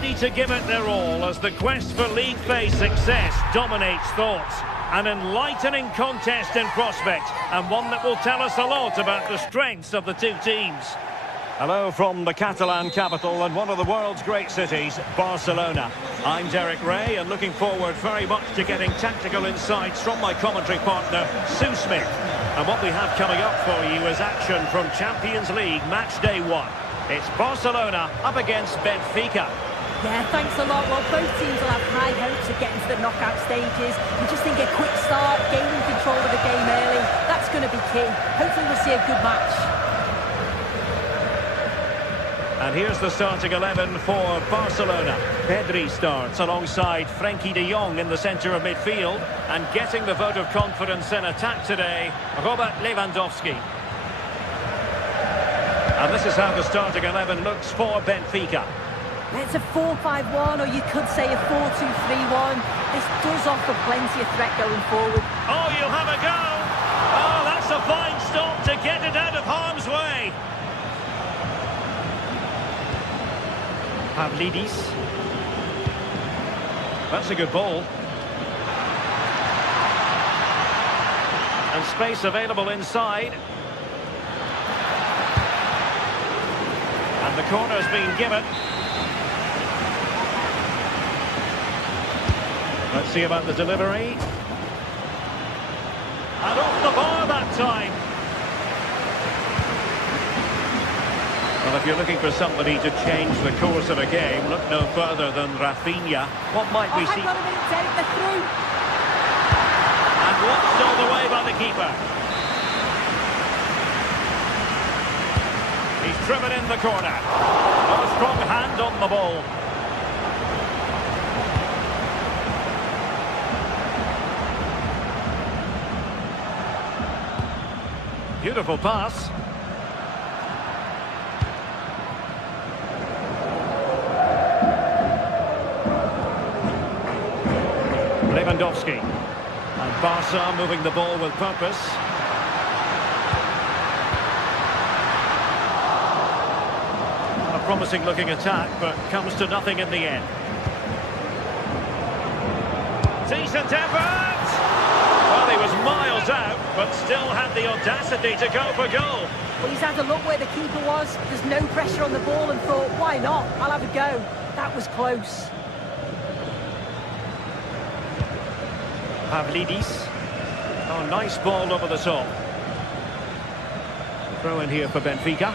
ready to give it their all as the quest for League phase success dominates thoughts. An enlightening contest in prospect, and one that will tell us a lot about the strengths of the two teams. Hello from the Catalan capital and one of the world's great cities, Barcelona. I'm Derek Ray and looking forward very much to getting tactical insights from my commentary partner, Sue Smith. And what we have coming up for you is action from Champions League match day 1. It's Barcelona up against Benfica. Yeah, thanks a lot. Well, both teams will have high hopes of getting to the knockout stages. We just think a quick start, gaining control of the game early, that's going to be key. Hopefully we'll see a good match. And here's the starting 11 for Barcelona. Pedri starts alongside Frenkie de Jong in the centre of midfield. And getting the vote of confidence in attack today, Robert Lewandowski. And this is how the starting 11 looks for Benfica. It's a 4-5-1, or you could say a 4-2-3-1. This does offer plenty of threat going forward. Oh, you'll have a go! Oh, that's a fine stop to get it out of harm's way. Pavlidis. That's a good ball. And space available inside. And the corner's been given. Let's see about the delivery. And off the bar that time. Well, if you're looking for somebody to change the course of a game, look no further than Rafinha. What might we see? Hang on a minute, Derek, they're through. And watched all the way by the keeper. He's driven in the corner. Oh, a strong hand on the ball. Beautiful pass. Lewandowski. And Barca moving the ball with purpose. A promising looking attack, but comes to nothing in the end. Decent effort! Well, he was miles out, but still had the audacity to go for goal. Well, he's had a look where the keeper was. There's no pressure on the ball and thought, why not? I'll have a go. That was close. Pavlidis. Oh, nice ball over the top. Throw in here for Benfica.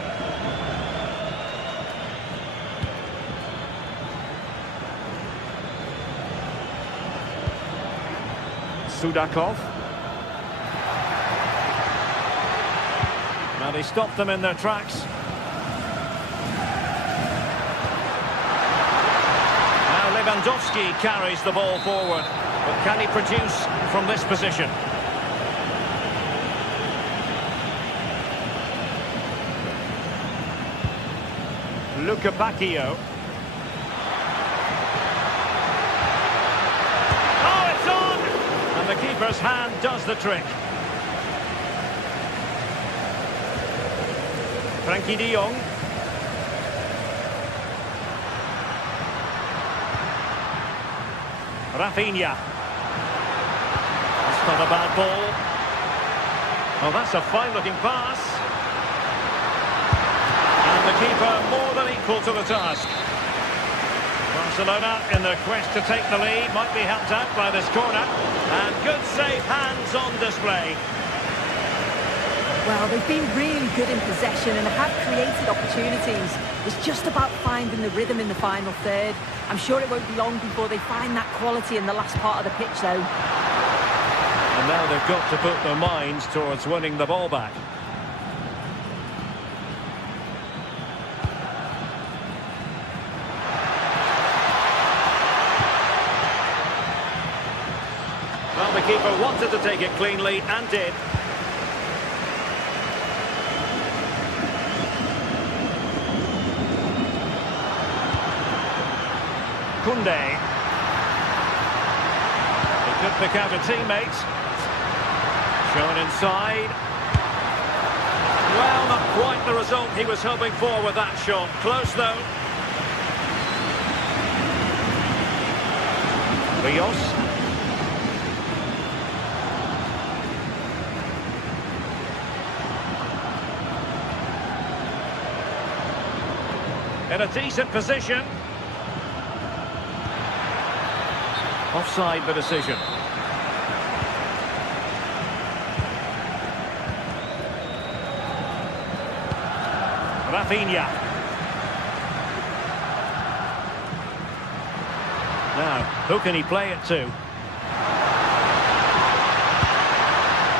Sudakov. Now they stop them in their tracks. Now Lewandowski carries the ball forward. But can he produce from this position? Luca Bacchio. Oh, it's on! And the keeper's hand does the trick. Frenkie de Jong. Rafinha. That's not a bad ball. Oh, that's a fine-looking pass. And the keeper more than equal to the task. Barcelona, in their quest to take the lead, might be helped out by this corner. And good safe hands on display. Well, they've been really good in possession and have created opportunities. It's just about finding the rhythm in the final third. I'm sure it won't be long before they find that quality in the last part of the pitch, though. And now they've got to put their minds towards winning the ball back. Well, the keeper wanted to take it cleanly and did. Koundé. He could pick out a teammate. Shown inside. Well, not quite the result he was hoping for with that shot. Close, though. Rios. In a decent position. Offside the decision. Rafinha. Now, who can he play it to?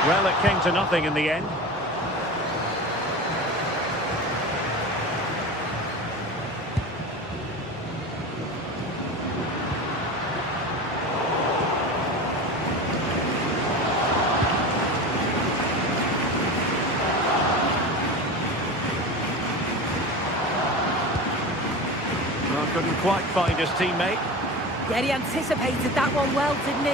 Well, it came to nothing in the end. Well, couldn't quite find his teammate. Yeah, he anticipated that one well, didn't he?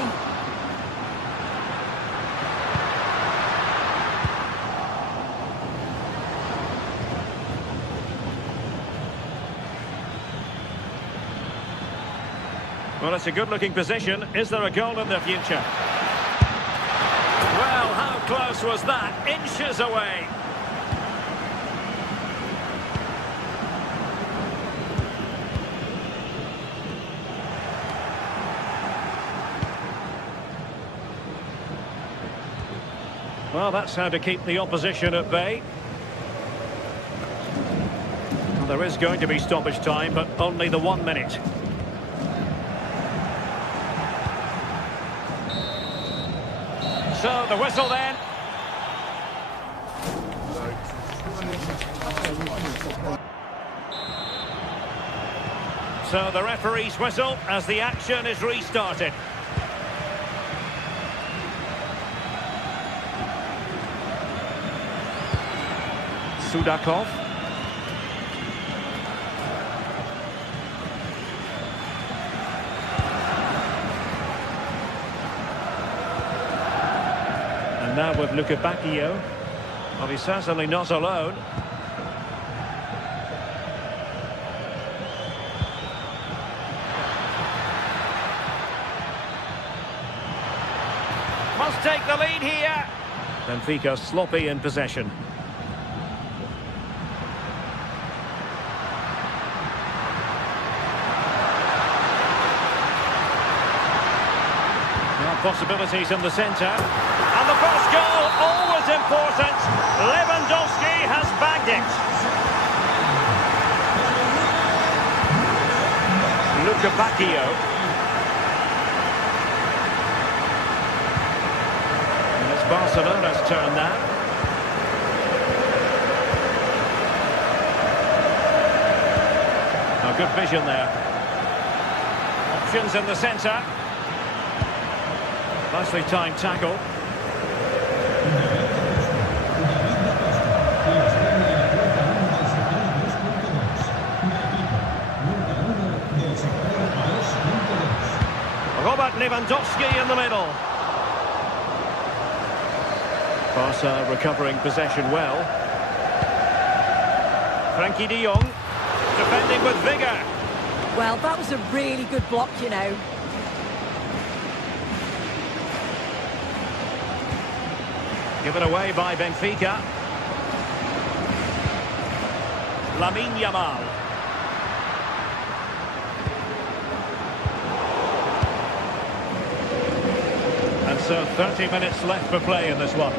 Well, it's a good-looking position. Is there a goal in the future? Well, how close was that? Inches away. Well, that's how to keep the opposition at bay. Well, there is going to be stoppage time, but only the 1 minute. So, the whistle then. So, the referee's whistle as the action is restarted. Sudakov. And now with Bacchio. Well, he's certainly not alone. Must take the lead here. Benfica sloppy in possession. Possibilities in the centre. And the first goal, always important. Lewandowski has bagged it. Bacchio. And it's Barcelona's turn now. Oh, good vision there. Options in the centre. Nicely timed tackle. Robert Lewandowski in the middle. Barca recovering possession well. Frankie de Jong defending with vigour. Well, that was a really good block, you know. Given away by Benfica. Lamine Yamal. And so 30 minutes left for play in this one.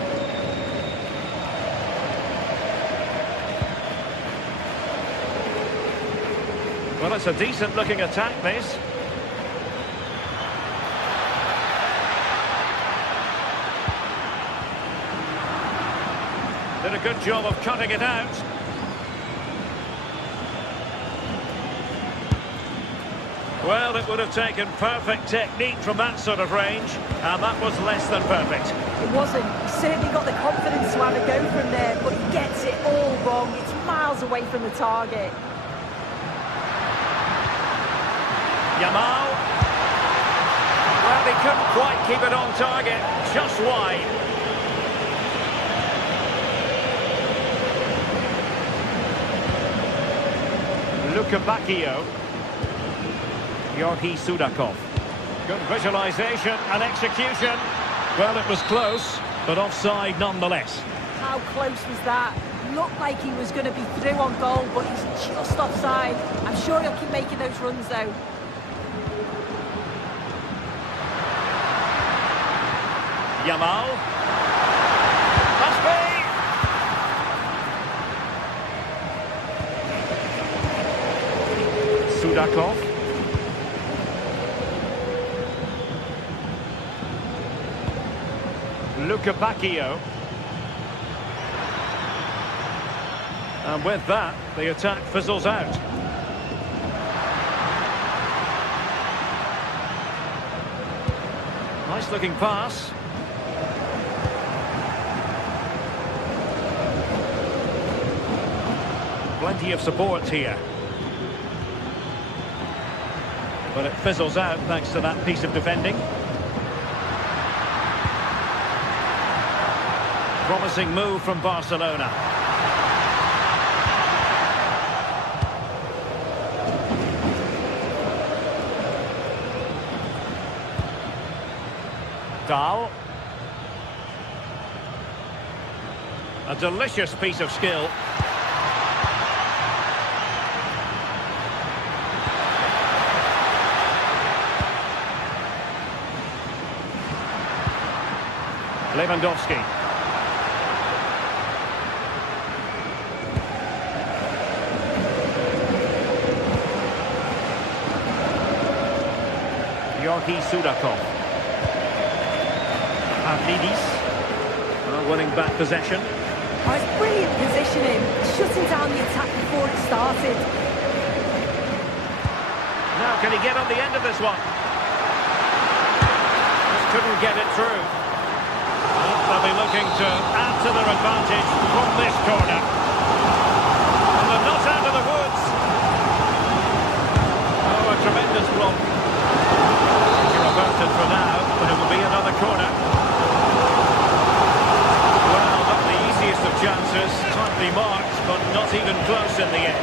Well, it's a decent looking attack, this. Did a good job of cutting it out. Well, it would have taken perfect technique from that sort of range, and that was less than perfect. It wasn't. He certainly got the confidence to have a go from there, but he gets it all wrong. It's miles away from the target. Yamal. Well, he couldn't quite keep it on target, just wide. Bacchio. Yorgi Sudakov. Good visualisation and execution. Well, it was close, but offside nonetheless. How close was that? Looked like he was going to be through on goal, but he's just offside. I'm sure he'll keep making those runs, though. Yamal. Must be. Sudakov. Luka Bacchio. And with that, the attack fizzles out. Nice looking pass. Plenty of support here. But it fizzles out thanks to that piece of defending. Promising move from Barcelona. Dahl. A delicious piece of skill. Lewandowski. Georgi Sudakov. Avlidis. Winning back possession. Oh, it's brilliant positioning. Shutting down the attack before it started. Now, can he get on the end of this one? Just couldn't get it through. They'll be looking to add to their advantage from this corner. And they're not out of the woods. Oh, a tremendous block. You're averted for now, but it will be another corner. Well, not the easiest of chances. Tightly marked, but not even close in the end.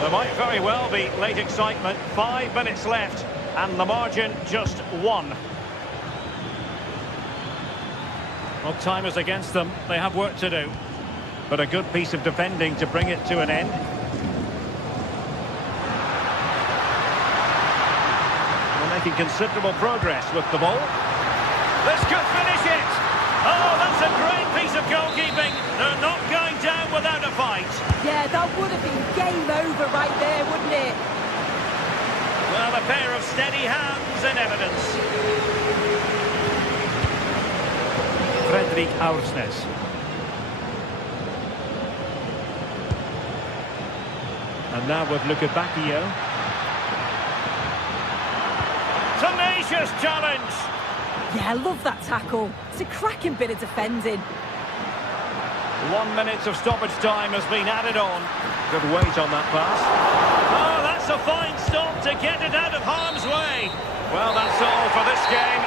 There might very well be late excitement. 5 minutes left. And the margin just 1. Well, time is against them. They have work to do. But a good piece of defending to bring it to an end. They're making considerable progress with the ball. This could finish it! Oh, that's a great piece of goalkeeping. They're not going down without a fight. Yeah, that would have been game over right there, wouldn't it? Well, a pair of steady hands in evidence. Fredrik Aursnes. And now with Luka Bacchio. Tenacious challenge! Yeah, I love that tackle. It's a cracking bit of defending. 1 minute of stoppage time has been added on. Good weight on that pass. Oh, that's a fine stop to get it out of harm's way. Well, that's all for this game.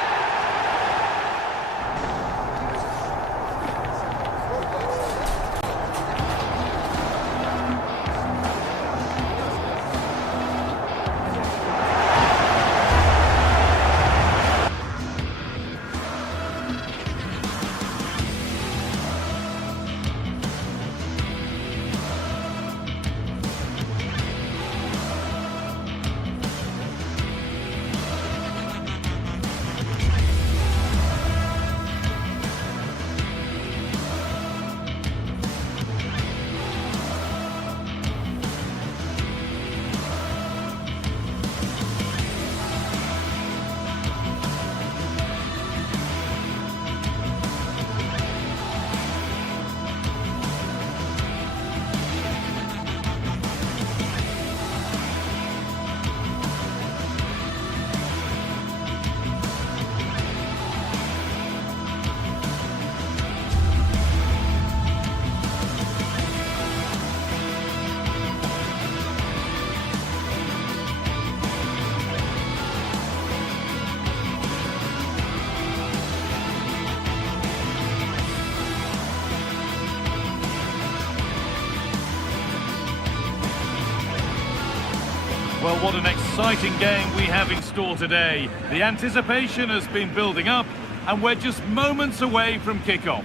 Well, what an exciting game we have in store today. The anticipation has been building up, and we're just moments away from kick-off.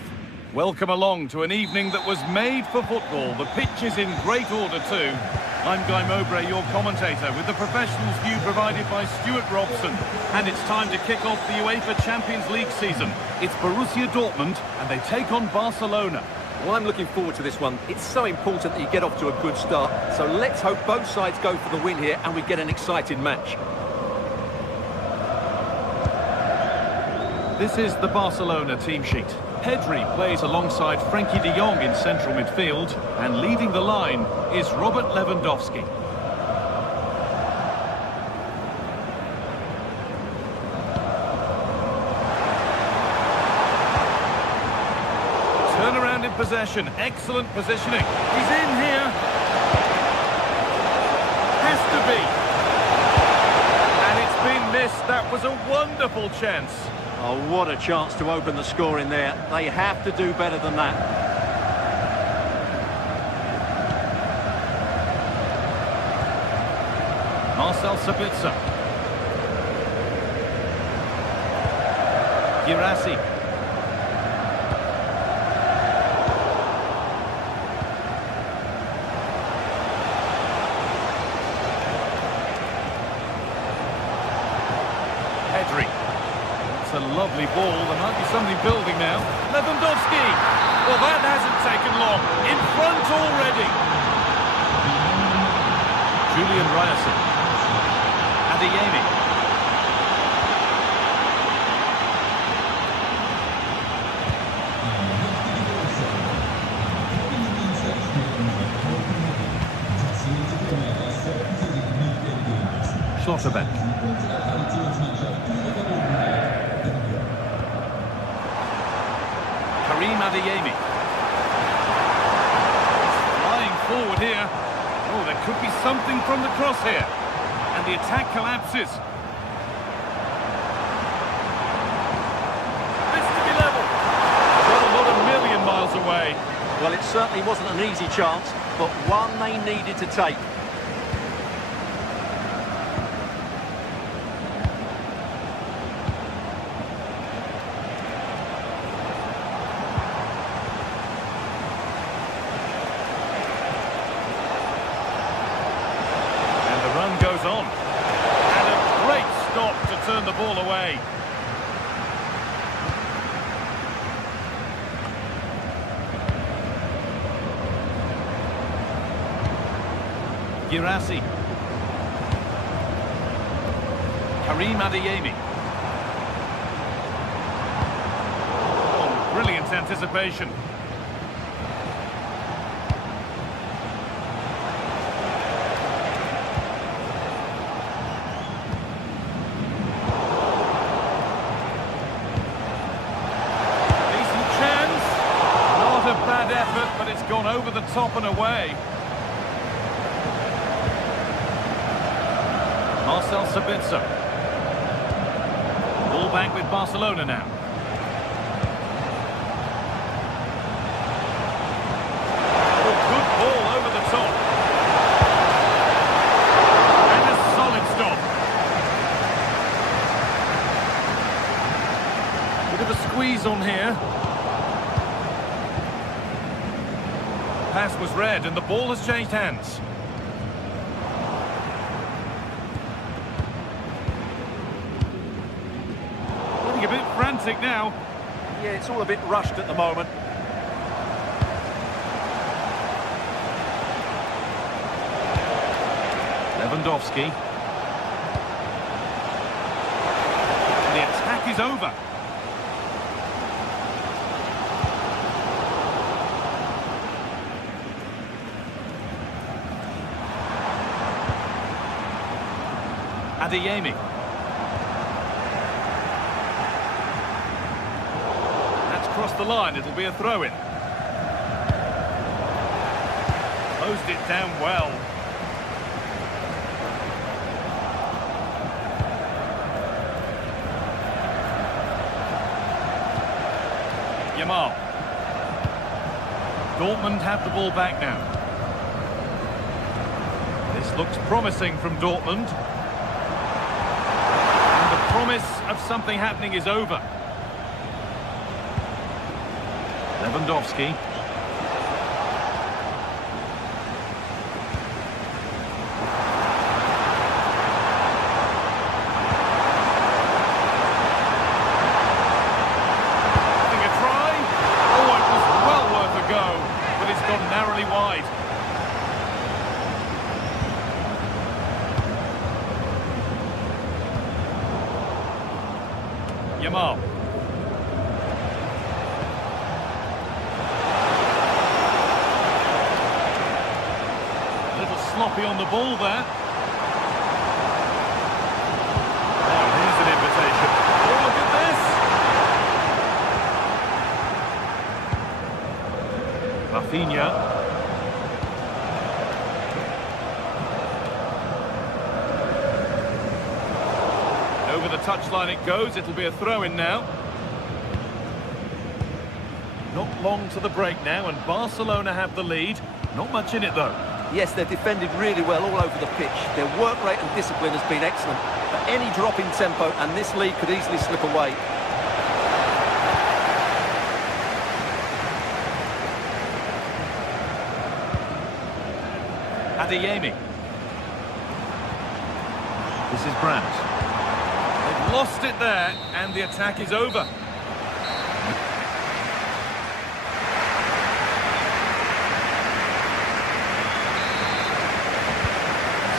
Welcome along to an evening that was made for football. The pitch is in great order too. I'm Guy Mowbray, your commentator, with the professionals' view provided by Stuart Robson. And it's time to kick off the UEFA Champions League season. It's Borussia Dortmund, and they take on Barcelona. Well, I'm looking forward to this one. It's so important that you get off to a good start. So let's hope both sides go for the win here and we get an exciting match. This is the Barcelona team sheet. Pedri plays alongside Frenkie de Jong in central midfield, and leading the line is Robert Lewandowski. Turnaround in possession, excellent positioning. He's in here. Has to be. And it's been missed. That was a wonderful chance. Oh, what a chance to open the score in there. They have to do better than that. Marcel Sabitzer. Girassi. Pedri. It's a lovely ball. There might be somebody building now. Lewandowski. Well, that hasn't taken long. In front already. Julian Ryerson. Adeyemi. Schlotterbeck. Karim Adeyemi. Flying forward here. Oh, there could be something from the cross here. And the attack collapses. This to be level. Well, not a million miles away. Well, it certainly wasn't an easy chance, but one they needed to take. Goes on, and a great stop to turn the ball away. Girassi. Karim Adeyemi. Oh, brilliant anticipation. Bad effort, but it's gone over the top and away. Marcel Sabitzer. Ball back with Barcelona now. Oh, good ball over the top. And a solid stop. Bit of a squeeze on here. Pass was read and the ball has changed hands. Looking a bit frantic now. Yeah, it's all a bit rushed at the moment. Lewandowski. And the attack is over. Adeyemi. That's crossed the line, it'll be a throw-in. Closed it down well. Yamal. Dortmund have the ball back now. This looks promising from Dortmund. And the promise of something happening is over. Lewandowski. Narrowly wide. Yamal. A little sloppy on the ball there. Oh, here's an invitation. Oh, look at this. Rafinha. Over the touchline it goes. It'll be a throw-in now. Not long to the break now, and Barcelona have the lead. Not much in it, though. Yes, they've defended really well all over the pitch. Their work rate and discipline has been excellent. But any drop in tempo, and this lead could easily slip away. Adeyemi. This is Brandt. They've lost it there, and the attack is over.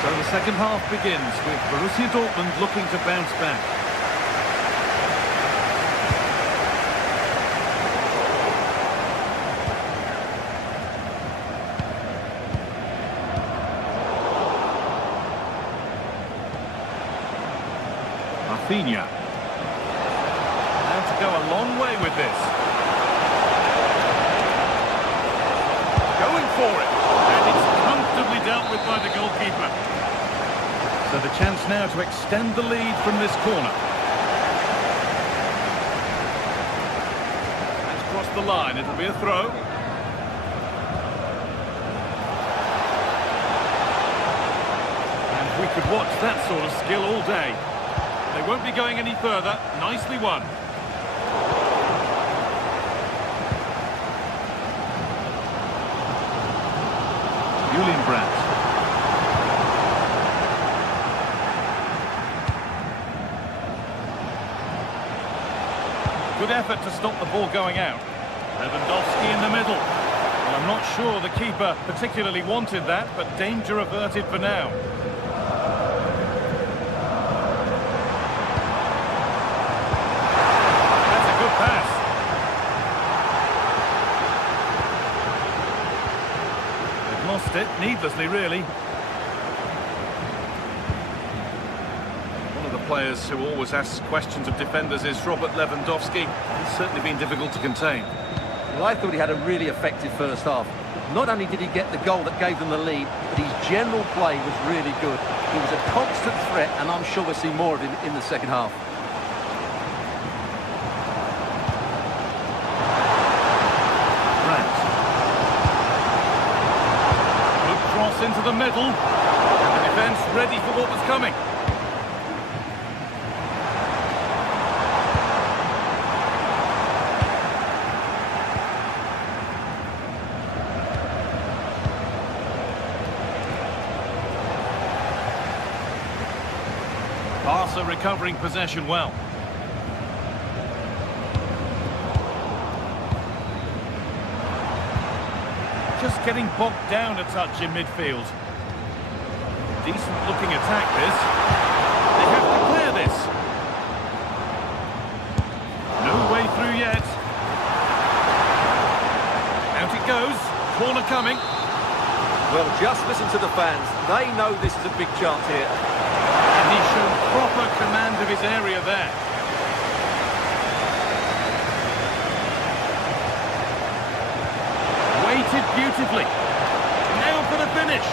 So the second half begins with Borussia Dortmund looking to bounce back. Rafinha. Now to go a long way with this. Going for it. And it's comfortably dealt with by the goalkeeper. So the chance now to extend the lead from this corner. That's crossed the line. It'll be a throw. And we could watch that sort of skill all day. They won't be going any further. Nicely won. Julian Brandt. Good effort to stop the ball going out. Lewandowski in the middle. Well, I'm not sure the keeper particularly wanted that, but danger averted for now. That's a good pass. They've lost it, needlessly really. Players who always asks questions of defenders is Robert Lewandowski. He's certainly been difficult to contain. Well, I thought he had a really effective first half. Not only did he get the goal that gave them the lead, but his general play was really good. He was a constant threat, and I'm sure we'll see more of him in the second half. Brandt. Good cross into the middle. And the defence ready for what was coming. Barca recovering possession well. Just getting bogged down a touch in midfield. Decent looking attack this. They have to clear this. No way through yet. Out it goes. Corner coming. Well, just listen to the fans. They know this is a big chance here. And he's shown proper command of his area there. Weighted beautifully. Now for the finish.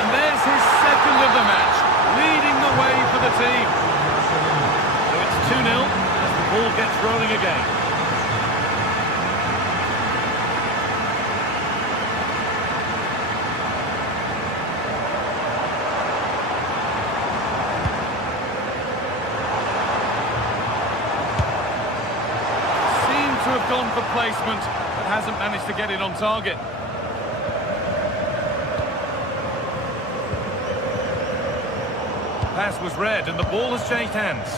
And there's his second of the match, leading the way for the team. So it's 2-0 as the ball gets rolling again. for placement, but hasn't managed to get it on target. Pass was read and the ball has changed hands.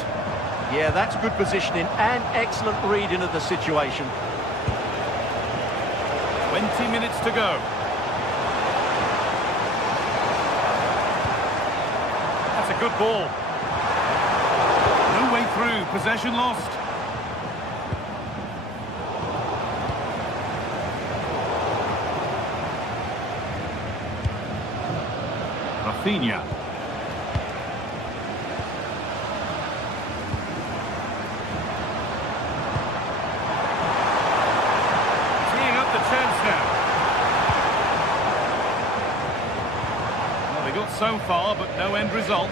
Yeah, that's good positioning and excellent reading of the situation. 20 minutes to go. That's a good ball. No way through, possession lost. Rafinha. Teeing up the chance now. Well, they got so far, but no end result.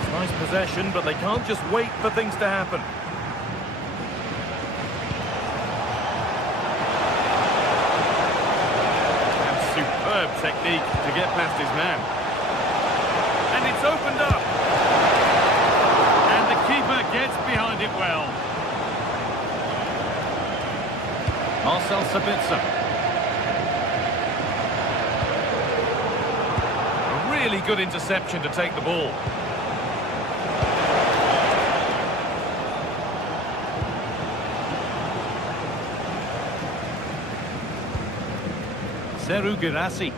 It's nice possession, but they can't just wait for things to happen. Superb technique to get past his man. And it's opened up. And the keeper gets behind it well. Marcel Sabitzer. A really good interception to take the ball. Seru Girassi.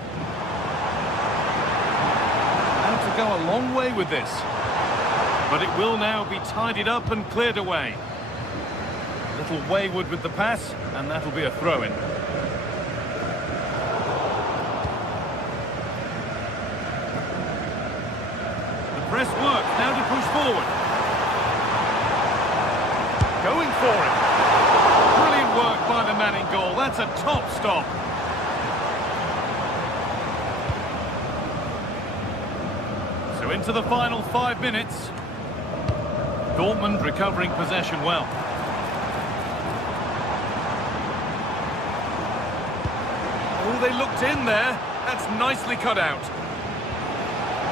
How to go a long way with this. But it will now be tidied up and cleared away. A little wayward with the pass, and that'll be a throw-in. The press works, now to push forward. Going for it. Brilliant work by the man in goal, that's a top stop. So into the final 5 minutes. Dortmund recovering possession well. Oh, they looked in there. That's nicely cut out.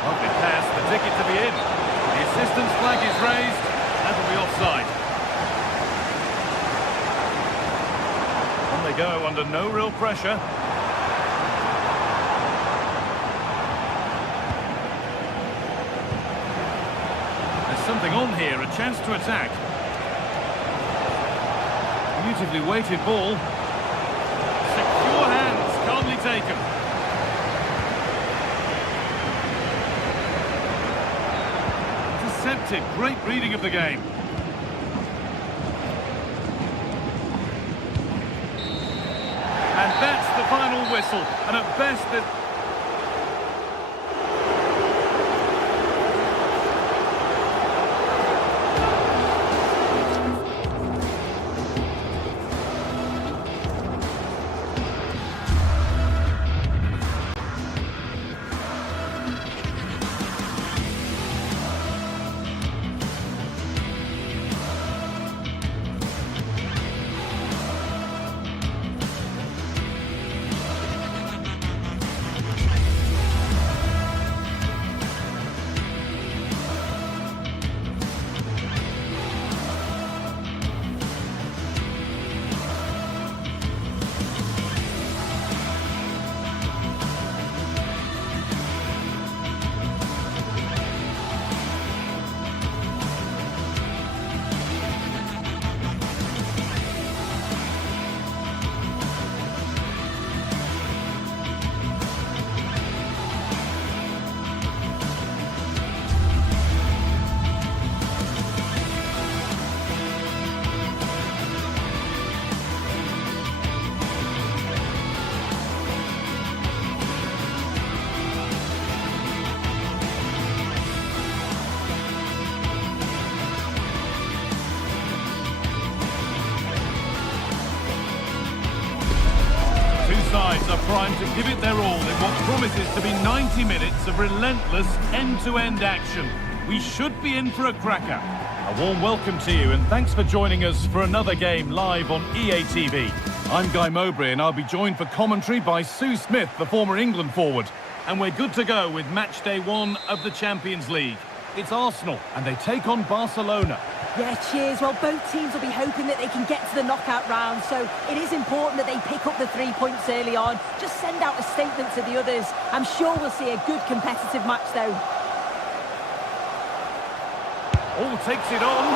Lovely pass, the ticket to be in. The assistant's flag is raised. That'll be offside. On they go under no real pressure. Something on here, a chance to attack. Beautifully weighted ball. Secure hands, calmly taken. Intercepted, great reading of the game. And that's the final whistle, and at best that... Sides are primed to give it their all in what promises to be 90 minutes of relentless end-to-end action. We should be in for a cracker. A warm welcome to you and thanks for joining us for another game live on EA TV. I'm Guy Mowbray and I'll be joined for commentary by Sue Smith, the former England forward. And we're good to go with match day 1 of the Champions League. It's Arsenal, and they take on Barcelona. Yeah, cheers. Well, both teams will be hoping that they can get to the knockout round, so it is important that they pick up the 3 points early on. Just send out a statement to the others. I'm sure we'll see a good competitive match, though. Oh, takes it on,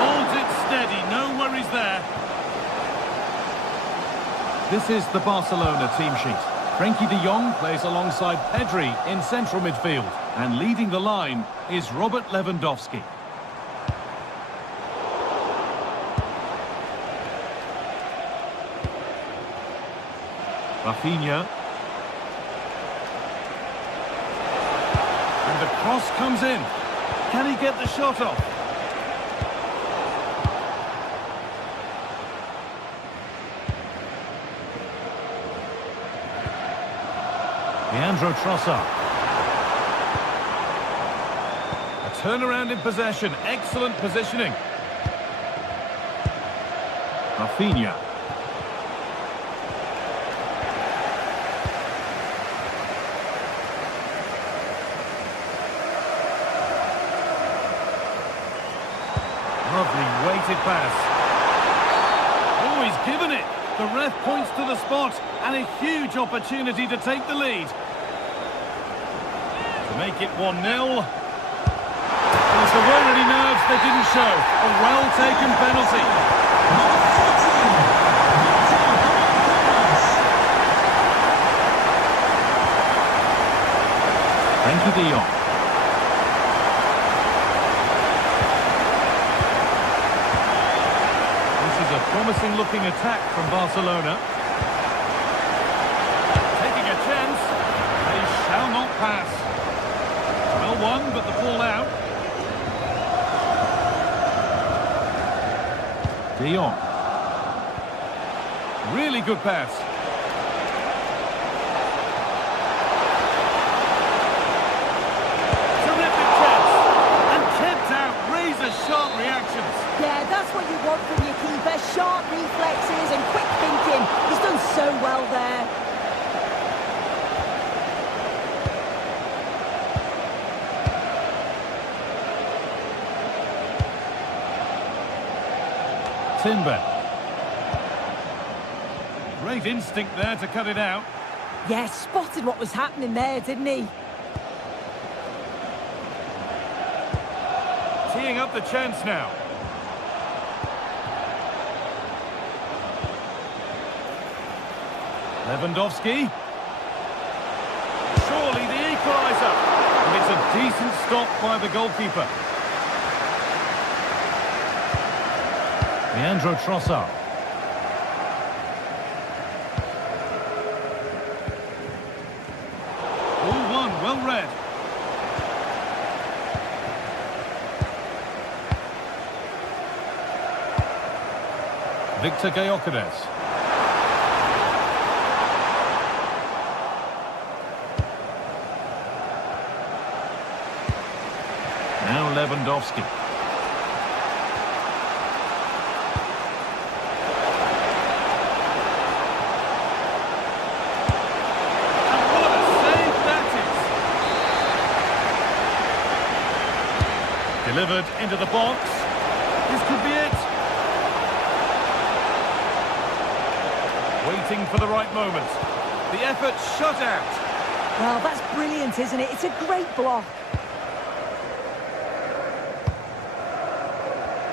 holds it steady, no worries there. This is the Barcelona team sheet. Frenkie de Jong plays alongside Pedri in central midfield. And leading the line is Robert Lewandowski. Rafinha. And the cross comes in. Can he get the shot off? Leandro Trossard. A turnaround in possession. Excellent positioning. Rafinha. Lovely weighted pass. Oh, he's given it. The ref points to the spot and a huge opportunity to take the lead. To make it 1-0. If there weren't any nerves, they didn't show. A well-taken penalty. Frenkie de Jong. A promising looking attack from Barcelona. Taking a chance. They shall not pass. Well won, but the ball out. De Jong. Really good pass. Terrific chance. And kept out. Razor-sharp reactions. Yeah, that's what you want from your keeper. Sharp reflexes and quick thinking. He's done so well there. Timber. Great instinct there to cut it out. Yeah, spotted what was happening there, didn't he? Teeing up the chance now. Lewandowski. Surely the equaliser. And it's a decent stop by the goalkeeper. Leandro Trossard. All one, well read. Victor Gyökeres. Now Lewandowski. And what a save that is! Delivered into the box. This could be it. Waiting for the right moment. The effort shut out. Well, that's brilliant, isn't it? It's a great block.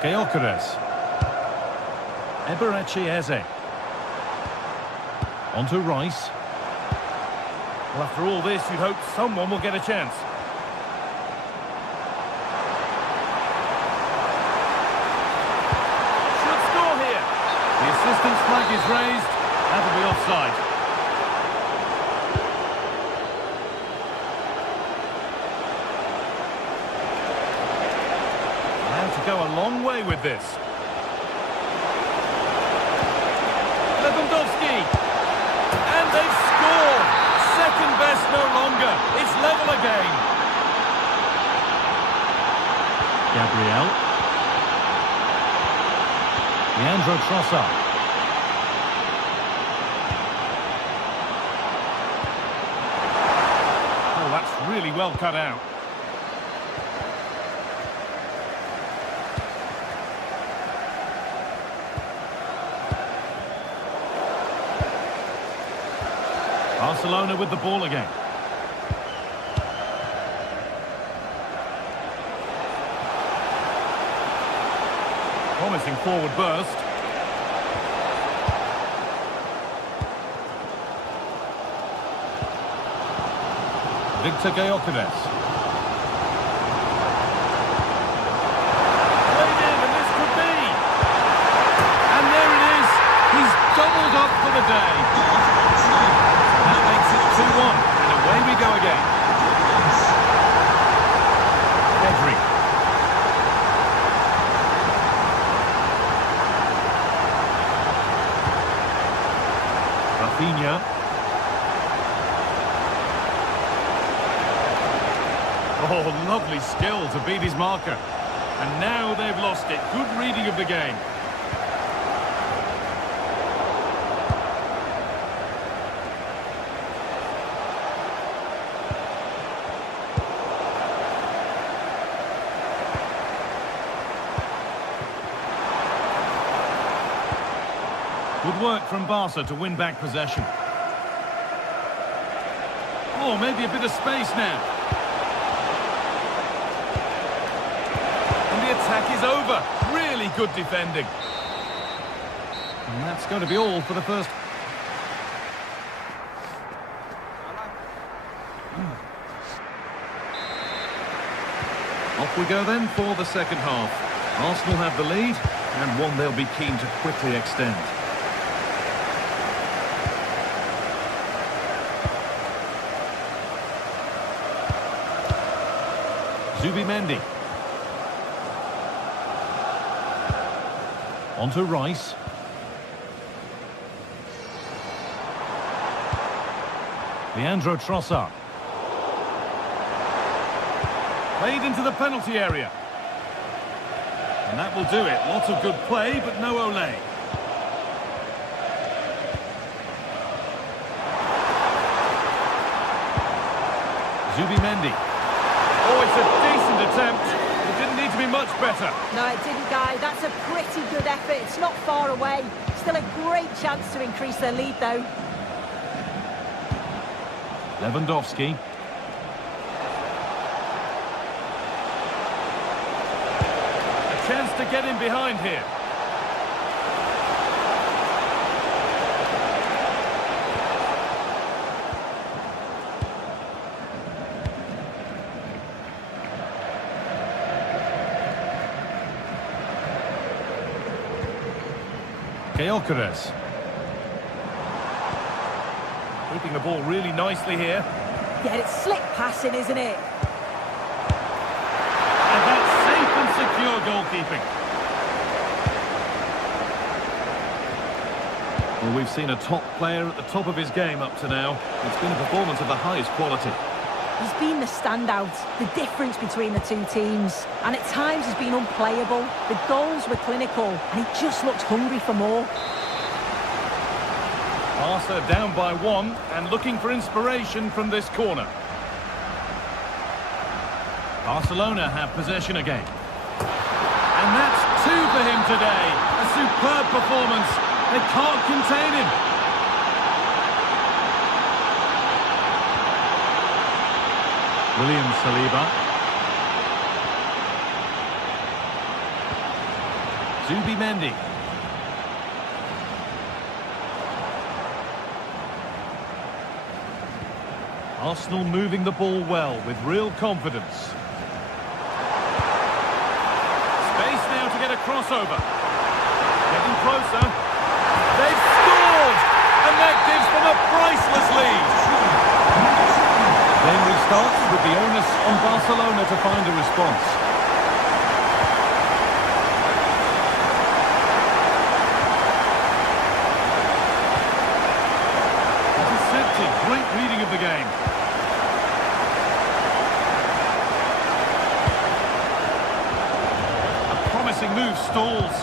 Gyökeres. Eberechi Eze. On to Rice. Well, after all this, you'd hope someone will get a chance. Should score here. The assistant's flag is raised. That'll be offside. Go a long way with this. Lewandowski. And they've scored. Second best no longer. It's level again. Gabriel. Leandro Trossard. really well cut out. Barcelona with the ball again. Promising forward burst. Victor Gyökeres. Played in, and this could be. And there it is. He's doubled up for the day. That makes it 2-1, and away we go again. Pedri. Rafinha. Oh, lovely skill to beat his marker. And now they've lost it. Good reading of the game. Good work from Barca to win back possession. Oh, maybe a bit of space now. And the attack is over. Really good defending. And that's going to be all for the first. Off we go then for the second half. Arsenal have the lead, and one they'll be keen to quickly extend. Zubimendi. On to Rice. Leandro Trossard. Played into the penalty area. And that will do it. Lots of good play, but no Olé. Zubimendi. Oh, it's a decent attempt. It didn't need to be much better. No, it didn't, Guy. That's a pretty good effort. It's not far away. Still a great chance to increase their lead, though. Lewandowski. A chance to get in behind here. Gyökeres. Keeping the ball really nicely here. Yeah, it's slick passing, isn't it? And that's safe and secure goalkeeping. Well, we've seen a top player at the top of his game up to now. It's been a performance of the highest quality. He's been the standout, the difference between the two teams. And at times he's been unplayable. The goals were clinical, and he just looked hungry for more. Barca down by 1 and looking for inspiration from this corner. Barcelona have possession again. And that's 2 for him today. A superb performance. They can't contain him. William Saliba. Zubimendi. Arsenal moving the ball well with real confidence. Space now to get a crossover. Getting closer. They've scored! And that gives them a priceless lead. Game restarts with the onus on Barcelona to find a response. Intercepted. Great reading of the game. A promising move stalls.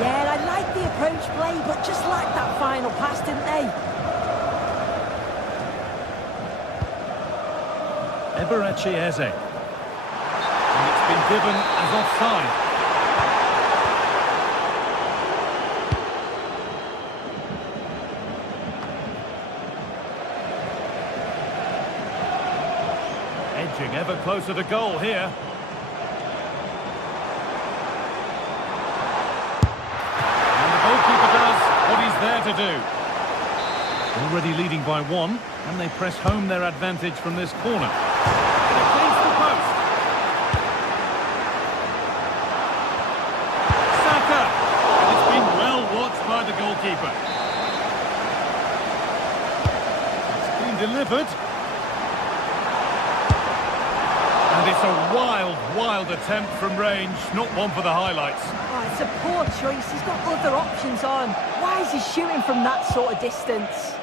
Yeah, I like the approach play, but just lacked that final pass, didn't they? Eze. And it's been given as offside. Edging ever closer to goal here. And the goalkeeper does what he's there to do. Already leading by 1, and they press home their advantage from this corner. Against the post. Saka! And it's been well watched by the goalkeeper. It's been delivered. And it's a wild attempt from range, not one for the highlights. Oh, it's a poor choice. He's got other options on. Why is he shooting from that sort of distance?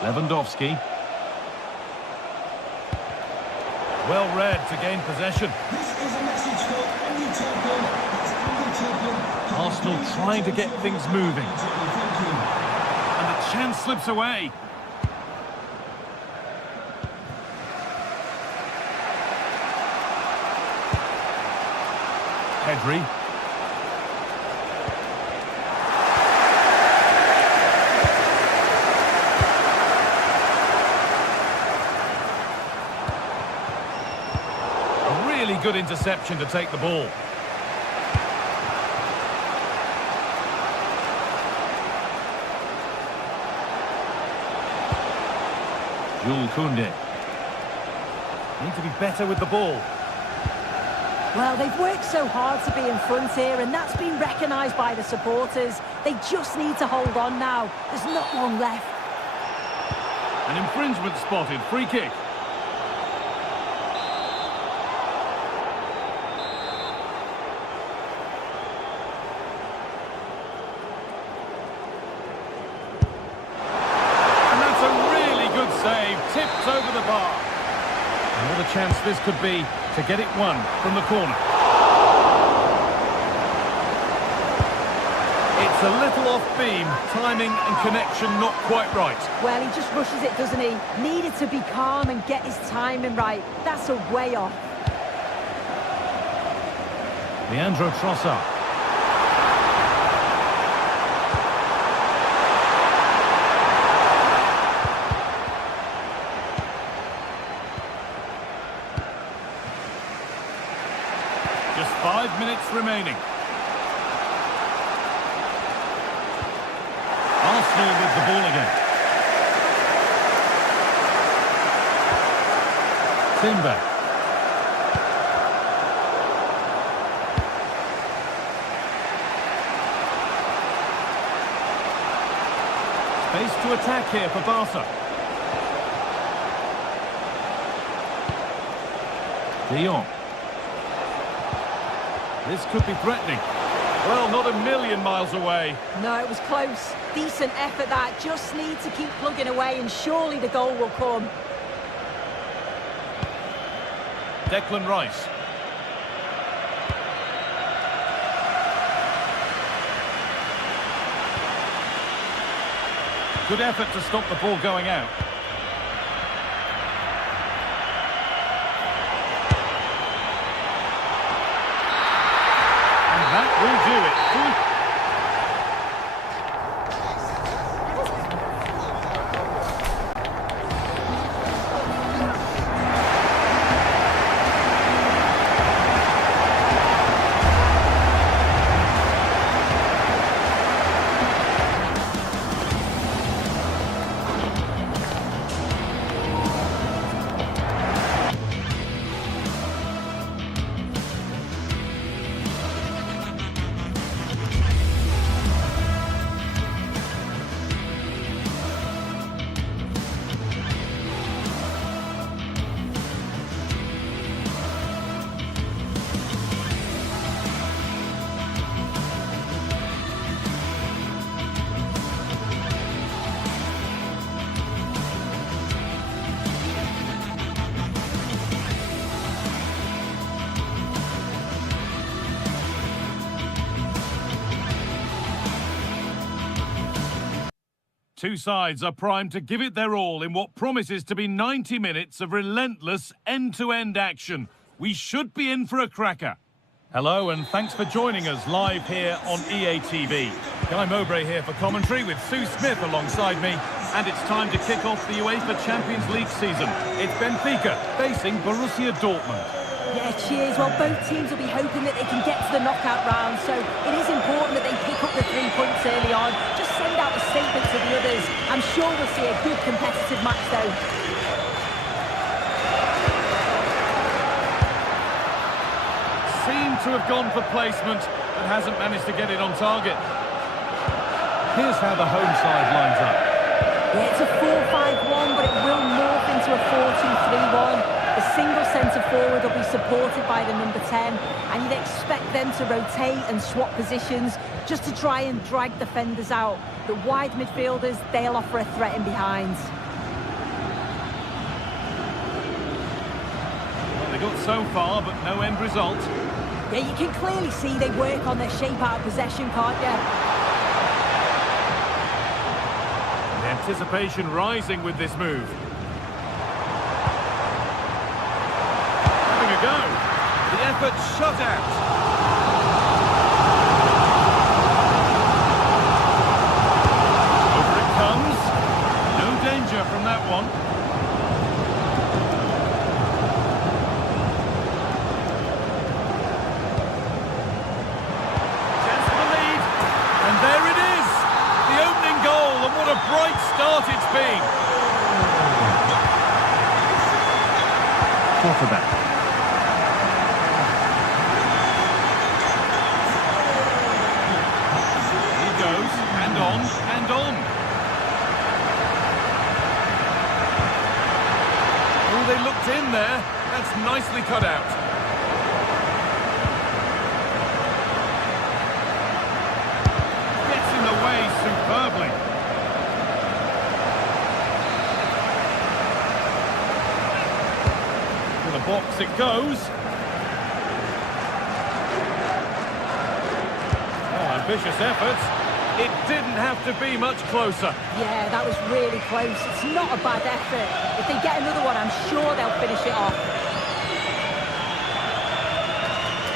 Lewandowski. Well read to gain possession. This is a message for any champion. It's any champion. Arsenal trying to get things moving. Thank you. And the chance slips away. Pedri. A really good interception to take the ball. Jules Koundé. Need to be better with the ball. Well, they've worked so hard to be in front here, and that's been recognised by the supporters. They just need to hold on now. There's not long left. An infringement spotted. Free kick. And that's a really good save. Tipped over the bar. And what a chance this could be to get it won from the corner. It's a little off beam, timing and connection not quite right. Well, he just rushes it, doesn't he? Needed to be calm and get his timing right. That's a way off. Leandro Trossard. Just 5 minutes remaining. Arsenal with the ball again. Timber. Space to attack here for Barca. De Jong. This could be threatening. Well, not a million miles away. No, it was close. Decent effort that. Just need to keep plugging away and surely the goal will come. Declan Rice. Good effort to stop the ball going out. And that will do it. Two sides are primed to give it their all in what promises to be 90 minutes of relentless end-to-end action. We should be in for a cracker. Hello and thanks for joining us live here on EA TV. Guy Mowbray here for commentary with Sue Smith alongside me. And it's time to kick off the UEFA Champions League season. It's Benfica facing Borussia Dortmund. Yeah, cheers. Well, both teams will be hoping that they can get to the knockout round, so it is important that they pick up the 3 points early on. Just send out a statement to the others. I'm sure we'll see a good competitive match, though. Seemed to have gone for placement, but hasn't managed to get it on target. Here's how the home side lines up. Yeah, it's a 4-5-1, but it will morph into a 4-2-3-1. The single centre-forward will be supported by the number 10, and you'd expect them to rotate and swap positions just to try and drag defenders out. The wide midfielders, they'll offer a threat in behind. Well, they got so far, but no end result. Yeah, you can clearly see they work on their shape out of possession, can't you? The anticipation rising with this move. Having a go. The effort shut out. Over it comes. No danger from that one. Chance for the lead. And there it is. The opening goal, and what a bright start it's been. Quarterback. He goes, and on, and on. Oh, they looked in there. That's nicely cut out. Gets in the way superbly. To the box it goes. Oh, ambitious efforts. It didn't have to be much closer. Yeah, that was really close. It's not a bad effort. If they get another one, I'm sure they'll finish it off.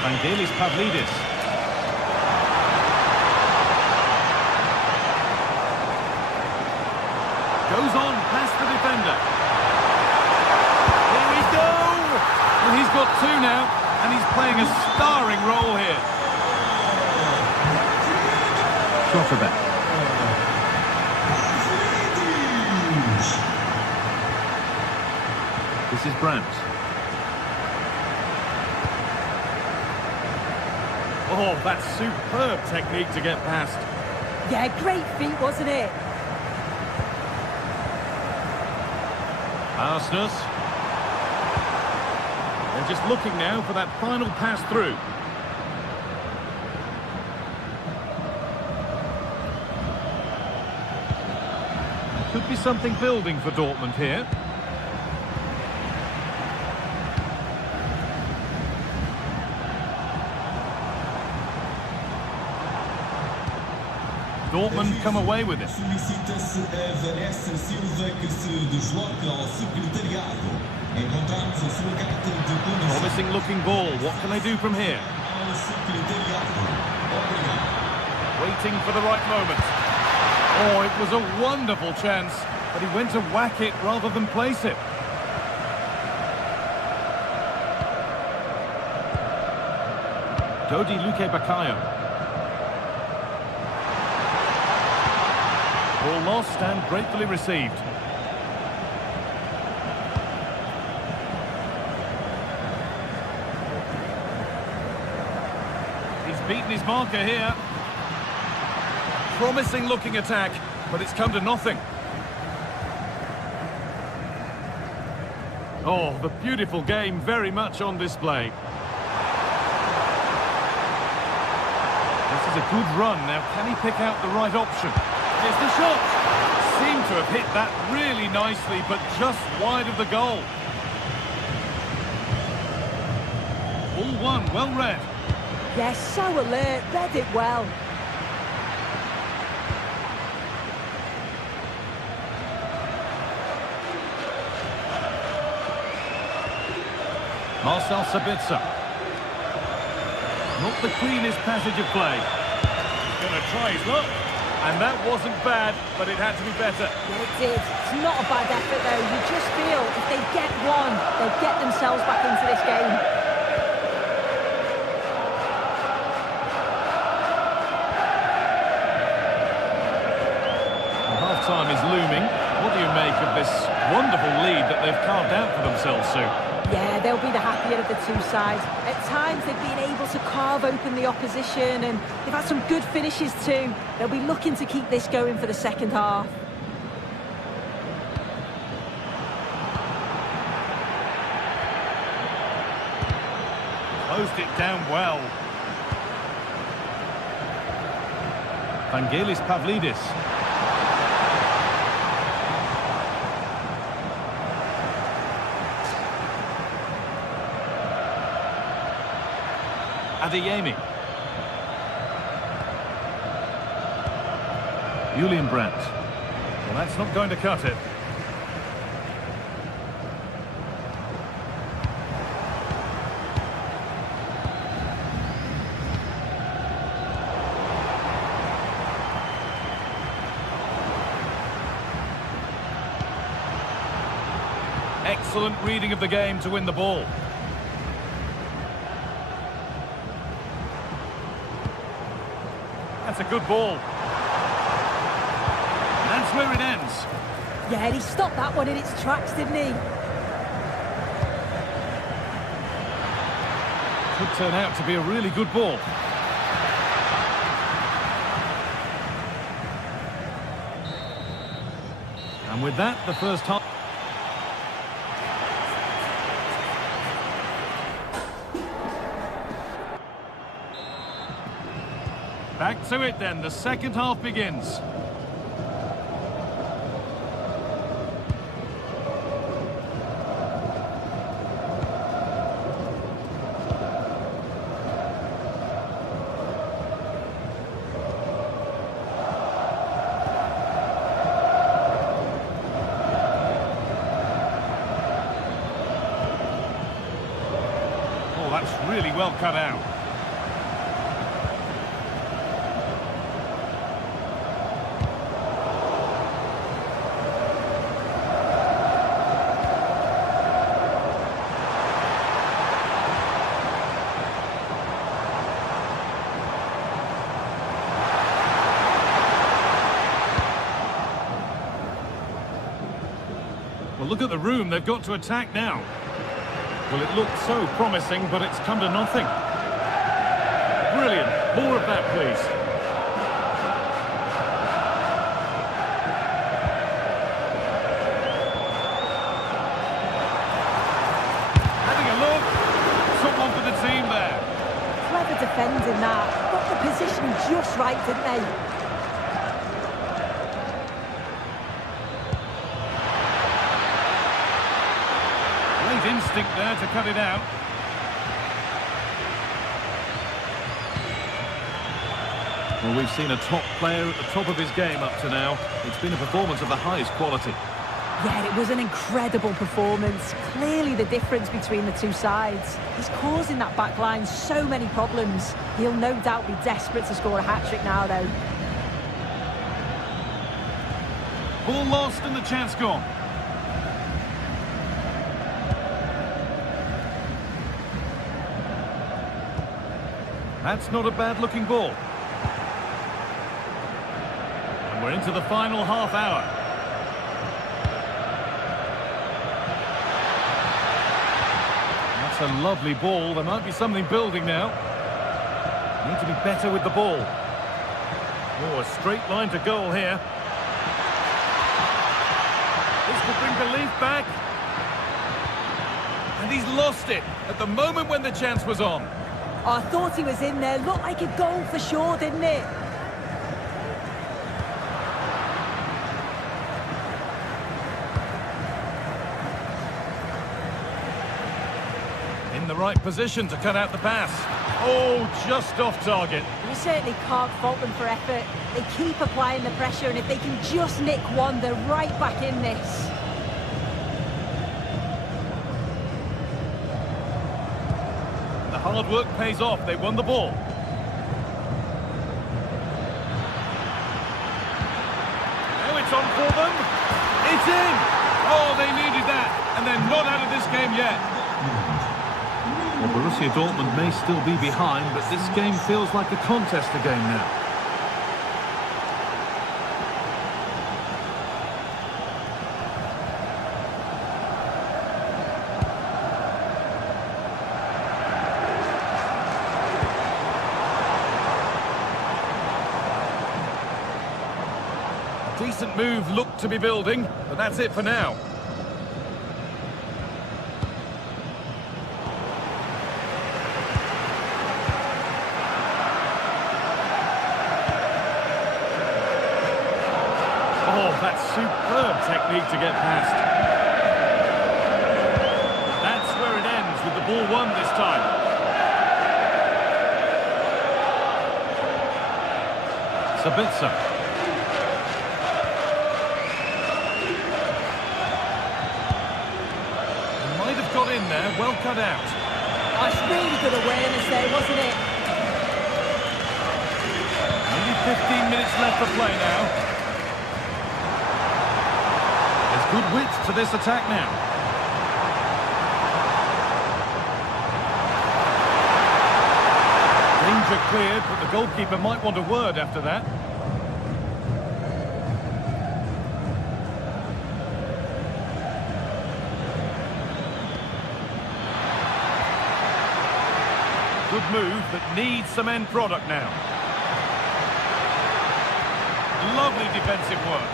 Vangelis Pavlidis. Goes on past the defender. Here we go! Well, he's got two now, and he's playing a starring role here. Quarterback. This is Brandt. Oh, that's superb technique to get past. Yeah, great feat, wasn't it? Arsenal. They're just looking now for that final pass through. Could be something building for Dortmund here. Dortmund come away with it. Solicita-se a Vanessa Silva que se desloca ao secretariado. Encontramos a sua carta de condução. Promising looking ball. What can they do from here? Ao secretariado. Obrigado. Waiting for the right moment. Oh, it was a wonderful chance, but he went to whack it rather than place it. Dodi Luque Bakayo. Ball lost and gratefully received. He's beaten his marker here. Promising looking attack, but it's come to nothing. Oh, the beautiful game very much on display. This is a good run. Now, can he pick out the right option? Here's the shot. Seemed to have hit that really nicely, but just wide of the goal. Ball one, well read. Yes, so alert, read it well. Marcel Sabitzer. Not the cleanest passage of play. He's going to try his luck. And that wasn't bad, but it had to be better. Yeah, it did. It's not a bad effort, though. You just feel if they get one, they'll get themselves back into this game. Half-time is looming. What do you make of this wonderful lead that they've carved out for themselves, Sue? Yeah, they'll be the happier of the two sides. At times, they've been able to carve open the opposition, and they've had some good finishes too. They'll be looking to keep this going for the second half. Closed it down well. Vangelis Pavlidis. Adeyemi. Julian Brandt. Well, that's not going to cut it. Excellent reading of the game to win the ball. That's a good ball. And that's where it ends. Yeah, and he stopped that one in its tracks, didn't he? Could turn out to be a really good ball. And with that, the first half... Back to it then, the second half begins. Oh, that's really well cut out. Well, look at the room they've got to attack now. Well, it looked so promising, but it's come to nothing. Brilliant. More of that, please. Having a look. Someone for the team there. Clever defending that. Got the positioning just right, didn't they? Instinct there to cut it out. Well, we've seen a top player at the top of his game up to now. It's been a performance of the highest quality. Yeah, it was an incredible performance. Clearly the difference between the two sides. He's causing that back line so many problems. He'll no doubt be desperate to score a hat-trick now, though. Ball lost and the chance gone. That's not a bad-looking ball. And we're into the final half hour. That's a lovely ball. There might be something building now. Need to be better with the ball. Oh, a straight line to goal here. This could bring belief back. And he's lost it at the moment when the chance was on. Oh, I thought he was in there. Looked like a goal for sure, didn't it? In the right position to cut out the pass. Oh, just off target. You certainly can't fault them for effort. They keep applying the pressure, and if they can just nick one, they're right back in this. Hard work pays off. They won the ball. Now it's on for them. It's in. Oh, they needed that. And they're not out of this game yet. Well, Borussia Dortmund may still be behind, but this game feels like a contest again now. Decent move looked to be building, but that's it for now. Oh, that's superb technique to get past. That's where it ends, with the ball won this time. Sabitzer. Might have got in there, well cut out. That's really good awareness there, wasn't it? Only 15 minutes left to play now. There's good width to this attack now. Danger cleared, but the goalkeeper might want a word after that. Good move, but needs some end product now. Lovely defensive work.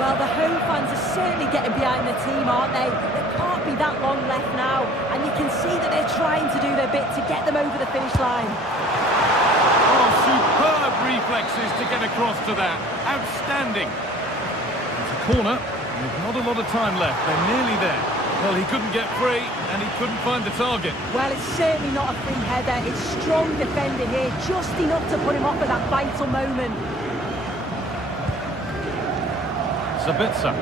Well, the home fans are certainly getting behind the team, aren't they? There can't be that long left now, and you can see that they're trying to do their bit to get them over the finish line. Oh, superb reflexes to get across to that. Outstanding. It's a corner, and with not a lot of time left. They're nearly there. Well, he couldn't get free, and he couldn't find the target. Well, it's certainly not a free header. It's strong defending here, just enough to put him off at that vital moment. Sabitzer.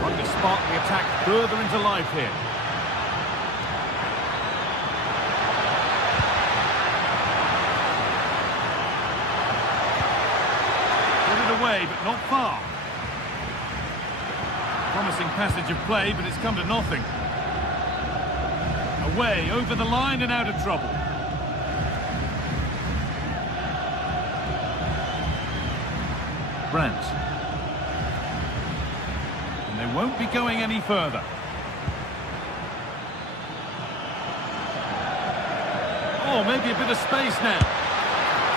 Trying to spark the attack further into life here. Put it away, but not far. Promising passage of play, but it's come to nothing. Away, over the line and out of trouble. Brandt. And they won't be going any further. Oh, maybe a bit of space now.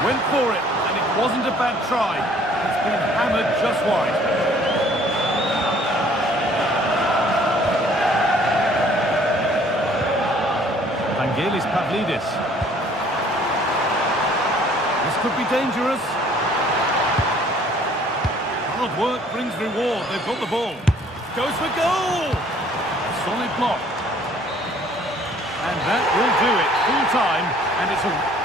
Went for it, and it wasn't a bad try. It's been hammered just wide. Vangelis Pavlidis. This could be dangerous. Hard work brings reward. They've got the ball. Goes for goal! A solid block. And that will do it. Full time, and it's a...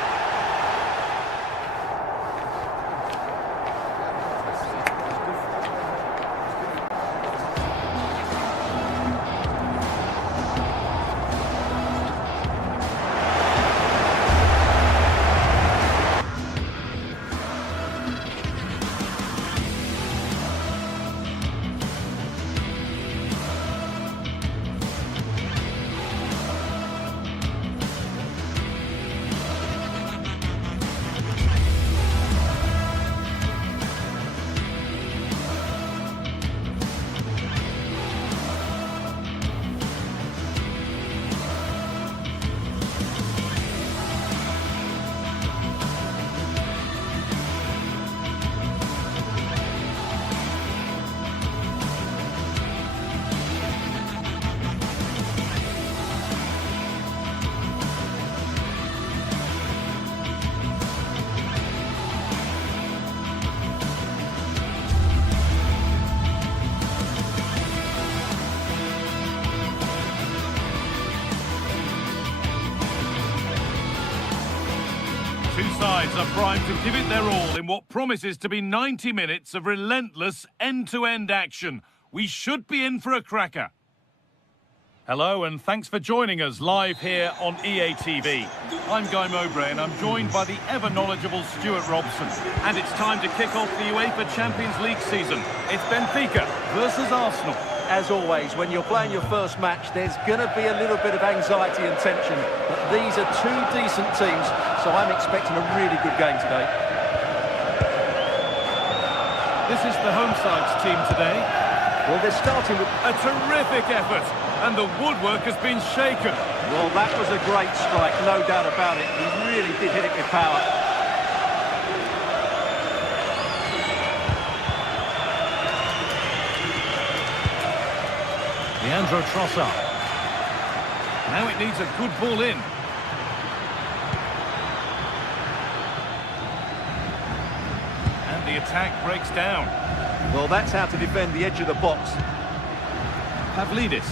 Two sides are primed to give it their all in what promises to be 90 minutes of relentless end-to-end action. We should be in for a cracker. Hello and thanks for joining us live here on EA TV. I'm Guy Mowbray and I'm joined by the ever-knowledgeable Stuart Robson. And it's time to kick off the UEFA Champions League season. It's Benfica versus Arsenal. As always, when you're playing your first match, there's going to be a little bit of anxiety and tension. But these are two decent teams, so I'm expecting a really good game today. This is the home side's team today. Well, they're starting with a terrific effort, and the woodwork has been shaken. Well, that was a great strike, no doubt about it. He really did hit it with power. Leandro Trossard. Now it needs a good ball in. And the attack breaks down. Well, that's how to defend the edge of the box. Pavlidis.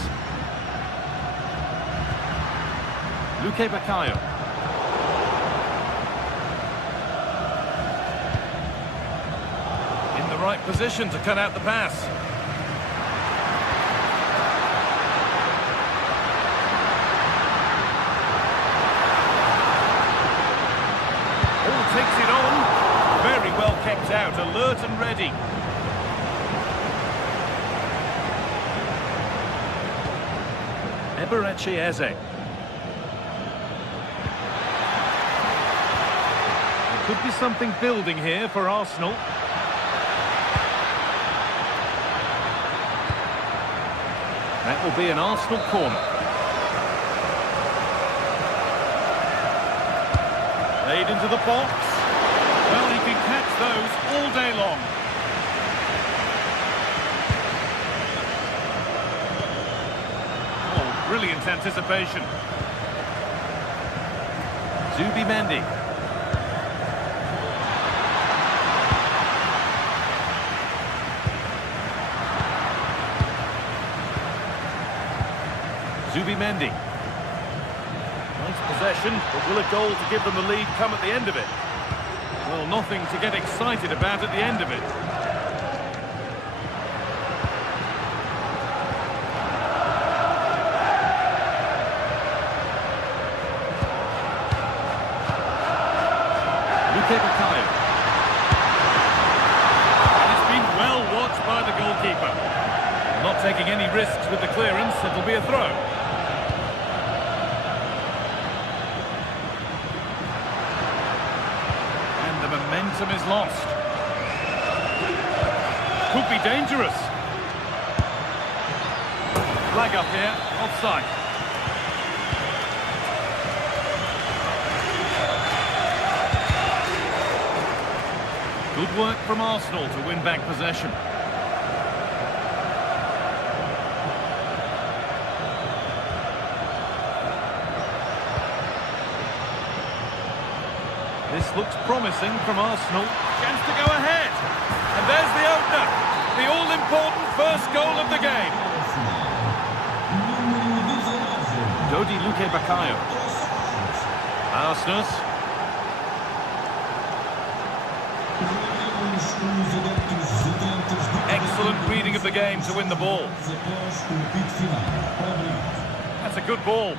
Luque Baccaio. In the right position to cut out the pass. Takes it on. Very well kept out, alert and ready. Eberechi Eze. There could be something building here for Arsenal. That will be an Arsenal corner. Laid into the box. Well, he can catch those all day long. Oh, brilliant anticipation. Zubimendi. Zubimendi. Nice possession, but will a goal to give them the lead come at the end of it? Well, nothing to get excited about at the end of it. Luque Baccaio. And it's been well watched by the goalkeeper. Not taking any risks with the clearance, it'll be a throw. Momentum is lost. Could be dangerous. Flag up here, offside. Good work from Arsenal to win back possession. This looks promising from Arsenal. Chance to go ahead. And there's the opener. The all-important first goal of the game. Dodi Luque Baccaio. Arsenal. Excellent reading of the game to win the ball. That's a good ball.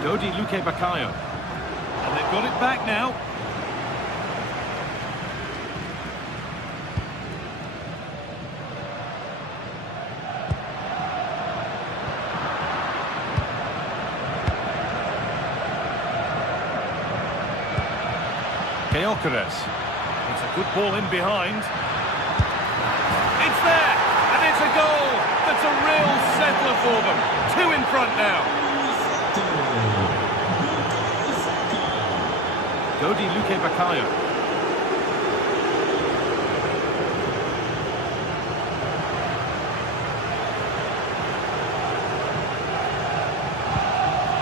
Dodi Luque Baccaio. And they've got it back now. Gyökeres. It's a good ball in behind. It's there! And it's a goal! That's a real settler for them. 2 in front now. Dodi Luque Baccaio.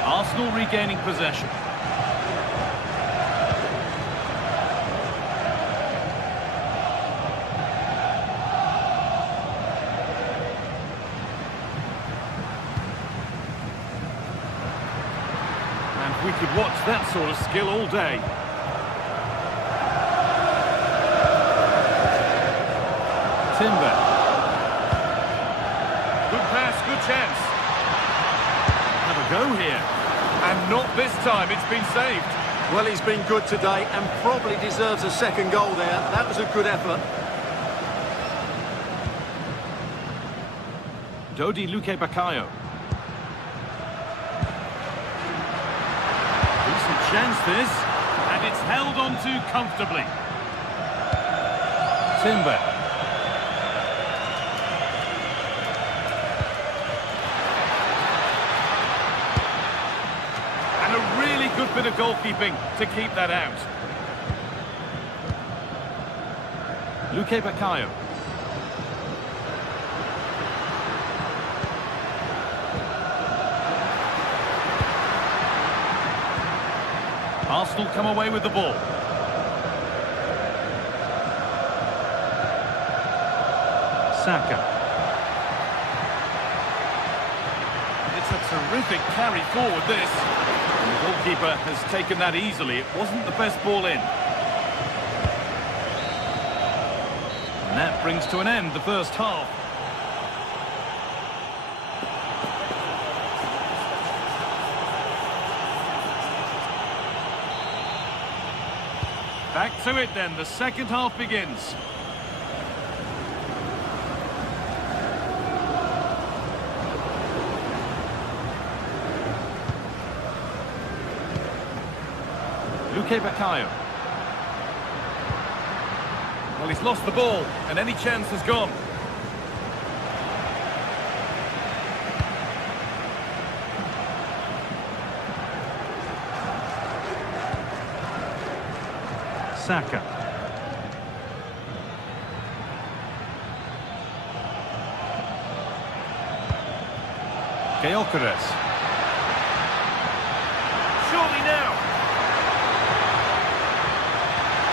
Arsenal regaining possession. that sort of skill all day. Timber. Good pass, good chance. Have a go here. And not this time, it's been saved. Well, he's been good today and probably deserves a second goal there. That was a good effort. Dodi Luque Bakayo. Decent chance this, and it's held on to comfortably. Timber. And a really good bit of goalkeeping to keep that out. Luque Bakayo. Arsenal come away with the ball. Saka. It's a terrific carry forward, this. And the goalkeeper has taken that easily. It wasn't the best ball in. And that brings to an end the first half. Back to it then, the second half begins. Luque Bakayo. Well, he's lost the ball, and any chance has gone. Saka. Gyökeres. Surely now.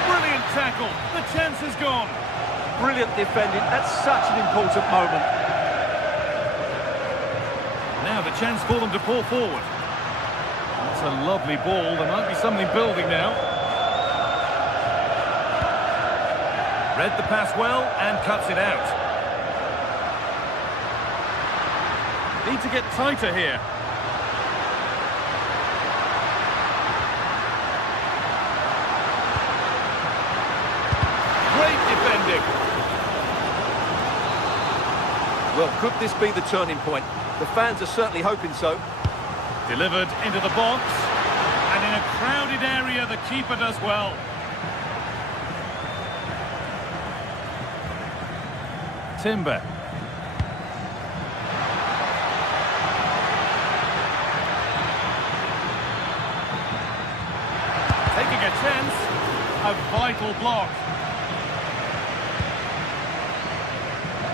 Brilliant tackle. The chance is gone. Brilliant defending. That's such an important moment. Now the chance for them to pull forward. That's a lovely ball. There might be something building now. Read the pass well and cuts it out. Need to get tighter here. Great defending. Well, could this be the turning point? The fans are certainly hoping so. Delivered into the box. And in a crowded area, the keeper does well. Timber. Taking a chance. A vital block.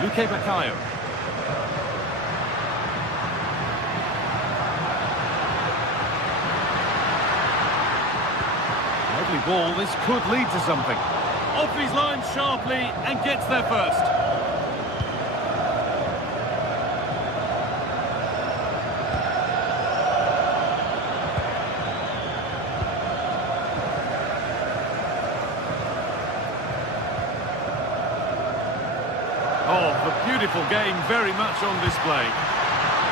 Luque Bakayo. Lovely ball. This could lead to something. Off his line sharply and gets there first. Oh, the beautiful game very much on display.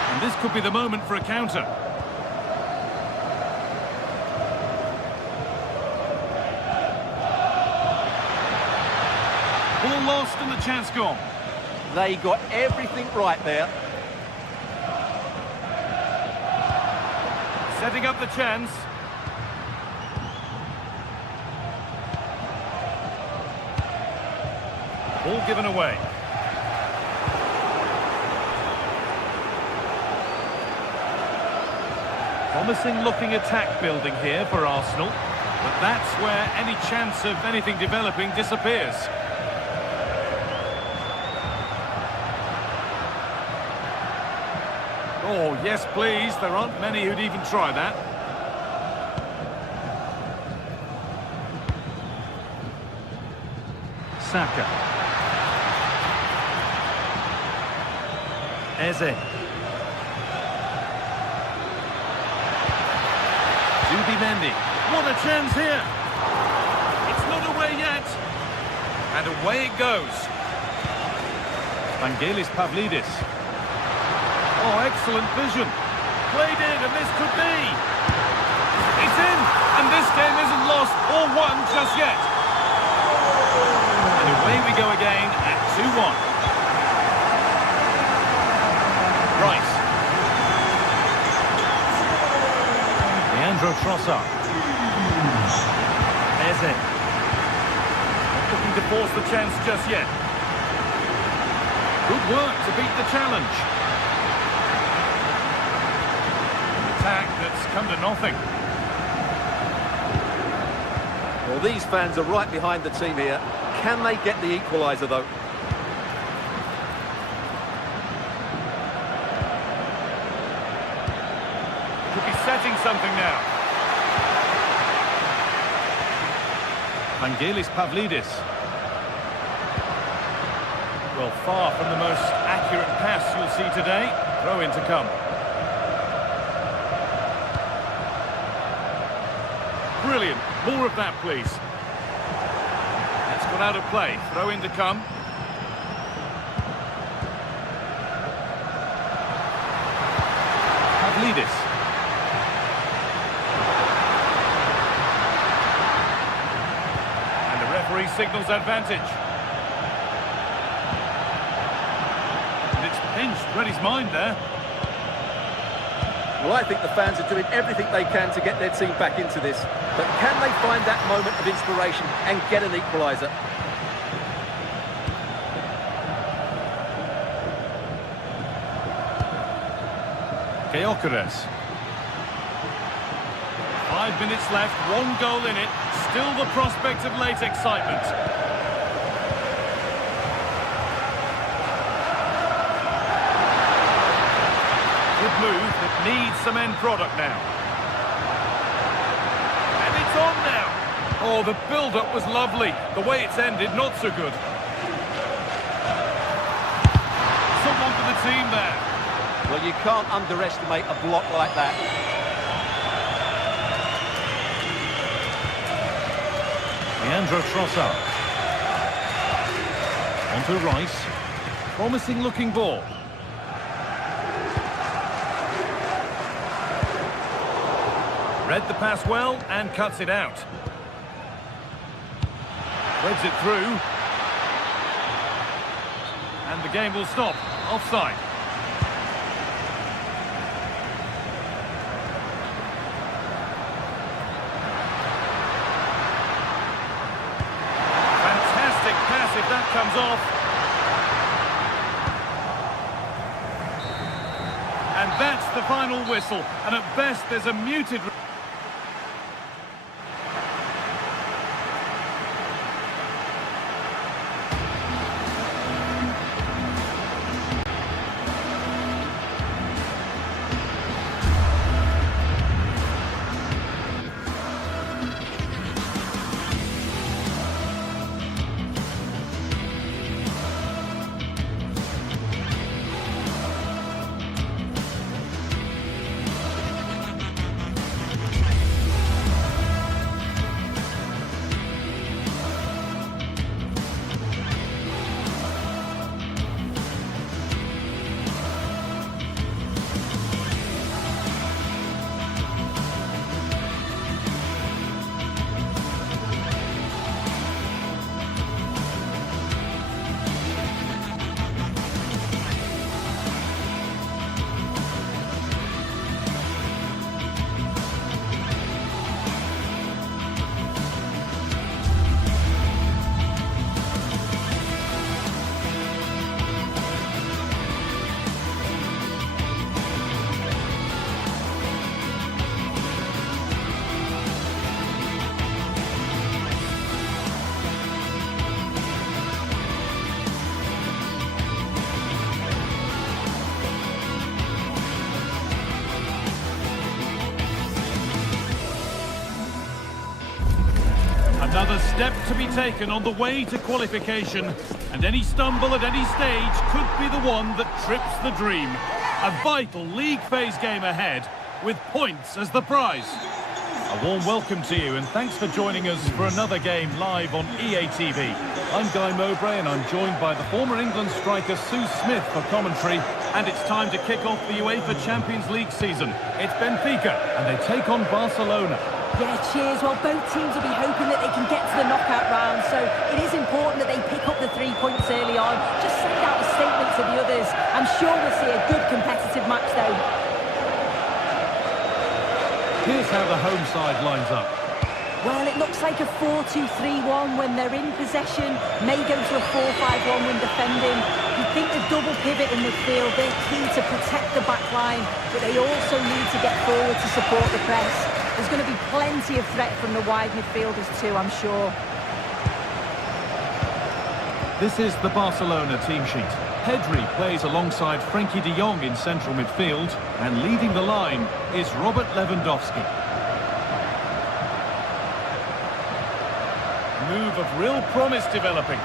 And this could be the moment for a counter. Ball lost and the chance gone. They got everything right there. Setting up the chance. Ball given away. Promising looking attack building here for Arsenal, but that's where any chance of anything developing disappears. Oh, yes, please. There aren't many who'd even try that. Saka. Eze. To be Vivendi. What a chance here. It's not away yet. And away it goes. Vangelis Pavlidis. Oh, excellent vision. Played in, and this could be. It's in, and this game isn't lost or won just yet. And away we go again at 2-1. Rice. Leandro Trossard. Eze. Not looking to force the chance just yet. Good work to beat the challenge. An attack that's come to nothing. Well, these fans are right behind the team here. Can they get the equaliser, though? Could be setting something now. Vangelis Pavlidis. Well, far from the most accurate pass you'll see today. Throw in to come. Brilliant. More of that, please. That's gone out of play. Throw in to come. Pavlidis. And the referee signals advantage. And it's pinched Reddy's mind there. Well, I think the fans are doing everything they can to get their team back into this. But can they find that moment of inspiration and get an equaliser? Gyökeres. 5 minutes left, 1 goal in it. Still the prospect of late excitement. Good move that needs some end product now. And it's on now. Oh, the build-up was lovely. The way it's ended, not so good. Someone for the team there. Well, you can't underestimate a block like that. Leandro Trossard. Onto Rice. Promising looking ball. Read the pass well and cuts it out. Threads it through. And the game will stop. Offside. Fantastic pass if that comes off. And that's the final whistle. And at best there's a muted... Another step to be taken on the way to qualification, and any stumble at any stage could be the one that trips the dream. A vital league phase game ahead, with points as the prize. A warm welcome to you and thanks for joining us for another game live on EA TV. I'm Guy Mowbray and I'm joined by the former England striker Sue Smith for commentary. And it's time to kick off the UEFA Champions League season. It's Benfica and they take on Barcelona. Yeah, cheers. Well, both teams will be hoping that they can get to the knockout round, so it is important that they pick up the 3 points early on. Just send out a statement to the others. I'm sure we'll see a good competitive match, though. Here's how the home side lines up. Well, it looks like a 4-2-3-1 when they're in possession. May go to a 4-5-1 when defending. You think the double pivot in midfield, they're key to protect the back line, but they also need to get forward to support the press. There's going to be plenty of threat from the wide midfielders too, I'm sure. This is the Barcelona team sheet. Pedri plays alongside Frenkie de Jong in central midfield, and leading the line is Robert Lewandowski. Move of real promise developing.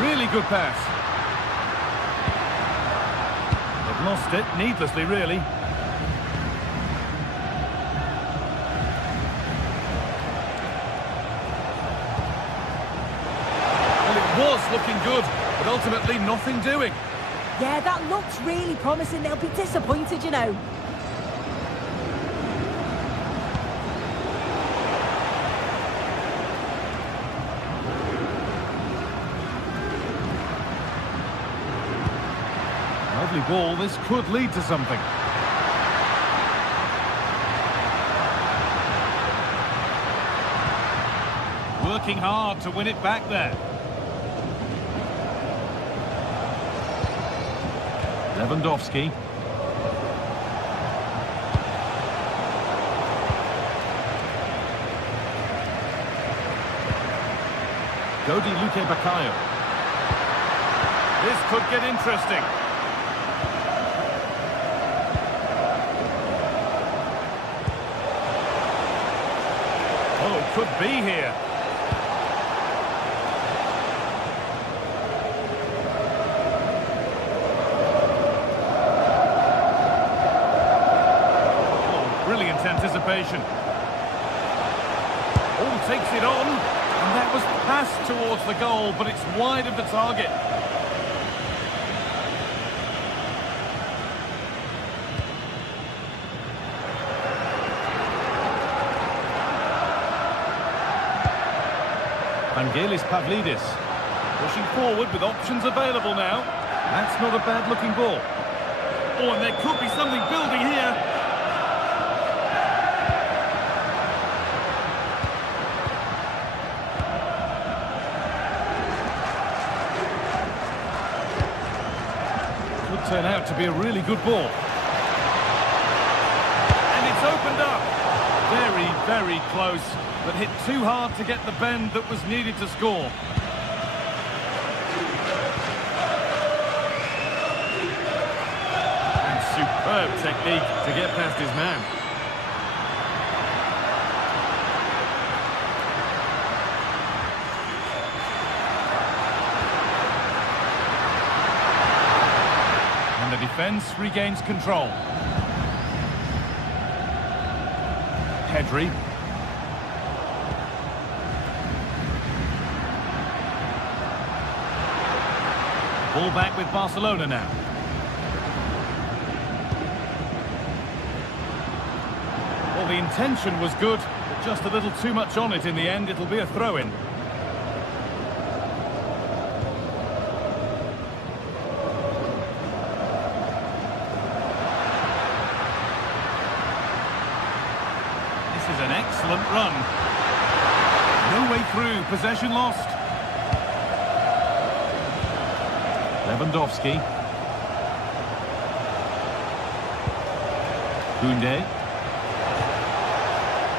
Really good pass. They've lost it needlessly, really. Well, it was looking good, but ultimately nothing doing. Yeah, that looks really promising. They'll be disappointed, you know. Lovely ball, this could lead to something. Working hard to win it back there. Lewandowski. Godi Luque Baccaio. This could get interesting. Oh, it could be here. Anticipation. Oh, takes it on, and that was passed towards the goal, but it's wide of the target. Vangelis Pavlidis. Pushing forward with options available now. That's not a bad looking ball. Oh, and there could be something building here. Turn out to be a really good ball. And it's opened up. Very, very close, but hit too hard to get the bend that was needed to score. And superb technique to get past his man. The defence regains control. Pedri. Ball back with Barcelona now. Well, the intention was good, but just a little too much on it in the end. It'll be a throw-in. This is an excellent run. No way through, possession lost. Lewandowski. Koundé.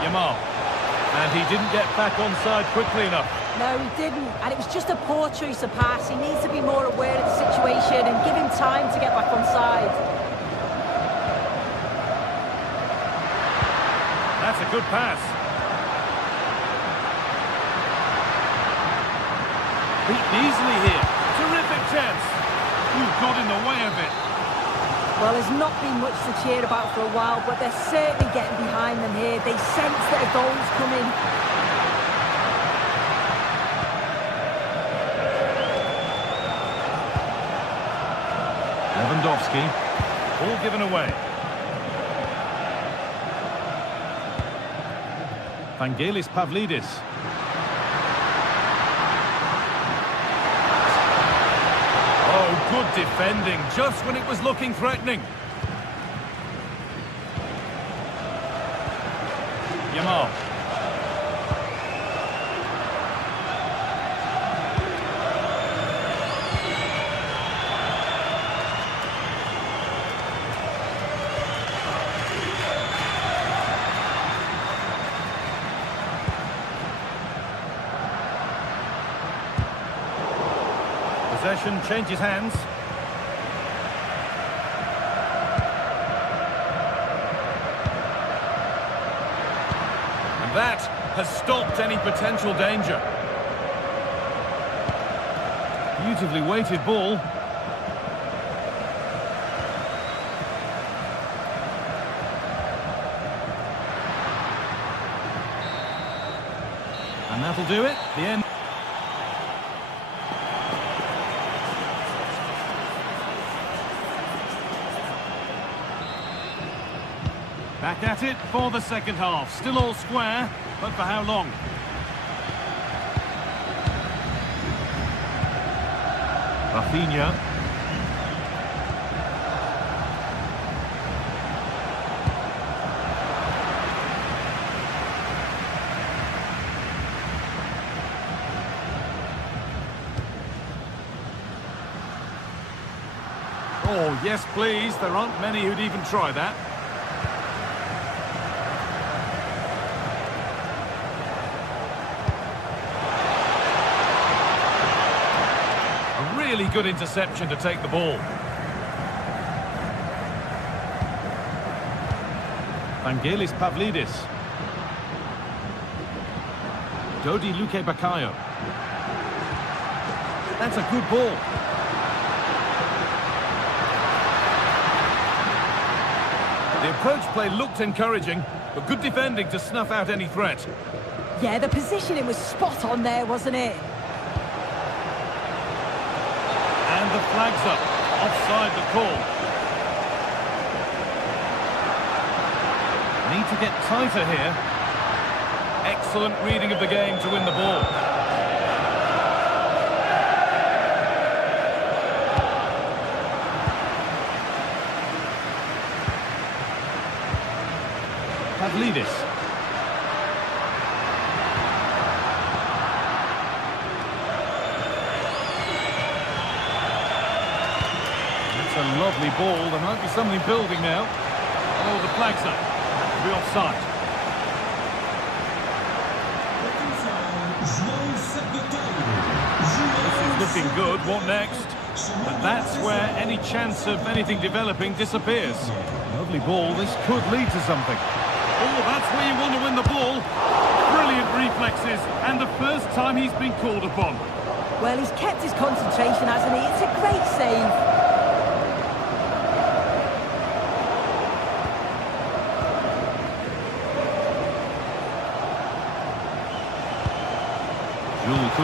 Yamal. And he didn't get back onside quickly enough. No, he didn't. And it was just a poor choice of pass. He needs to be more aware of the situation and give him time to get back onside. That's a good pass. Beaten easily here. Terrific chance. Ooh, got in the way of it. Well, there's not been much to cheer about for a while, but they're certainly getting behind them here. They sense that a goal's coming. Lewandowski, ball given away. Vangelis Pavlidis. Oh, good defending, just when it was looking threatening. Yamal. Possession changes hands. And that has stopped any potential danger. Beautifully weighted ball. And that'll do it. The end. Back at it for the second half. Still all square, but for how long? Rafinha. Oh, yes, please. There aren't many who'd even try that. Really good interception to take the ball. Vangelis Pavlidis. Dodi Luque Bakayo. That's a good ball. The approach play looked encouraging, but good defending to snuff out any threat. Yeah, the positioning was spot on there, wasn't it? And the flag's up. Offside the call. Need to get tighter here. Excellent reading of the game to win the ball. Pavlidis. A lovely ball. There might be something building now. Oh, the flag's up. That will be offside. This is looking good. What next? But that's where any chance of anything developing disappears. Lovely ball. This could lead to something. Oh, that's where you want to win the ball. Brilliant reflexes. And the first time he's been called upon. Well, he's kept his concentration, hasn't he? It's a great save. The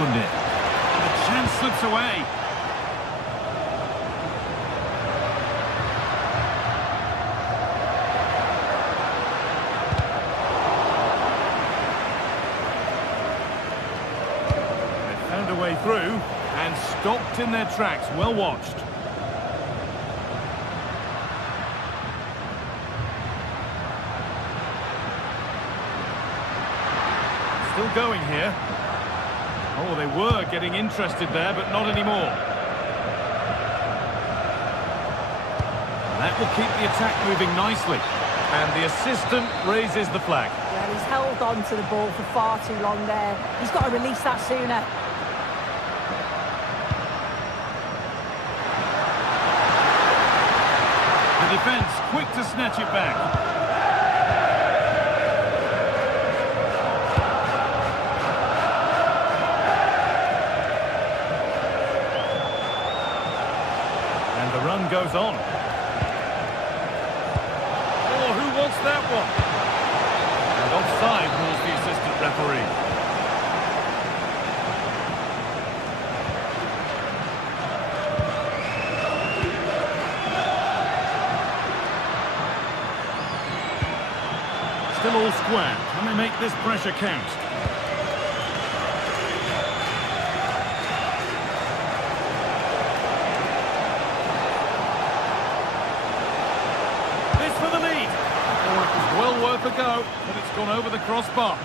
chance slips away. They found a way through and stopped in their tracks. Well watched. Still going here. Oh, they were getting interested there, but not anymore. That will keep the attack moving nicely. And the assistant raises the flag. Yeah, he's held on to the ball for far too long there. He's got to release that sooner. The defence quick to snatch it back. goes on. Oh, who wants that one? And offside rules the assistant referee. Still all square. Can they make this pressure count? This for the lead. Oh, it was well worth a go, but it's gone over the crossbar.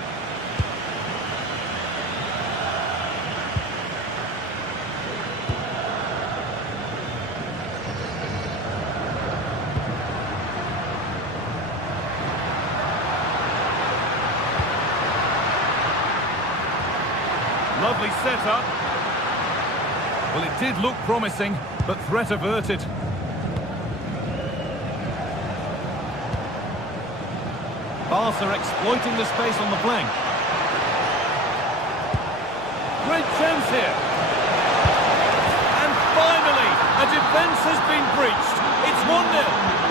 Lovely setup. Well, it did look promising, but threat averted. Barca exploiting the space on the flank. Great chance here. And finally, a defence has been breached. It's 1-0.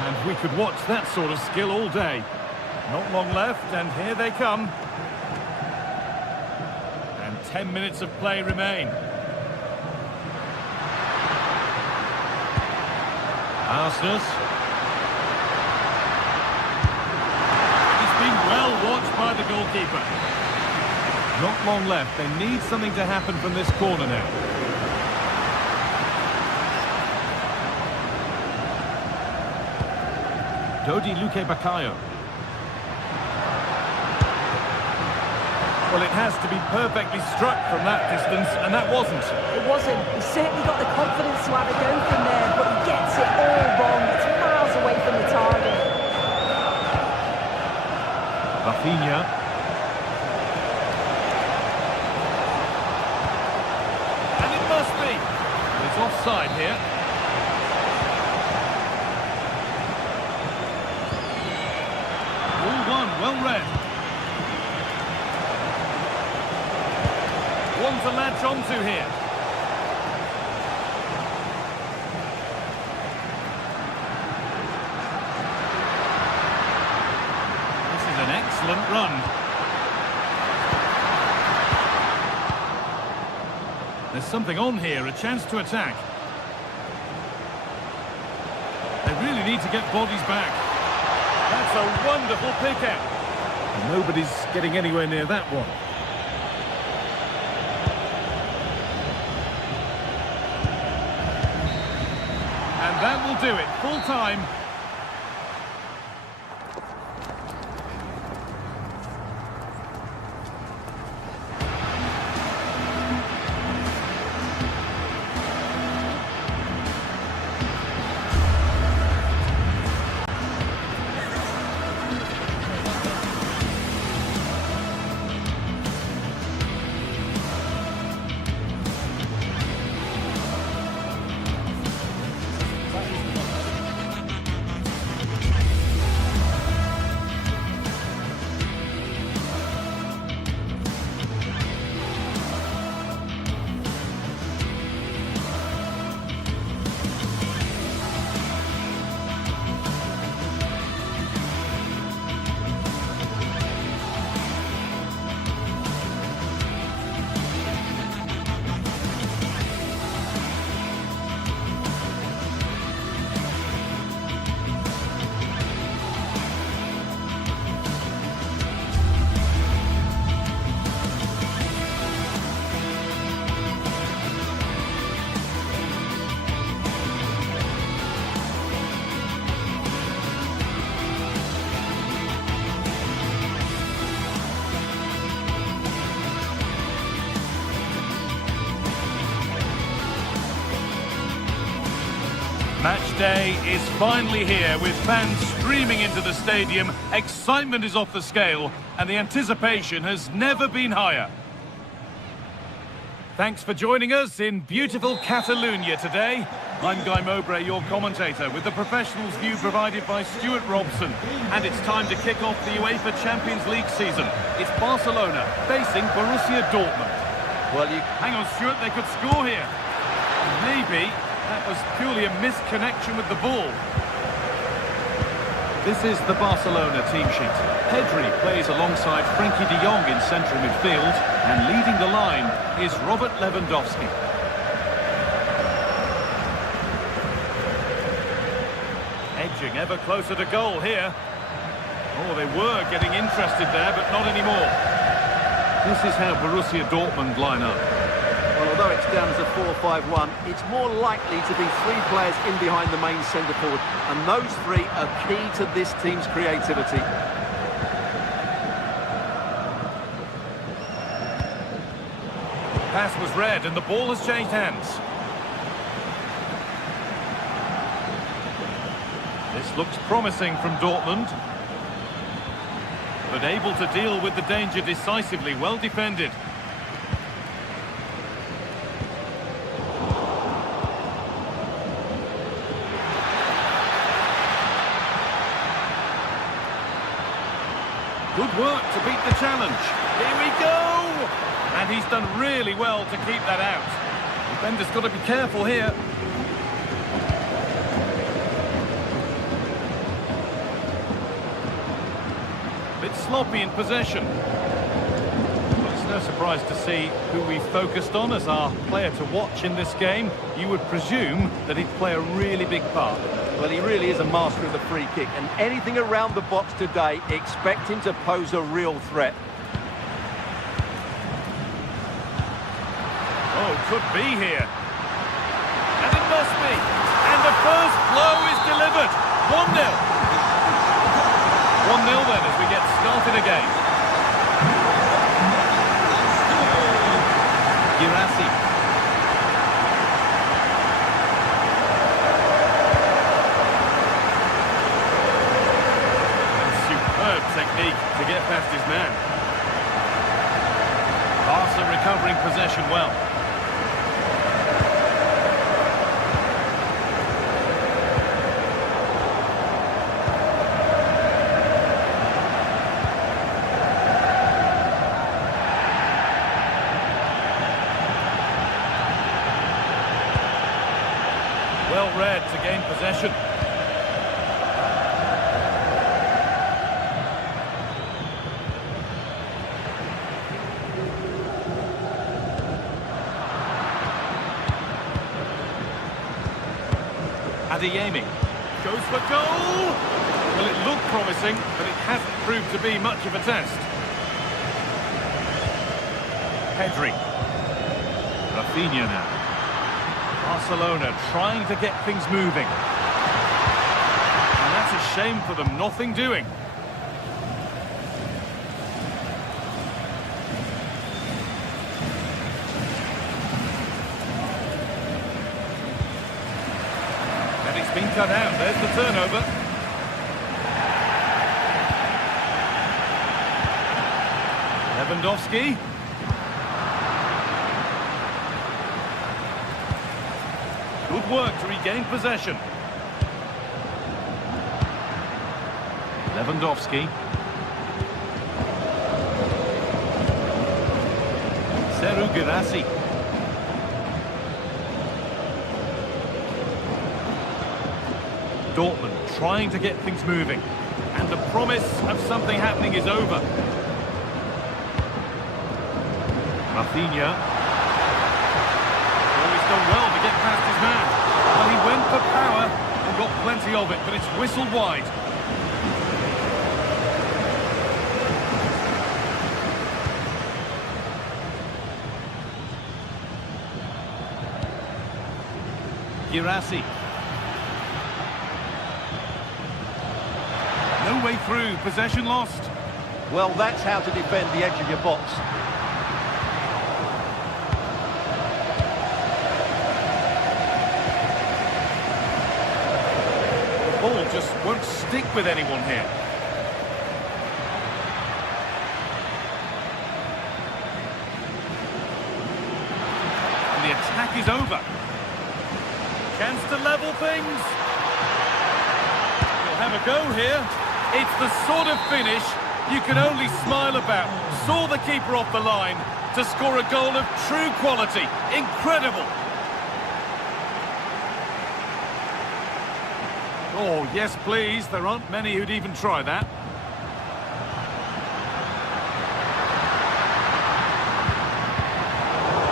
And we could watch that sort of skill all day. Not long left, and here they come. And 10 minutes of play remain. Arsenal. He's been well watched by the goalkeeper. Not long left. They need something to happen from this corner now. Dodi Luque Baccaio. Well, it has to be perfectly struck from that distance, and that wasn't. It wasn't. He certainly got the confidence to have a go from there, but he gets it all wrong. It's miles away from the target. Rafinha. And it must be. It's offside here. Well read. One to latch onto here. This is an excellent run. There's something on here, a chance to attack. They really need to get bodies back. That's a wonderful pick-out. Nobody's getting anywhere near that one. And that will do it. Full time. Match day is finally here, with fans streaming into the stadium. Excitement is off the scale, and the anticipation has never been higher. Thanks for joining us in beautiful Catalonia today. I'm Guy Mowbray, your commentator, with the professionals' view provided by Stuart Robson. And it's time to kick off the UEFA Champions League season. It's Barcelona facing Borussia Dortmund. Well, Hang on, Stuart, they could score here. Maybe that was purely a misconnection with the ball. This is the Barcelona team sheet. Pedri plays alongside Frenkie de Jong in central midfield, and leading the line is Robert Lewandowski. Edging ever closer to goal here. Oh, they were getting interested there, but not anymore. This is how Borussia Dortmund line up. Well, although it's down as a 4-5-1, it's more likely to be three players in behind the main centre-forward, and those three are key to this team's creativity. Pass was read, and the ball has changed hands. This looks promising from Dortmund, but able to deal with the danger decisively. Well defended. Good work to beat the challenge. Here we go! And he's done really well to keep that out. Defender's got to be careful here. Bit sloppy in possession. Well, it's no surprise to see who we focused on as our player to watch in this game. You would presume that he'd play a really big part. Well, he really is a master of the free kick, and anything around the box today, expect him to pose a real threat. Oh, could be here. And it must be. And the first blow is delivered. 1-0. 1-0 then as we get started again. Girassi. And superb technique to get past his man. Barca recovering possession well. Well read to gain possession. Adeyemi goes for goal. Well, it looked promising, but it hasn't proved to be much of a test. Pedri. Rafinha now. Barcelona trying to get things moving. And that's a shame for them, nothing doing. And it's been cut out, there's the turnover. Lewandowski. Good work to regain possession. Lewandowski. Girassi. Dortmund trying to get things moving. And the promise of something happening is over. Rafinha. He's done well to get past his man. Well, he went for power and got plenty of it, but it's whistled wide. Girassi. No way through, possession lost. Well, that's how to defend the edge of your box. The ball just won't stick with anyone here. And the attack is over. Chance to level things. He'll have a go here. It's the sort of finish you can only smile about. Saw the keeper off the line to score a goal of true quality. Incredible. Oh, yes, please. There aren't many who'd even try that.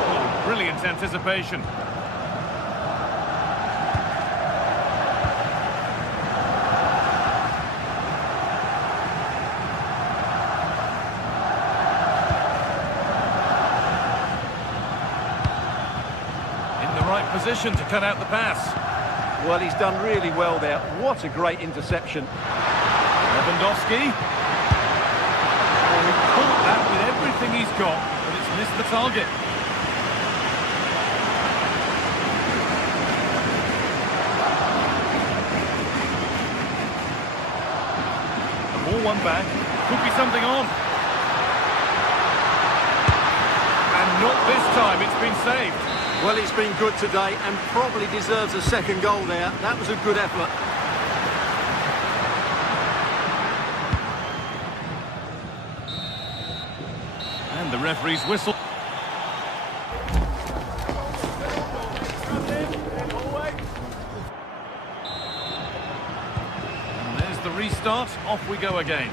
Oh, brilliant anticipation. Position to cut out the pass. Well, he's done really well there. What a great interception. Lewandowski. Oh, he caught that with everything he's got, but it's missed the target. The ball won back. Could be something on. And not this time, it's been saved. Well, he's been good today and probably deserves a second goal there. That was a good effort. And the referee's whistle. And there's the restart. Off we go again.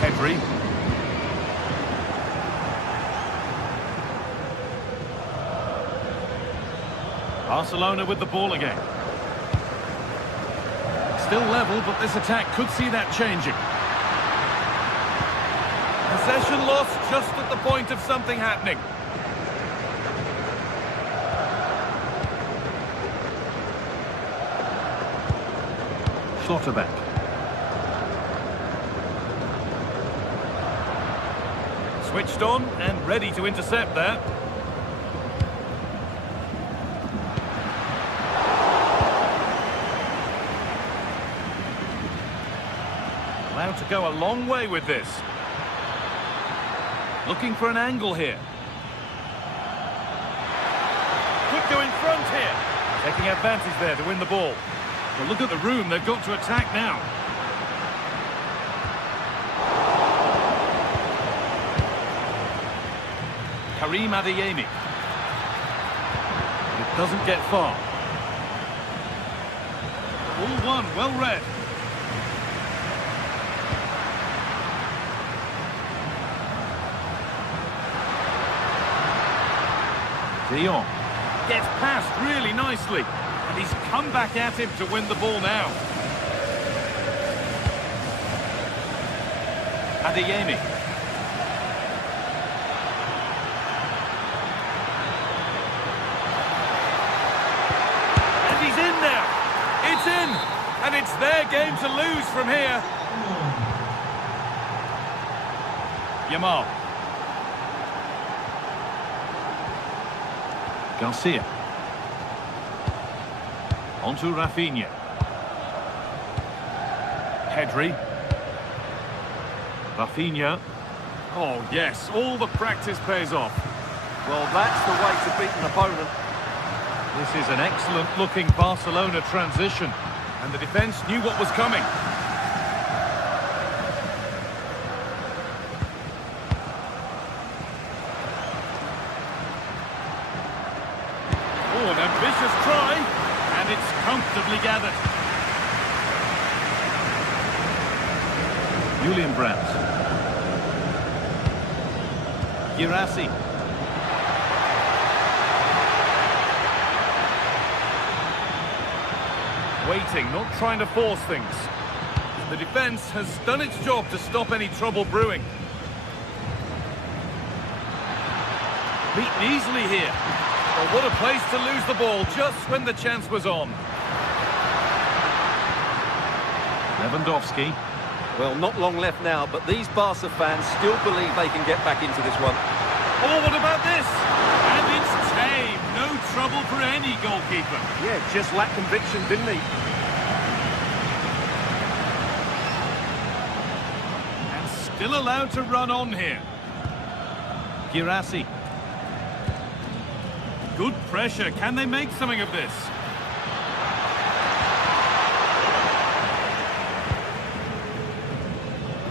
Pedri. Barcelona with the ball again. Still level, but this attack could see that changing. Possession lost just at the point of something happening. Schlotterbeck. Switched on and ready to intercept that. Allowed to go a long way with this. Looking for an angle here. Could go in front here. Taking advantage there to win the ball. Well, look at the room they've got to attack now. Karim Adeyemi. It doesn't get far. All one, well read. De Jong gets past really nicely, and he's come back at him to win the ball now. Adeyemi. And he's in now. It's in, and it's their game to lose from here. Yamal. Garcia. On to Rafinha. Pedri. Rafinha. Oh, yes, all the practice pays off. Well, that's the way to beat an opponent. This is an excellent-looking Barcelona transition, and the defence knew what was coming. Oh, an ambitious try, and it's comfortably gathered. Julian Brandt. Girassi. Waiting, not trying to force things. The defence has done its job to stop any trouble brewing. Beaten easily here. Well, what a place to lose the ball just when the chance was on. Lewandowski. Well, not long left now, but these Barca fans still believe they can get back into this one. Oh, what about this? And it's tame. No trouble for any goalkeeper. Yeah, just lacked conviction, didn't he? And still allowed to run on here. Girassi. Good pressure. Can they make something of this?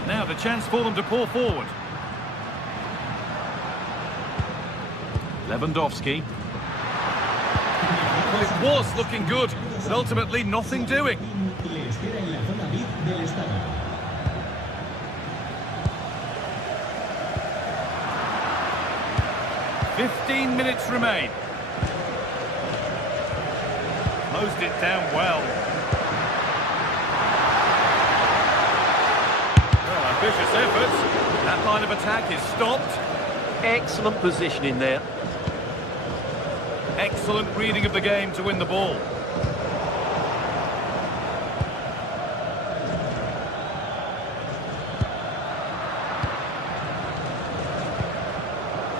Now the chance for them to pour forward. Lewandowski. Well, it was looking good, but ultimately nothing doing. Le espera en la zona VIP del estadio. "15 minutes remain." Closed it down well. Well, ambitious efforts. That line of attack is stopped. Excellent positioning there. Excellent reading of the game to win the ball.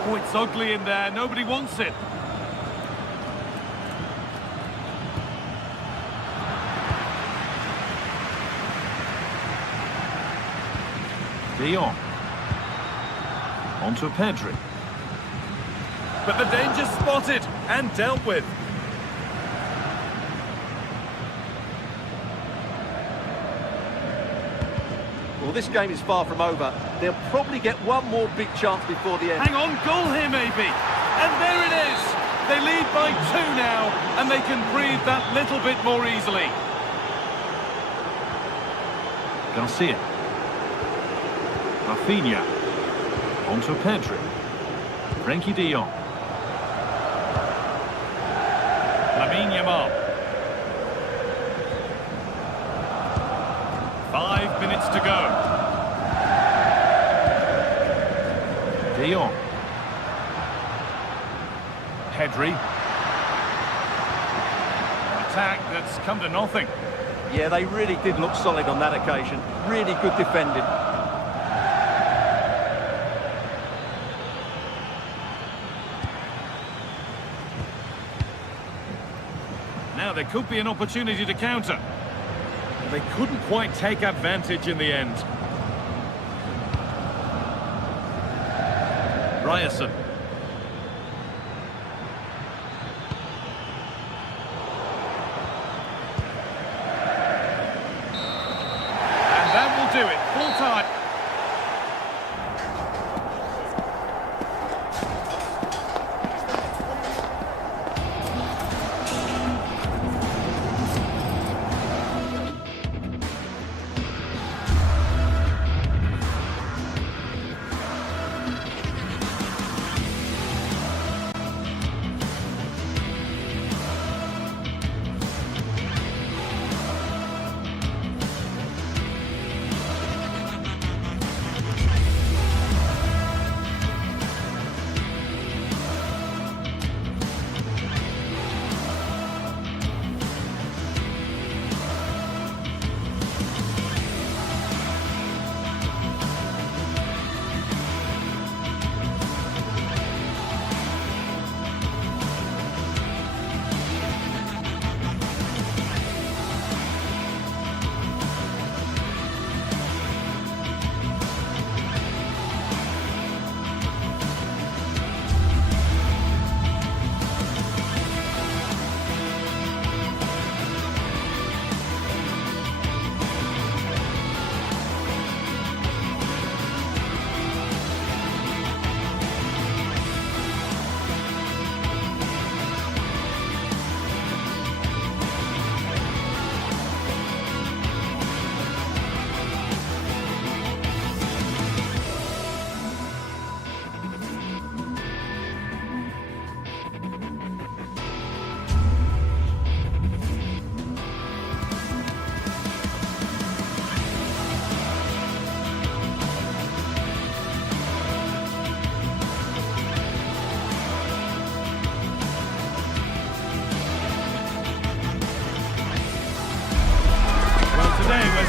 Oh, it's ugly in there. Nobody wants it. De Jong. On to Pedri. But the danger spotted and dealt with. Well, this game is far from over. They'll probably get one more big chance before the end. Hang on, goal here maybe. And there it is. They lead by 2 now, and they can breathe that little bit more easily. Garcia. Rafinha. On to Pedri. Frenkie de Jong. Lamine Yamal. 5 minutes to go. De Jong. Pedri. Attack that's come to nothing. Yeah, they really did look solid on that occasion. Really good defending. Now there could be an opportunity to counter. They couldn't quite take advantage in the end. Ryerson. And that will do it. Full time.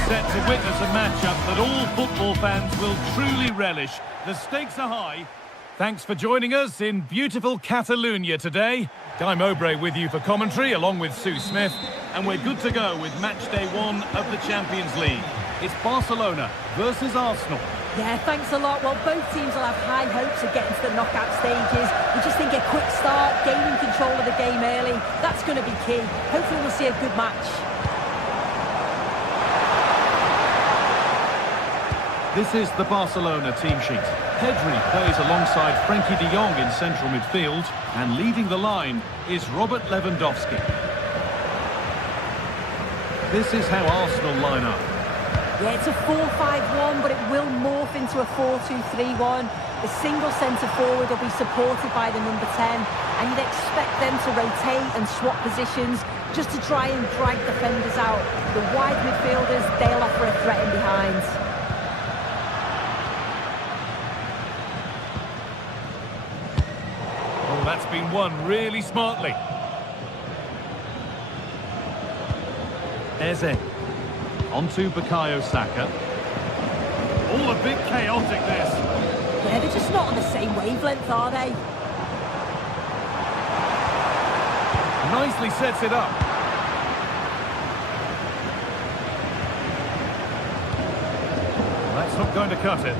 Set to witness a matchup that all football fans will truly relish. The stakes are high. Thanks for joining us in beautiful Catalonia today. Guy Mowbray with you for commentary, along with Sue Smith. And we're good to go with match day 1 of the Champions League. It's Barcelona versus Arsenal. Yeah, thanks a lot. Well, both teams will have high hopes of getting to the knockout stages. We just think a quick start, gaining control of the game early, that's going to be key. Hopefully we'll see a good match. This is the Barcelona team sheet. Pedri plays alongside Frenkie de Jong in central midfield, and leading the line is Robert Lewandowski. This is how Arsenal line up. Yeah, it's a 4-5-1, but it will morph into a 4-2-3-1. The single centre-forward will be supported by the number 10, and you'd expect them to rotate and swap positions just to try and drag defenders out. The wide midfielders, they'll offer a threat in behind. Oh, that's been won really smartly. Eze. On to Bukayo Saka. All a bit chaotic, this. Yeah, they're just not on the same wavelength, are they? Nicely sets it up. That's not going to cut it.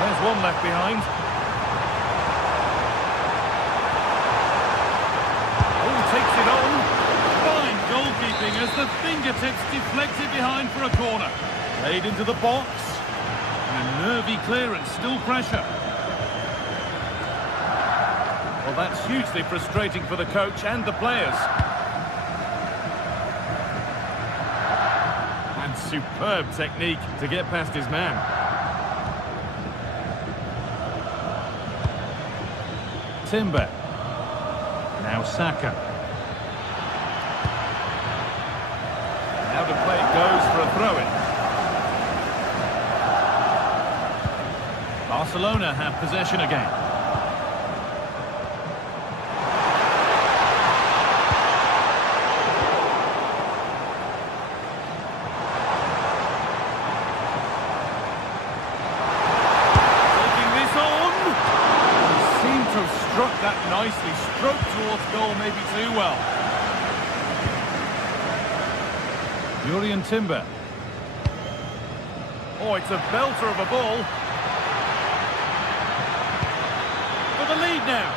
There's one left behind. Takes it on. Fine goalkeeping as the fingertips deflected behind for a corner. Played into the box. And a nervy clearance, still pressure. Well, that's hugely frustrating for the coach and the players. And superb technique to get past his man. Timber. Now Saka. How to play goes for a throw-in. Barcelona have possession again. Taking this on. He seemed to have struck that nicely. Stroked towards goal, maybe too well. Julian Timber. Oh, it's a belter of a ball. For the lead now.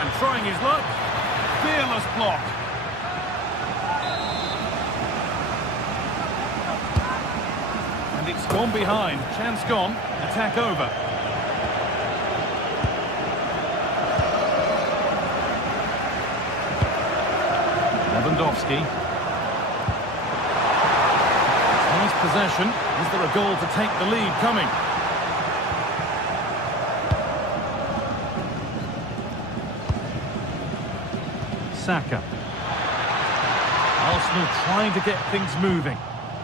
And trying his luck. Fearless block. And it's gone behind. Chance gone. Attack over. Lewandowski. Nice possession. Is there a goal to take the lead coming? Saka. Arsenal trying to get things moving.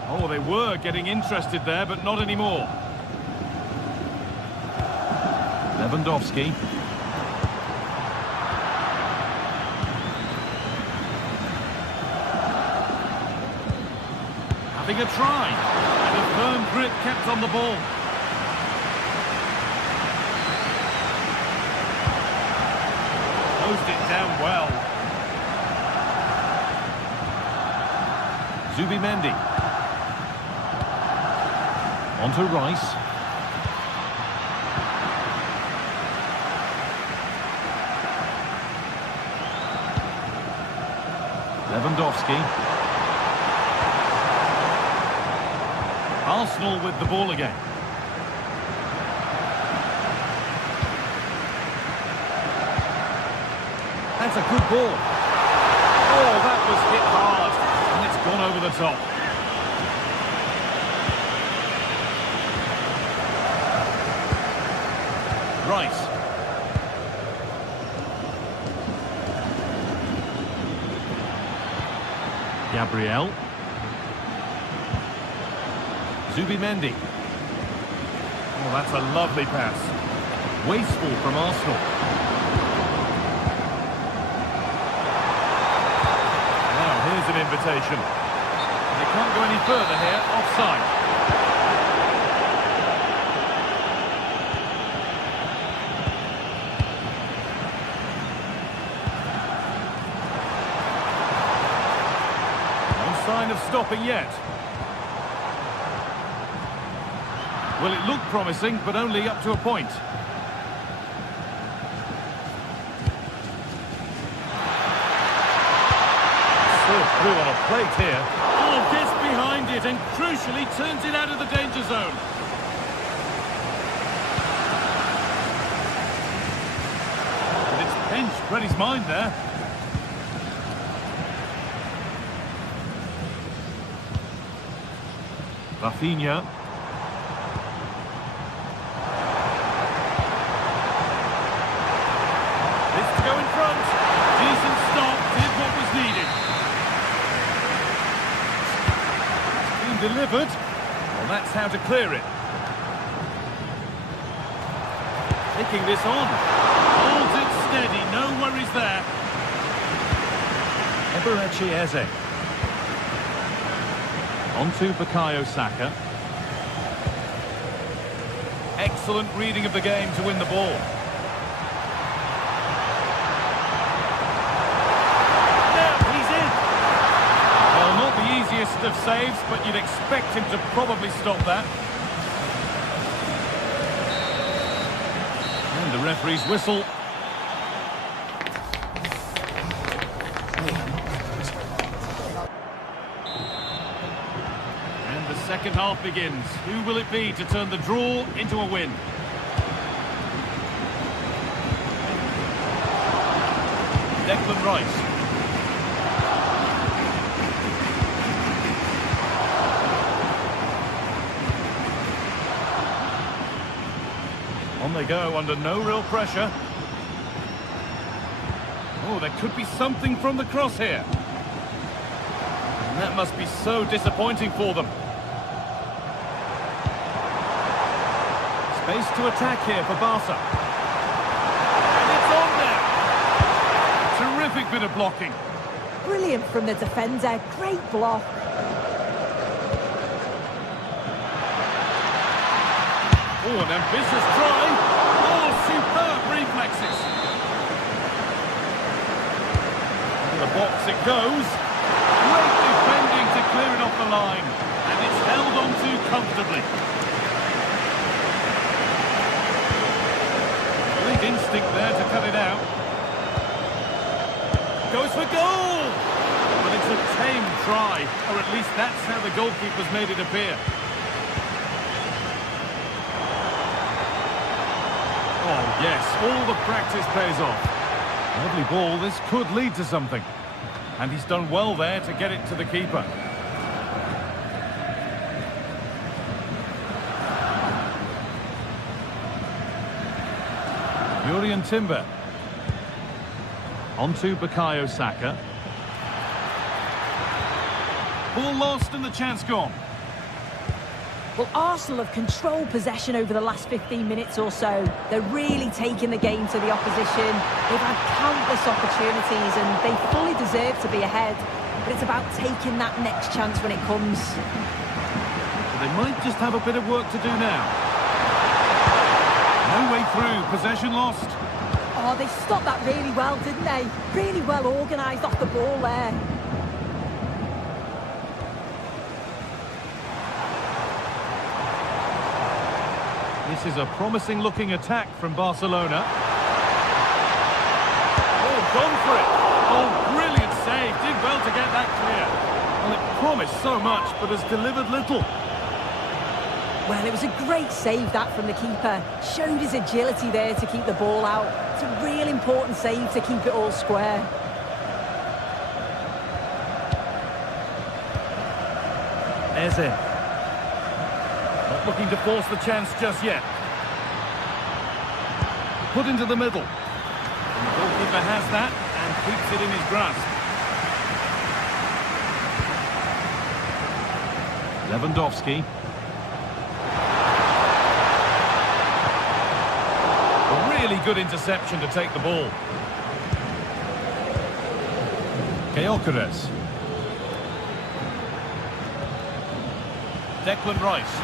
Oh, they were getting interested there, but not anymore. Lewandowski. Having a try, and a firm grip kept on the ball. Closed it down well. Zubimendi. On to Rice. Lewandowski. Arsenal with the ball again. That's a good ball. Oh, that was hit hard. And it's gone over the top. Rice. Gabriel. Zubimendi. Oh, that's a lovely pass. Wasteful from Arsenal. invitation. They can't go any further here, offside. Sign of stopping yet. Well, it looked promising, but only up to a point. Served through on a plate here. Oh, gets behind it and crucially turns it out of the danger zone. But it's pinched, read his mind there. Rafinha. This to go in front. Decent stop, did what was needed. It's been delivered. Well, that's how to clear it. Taking this on. Holds it steady, no worries there. Eberechi Eze. On to Bukayo Saka. Excellent reading of the game to win the ball. Now he's in. Well, not the easiest of saves, but you'd expect him to probably stop that. And the referee's whistle. Second half begins. Who will it be to turn the draw into a win? Declan Rice. On they go under no real pressure. Oh, there could be something from the cross here. And that must be so disappointing for them. Space to attack here for Barca. And it's on there! Terrific bit of blocking. Brilliant from the defender, great block. Oh, an ambitious try. Oh, superb reflexes. In the box it goes. Great defending to clear it off the line. And it's held on to comfortably. Instinct there to cut it out. Goes for goal! But it's a tame try, or at least that's how the goalkeeper's made it appear. Oh yes, all the practice pays off. Lovely ball, this could lead to something. And he's done well there to get it to the keeper. Yurian Timber. On to Bukayo Saka. Ball lost and the chance gone. Well, Arsenal have controlled possession over the last 15 minutes or so. They're really taking the game to the opposition. They've had countless opportunities and they fully deserve to be ahead. But it's about taking that next chance when it comes. But they might just have a bit of work to do now. No way through, possession lost. Oh, they stopped that really well, didn't they? Really well organised off the ball there. This is a promising looking attack from Barcelona. Oh, gone for it. Oh, brilliant save. Did well to get that clear. Well, it promised so much, but has delivered little. Well, it was a great save, that, from the keeper. Showed his agility there to keep the ball out. It's a real important save to keep it all square. Eze. Not looking to force the chance just yet. Put into the middle. And the goalkeeper has that and keeps it in his grasp. Lewandowski. A really good interception to take the ball. Gyökeres. Declan Rice.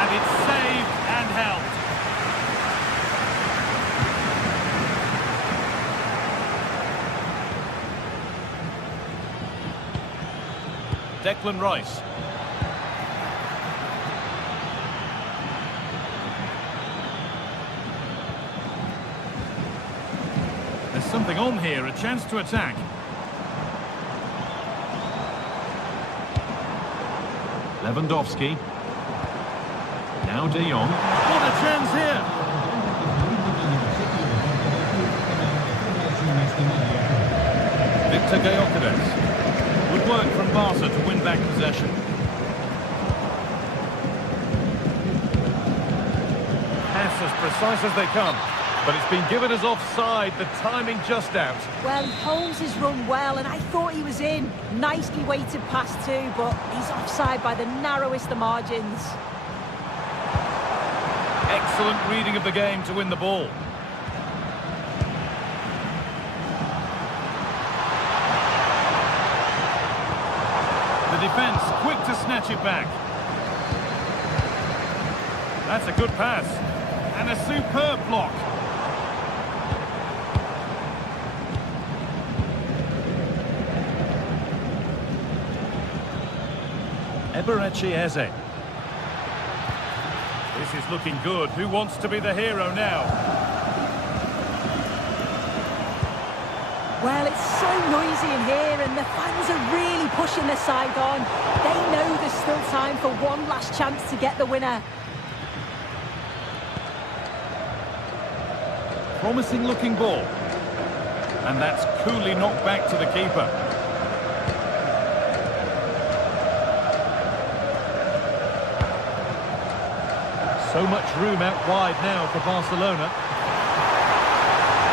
And it's saved and held. Declan Rice. There's something on here, a chance to attack. Lewandowski. Now De Jong. What a chance here! Victor Gyökeres. Would work from Barca to win back possession. Pass as precise as they come, but it's been given as offside, the timing just out. Well, he holds his run well, and I thought he was in. Nicely weighted pass too, but he's offside by the narrowest of margins. Excellent reading of the game to win the ball. The defence quick to snatch it back. That's a good pass. And a superb block. Eberechi Eze. This is looking good. Who wants to be the hero now? Well, it's so noisy in here, and the fans are really pushing their side on. They know there's still time for one last chance to get the winner. Promising looking ball. And that's coolly knocked back to the keeper. So much room out wide now for Barcelona.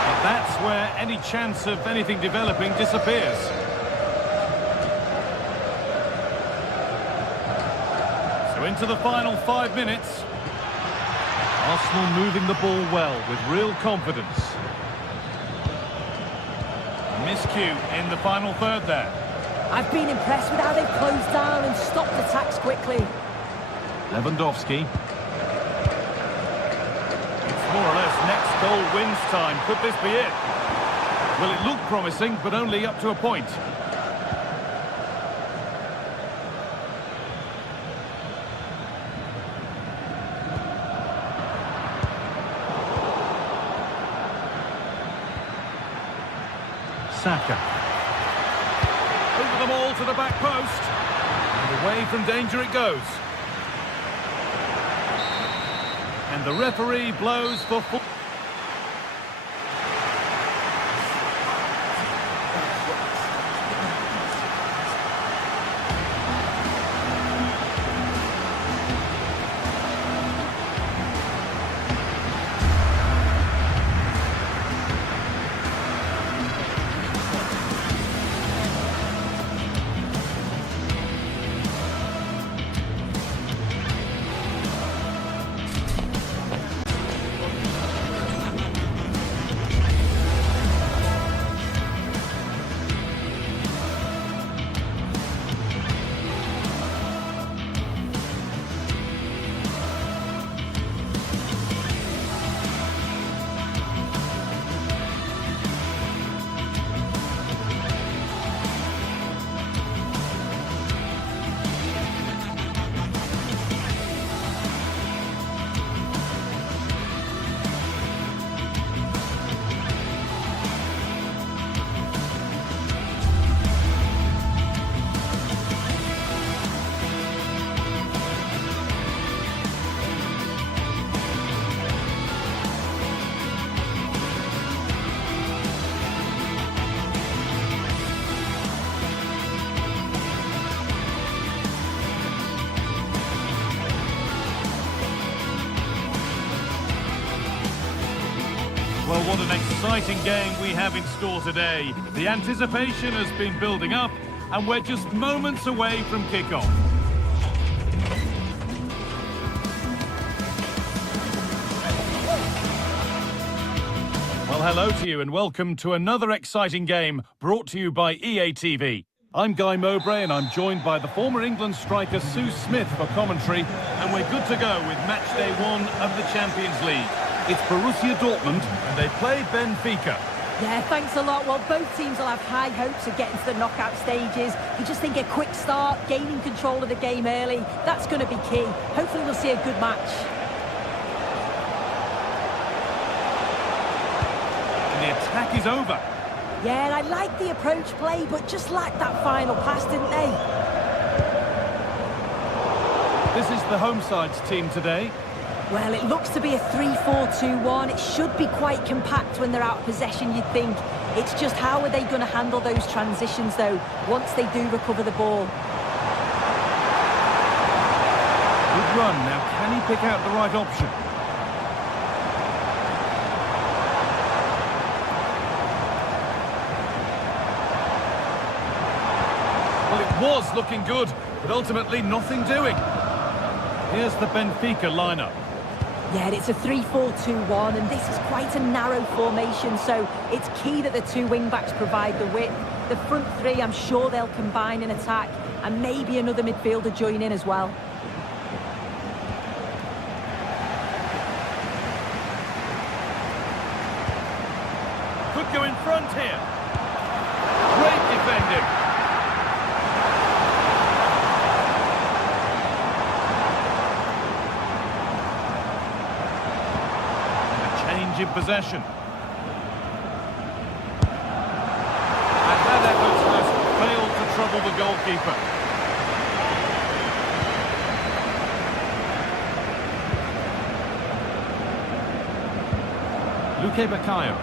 But that's where any chance of anything developing disappears. So into the final 5 minutes. Arsenal moving the ball well with real confidence. Miscue in the final third there. I've been impressed with how they've closed down and stopped attacks quickly. Lewandowski. More or less next goal wins time. Could this be it? Well, it looked promising, but only up to a point. Saka. Over the ball to the back post. And away from danger it goes. And the referee blows for full. Well, what an exciting game we have in store today. The anticipation has been building up, and we're just moments away from kickoff. Well, hello to you and welcome to another exciting game brought to you by EA TV. I'm Guy Mowbray and I'm joined by the former England striker Sue Smith for commentary, and we're good to go with match day 1 of the Champions League. It's Borussia Dortmund and they play Benfica. Yeah, thanks a lot. Well, both teams will have high hopes of getting to the knockout stages. You just think a quick start, gaining control of the game early, that's going to be key. Hopefully we'll see a good match. And the attack is over. Yeah, and I like the approach play, but just lacked that final pass, didn't they? This is the home side's team today. Well, it looks to be a 3-4-2-1. It should be quite compact when they're out of possession, you'd think. It's just how are they going to handle those transitions, though, once they do recover the ball? Good run. Now, can he pick out the right option? Well, it was looking good, but ultimately nothing doing. Here's the Benfica lineup. Yeah, it's a 3-4-2-1, and this is quite a narrow formation, so it's key that the two wing-backs provide the width. The front three, I'm sure they'll combine in attack, and maybe another midfielder join in as well. Could go in front here. Great defending. In possession. And that effort has failed to trouble the goalkeeper. Luque Baccaio.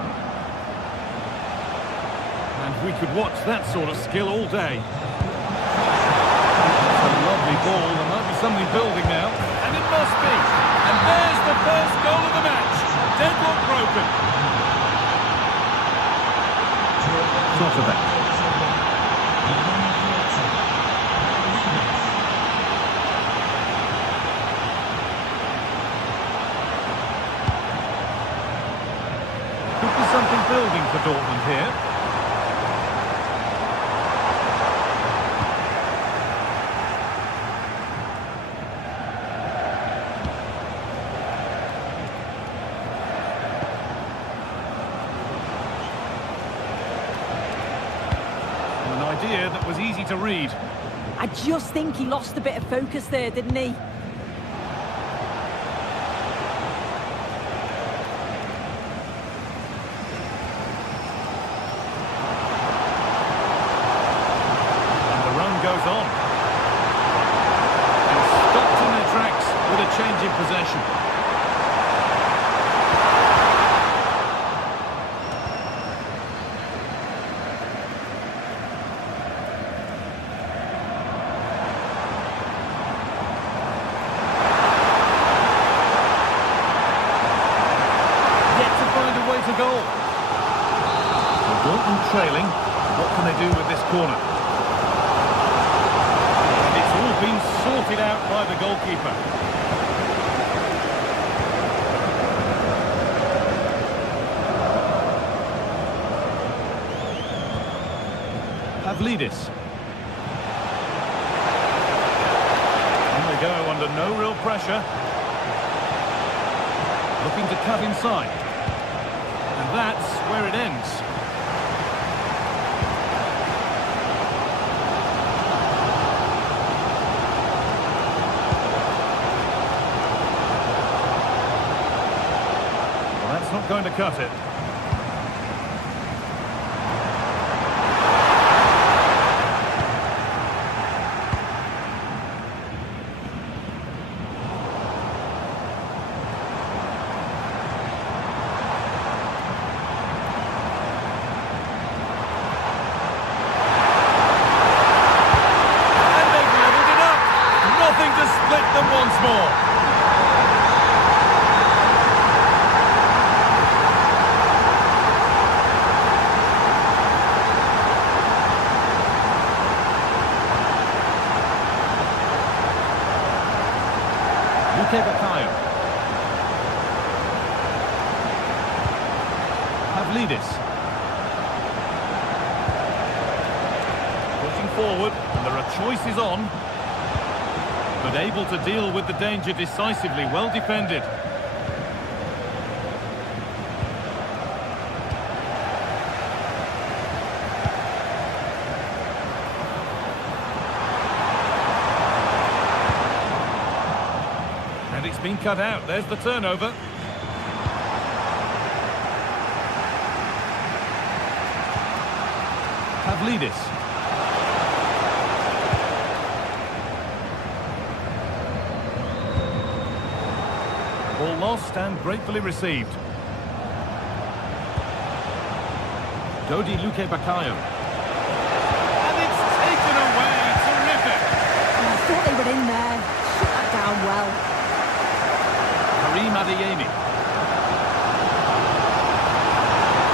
And we could watch that sort of skill all day. It's a lovely ball. There might be something building now. And it must be. And there's the first goal of the match. Deadlock broken. Sort of that. Could be something building for Dortmund here. That was easy to read. I just think he lost a bit of focus there, didn't he? And the run goes on. And stopped in their tracks with a change in possession. Goal. Dortmund trailing. What can they do with this corner? And it's all been sorted out by the goalkeeper. Pavlidis. On they go under no real pressure. Looking to cut inside. And that's where it ends. Well, that's not going to cut it. Once more. Luque Baccaio. Pavlidis. Pushing forward, and there are choices on. But able to deal with the danger decisively, well defended. And it's been cut out. There's the turnover. Pavlidis. Ball lost and gratefully received. Dodi Luque Bakayo. And it's taken away. Terrific. I thought they were in there. Shut that down well. Karim Adeyemi.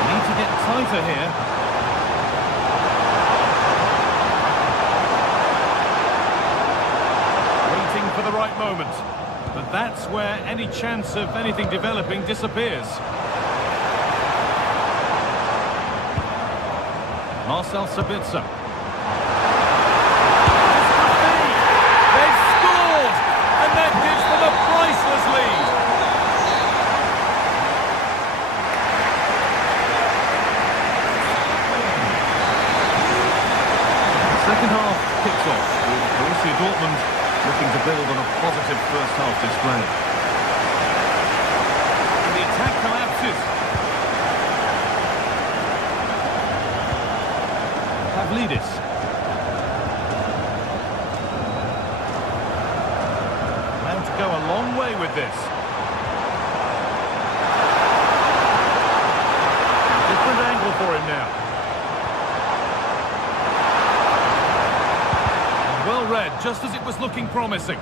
Need to get tighter here. Waiting for the right moment. But that's where any chance of anything developing disappears. Marcel Sabitzer. They've scored! And that gives them a priceless lead. The second half kicks off with Borussia Dortmund looking to build on a positive first half display. And the attack collapses. Pavlidis. Bound to go a long way with this. Different angle for him now. Well read, just as it was looking promising.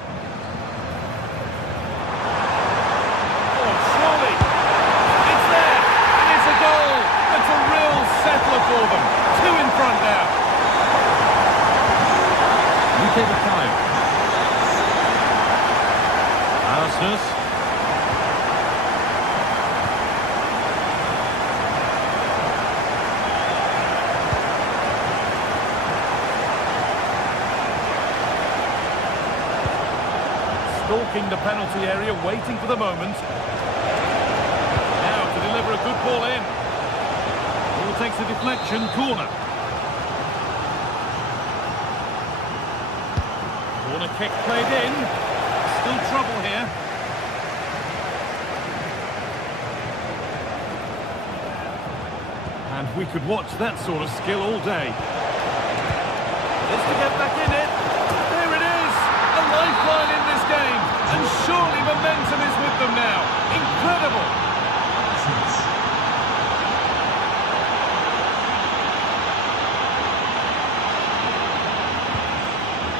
Oh, surely! It's there! And it's a goal! It's a real settler for them. Two in front now. Luque Bakayo. Arsenal. Stalking the penalty area, waiting for the moment. Now to deliver a good ball in. Ball takes a deflection, corner. Corner kick played in. Still trouble here. And we could watch that sort of skill all day. This to get back in it. There it is. A lifeline in this game. And surely momentum is with them now. Incredible.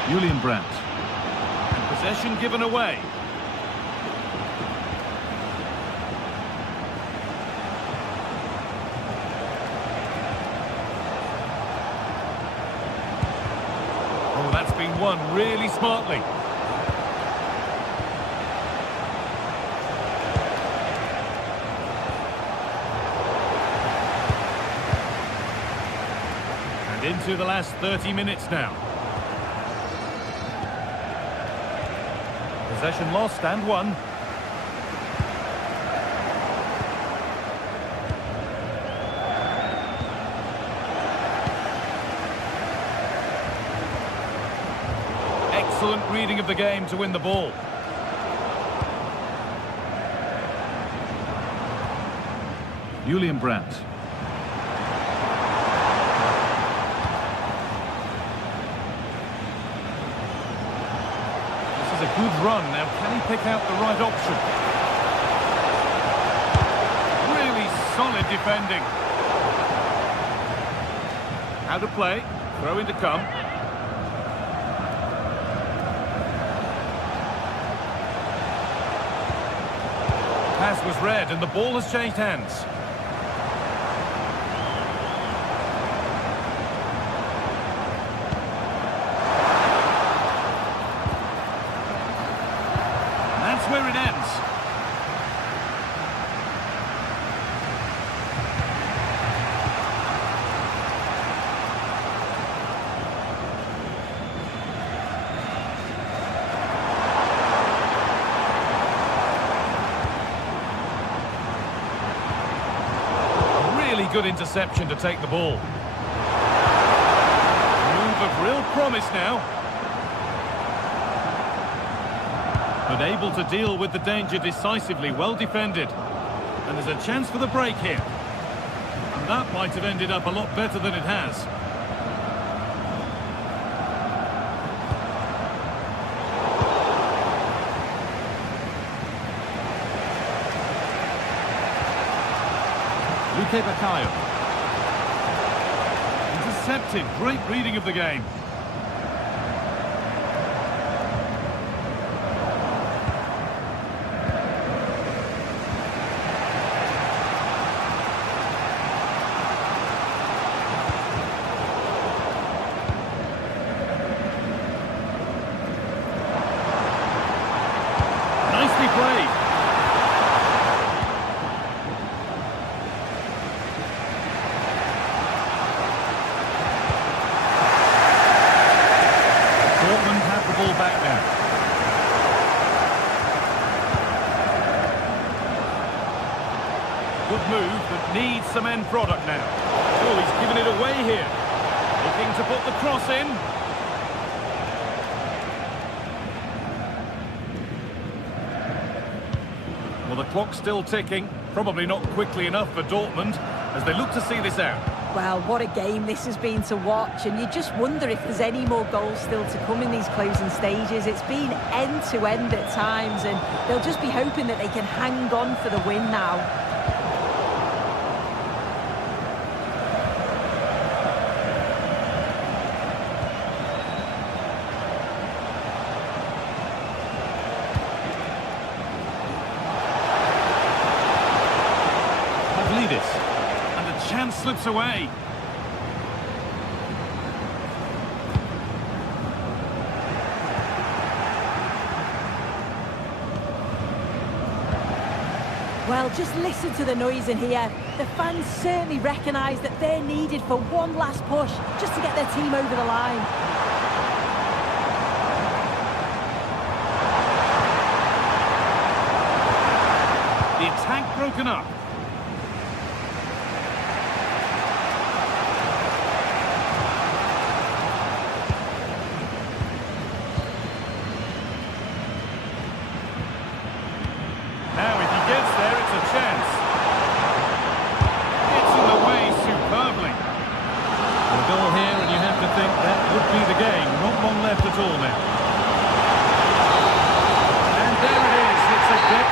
Julian Brandt. And possession given away. Oh, that's been won really smartly. And into the last 30 minutes now. Possession lost and won. Excellent reading of the game to win the ball. Julian Brandt. A good run. Now, can he pick out the right option? Really solid defending. How to play. Throw in to come. Pass was read and the ball has changed hands. Where it ends. good interception to take the ball. Move of real promise now. But able to deal with the danger decisively, well defended. And there's a chance for the break here. And that might have ended up a lot better than it has. Intercepted, great reading of the game. Nicely played. Back now. Good move, but needs some end product now. Oh, he's given it away here. Looking to put the cross in. Well, the clock's still ticking. Probably not quickly enough for Dortmund as they look to see this out. Well, what a game this has been to watch, and you just wonder if there's any more goals still to come in these closing stages. It's been end-to-end at times, and they'll just be hoping that they can hang on for the win now. Chance slips away. Well, just listen to the noise in here. The fans certainly recognise that they're needed for one last push just to get their team over the line. The attack broken up. Now, if he gets there, it's a chance. Gets in the way superbly. A goal here, and you have to think that would be the game. Not long left at all now. And there it is. It's a good...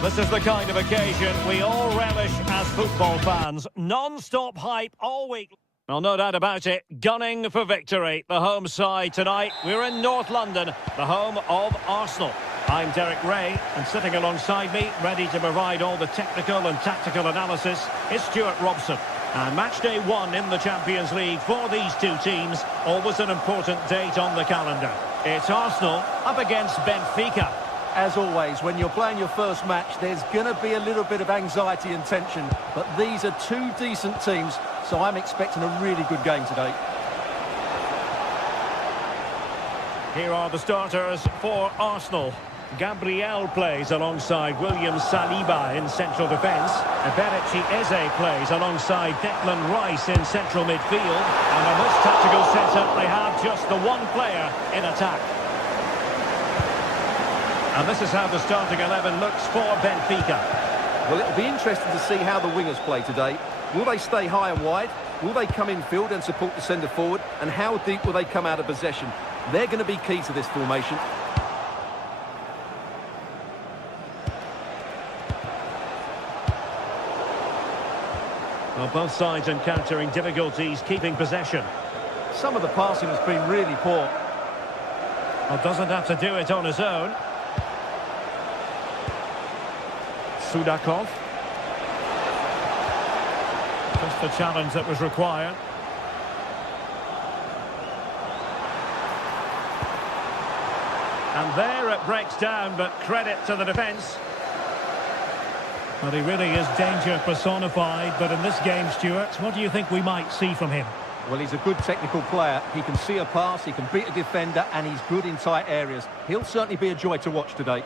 This is the kind of occasion we all relish as football fans. Non-stop hype all week. Well, no doubt about it, gunning for victory. The home side tonight, we're in North London, the home of Arsenal. I'm Derek Ray, and sitting alongside me, ready to provide all the technical and tactical analysis, is Stuart Robson. And match day 1 in the Champions League for these two teams. Always an important date on the calendar. It's Arsenal up against Benfica. As always, when you're playing your first match, there's going to be a little bit of anxiety and tension. But these are two decent teams, so I'm expecting a really good game today. Here are the starters for Arsenal. Gabriel plays alongside William Saliba in central defence. Eberechi Eze plays alongside Declan Rice in central midfield. And on this tactical setup, they have just the one player in attack. And this is how the starting 11 looks for Benfica. Well, it'll be interesting to see how the wingers play today. Will they stay high and wide? Will they come in field and support the centre forward? And how deep will they come out of possession? They're going to be key to this formation. Well, both sides encountering difficulties keeping possession. Some of the passing has been really poor. Well, doesn't have to do it on his own. Sudakov. Just the challenge that was required. And there it breaks down, but credit to the defence. Well, he really is danger personified, but in this game, Stuart, what do you think we might see from him? Well, he's a good technical player. He can see a pass, he can beat a defender, and he's good in tight areas. He'll certainly be a joy to watch today.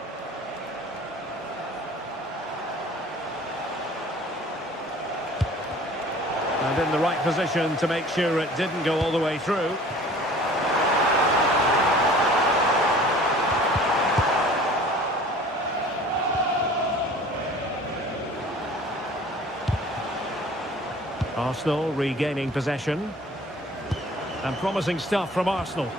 And in the right position to make sure it didn't go all the way through. Arsenal regaining possession. And promising stuff from Arsenal.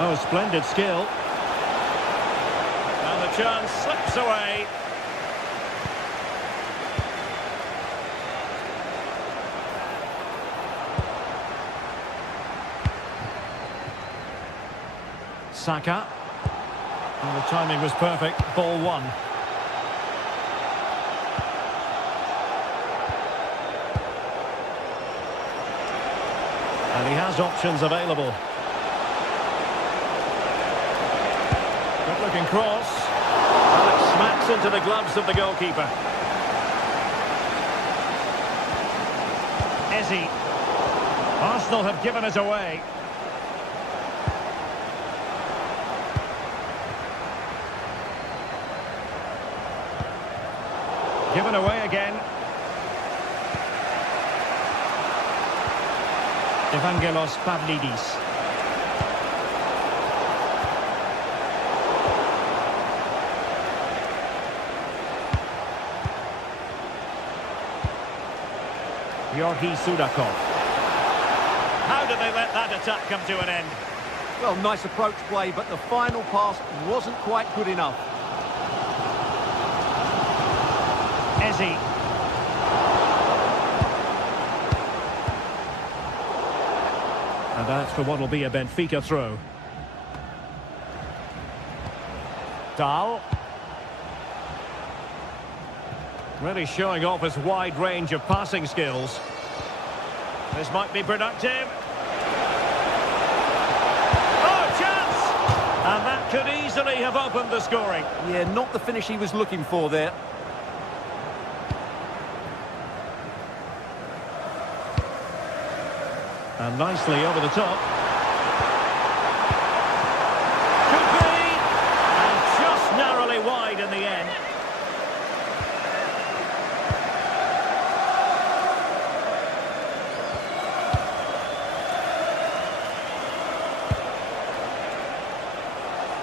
Oh, splendid skill. And the chance slips away. Saka. And the timing was perfect. Ball one. And he has options available. Good looking cross. And it smacks into the gloves of the goalkeeper. Eze. Arsenal have given it away. Given away again. Evangelos Pavlidis. Georgi Sudakov. How did they let that attack come to an end? Well, nice approach play, but the final pass wasn't quite good enough. Eze. And that's for what will be a Benfica throw. Dahl. Really showing off his wide range of passing skills. This might be productive. Oh, chance! And that could easily have opened the scoring. Yeah, not the finish he was looking for there. And nicely over the top. Could be! And just narrowly wide in the end.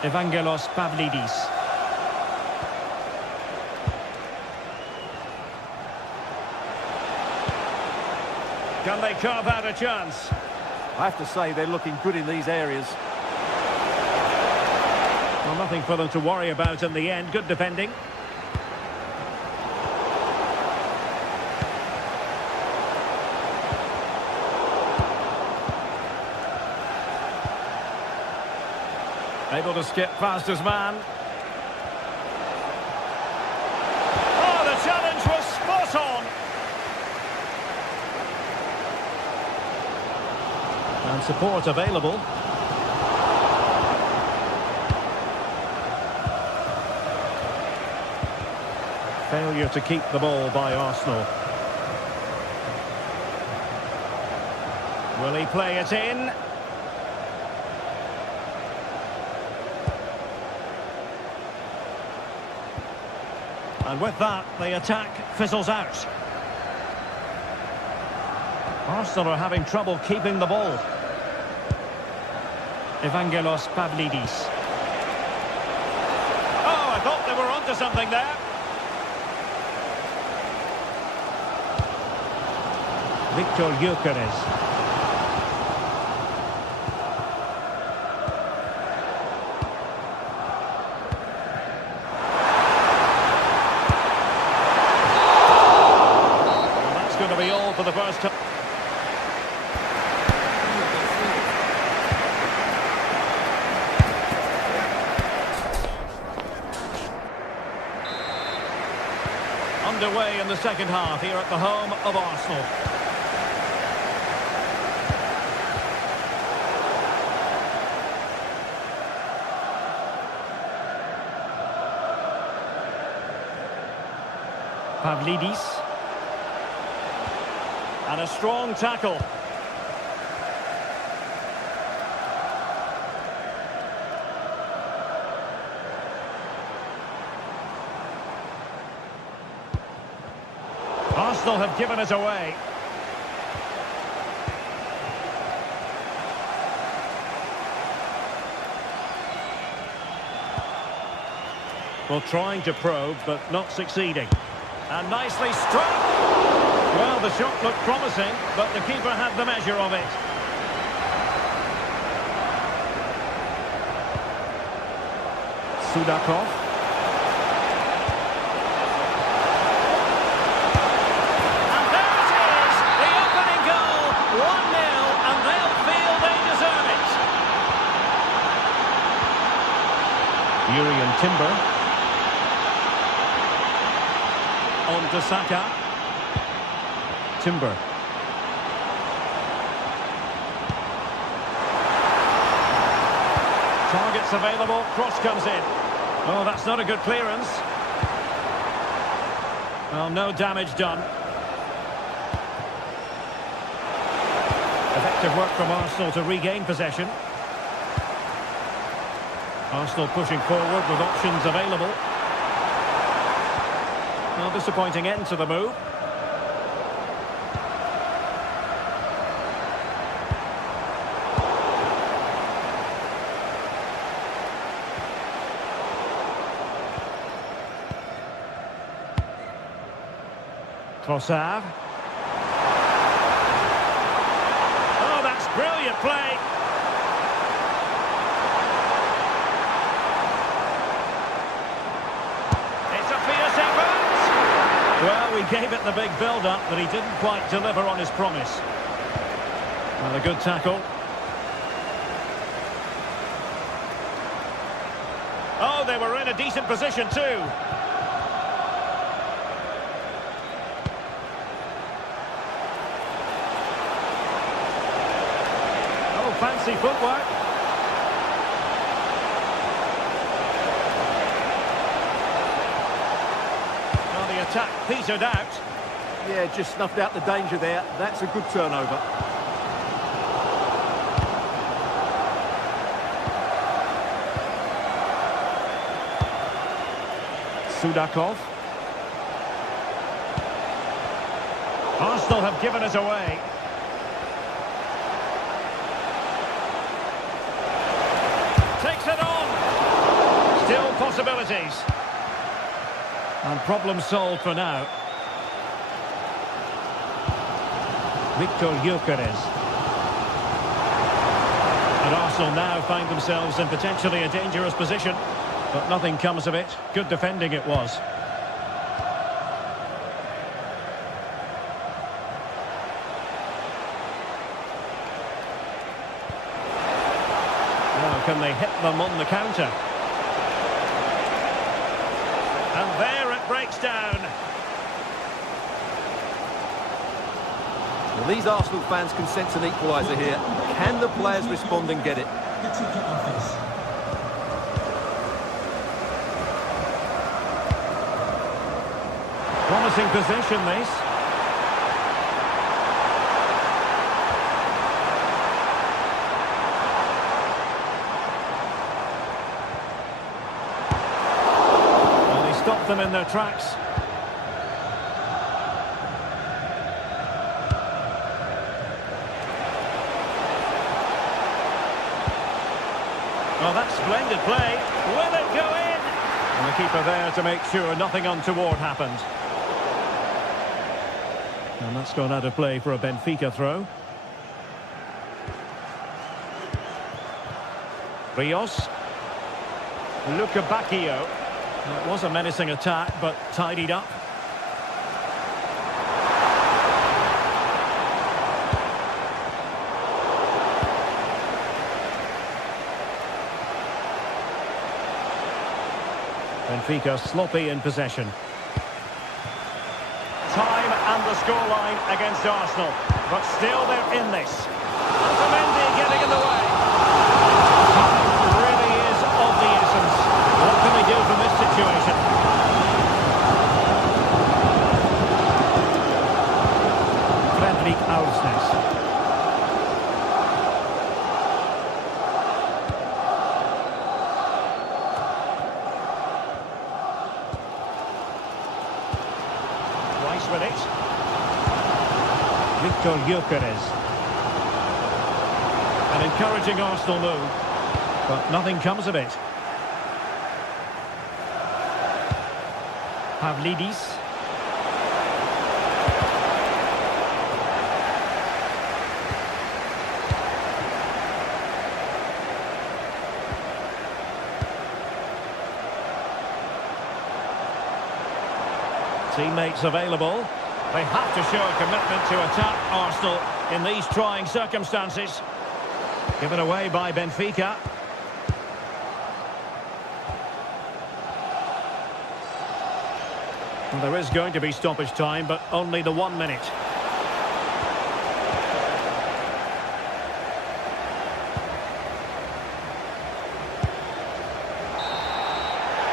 Evangelos Pavlidis. Can they carve out a chance? I have to say, they're looking good in these areas. Well, nothing for them to worry about in the end. Good defending. Able to skip past his man. Oh, the challenge was spot on. And support available. Failure to keep the ball by Arsenal. Will he play it in? And with that, the attack fizzles out. Arsenal are having trouble keeping the ball. Evangelos Pavlidis. Oh, I thought they were onto something there. Victor Gyökeres. Going to be all for the first time. Underway in the second half here at the home of Arsenal. Pavlidis. And a strong tackle. Arsenal have given it away. Well, trying to probe, but not succeeding. And nicely struck. Well, the shot looked promising, but the keeper had the measure of it. Sudakov. And there it is, the opening goal, 1-0, and they'll feel they deserve it. Urian Timber. On to Saka. Timber. Targets available, cross comes in. Oh, that's not a good clearance. Well, no damage done. Effective work from Arsenal to regain possession. Arsenal pushing forward with options available. Well, disappointing end to the move. Trossard. Oh, that's brilliant play. It's a fierce effort. Well, we gave it the big build-up, but he didn't quite deliver on his promise. Well, a good tackle. Oh, they were in a decent position too. Fancy footwork. Well, the attack petered out. Yeah, just snuffed out the danger there. That's a good turnover. Sudakov. Arsenal have given it away. Takes it on. Still possibilities. And problem solved for now. Victor Gyökeres. And Arsenal now find themselves in potentially a dangerous position. But nothing comes of it. Good defending it was. Now can they hit them on the counter? And there it breaks down. Well, these Arsenal fans can sense an equaliser here. Can the players respond and get it? Promising position, this. Well, he stopped them in their tracks. Well, that's splendid play. Will it go in? And the keeper there to make sure nothing untoward happened. And that's gone out of play for a Benfica throw. Rios. Luca Bacchio. It was a menacing attack, but tidied up. Benfica sloppy in possession. Time and the scoreline against Arsenal, but still they're in this. Otamendi getting in the way. Time really is of the essence. What can they do from this situation? Fredrik Aursnes. With it. Victor Gyökeres. An encouraging Arsenal move, but nothing comes of it. Pavlidis. Teammates available. They have to show a commitment to attack Arsenal in these trying circumstances. Given away by Benfica. Well, there is going to be stoppage time, but only the 1 minute.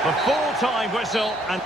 The full-time whistle and...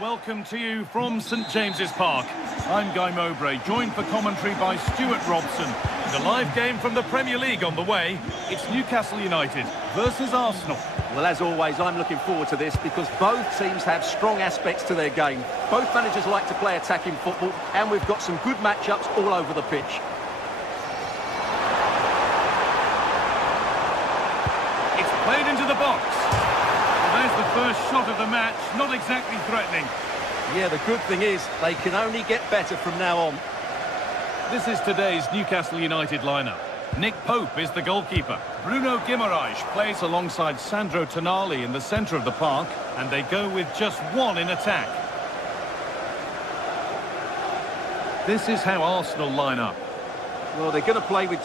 Welcome to you from St James's Park. I'm Guy Mowbray, joined for commentary by Stuart Robson. The live game from the Premier League on the way. It's Newcastle United versus Arsenal. Well, as always, I'm looking forward to this because both teams have strong aspects to their game. Both managers like to play attacking football, and we've got some good matchups all over the pitch. It's played into the box. Well, there's the first shot of the match, not exactly threatening. Yeah, the good thing is they can only get better from now on. This is today's Newcastle United lineup. Nick Pope is the goalkeeper. Bruno Guimaraes plays alongside Sandro Tonali in the centre of the park, and they go with just one in attack. This is how Arsenal line up. Well, they're going to play with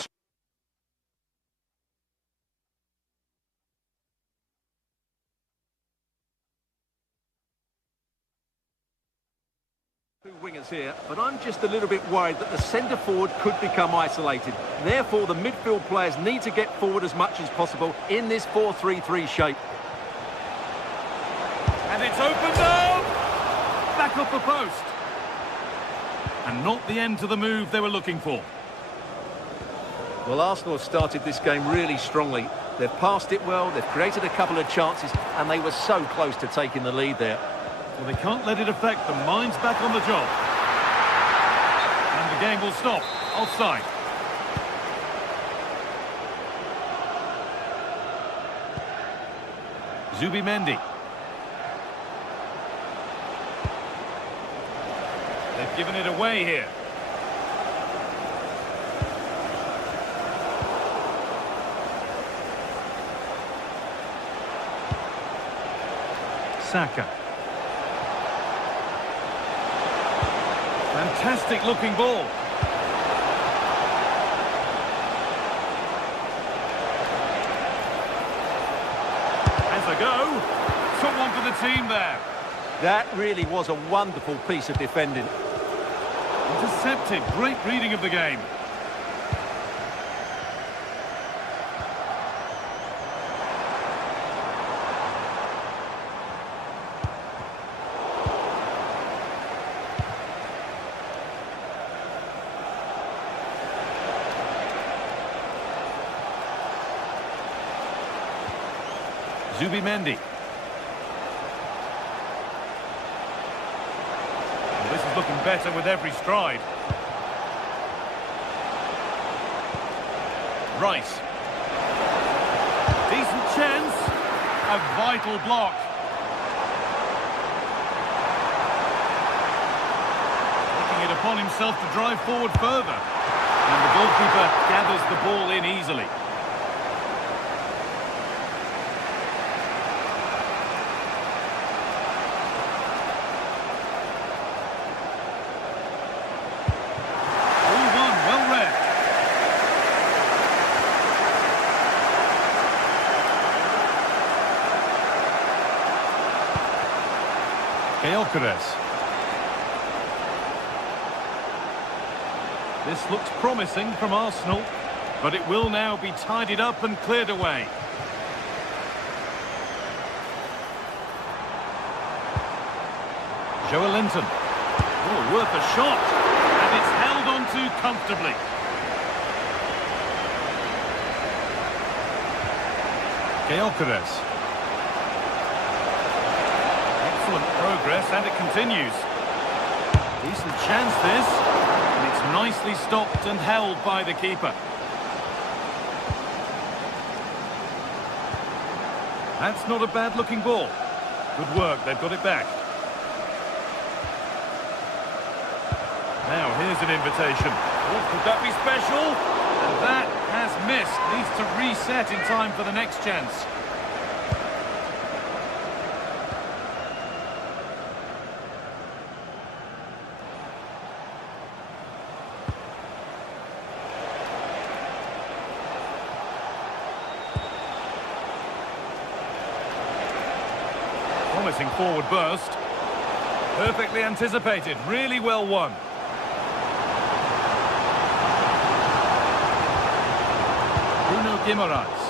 two wingers here, but I'm just a little bit worried that the centre forward could become isolated. Therefore, the midfield players need to get forward as much as possible in this 4-3-3 shape. And it's opened up! Back off the post. And not the end to the move they were looking for. Well, Arsenal have started this game really strongly. They've passed it well, they've created a couple of chances, and they were so close to taking the lead there. Well, they can't let it affect them. Mind's back on the job. And the game will stop. Offside. Zubimendi. They've given it away here. Saka. Fantastic looking ball. Has a go. Took one for the team there. That really was a wonderful piece of defending. Intercepted. Great reading of the game. Zubimendi. Well, this is looking better with every stride. Rice. Decent chance. A vital block. Taking it upon himself to drive forward further. And the goalkeeper gathers the ball in easily. This looks promising from Arsenal, but it will now be tidied up and cleared away. Joelinton. Oh, worth a shot. And it's held on to comfortably. Gyökeres. Excellent progress, and it continues. Decent chance this, and it's nicely stopped and held by the keeper. That's not a bad looking ball. Good work, they've got it back. Now here's an invitation. Oh, could that be special? And that has missed. Needs to reset in time for the next chance. Promising forward burst. Perfectly anticipated, really well won. Bruno Guimaraes.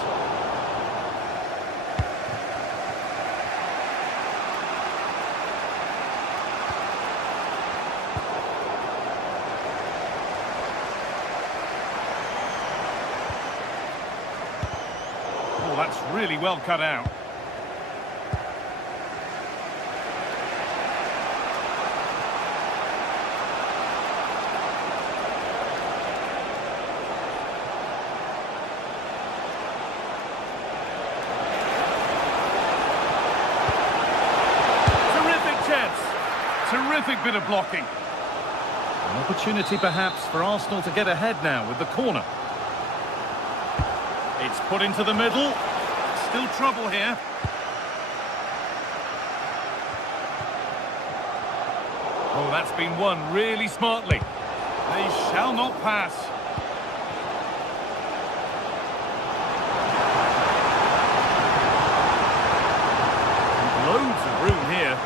Oh, that's really well cut out. Terrific bit of blocking. An opportunity perhaps for Arsenal to get ahead now with the corner. It's put into the middle. Still trouble here. Oh, that's been won really smartly. They shall not pass. Loads of room here.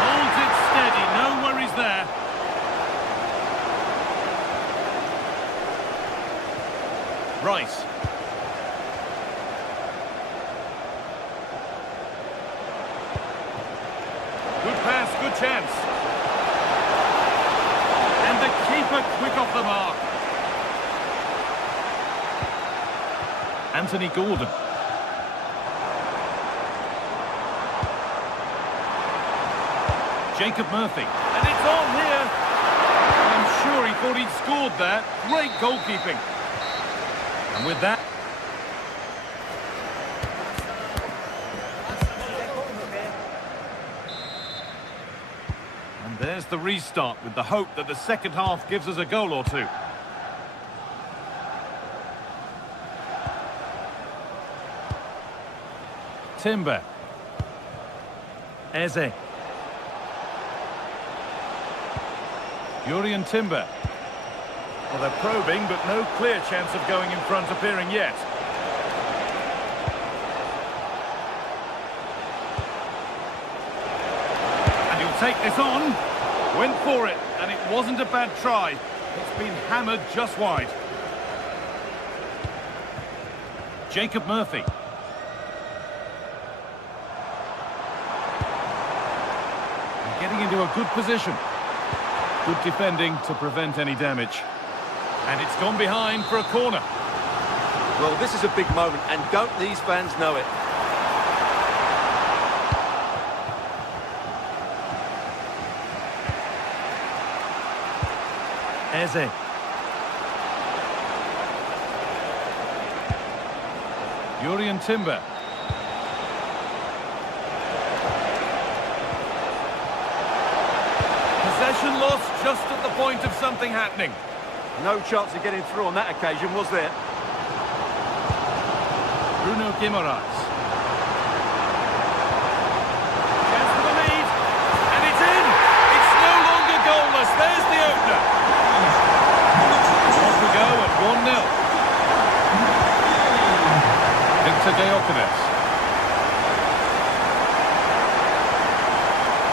Holds it steady, no worries there. Rice. Good pass, good chance. And the keeper quick off the mark. Anthony Gordon. Jacob Murphy. And it's on here. I'm sure he thought he'd scored that. Great goalkeeping. And with that... And there's the restart with the hope that the second half gives us a goal or two. Timber. Eze. Jurrien Timber. Well, they're probing, but no clear chance of going in front appearing yet. And he'll take this on. Went for it, and it wasn't a bad try. It's been hammered just wide. Jacob Murphy. And getting into a good position. Good defending to prevent any damage. And it's gone behind for a corner. Well, this is a big moment, and don't these fans know it? Eze. Jurrien Timber. Possession lost just at the point of something happening. No chance of getting through on that occasion, was there? Bruno Guimaraes. Chance for the lead. And it's in! It's no longer goalless. There's the opener. Off we go at 1-0. Victor Gyökeres.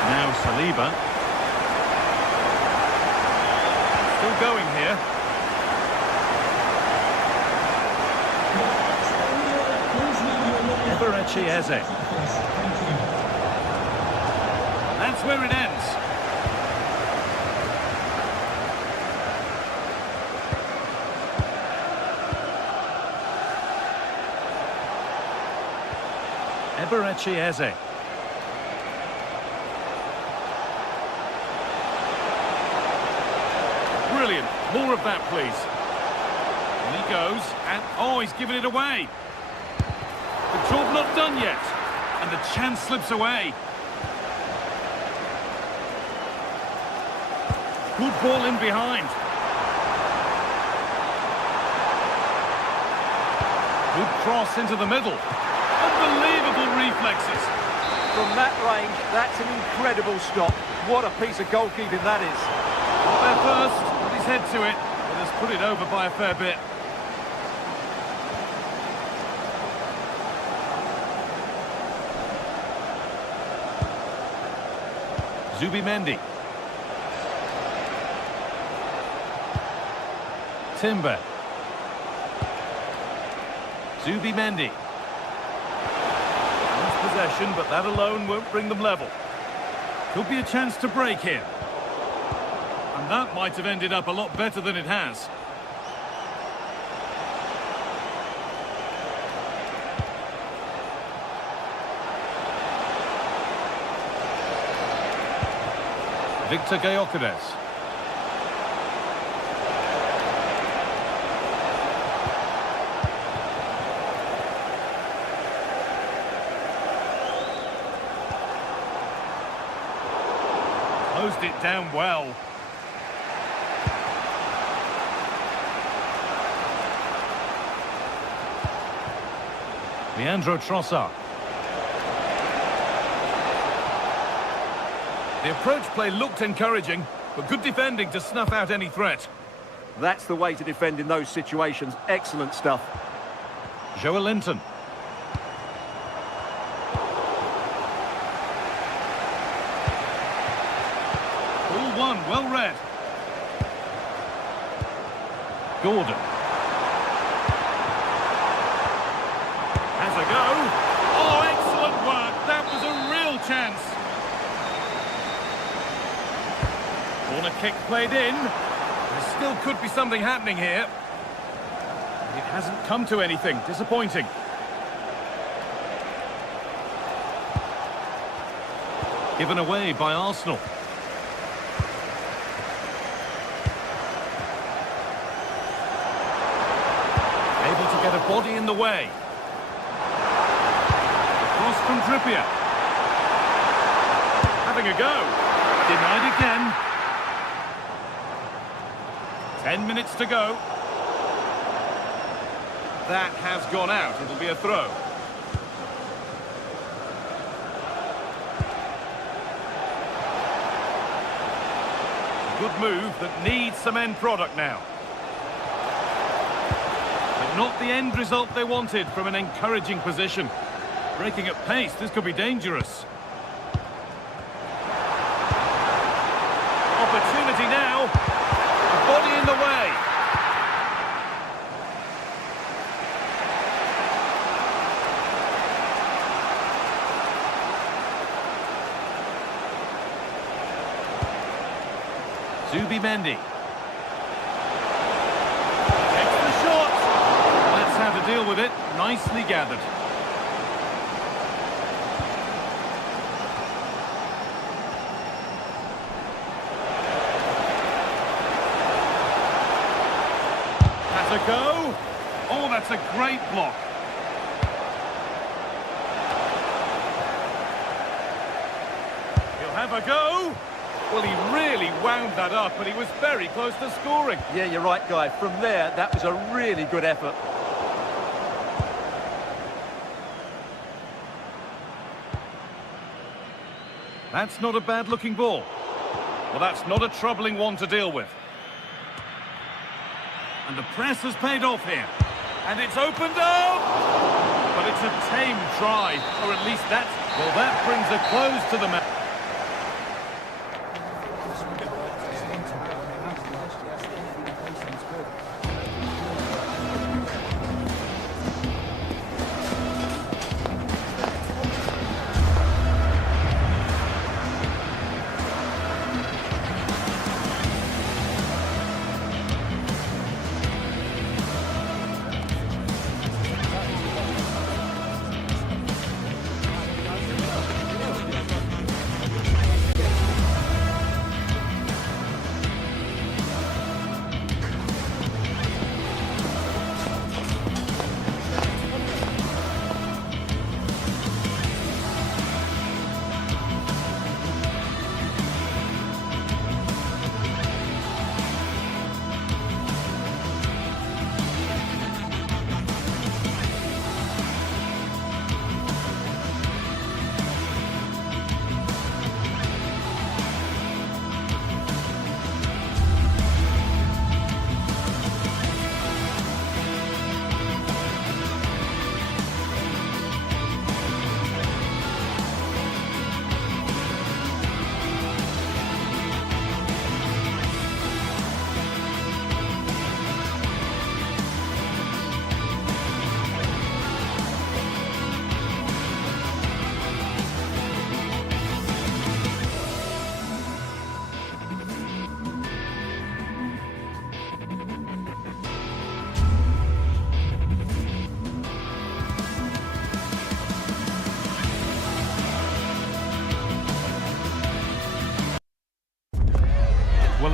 Now Saliba. Still going here. Eberechi Eze. That's where it ends. Eberechi Eze. Brilliant. More of that, please. And he goes, and oh, he's given it away. The job not done yet, and the chance slips away. Good ball in behind. Good cross into the middle. Unbelievable reflexes. From that range, that's an incredible stop. What a piece of goalkeeping that is. Got there first, put his head to it, but has put it over by a fair bit. Zubimendi. Timber. Zubimendi. Nice possession, but that alone won't bring them level. Could be a chance to break here. And that might have ended up a lot better than it has. Victor Gyökeres. Closed it down well. Leandro Trossard. The approach play looked encouraging, but good defending to snuff out any threat. That's the way to defend in those situations. Excellent stuff. Joe Linton. Ball one, well read. Gordon. Has a go. Oh, excellent work. That was a real chance. Corner kick played in. There still could be something happening here. It hasn't come to anything. Disappointing. Given away by Arsenal. Able to get a body in the way. Cross from Trippier. Having a go. Denied again. 10 minutes to go. That has gone out. It'll be a throw. Good move that needs some end product now. But not the end result they wanted from an encouraging position. Breaking at pace, this could be dangerous. Opportunity now. A body in the way. Zubimendi. Takes the shot. That's how to deal with it. Nicely gathered. That's a go. Oh, that's a great block. He'll have a go. Well, he really wound that up, but he was very close to scoring. Yeah, you're right, Guy. From there, that was a really good effort. That's not a bad-looking ball. Well, that's not a troubling one to deal with. And the press has paid off here. And it's opened up! But it's a tame try, or at least that's... Well, that brings a close to the match.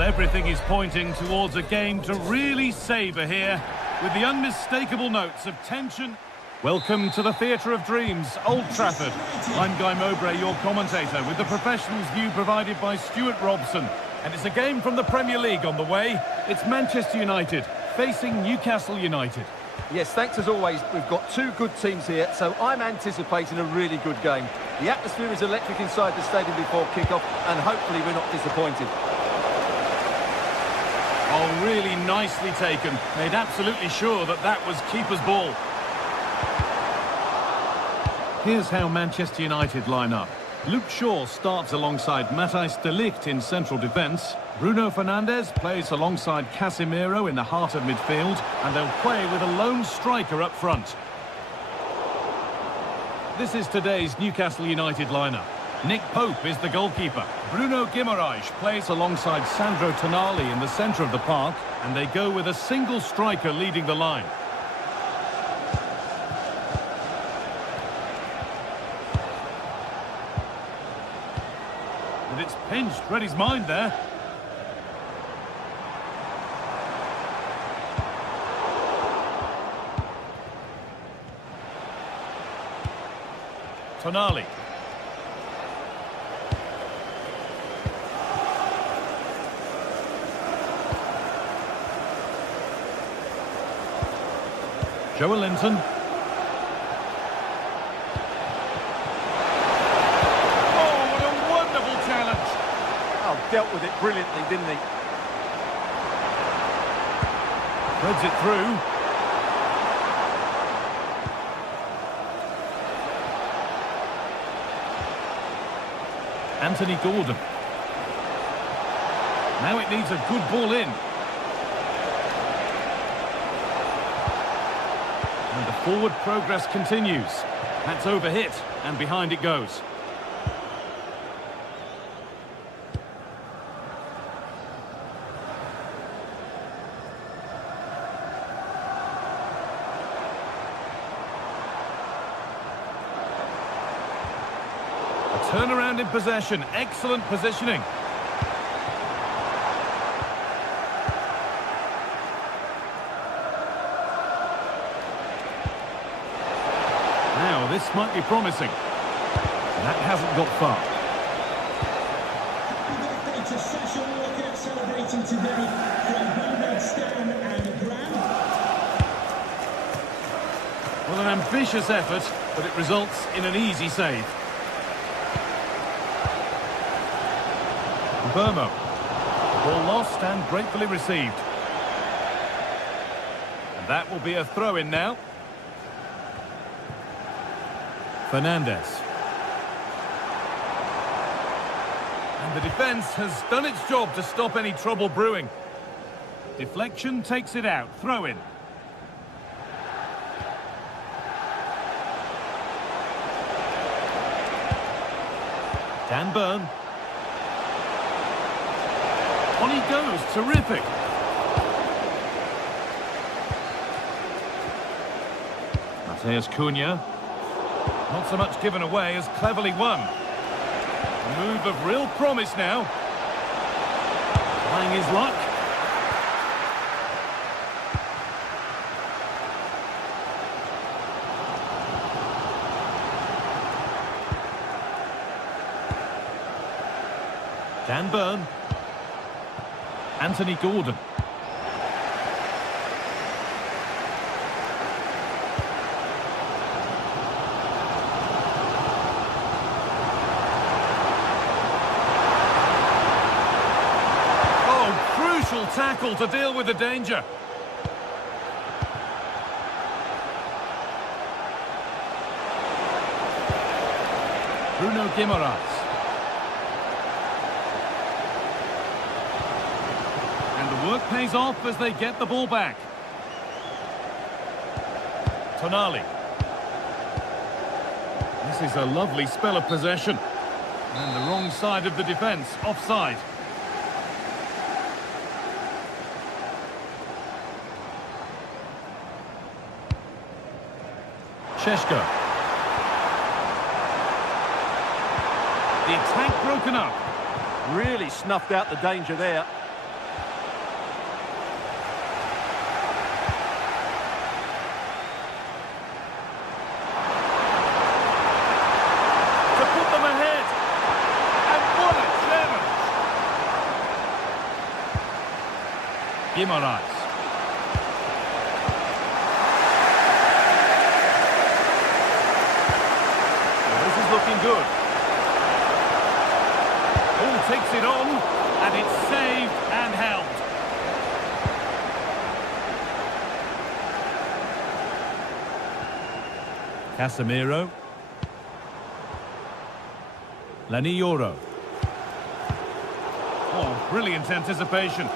everything is pointing towards a game to really savour here, with the unmistakable notes of tension. Welcome to the Theatre of Dreams, Old Trafford. I'm Guy Mowbray, your commentator, with the professionals' view provided by Stuart Robson. And it's a game from the Premier League on the way. It's Manchester United facing Newcastle United. Yes, thanks as always. We've got two good teams here, so I'm anticipating a really good game. The atmosphere is electric inside the stadium before kick-off, and hopefully we're not disappointed. Oh, really nicely taken. Made absolutely sure that that was keeper's ball. Here's how Manchester United line up. Luke Shaw starts alongside Matthijs de Ligt in central defence. Bruno Fernandes plays alongside Casemiro in the heart of midfield, and they'll play with a lone striker up front. This is today's Newcastle United lineup. Nick Pope is the goalkeeper. Bruno Guimaraes plays alongside Sandro Tonali in the centre of the park, and they go with a single striker leading the line. And it's pinched, read his mind there. Tonali. Joe Linton. Dealt with it brilliantly, didn't he? Threads it through. Anthony Gordon. Now it needs a good ball in. And the forward progress continues. That's overhit, and behind it goes. Turnaround in possession, excellent positioning. Now this might be promising. That hasn't got far. Happy birthday to Sasha Walker, celebrating today from Bernard, Stan and Graham. Well, an ambitious effort, but it results in an easy save. Burmo. Ball lost and gratefully received. And that will be a throw-in now. Fernandes. And the defence has done its job to stop any trouble brewing. Deflection takes it out. Throw-in. Dan Burn. On he goes, terrific. Mateus Cunha. Not so much given away as cleverly won. A move of real promise now. Trying his luck. Dan Burn. Anthony Gordon. Oh, crucial tackle to deal with the danger. Bruno Guimaraes. Work pays off as they get the ball back. Tonali. This is a lovely spell of possession. And the wrong side of the defence, offside. Šeško. The attack broken up. Really snuffed out the danger there. Guimaraes. This is looking good. Oh, takes it on, and it's saved and held. Casemiro. Lanioro. Oh, brilliant anticipation.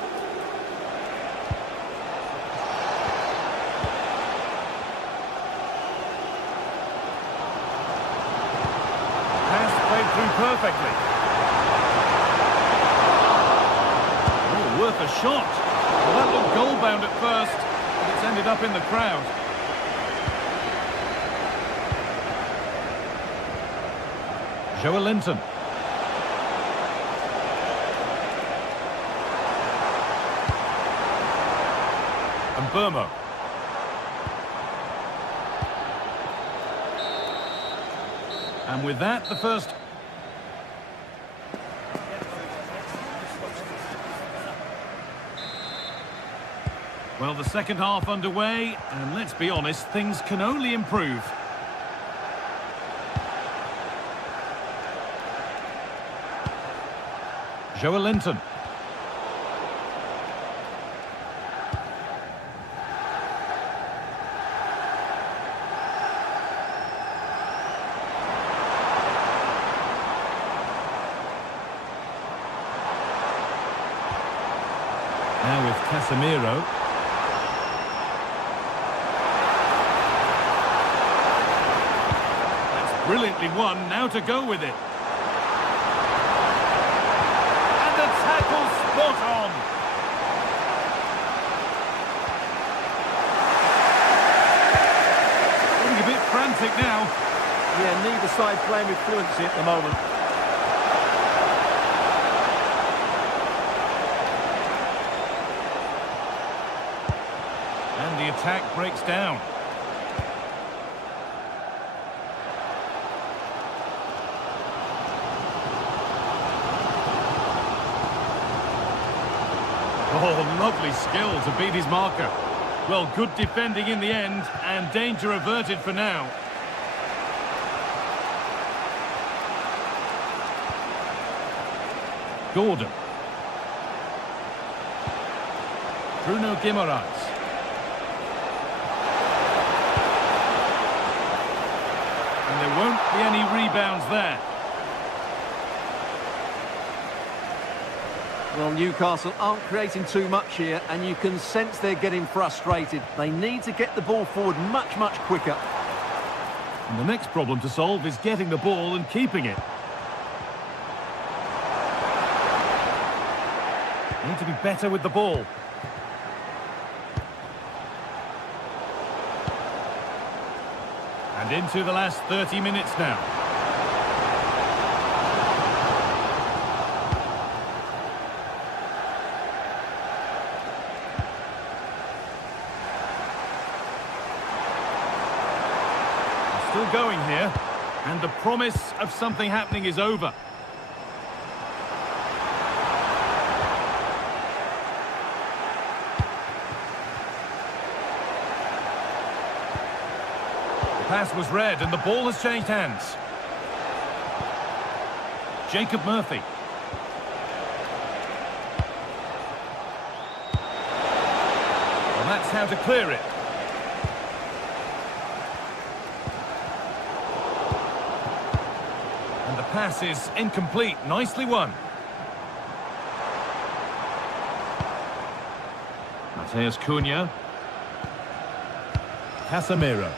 Pass played through perfectly. Oh, worth a shot. Well, that looked goal-bound at first, but it's ended up in the crowd. Joelinton. And Burmo. And with that, the first... Well, the second half underway, and let's be honest, things can only improve. Joelinton. Now with Casemiro. That's brilliantly won, now to go with it. Tackle spot on. Looking a bit frantic now. Yeah, neither side playing with fluency at the moment. And the attack breaks down. Oh, lovely skill to beat his marker. Well, good defending in the end, and danger averted for now. Gordon. Bruno Guimaraes. And there won't be any rebounds there. Well, Newcastle aren't creating too much here, and you can sense they're getting frustrated. They need to get the ball forward much, much quicker. And the next problem to solve is getting the ball and keeping it. Need to be better with the ball. And into the last 30 minutes now. Still going here, and the promise of something happening is over. The pass was read, and the ball has changed hands. Jacob Murphy. Well, that's how to clear it. Pass is incomplete. Nicely won. Mateus Cunha. Casemiro.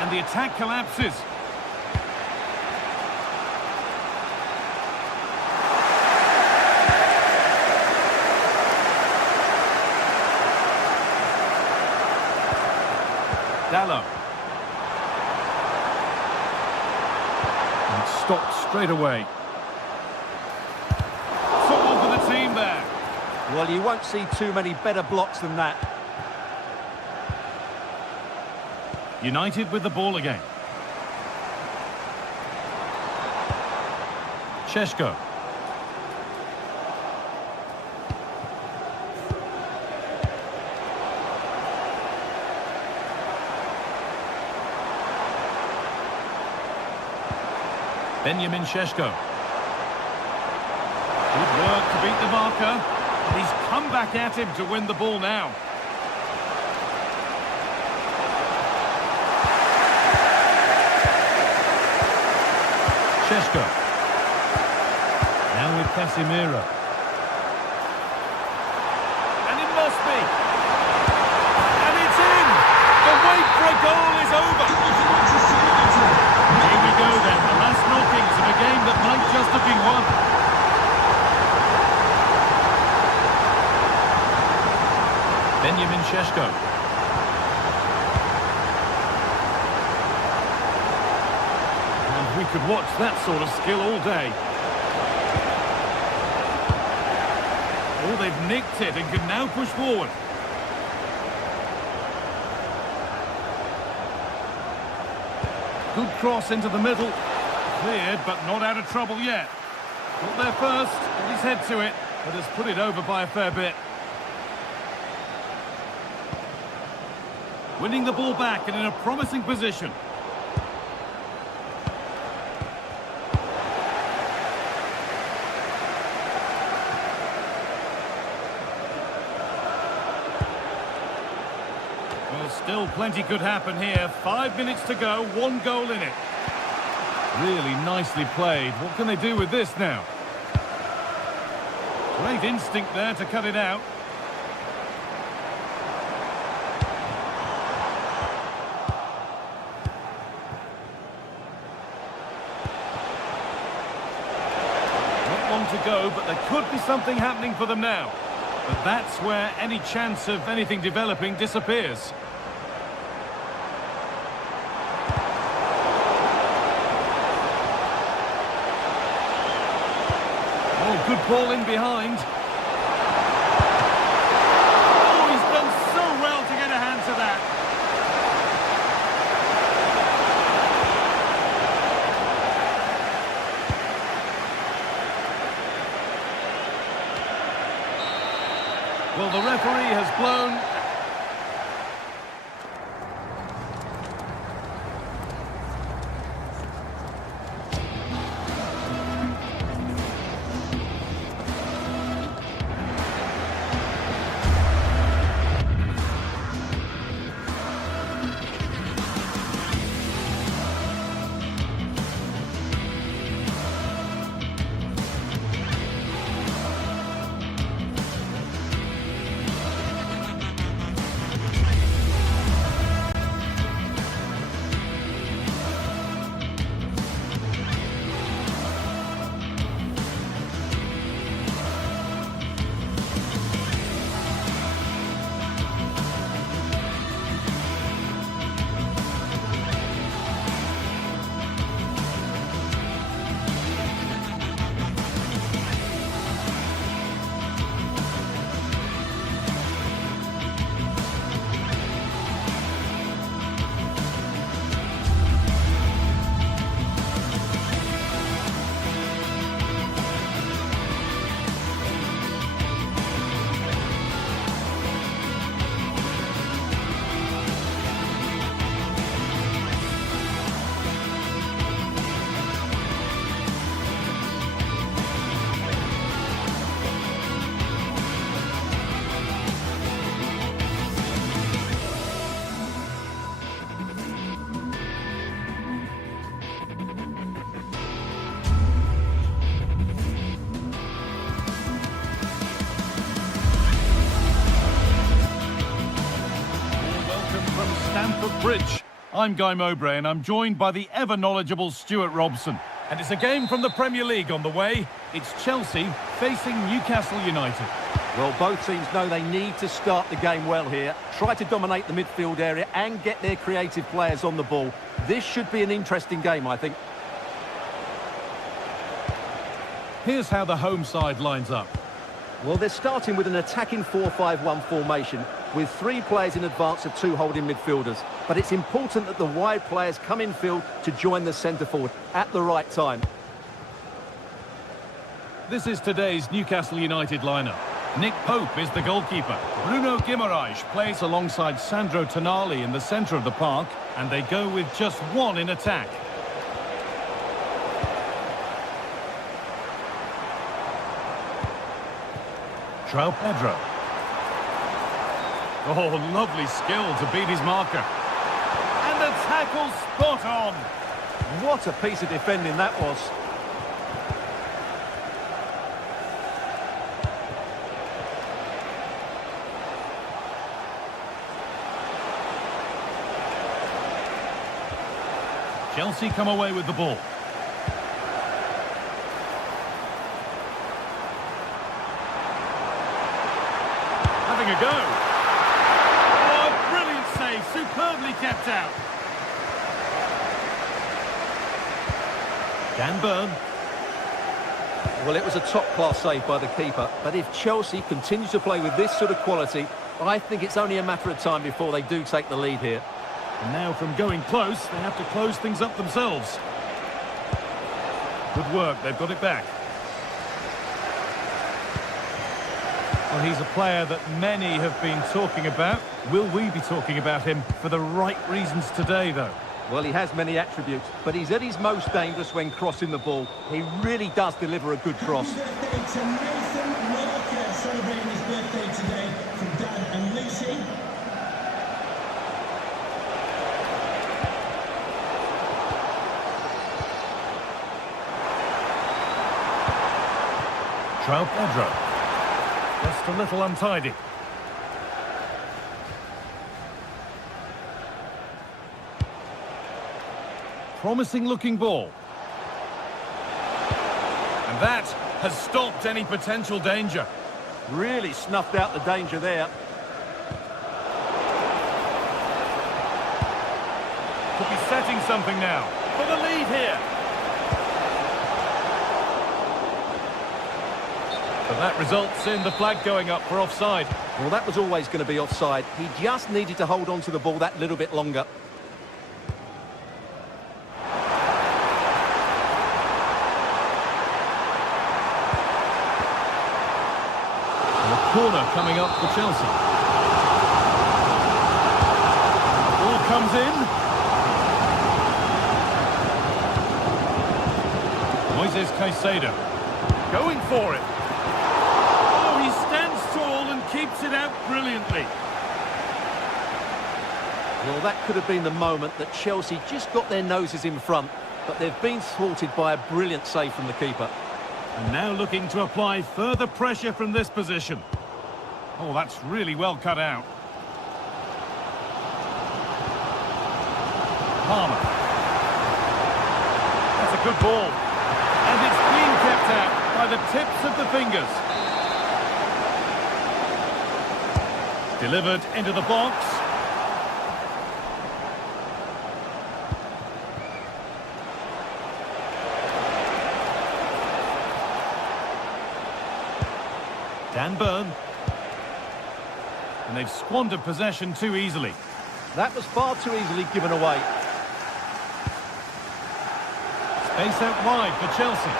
And the attack collapses. Dallo. Stopped straight away. Football for the team there. Well, you won't see too many better blocks than that. United with the ball again. Šeško. Benjamin Šeško. Good work to beat the marker. He's come back at him to win the ball now. Šeško. Now with Casemiro. And it must be. And it's in! The wait for a goal is over. Here we go then, the last knockings of a game that might just have been won. Benjamin Šeško. And we could watch that sort of skill all day. Oh, they've nicked it and can now push forward. Good cross into the middle. Cleared, but not out of trouble yet. Got there first, got his head to it, but has put it over by a fair bit. Winning the ball back and in a promising position. Well, still plenty could happen here. 5 minutes to go, 1 goal in it. Really nicely played. What can they do with this now? Great instinct there to cut it out. To go, but there could be something happening for them now. But that's where any chance of anything developing disappears. Oh, good ball in behind. Oh, he's done so well to get a hand to that. Well, the referee has blown. Bridge. I'm Guy Mowbray and I'm joined by the ever-knowledgeable Stuart Robson. And it's a game from the Premier League on the way. It's Chelsea facing Newcastle United. Well, both teams know they need to start the game well here. Try to dominate the midfield area and get their creative players on the ball. This should be an interesting game, I think. Here's how the home side lines up. Well, they're starting with an attacking 4-5-1 formation with 3 players in advance of 2 holding midfielders. But it's important that the wide players come in field to join the centre forward at the right time. This is today's Newcastle United lineup. Nick Pope is the goalkeeper. Bruno Guimaraes plays alongside Sandro Tonali in the centre of the park, and they go with just 1 in attack. João Pedro. Oh, lovely skill to beat his marker. And the tackle spot on. What a piece of defending that was. Chelsea come away with the ball. Having a go. Oh, brilliant save, superbly kept out. Dan Burn. Well, it was a top-class save by the keeper, but if Chelsea continue to play with this sort of quality, I think it's only a matter of time before they do take the lead here. And now from going close, they have to close things up themselves. Good work, they've got it back. Well, he's a player that many have been talking about. Will we be talking about him for the right reasons today, though? Well, he has many attributes, but he's at his most dangerous when crossing the ball. He really does deliver a good cross. Happy birthday to Nathan Walker, celebrating his birthday today from Dad and Lucy. João Pedro. Just a little untidy. Promising looking ball. And that has stopped any potential danger. Really snuffed out the danger there. Could be setting something now for the lead here. But that results in the flag going up for offside. Well, that was always going to be offside. He just needed to hold on to the ball that little bit longer. Corner coming up for Chelsea. Ball comes in. Moises Caicedo going for it. Oh, he stands tall and keeps it out brilliantly. Well, that could have been the moment that Chelsea just got their noses in front, but they've been thwarted by a brilliant save from the keeper. And now looking to apply further pressure from this position. Oh, that's really well cut out. Palmer. That's a good ball. And it's been kept out by the tips of the fingers. Delivered into the box. Dan Burn. And they've squandered possession too easily. That was far too easily given away. Space out wide for Chelsea.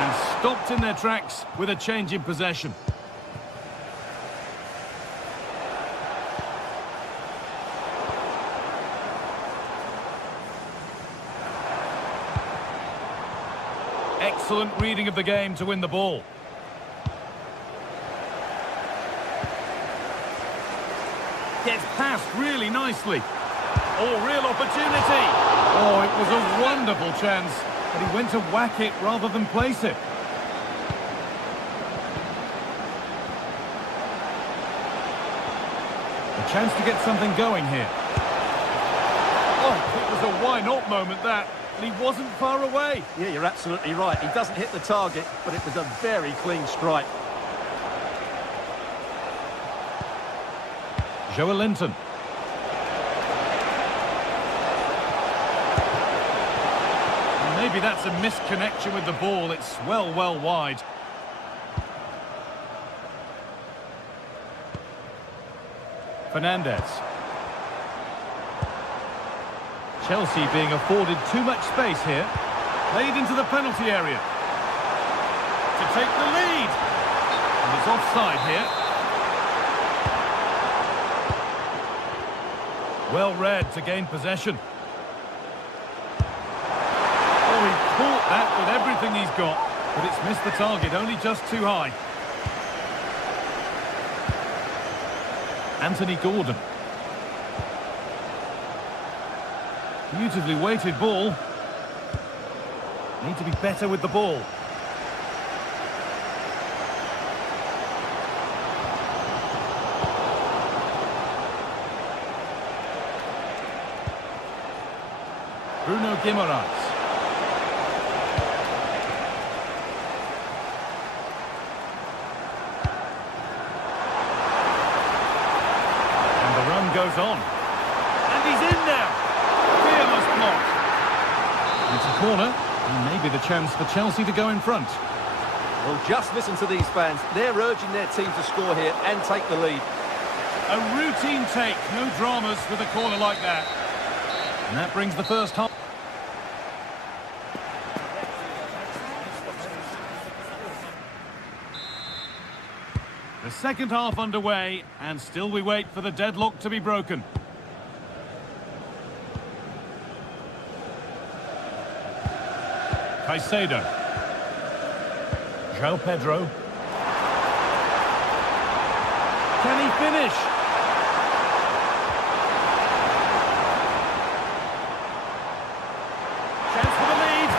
And stopped in their tracks with a change in possession. Excellent reading of the game to win the ball. Gets past really nicely. Oh, real opportunity. Oh, it was a wonderful chance, but he went to whack it rather than place it. A chance to get something going here. Oh, it was a why not moment that, and he wasn't far away. Yeah, you're absolutely right. He doesn't hit the target, but it was a very clean strike. Joelinton. Maybe that's a misconnection with the ball. It's well wide. Fernandez. Chelsea being afforded too much space here. Played into the penalty area. To take the lead. And it's offside here. Well read to gain possession. Oh, he caught that with everything he's got, but it's missed the target, only just too high. Anthony Gordon. Beautifully weighted ball. Need to be better with the ball. Bruno Guimaraes. And the run goes on. And he's in now. Fearless block. It's a corner. And maybe the chance for Chelsea to go in front. Well, just listen to these fans. They're urging their team to score here and take the lead. A routine take. No dramas with a corner like that. And that brings the first half. The second half underway, and still we wait for the deadlock to be broken. Caicedo. João Pedro. Can he finish? Chance for the lead.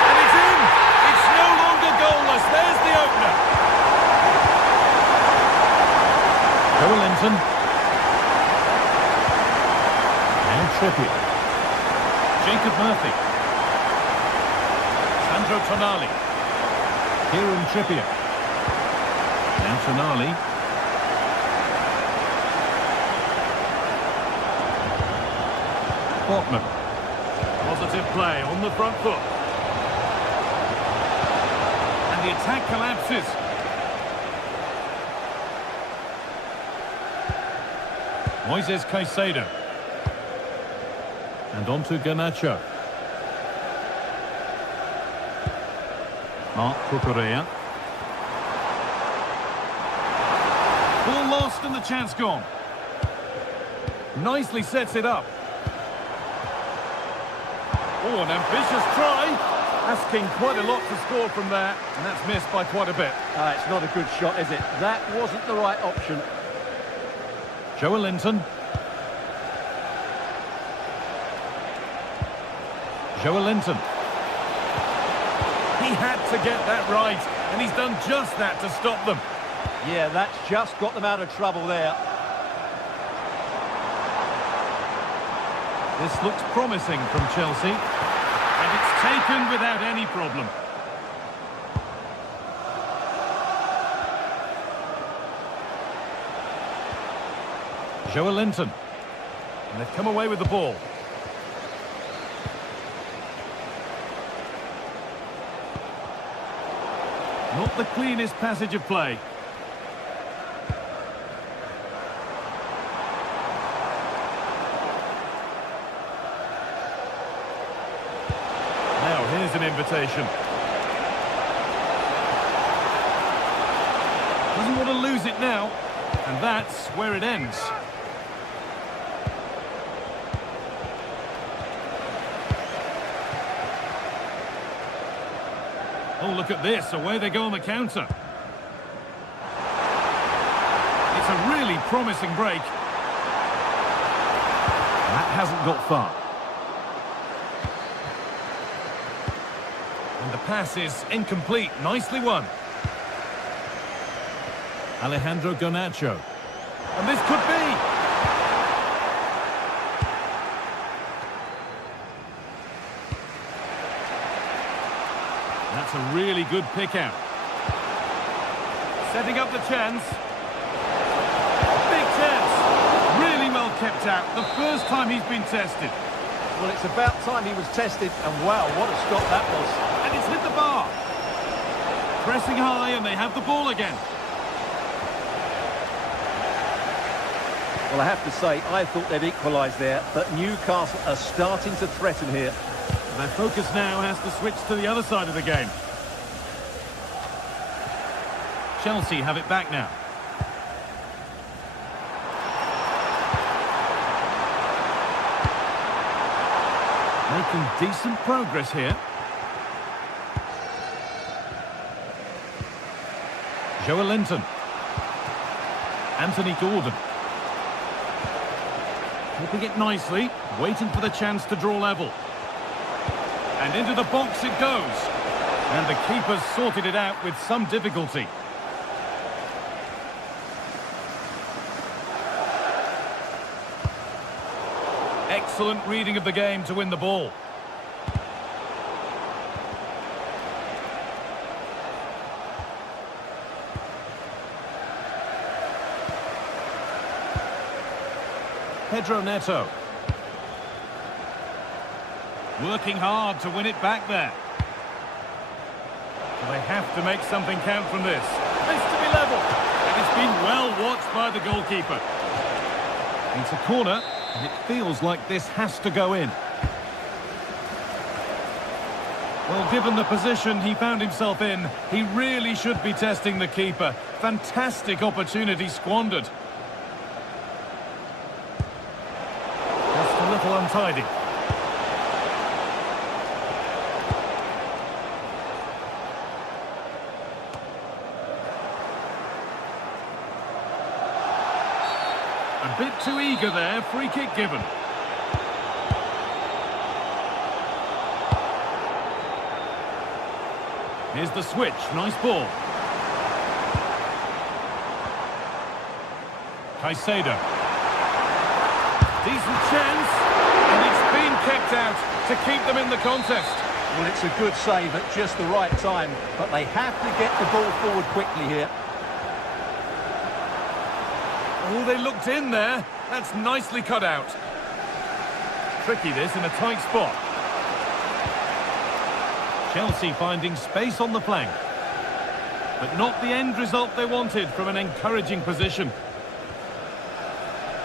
And it's in! It's no longer goalless. There's the opener. Joelinton. And Trippier. Jacob Murphy. Sandro Tonali. Kieran Trippier. Now Tonali. Botman. Positive play on the front foot. And the attack collapses. Moises Caicedo. And on to Garnacho. Marc Cucurella. Ball lost and the chance gone. Nicely sets it up. Oh, an ambitious try. Asking quite a lot to score from there, and that's missed by quite a bit. It's not a good shot, is it? That wasn't the right option. Joelinton. Joelinton. He had to get that right, and he's done just that to stop them. Yeah, that's just got them out of trouble there. This looks promising from Chelsea, and it's taken without any problem. Joelinton. And they've come away with the ball. Not the cleanest passage of play. Now here's an invitation. Doesn't want to lose it now. And that's where it ends. Oh, look at this. Away they go on the counter. It's a really promising break. That hasn't got far. And the pass is incomplete. Nicely won. Alejandro Garnacho. And this could be. That's a really good pick out. Setting up the chance. Big chance. Really well kept out. The first time he's been tested. Well, it's about time he was tested, and wow, what a stop that was. And it's hit the bar. Pressing high, and they have the ball again. Well, I have to say, I thought they'd equalised there, but Newcastle are starting to threaten here. Their focus now has to switch to the other side of the game. Chelsea have it back now. Making decent progress here. Joelinton. Anthony Gordon. Keeping it nicely, waiting for the chance to draw level. And into the box it goes. And the keeper's sorted it out with some difficulty. Excellent reading of the game to win the ball. Pedro Neto. Working hard to win it back there. They have to make something count from this. This to be level. And it's been well watched by the goalkeeper. It's a corner, and it feels like this has to go in. Well, given the position he found himself in, he really should be testing the keeper. Fantastic opportunity squandered. Just a little untidy. A bit too eager there, free kick given. Here's the switch, nice ball. Caicedo. Decent chance, and it's been kept out to keep them in the contest. Well, it's a good save at just the right time, but they have to get the ball forward quickly here. Oh, they looked in there. That's nicely cut out. Tricky this in a tight spot. Chelsea finding space on the flank. But not the end result they wanted from an encouraging position.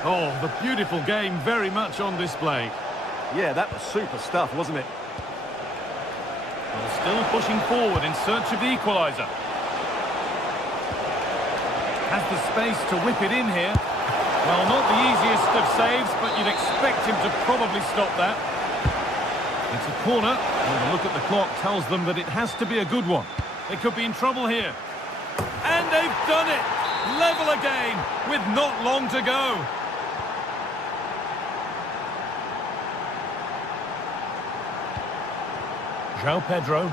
Oh, the beautiful game very much on display. Yeah, that was super stuff, wasn't it? Well, still pushing forward in search of the equaliser. Has the space to whip it in here. Well, not the easiest of saves, but you'd expect him to probably stop that. It's a corner. Well, the look at the clock tells them that it has to be a good one. They could be in trouble here. And they've done it! Level again, with not long to go. João Pedro.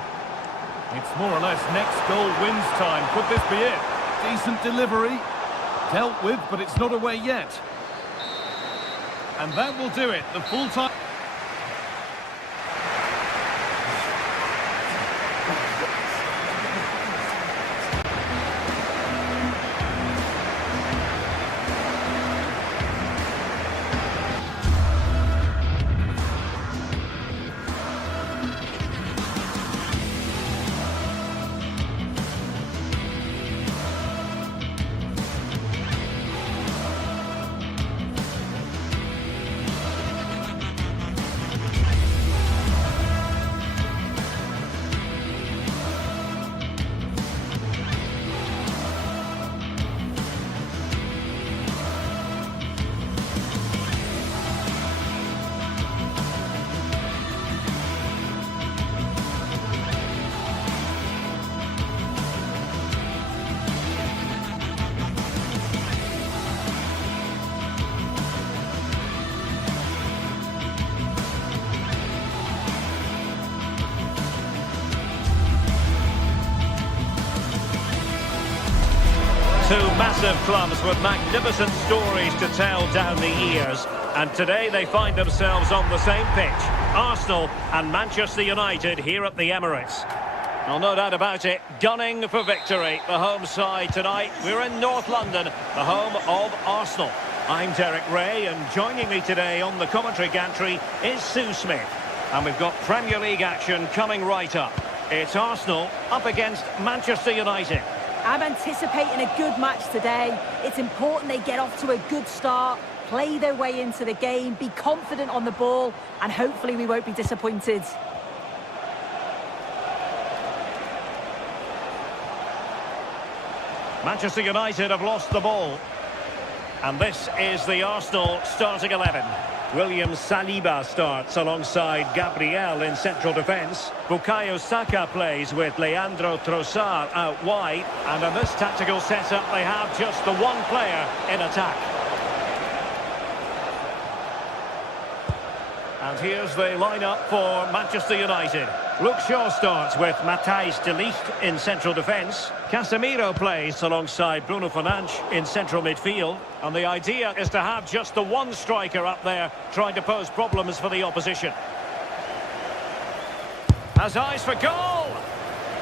It's more or less next goal wins time. Could this be it? Decent delivery. Dealt with, but it's not away yet. And that will do it. The full time. Two massive clubs with magnificent stories to tell down the years. And today they find themselves on the same pitch. Arsenal and Manchester United here at the Emirates. Well, no doubt about it, gunning for victory. The home side tonight. We're in North London, the home of Arsenal. I'm Derek Ray, and joining me today on the commentary gantry is Sue Smith. And we've got Premier League action coming right up. It's Arsenal up against Manchester United. I'm anticipating a good match today. It's important they get off to a good start, play their way into the game, be confident on the ball, and hopefully we won't be disappointed. Manchester United have lost the ball. And this is the Arsenal starting 11. William Saliba starts alongside Gabriel in central defence. Bukayo Saka plays with Leandro Trossard out wide. And in this tactical setup, they have just the one player in attack. And here's the lineup for Manchester United. Luke Shaw starts with Matthijs de Ligt in central defence. Casemiro plays alongside Bruno Fernandes in central midfield. And the idea is to have just the one striker up there trying to pose problems for the opposition. Has eyes for goal!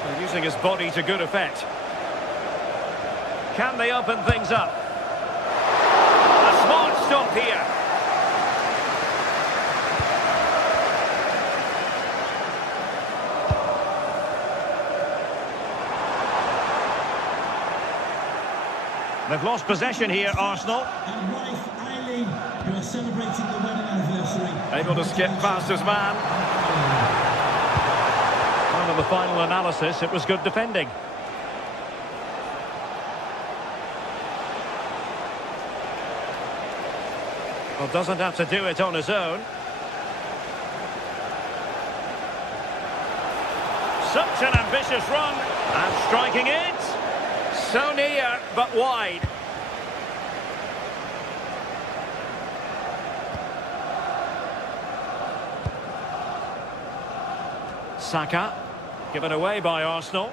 And using his body to good effect. Can they open things up? A smart stop here. They've lost possession here, Arsenal. And wife Eileen, who are celebrating the wedding anniversary. Able to skip past his man. And in the final analysis, it was good defending. Well, doesn't have to do it on his own. Such an ambitious run. And striking it. So near, but wide. Saka, given away by Arsenal.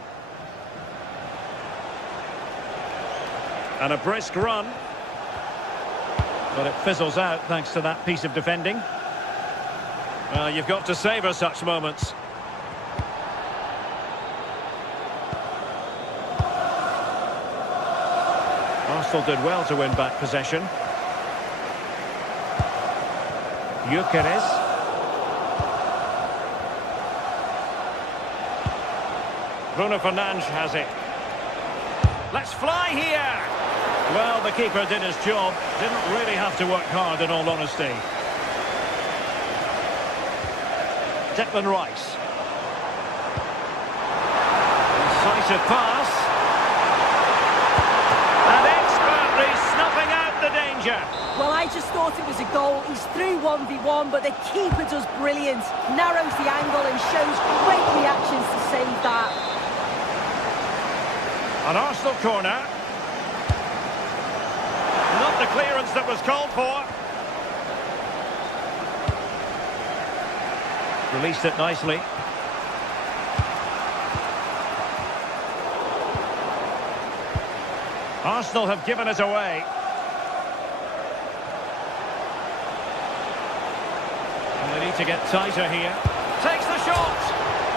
And a brisk run. But it fizzles out thanks to that piece of defending. Well, you've got to savour such moments. Arsenal did well to win back possession. Gyökeres. Bruno Fernandes has it. Let's fly here! Well, the keeper did his job. Didn't really have to work hard, in all honesty. Declan Rice. Incisive pass. Snuffing out the danger. Well, I just thought it was a goal. He's through 1v1, but the keeper does brilliant. Narrows the angle and shows great reactions to save that. An Arsenal corner. Not the clearance that was called for. Released it nicely. Arsenal have given it away. And they need to get tighter here. Takes the shot!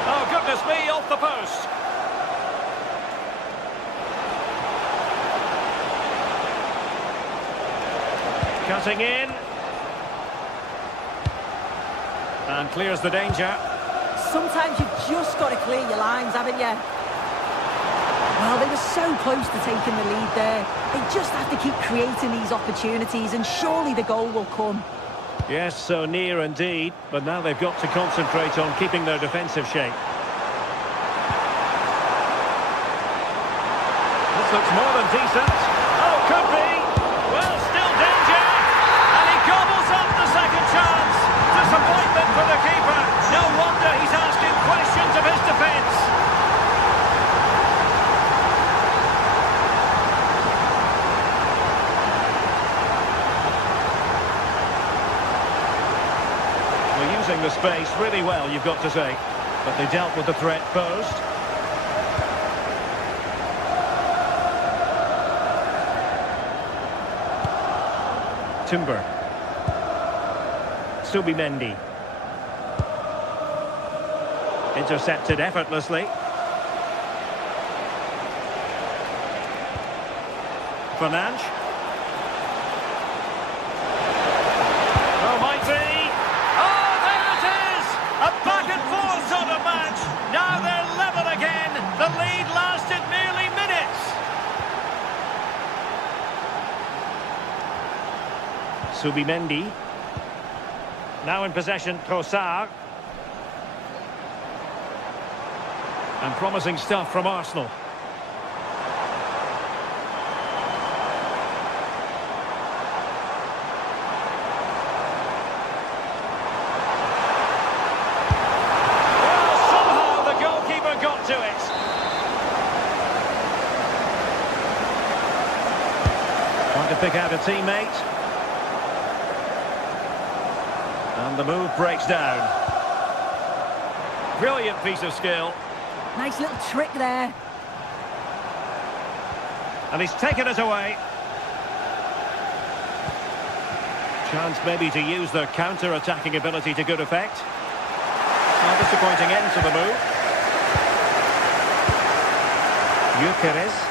Oh, goodness me, off the post. Cutting in. And clears the danger. Sometimes you've just got to clear your lines, haven't you? Well, they were so close to taking the lead there. They just have to keep creating these opportunities and surely the goal will come. Yes, so near indeed, but now they've got to concentrate on keeping their defensive shape. This looks more than decent. Oh, could be. Well, still danger. And he gobbles up the second chance. Disappointment for the keeper. No wonder he's asking questions of his defence. Using the space really well, you've got to say. But they dealt with the threat posed. Timber. Subimendi. Intercepted effortlessly. Fernandes. Oh, might be. Sort of match. Now they're level again. The lead lasted merely minutes. Subimendi. Now in possession, Trossard. And promising stuff from Arsenal. Trying to pick out a teammate. And And the move breaks down. Brilliant piece of skill. Nice little trick there. And he's taken it away. Chance maybe to use their counter-attacking ability to good effect. Well, disappointing end to the move. Gyökeres.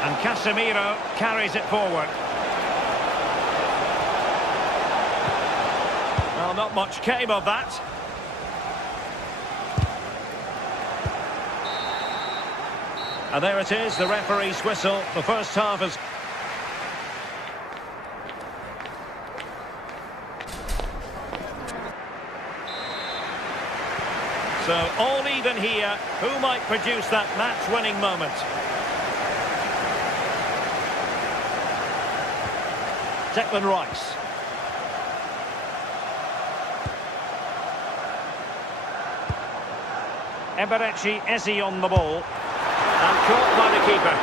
And Casemiro carries it forward. Well, not much came of that. And there it is, the referee's whistle. The first half is... So, all even here. Who might produce that match-winning moment? Declan Rice. Eberechi Eze on the ball. And caught by the keeper.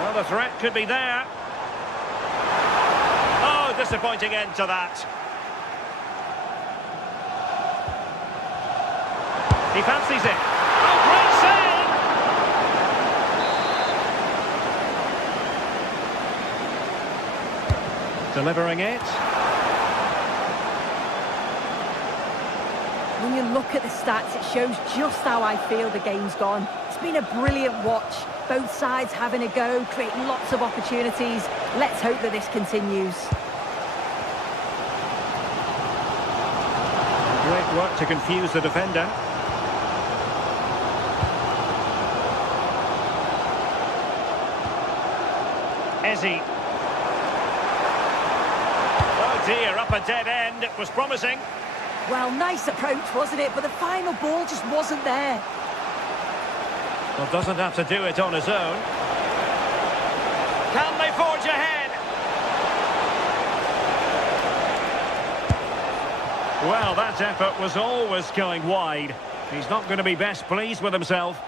Well, the threat could be there. Oh, disappointing end to that. He fancies it. Oh, great save! Delivering it. When you look at the stats, it shows just how I feel the game's gone. It's been a brilliant watch. Both sides having a go, creating lots of opportunities. Let's hope that this continues. Great work to confuse the defender. Eze. Oh dear, up a dead end. It was promising. Well, nice approach, wasn't it? But the final ball just wasn't there. Well, doesn't have to do it on his own. Can they forge ahead? Well, that effort was always going wide. He's not going to be best pleased with himself.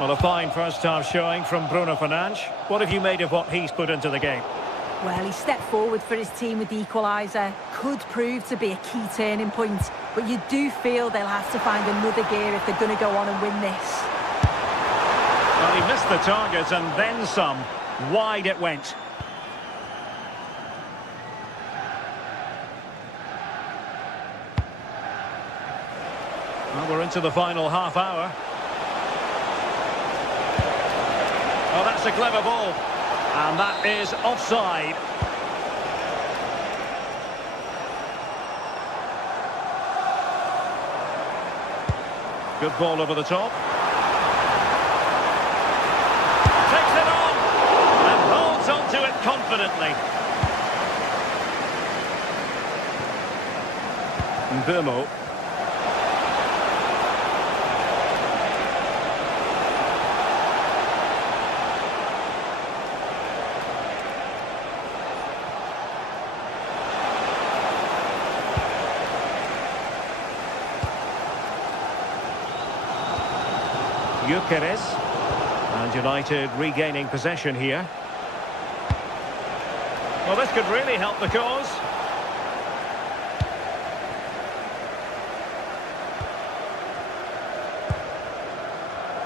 Well, a fine first-half showing from Bruno Fernandes. What have you made of what he's put into the game? Well, he stepped forward for his team with the equaliser. Could prove to be a key turning point. But you do feel they'll have to find another gear if they're going to go on and win this. Well, he missed the target and then some. Wide it went. Well, we're into the final half hour. Oh, that's a clever ball. And that is offside. Good ball over the top. Takes it on. And holds on to it confidently. Mbeumo. Gyökeres, and United regaining possession here. Well, this could really help the cause.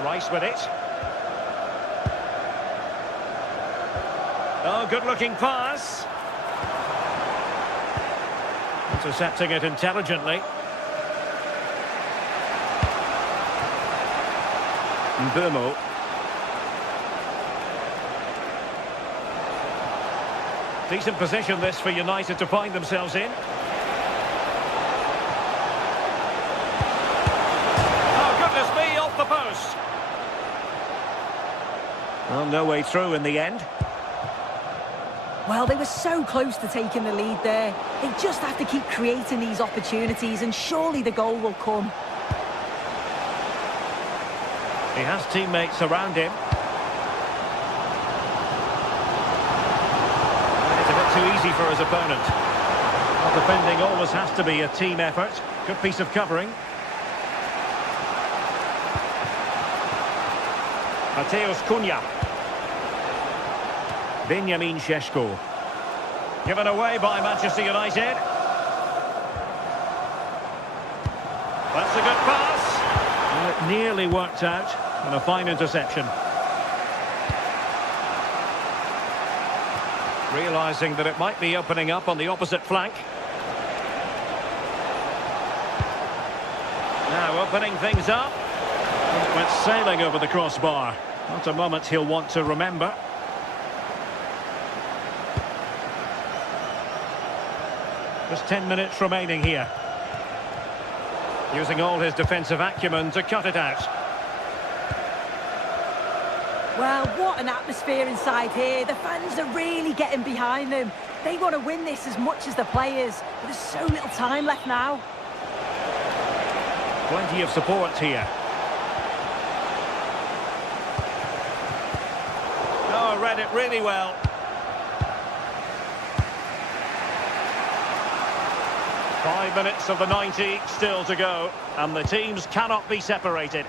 Rice with it. Oh, good-looking pass. Intercepting it intelligently. Mbeumo. Decent position this for United to find themselves in. Oh, goodness me, off the post. Well, no way through in the end. Well, they were so close to taking the lead there. They just have to keep creating these opportunities and surely the goal will come. He has teammates around him. It's a bit too easy for his opponent. Well, defending always has to be a team effort. Good piece of covering. Mateus Cunha. Benjamin Šeško. Given away by Manchester United. That's a good pass. Well, it nearly worked out. And a fine interception. Realising that it might be opening up on the opposite flank. Now opening things up. It went sailing over the crossbar. Not a moment he'll want to remember. Just 10 minutes remaining here. Using all his defensive acumen to cut it out. Well, what an atmosphere inside here. The fans are really getting behind them. They want to win this as much as the players. But there's so little time left now. Plenty of support here. Oh, read it really well. Five minutes of the 90 still to go, and the teams cannot be separated.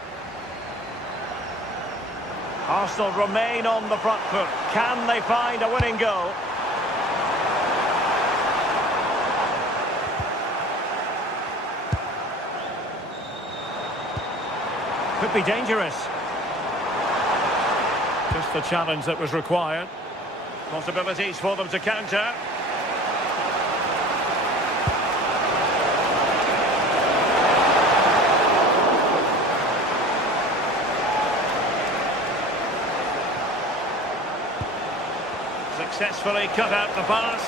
Arsenal remain on the front foot. Can they find a winning goal? Could be dangerous. Just the challenge that was required. Possibilities for them to counter. Successfully cut out the pass.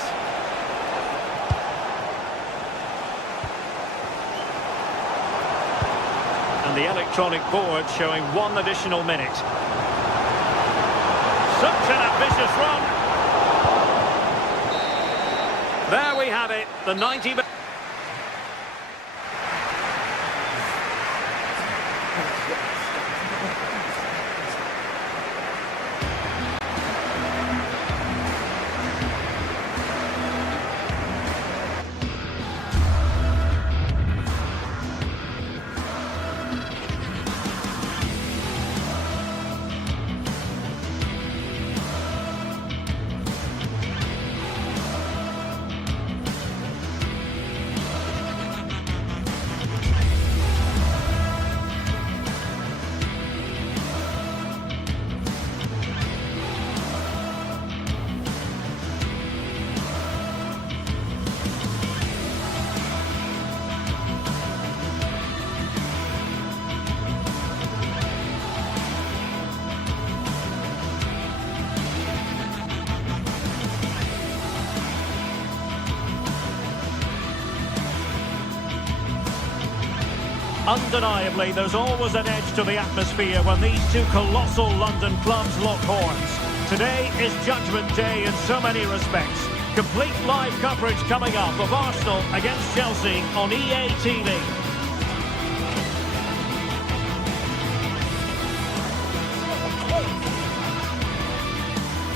And the electronic board showing 1 additional minute. Such an ambitious run. There we have it, the 90 minutes. Undeniably, there's always an edge to the atmosphere when these two colossal London clubs lock horns. Today is Judgment Day in so many respects. Complete live coverage coming up of Arsenal against Chelsea on EA TV.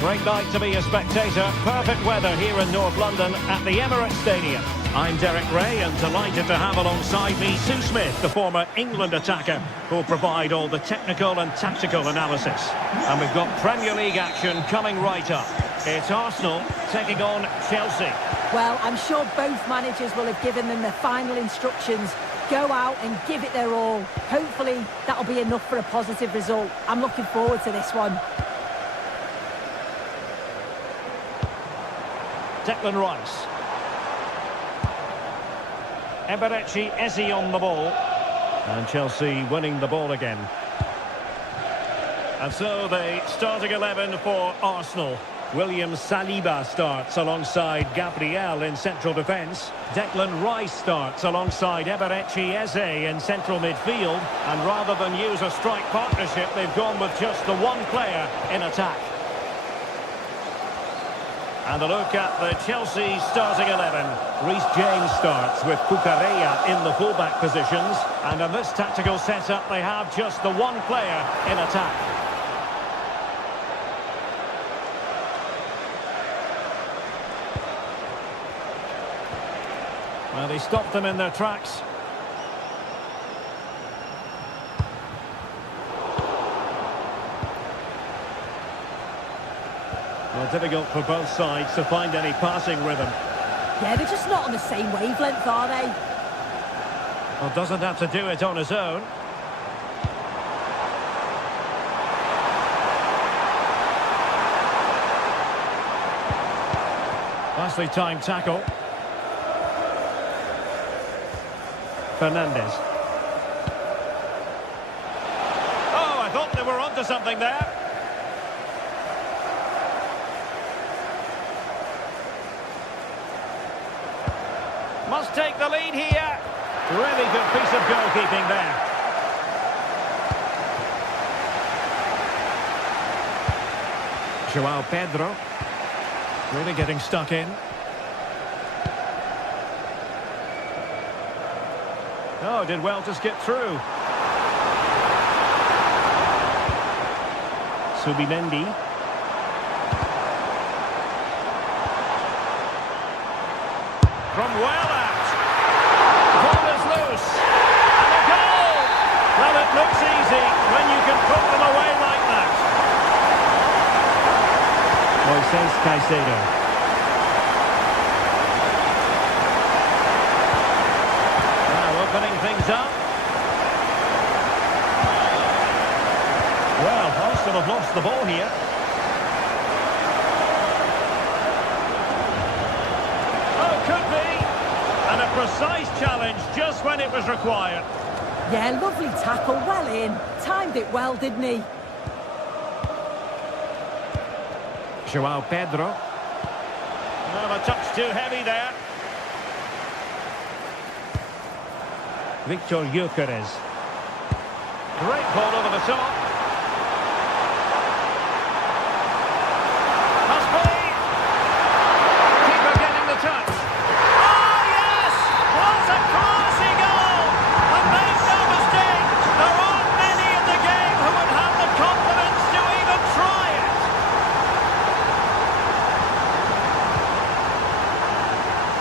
Great night to be a spectator. Perfect weather here in North London at the Emirates Stadium. I'm Derek Ray and delighted to have alongside me Sue Smith, the former England attacker, who'll provide all the technical and tactical analysis. And we've got Premier League action coming right up. It's Arsenal taking on Chelsea. Well, I'm sure both managers will have given them the final instructions. Go out and give it their all. Hopefully, that'll be enough for a positive result. I'm looking forward to this one. Declan Rice. Eberechi Eze on the ball. And Chelsea winning the ball again. And so the starting 11 for Arsenal. William Saliba starts alongside Gabriel in central defence. Declan Rice starts alongside Eberechi Eze in central midfield. And rather than use a strike partnership, they've gone with just the one player in attack. And a look at the Chelsea starting 11. Reece James starts with Cucurella in the fullback positions. And in this tactical setup, they have just the one player in attack. Well, they stopped them in their tracks. Well, difficult for both sides to find any passing rhythm. Yeah, they're just not on the same wavelength, are they? Well, doesn't have to do it on his own. Nicely timed tackle. Fernandez. Oh, I thought they were onto something there. Must take the lead here. Really good piece of goalkeeping there. João Pedro. Really getting stuck in. Oh, did well to skip through. Subimendi. From well out. Ball is loose. And a goal! Well, it looks easy when you can put them away like that. Moises Caicedo. Opening things up. Well, Arsenal have lost the ball here. Oh, could be. And a precise challenge just when it was required. Yeah, lovely tackle, well in. Timed it well, didn't he? João Pedro. Well, a touch too heavy there. Victor Gyökeres. Great ball over the top. Must be. Keeper getting the touch. Oh, yes! What a classy goal! And make no mistake, there aren't many in the game who would have the confidence to even try it.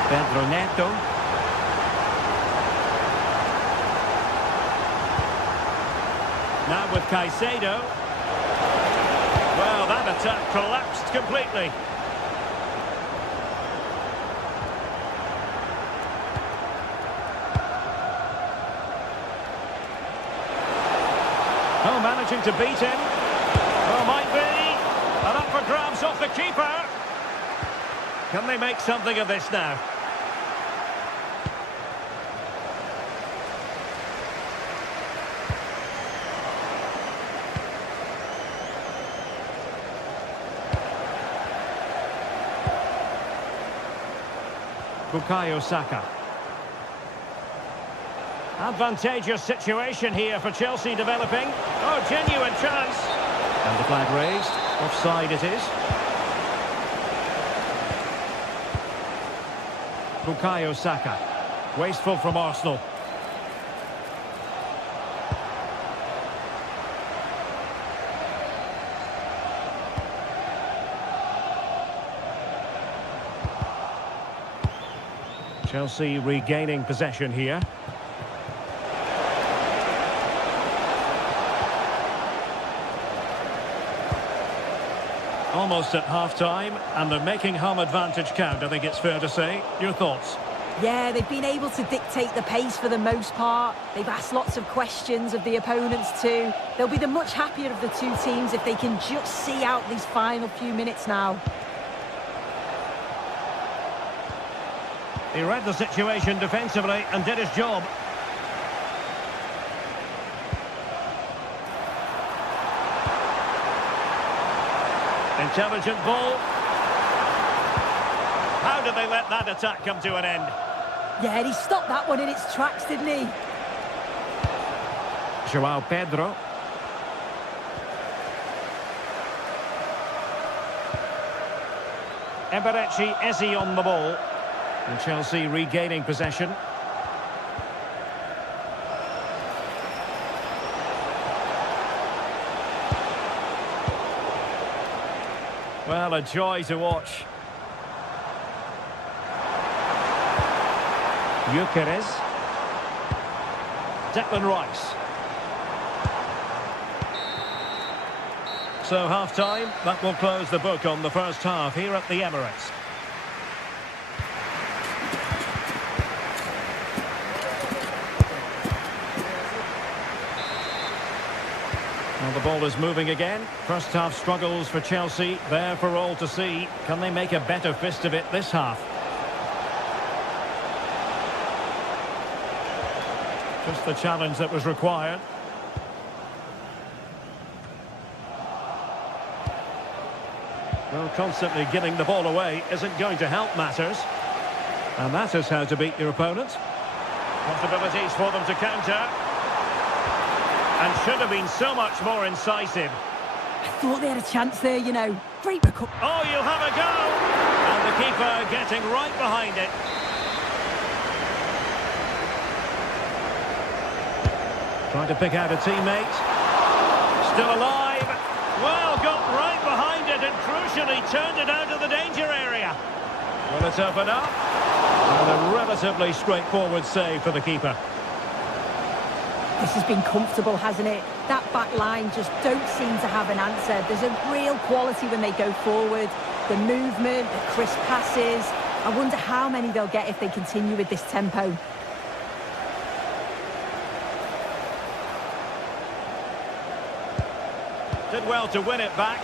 Pedro Neto. Now with Caicedo. Well, that attack collapsed completely. Oh, managing to beat him. Oh, might be. And up for grabs off the keeper. Can they make something of this now? Bukayo Saka. Advantageous situation here for Chelsea developing. Oh, genuine chance. And the flag raised. Offside it is. Bukayo Saka. Wasteful from Arsenal. Chelsea regaining possession here. Almost at half-time, and they're making home advantage count, I think it's fair to say. Your thoughts? Yeah, they've been able to dictate the pace for the most part. They've asked lots of questions of the opponents too. They'll be the much happier of the two teams if they can just see out these final few minutes now. He read the situation defensively and did his job. Intelligent ball. How did they let that attack come to an end? Yeah, he stopped that one in its tracks, didn't he? João Pedro. Eberechi Eze on the ball. And Chelsea regaining possession. Well, a joy to watch. Gyökeres. Declan Rice. So half-time, that will close the book on the first half here at the Emirates. Well, the ball is moving again. First half struggles for Chelsea, there for all to see. Can they make a better fist of it this half? Just the challenge that was required. Well, constantly giving the ball away isn't going to help matters. And that is how to beat your opponent. Possibilities for them to counter. And should have been so much more incisive. I thought they had a chance there, you know. Great recovery. Oh, you'll have a go! And the keeper getting right behind it. Trying to pick out a teammate. Still alive. Well, got right behind it and crucially turned it out of the danger area. Will it open up? And a relatively straightforward save for the keeper. This has been comfortable, hasn't it? That back line just don't seem to have an answer. There's a real quality when they go forward. The movement, the crisp passes. I wonder how many they'll get if they continue with this tempo. Did well to win it back.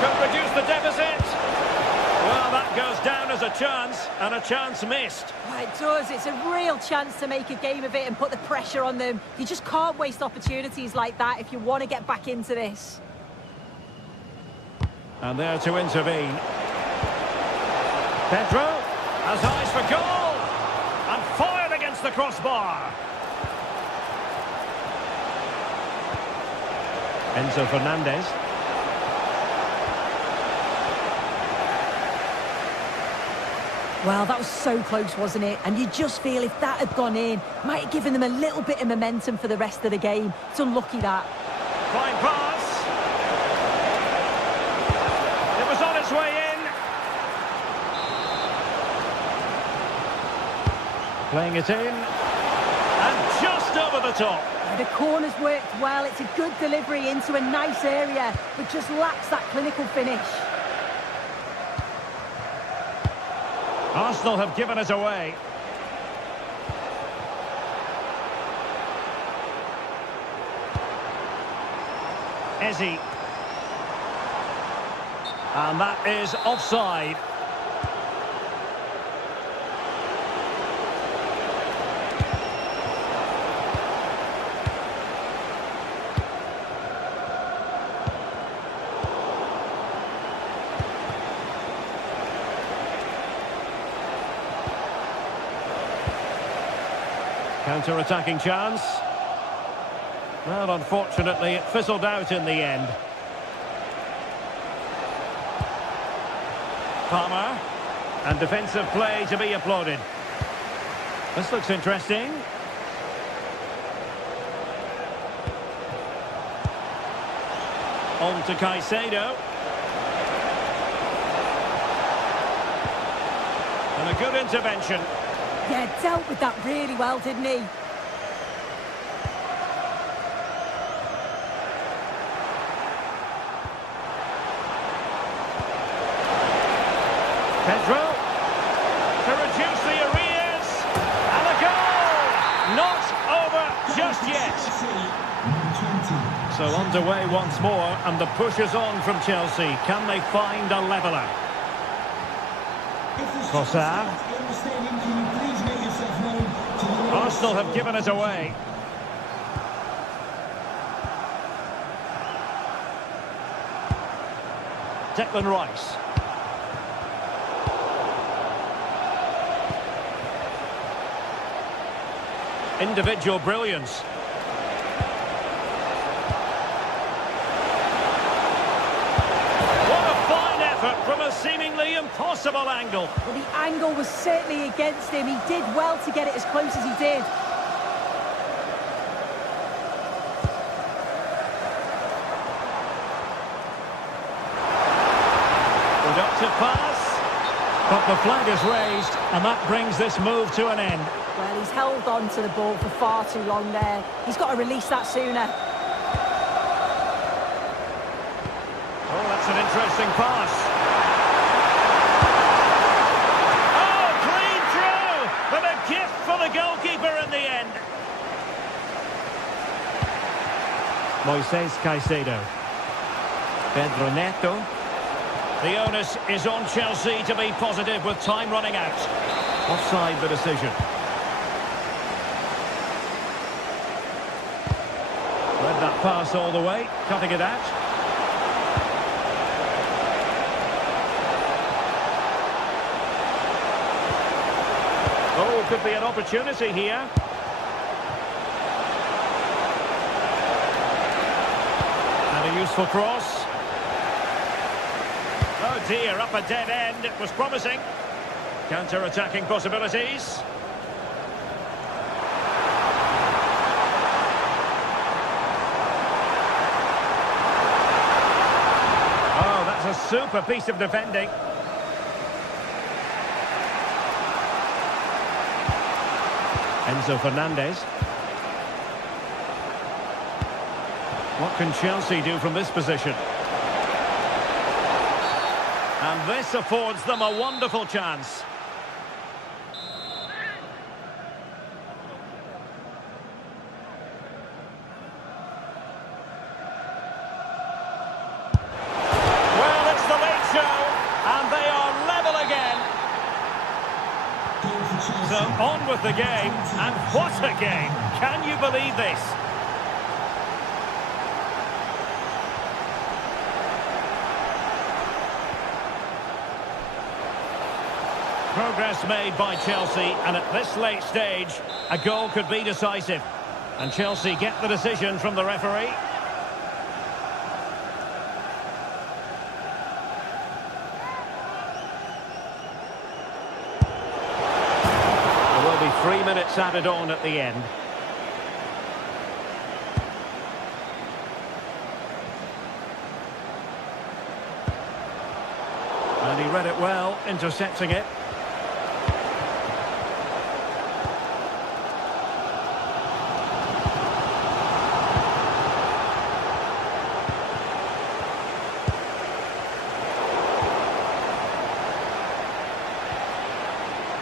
Could reduce the deficit. Well, that goes down as a chance, and a chance missed. Well, it does. It's a real chance to make a game of it and put the pressure on them. You just can't waste opportunities like that if you want to get back into this. And there to intervene. Pedro has eyes for goal. And fired against the crossbar. Enzo Fernandez. Well, that was so close, wasn't it? And you just feel if that had gone in, might have given them a little bit of momentum for the rest of the game. It's unlucky that. Fine pass. It was on its way in. Playing it in. And just over the top. The corner's worked well. It's a good delivery into a nice area, but just lacks that clinical finish. Arsenal have given us away. Eze. And that is offside. Counter-attacking chance. Well, unfortunately, it fizzled out in the end. Palmer. And defensive play to be applauded. This looks interesting. On to Caicedo. And a good intervention. Yeah, dealt with that really well, didn't he? Pedro to reduce the arrears, and a goal! Not over just yet. So underway once more, and the push is on from Chelsea. Can they find a leveller? Trossard. Arsenal have given it away. Declan Rice. Individual brilliance. What a fine effort from a seemingly impossible angle. Well, the angle was certainly against him. He did well to get it as close as he did. Productive pass. But the flag is raised, and that brings this move to an end. Well, he's held on to the ball for far too long there. He's got to release that sooner. Oh, that's an interesting pass. Oh, clean through! But a gift for the goalkeeper in the end. Moises Caicedo. Pedro Neto. The onus is on Chelsea to be positive with time running out. Offside the decision. Read that pass all the way, cutting it out. Oh, could be an opportunity here. And a useful cross. Oh dear, up a dead end. It was promising. Counter-attacking possibilities. Oh, that's a super piece of defending. Enzo Fernandez. What can Chelsea do from this position? And this affords them a wonderful chance. Well, it's the late show, and they are level again. So on with the game, and what a game! Can you believe this? Progress made by Chelsea, and at this late stage, a goal could be decisive. And Chelsea get the decision from the referee. There will be 3 minutes added on at the end. And he read it well, intercepting it.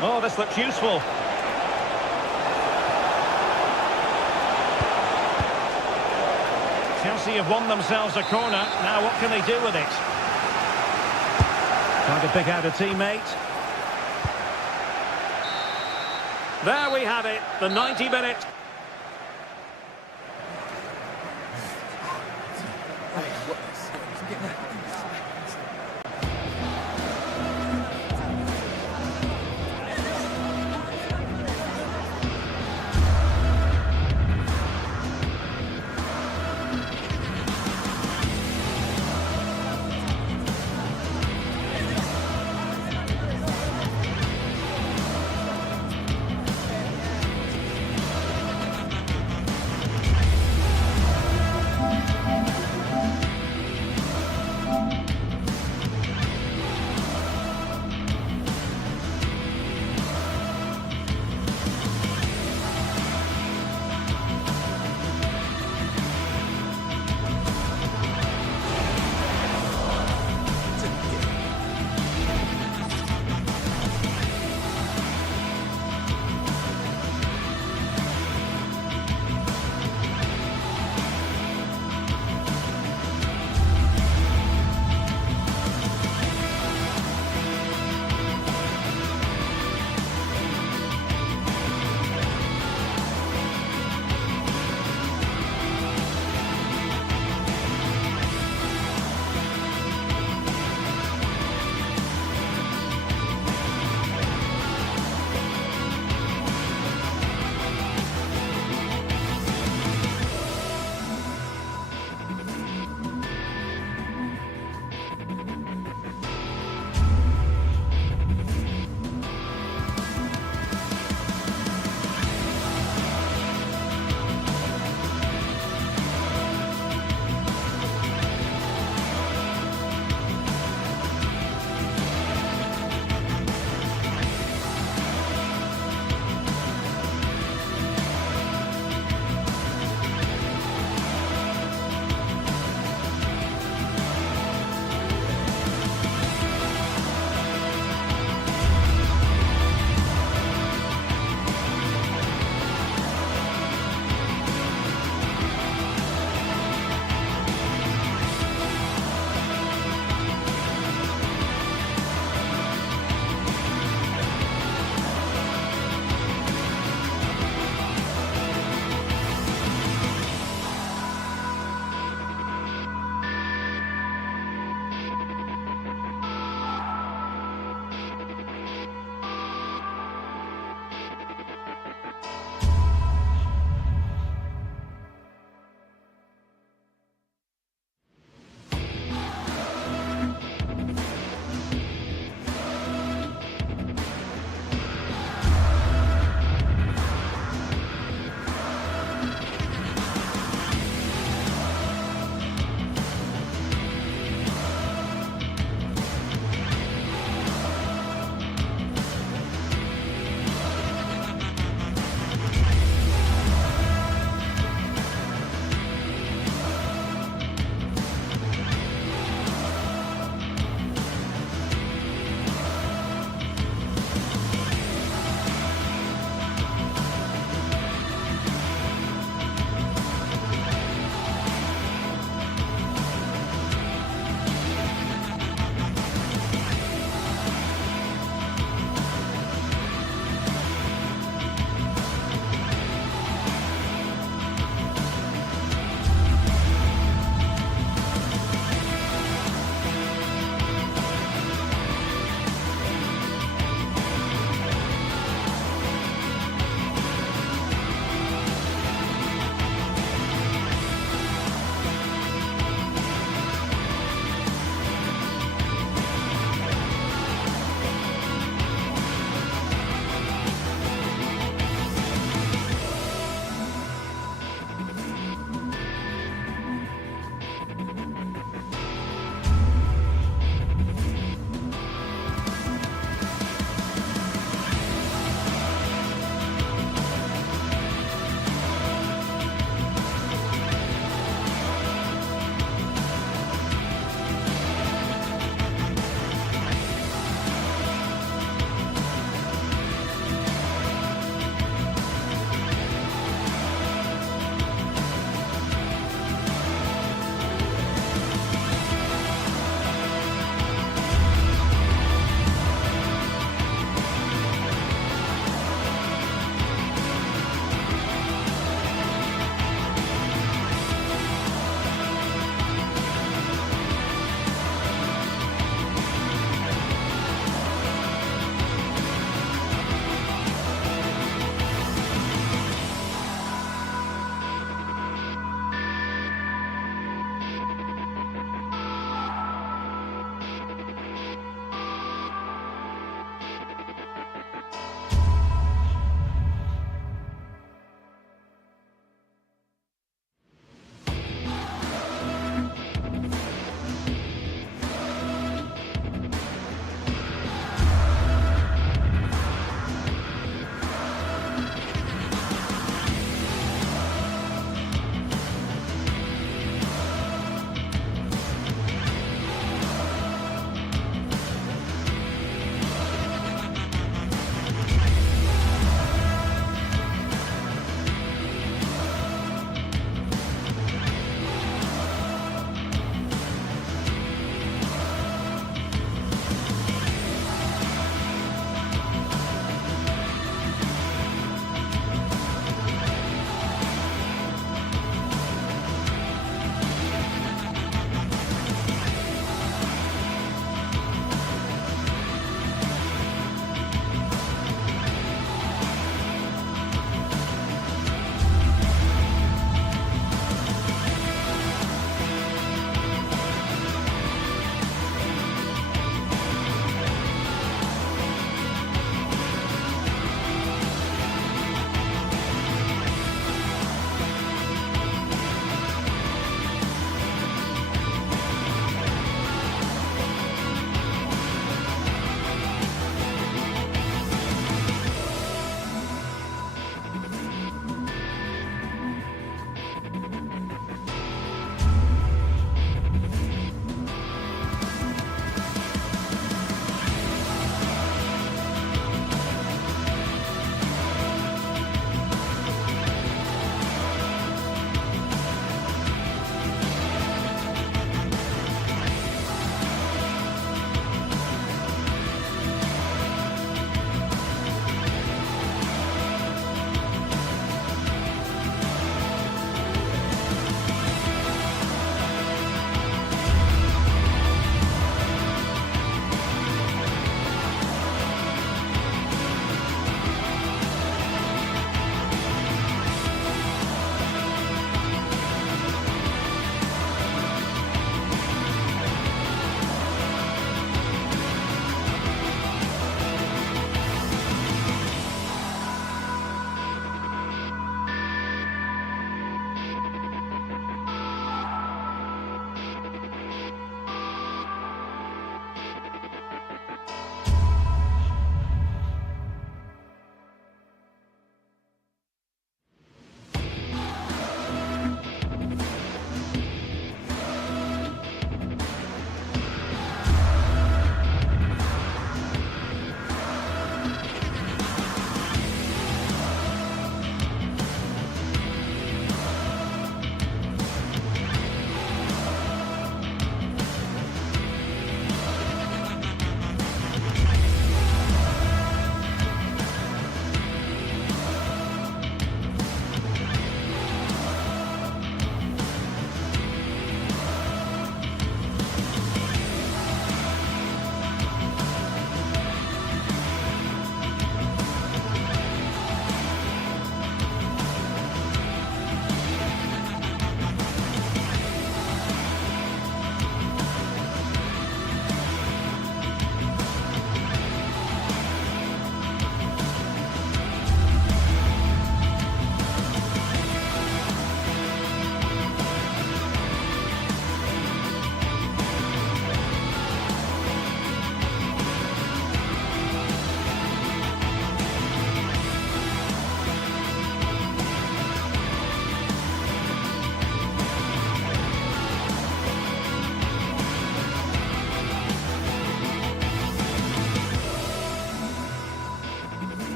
Oh, this looks useful. Chelsea have won themselves a corner. Now what can they do with it? Trying to pick out a teammate. There we have it, the 90 minutes.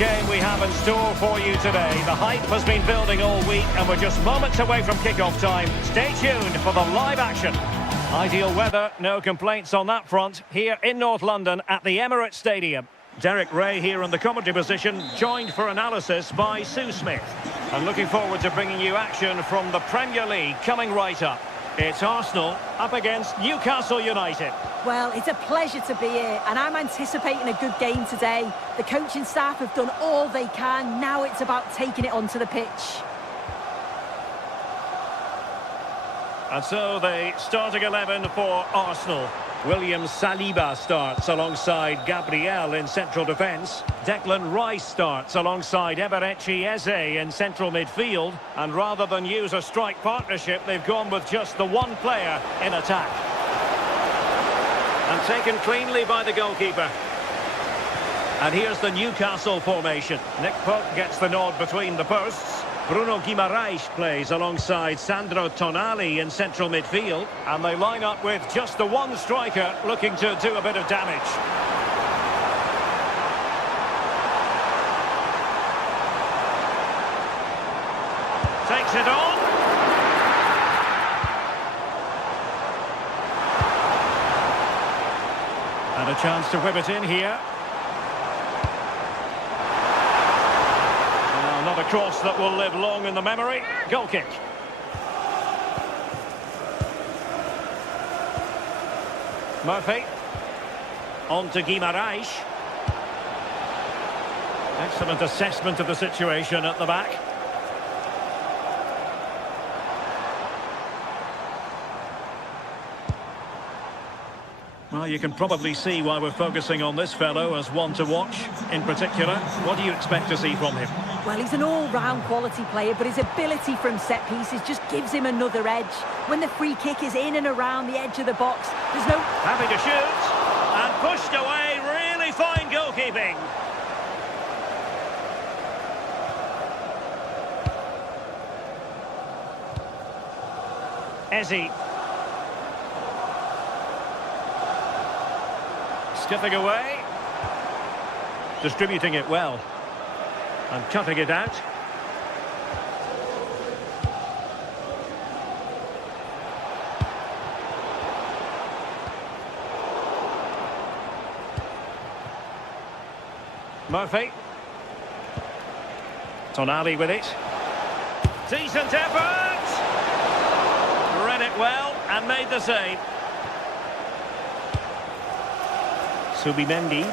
game we have in store for you today. The hype has been building all week and we're just moments away from kick-off time. Stay tuned for the live action. Ideal weather, no complaints on that front, here in North London at the Emirates Stadium. Derek Ray here in the commentary position, joined for analysis by Sue Smith. And looking forward to bringing you action from the Premier League coming right up. It's Arsenal up against Newcastle United. Well, it's a pleasure to be here, and I'm anticipating a good game today. The coaching staff have done all they can. Now it's about taking it onto the pitch. And so the starting 11 for Arsenal. William Saliba starts alongside Gabriel in central defence. Declan Rice starts alongside Eberechi Eze in central midfield. And rather than use a strike partnership, they've gone with just the one player in attack. And taken cleanly by the goalkeeper. And here's the Newcastle formation. Nick Pope gets the nod between the posts. Bruno Guimaraes plays alongside Sandro Tonali in central midfield. And they line up with just the one striker looking to do a bit of damage. Takes it on. And a chance to whip it in here. Not a cross that will live long in the memory. Goal kick. Murphy. On to Guimaraes. Excellent assessment of the situation at the back. Well, you can probably see why we're focusing on this fellow as one to watch in particular. What do you expect to see from him? Well, he's an all-round quality player, but his ability from set pieces just gives him another edge. When the free kick is in and around the edge of the box, there's no... Happy to shoot. And pushed away. Really fine goalkeeping. Eze. Skipping away. Distributing it well. And cutting it out. Murphy. Tonali with it. Decent effort! Read it well and made the save. Subimendi.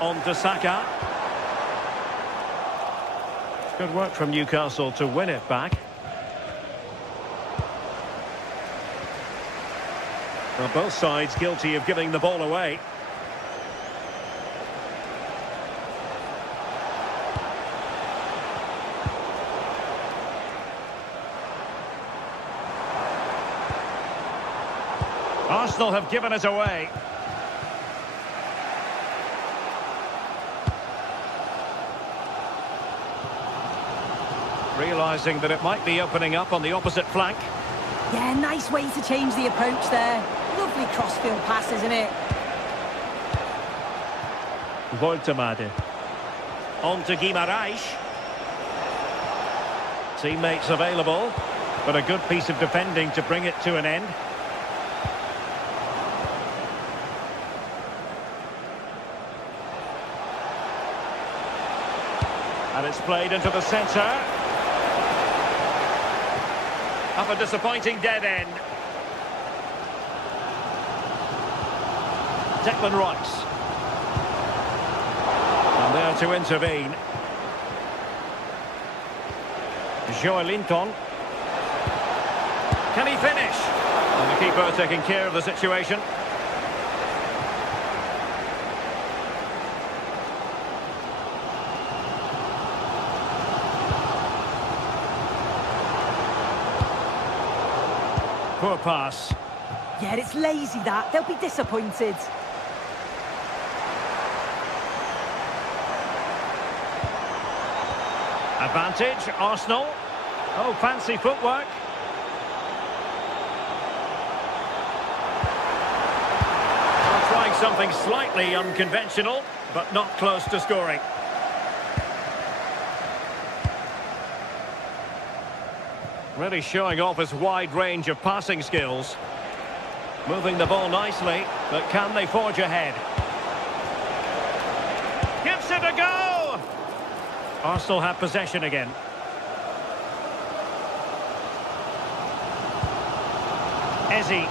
On to Saka. Good work from Newcastle to win it back. Well, both sides guilty of giving the ball away. Arsenal have given it away. Realising that it might be opening up on the opposite flank. Yeah, nice way to change the approach there. Lovely crossfield pass, isn't it? Voltemade. On to Guimaraes. Teammates available, but a good piece of defending to bring it to an end. And it's played into the centre. Up a disappointing dead end. Declan Rice. And there to intervene. Joelinton. Can he finish? And the keeper taking care of the situation. Poor pass. Yeah, it's lazy that. They'll be disappointed. Advantage, Arsenal. Oh, fancy footwork. something slightly unconventional, but not close to scoring. Really showing off his wide range of passing skills. Moving the ball nicely, but can they forge ahead? Gives it a go! Arsenal have possession again. Eze.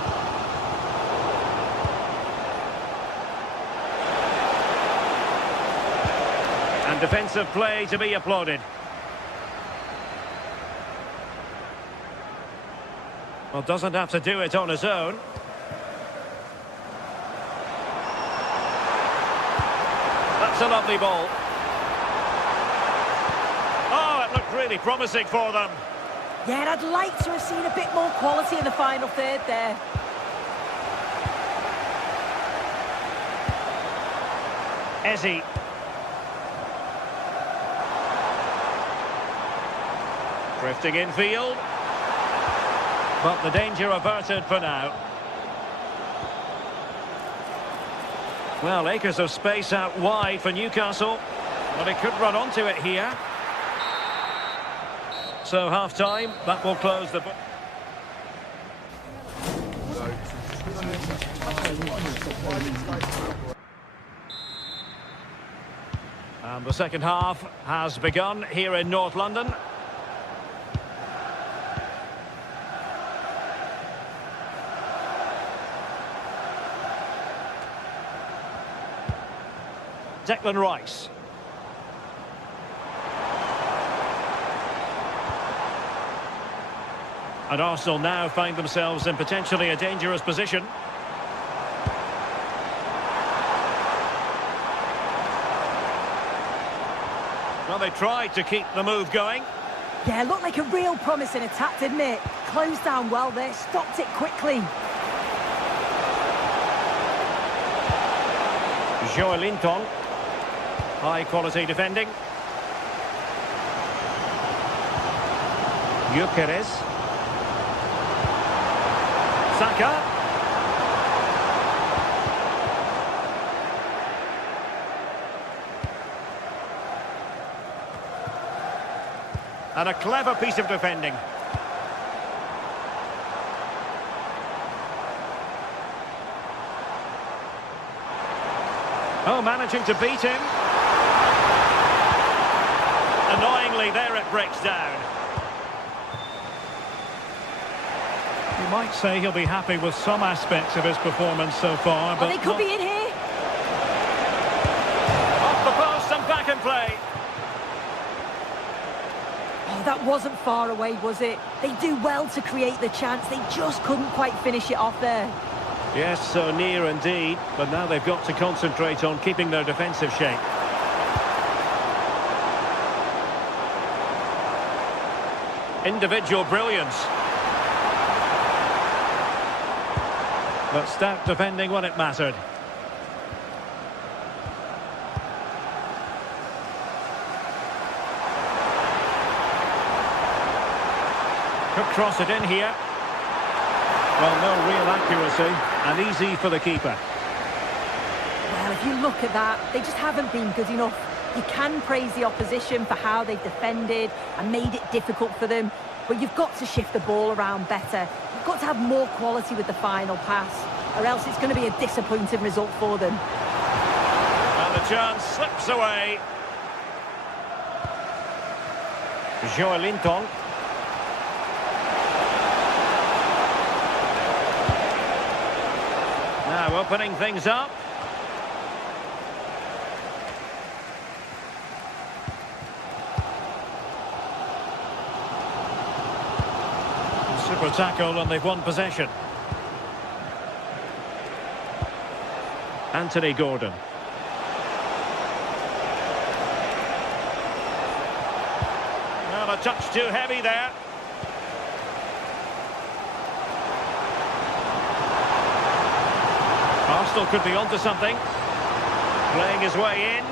And defensive play to be applauded. Well, doesn't have to do it on his own. That's a lovely ball. Oh, it looked really promising for them. Yeah, and I'd like to have seen a bit more quality in the final third there. Eze. Drifting infield. But the danger averted for now. Well, acres of space out wide for Newcastle. But he could run onto it here. So half-time, that will close the book. And the second half has begun here in North London. Declan Rice. And Arsenal now find themselves in potentially a dangerous position. Well, they tried to keep the move going. Yeah, looked like a real promising attack, didn't it? Closed down well there, stopped it quickly. Joelinton. High quality defending. Gyökeres. Saka. And a clever piece of defending. Oh, managing to beat him. Annoyingly, there it breaks down. You might say he'll be happy with some aspects of his performance so far, but they could be in here. Off the post and back in play. Oh, that wasn't far away, was it? They do well to create the chance. They just couldn't quite finish it off there. Yes, so near indeed, but now they've got to concentrate on keeping their defensive shape. Individual brilliance. But stout defending when it mattered. Could cross it in here. Well, no real accuracy, and easy for the keeper. Well, if you look at that, they just haven't been good enough. You can praise the opposition for how they've defended and made it difficult for them, but you've got to shift the ball around better. You've got to have more quality with the final pass, or else it's going to be a disappointing result for them. And the chance slips away. Joelinton. Now opening things up. Super tackle and they've won possession. Anthony Gordon. Well, a touch too heavy there. Arsenal could be onto something. Playing his way in.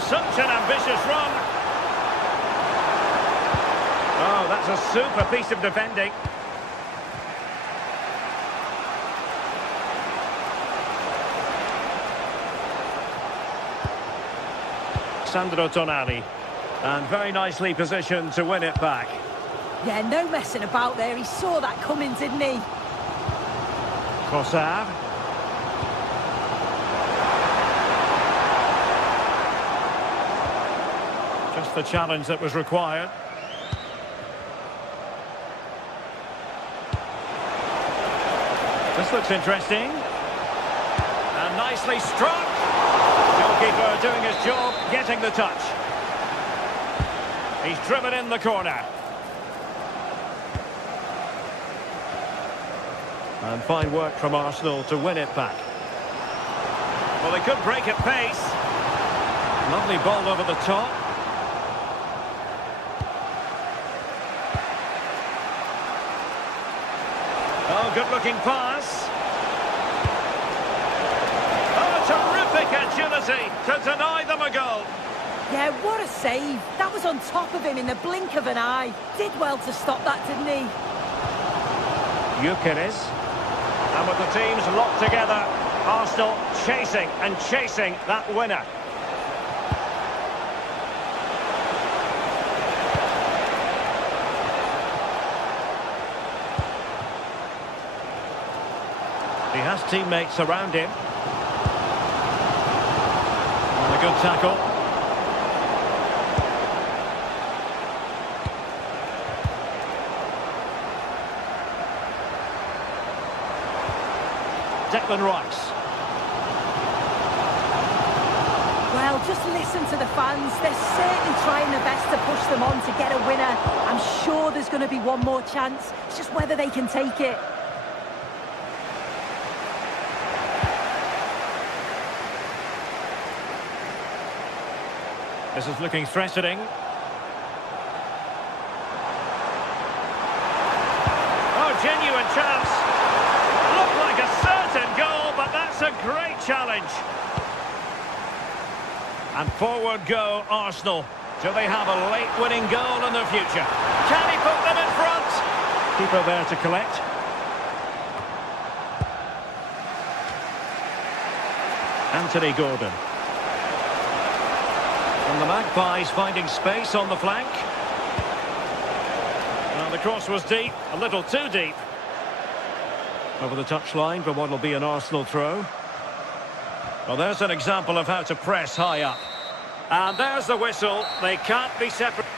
Such an ambitious run. Oh, that's a super piece of defending. Sandro Tonali. And very nicely positioned to win it back. Yeah, no messing about there. He saw that coming, didn't he? Trossard. Just the challenge that was required. This looks interesting. And nicely struck. Goalkeeper doing his job, getting the touch. He's driven in the corner. And fine work from Arsenal to win it back. Well, they could break at pace. Lovely ball over the top. Oh, good-looking pass. Oh, terrific agility to deny them a goal. Yeah, what a save. That was on top of him in the blink of an eye. Did well to stop that, didn't he? Gyökeres. And with the teams locked together, Arsenal chasing and chasing that winner. He has teammates around him. And a good tackle. Declan Rice. Well, just listen to the fans. They're certainly trying their best to push them on to get a winner. I'm sure there's going to be one more chance. It's just whether they can take it. This is looking threatening. Oh, genuine chance. Looked like a certain goal, but that's a great challenge. And forward go Arsenal. Do they have a late winning goal in their future? Can he put them in front? Keeper there to collect. Anthony Gordon. And the Magpies finding space on the flank. Well, the cross was deep, a little too deep. Over the touchline for what will be an Arsenal throw. Well, there's an example of how to press high up. And there's the whistle. They can't be separated.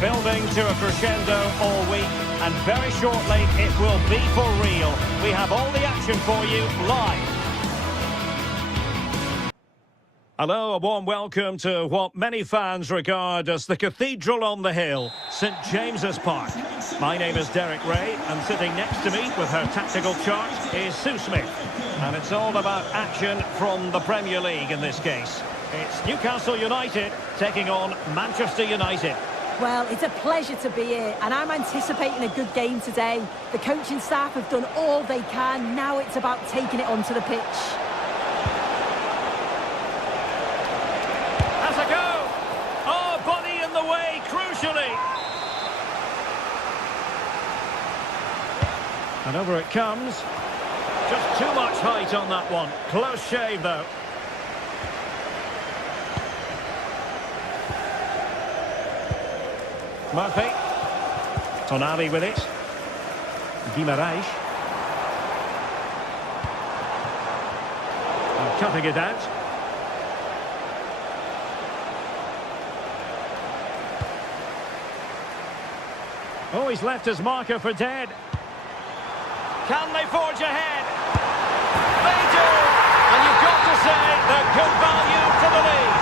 Building to a crescendo all week. and very shortly it will be for real. We have all the action for you live. Hello, a warm welcome to what many fans regard as the cathedral on the hill, St James's Park. My name is Derek Ray, and sitting next to me with her tactical chart is Sue Smith. And it's all about action from the Premier League in this case. It's Newcastle United taking on Manchester United. Well, it's a pleasure to be here, and I'm anticipating a good game today. The coaching staff have done all they can. Now it's about taking it onto the pitch. Has a go! Oh, body in the way, crucially! And over it comes. Just too much height on that one. Close shave, though. Murphy. Tonali with it. Guimaraes. And cutting it out. Oh, he's left his marker for dead. Can they forge ahead? They do! And you've got to say they're good value for the lead.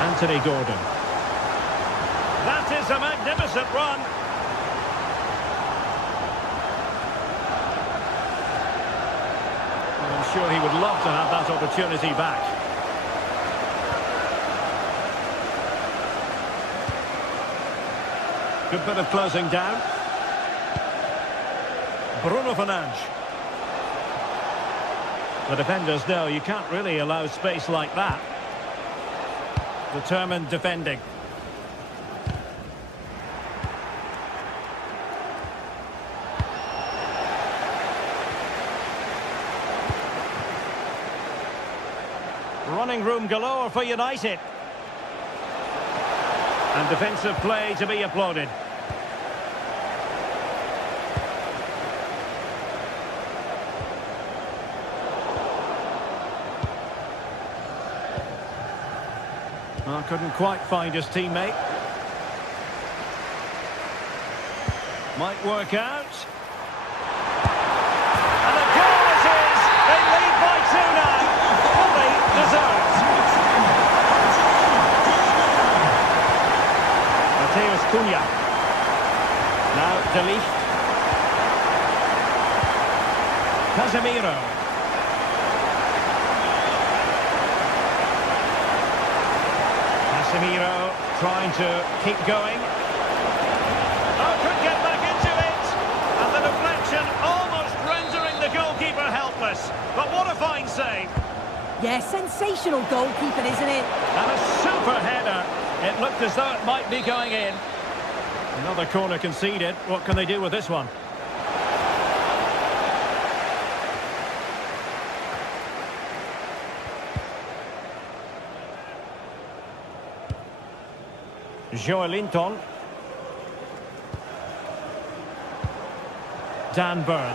Anthony Gordon. That is a magnificent run. And I'm sure he would love to have that opportunity back. Good bit of closing down. Bruno Fernandes. The defenders know you can't really allow space like that. Determined defending. Running room galore for United. And defensive play to be applauded. Oh, couldn't quite find his teammate. Might work out. And a goal it is! They lead by 2 now. Fully deserved. Mateus Cunha. Now De Ligt. Casemiro. Casemiro trying to keep going. Oh, could get back into it. And the deflection almost rendering the goalkeeper helpless. But what a fine save. Yeah, sensational goalkeeping, isn't it? And a super header. It looked as though it might be going in. Another corner conceded. What can they do with this one? Joelinton. Dan Burn.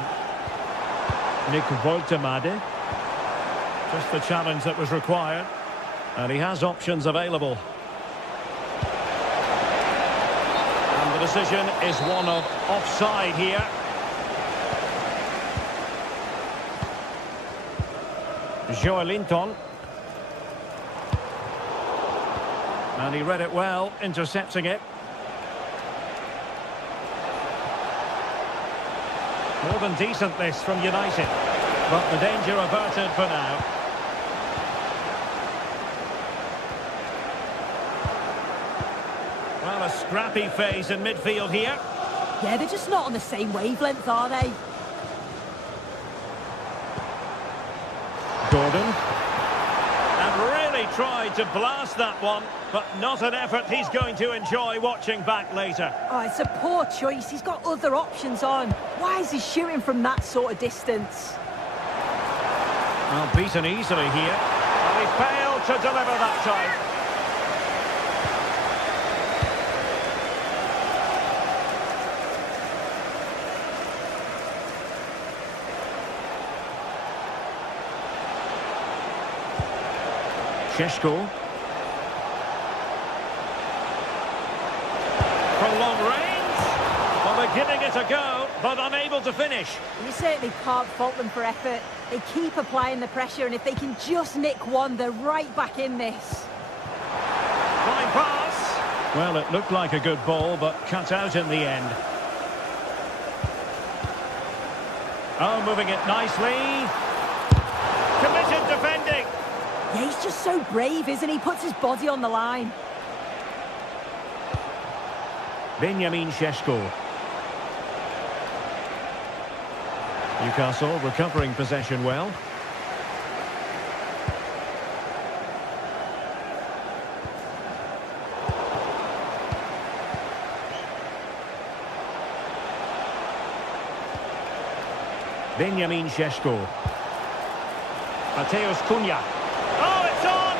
Nick Woltemade. Just the challenge that was required. And he has options available. And the decision is one of offside here. Joelinton. And he read it well, intercepting it. More than decent this from United. But the danger averted for now. Well, a scrappy phase in midfield here. Yeah, they're just not on the same wavelength, are they? Gordon. And really tried to blast that one, but not an effort he's going to enjoy watching back later. Oh, it's a poor choice. He's got other options on. Why is he shooting from that sort of distance? Well, beaten easily here. And he failed to deliver that time. Šeško. From long range. Well, they're giving it a go, but unable to finish. You certainly can't fault them for effort. They keep applying the pressure, and if they can just nick one, they're right back in this. Fine pass. Well, it looked like a good ball, but cut out in the end. Oh, moving it nicely. Committed defending. Yeah, he's just so brave, isn't he? Puts his body on the line. Benjamin Šeško. Newcastle recovering possession well. Benjamin Šeško. Mateus Cunha. Oh, it's on!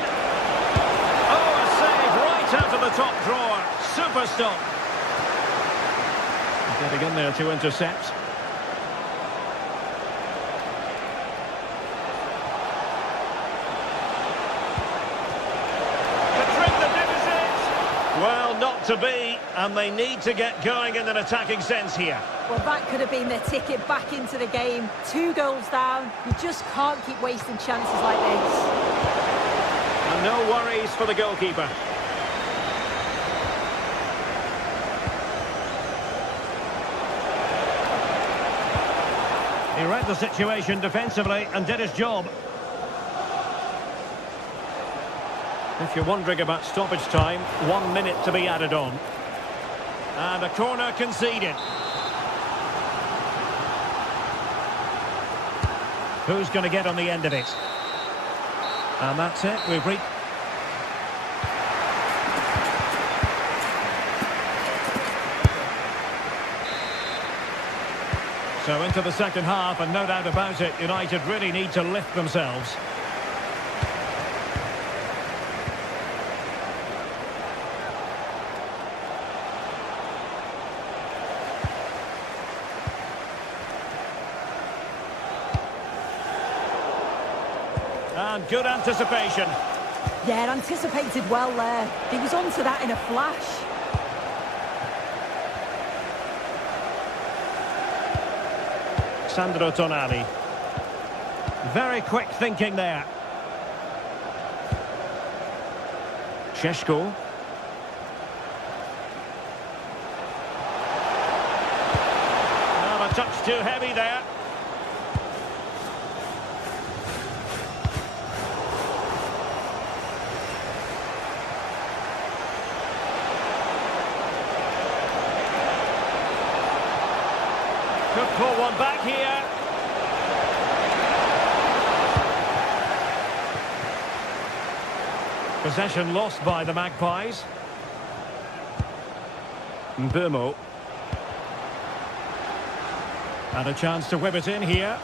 Oh, a save right out of the top drawer. Super stop. Getting in there to intercept. Well, not to be, and they need to get going in an attacking sense here. Well, that could have been their ticket back into the game. 2 goals down. You just can't keep wasting chances like this. And no worries for the goalkeeper. He read the situation defensively and did his job. If you're wondering about stoppage time, 1 minute to be added on. And a corner conceded. Who's going to get on the end of it? And that's it. We've reached... So into the second half, and no doubt about it, United really need to lift themselves. And good anticipation. Yeah, anticipated well there. He was onto that in a flash. Sandro Tonali. Very quick thinking there. Šeško. Not a touch too heavy there. Could pull one back here. Possession lost by the Magpies. Mbeumo. And a chance to whip it in here.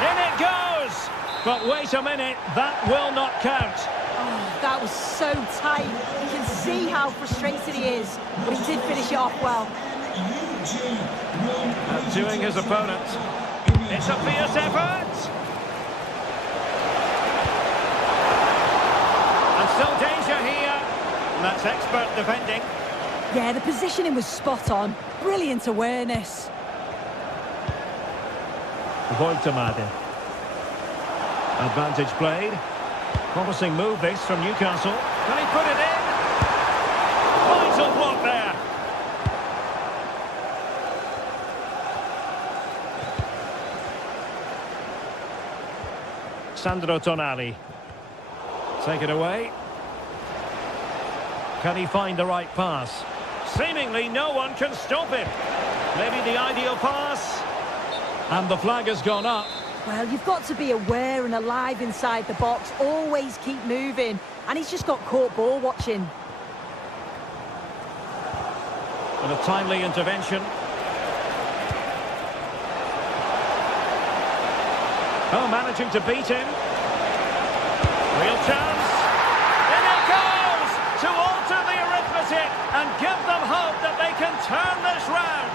In it goes! But wait a minute, that will not count. Oh, that was so tight. You can see how frustrated he is, but he did finish it off well. Outdoing his opponent. It's a fierce effort. And still danger here. And that's expert defending. Yeah, the positioning was spot on. Brilliant awareness. Voitemade. Advantage played. Promising move this from Newcastle. Can he put it in? Vital block there. Sandro Tonali. Take it away. Can he find the right pass? Seemingly no one can stop him. Maybe the ideal pass. And the flag has gone up. Well, you've got to be aware and alive inside the box. Always keep moving. And he's just got caught ball watching. And a timely intervention. Oh, managing to beat him. Real chance. In it goes! To alter the arithmetic and give them hope that they can turn this round.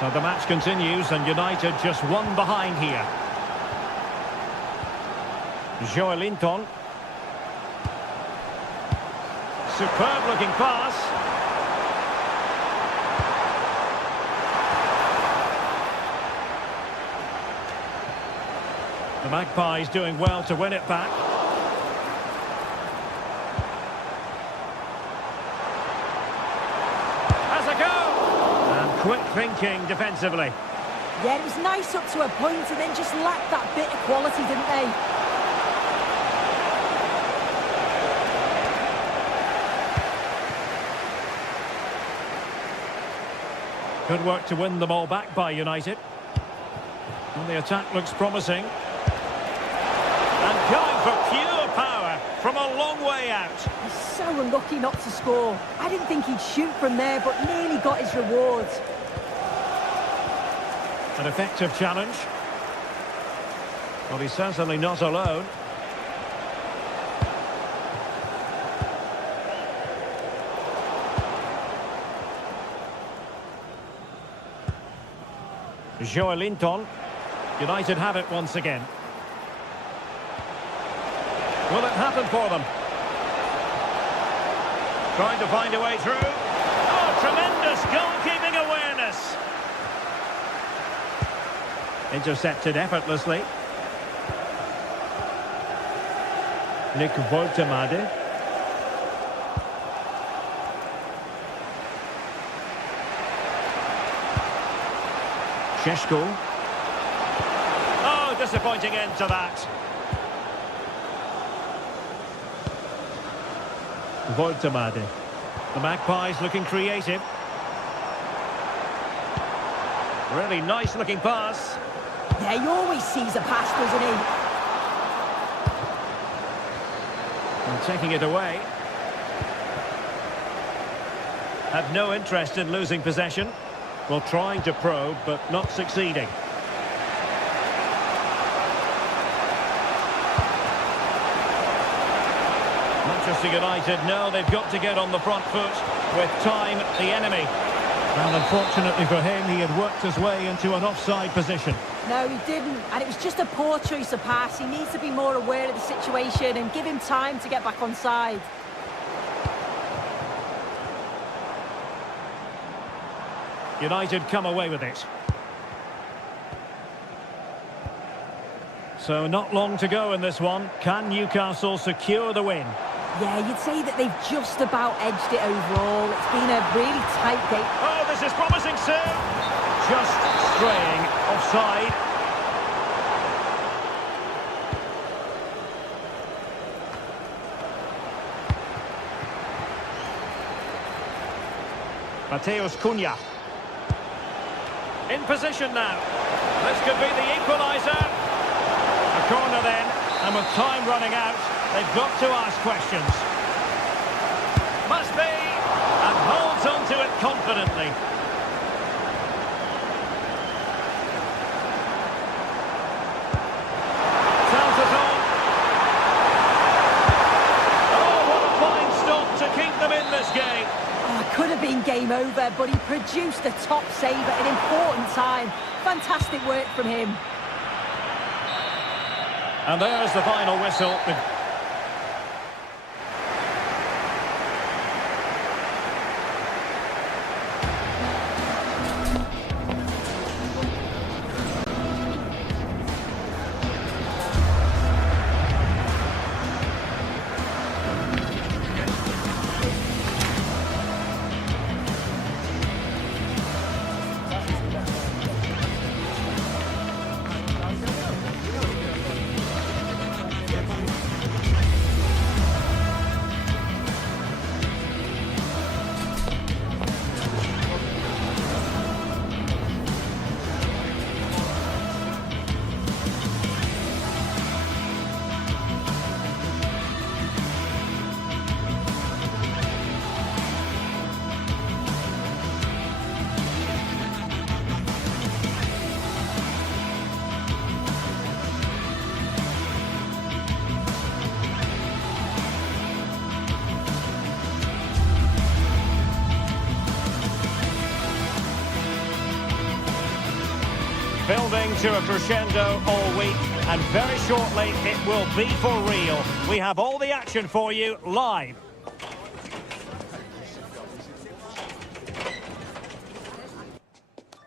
So the match continues and United just one behind here. Joelinton. Superb looking pass. The Magpies doing well to win it back. Has a go! And quick thinking defensively. Yeah, it was nice up to a point and then just lacked that bit of quality, didn't they? Good work to win the ball back by United. And the attack looks promising. And going for pure power from a long way out. He's so unlucky not to score. I didn't think he'd shoot from there, but nearly got his rewards. An effective challenge. Well, he's certainly not alone. Joelinton. United have it once again. Will it happen for them? Trying to find a way through. Oh, tremendous goalkeeping awareness. Intercepted effortlessly. Nick Woltemade. Šeško. Oh, disappointing end to that. Woltemade. The Magpies looking creative. Really nice looking pass. Yeah, he always sees a pass, doesn't he? And taking it away. Had no interest in losing possession. Well, trying to probe, but not succeeding. Manchester United know they've got to get on the front foot with time the enemy. And unfortunately for him, he had worked his way into an offside position. No, he didn't, and it was just a poor choice of pass. He needs to be more aware of the situation and give him time to get back on side. United come away with it. So not long to go in this one. Can Newcastle secure the win? Yeah, you'd say that they've just about edged it overall. It's been a really tight game. Oh, this is promising soon. Just straying offside. Mateus Cunha. In position now. This could be the equaliser. A corner then, and with time running out, they've got to ask questions. Must be, and holds on to it confidently. Tells us on. Oh, what a fine stop to keep them in this game. Oh, it could have been game over, but he produced a top save at an important time. Fantastic work from him. And there's the final whistle. Building to a crescendo all week. and very shortly it will be for real. We have all the action for you live.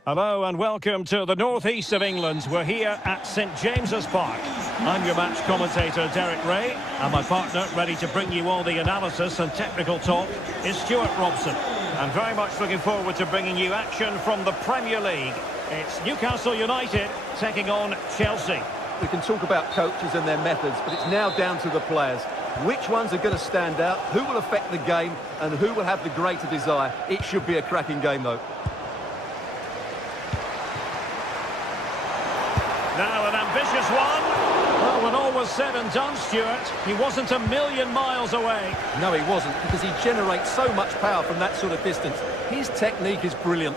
Hello and welcome to the northeast of England. We're here at St James's Park. I'm your match commentator, Derek Ray, and my partner, ready to bring you all the analysis and technical talk, is Stuart Robson. I'm very much looking forward to bringing you action from the Premier League. It's Newcastle United taking on Chelsea. We can talk about coaches and their methods, but it's now down to the players. Which ones are going to stand out, who will affect the game, and who will have the greater desire. It should be a cracking game, though. Now an ambitious one. Well, when all was said and done, Stuart, he wasn't a million miles away. No, he wasn't, because he generates so much power from that sort of distance. His technique is brilliant.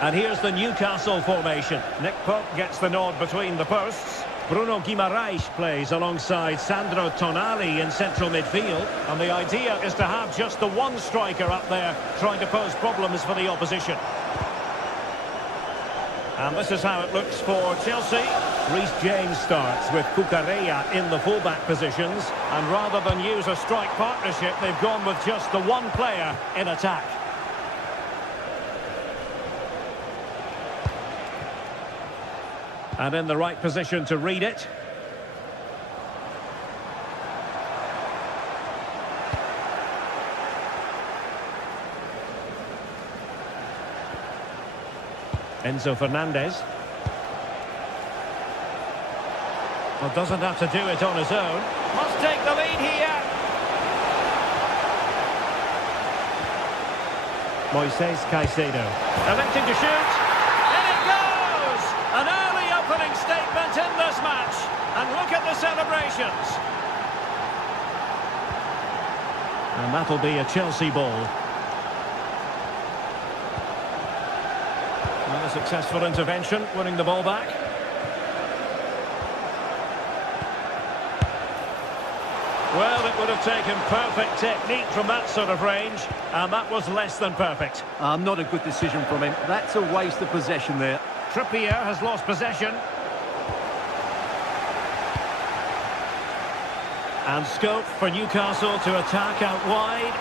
And here's the Newcastle formation. Nick Pope gets the nod between the posts. Bruno Guimaraes plays alongside Sandro Tonali in central midfield. And the idea is to have just the one striker up there trying to pose problems for the opposition. And this is how it looks for Chelsea. Reece James starts with Cucurella in the fullback positions. And rather than use a strike partnership, they've gone with just the one player in attack. And in the right position to read it. Enzo Fernandez. Well, doesn't have to do it on his own. Must take the lead here. Moises Caicedo. Electing to shoot. In it goes! An early opening statement in this match. And look at the celebrations. And that'll be a Chelsea ball. A successful intervention, winning the ball back. Well, it would have taken perfect technique from that sort of range, and that was less than perfect. Not a good decision from him. That's a waste of possession there. Trippier has lost possession. And scope for Newcastle to attack out wide.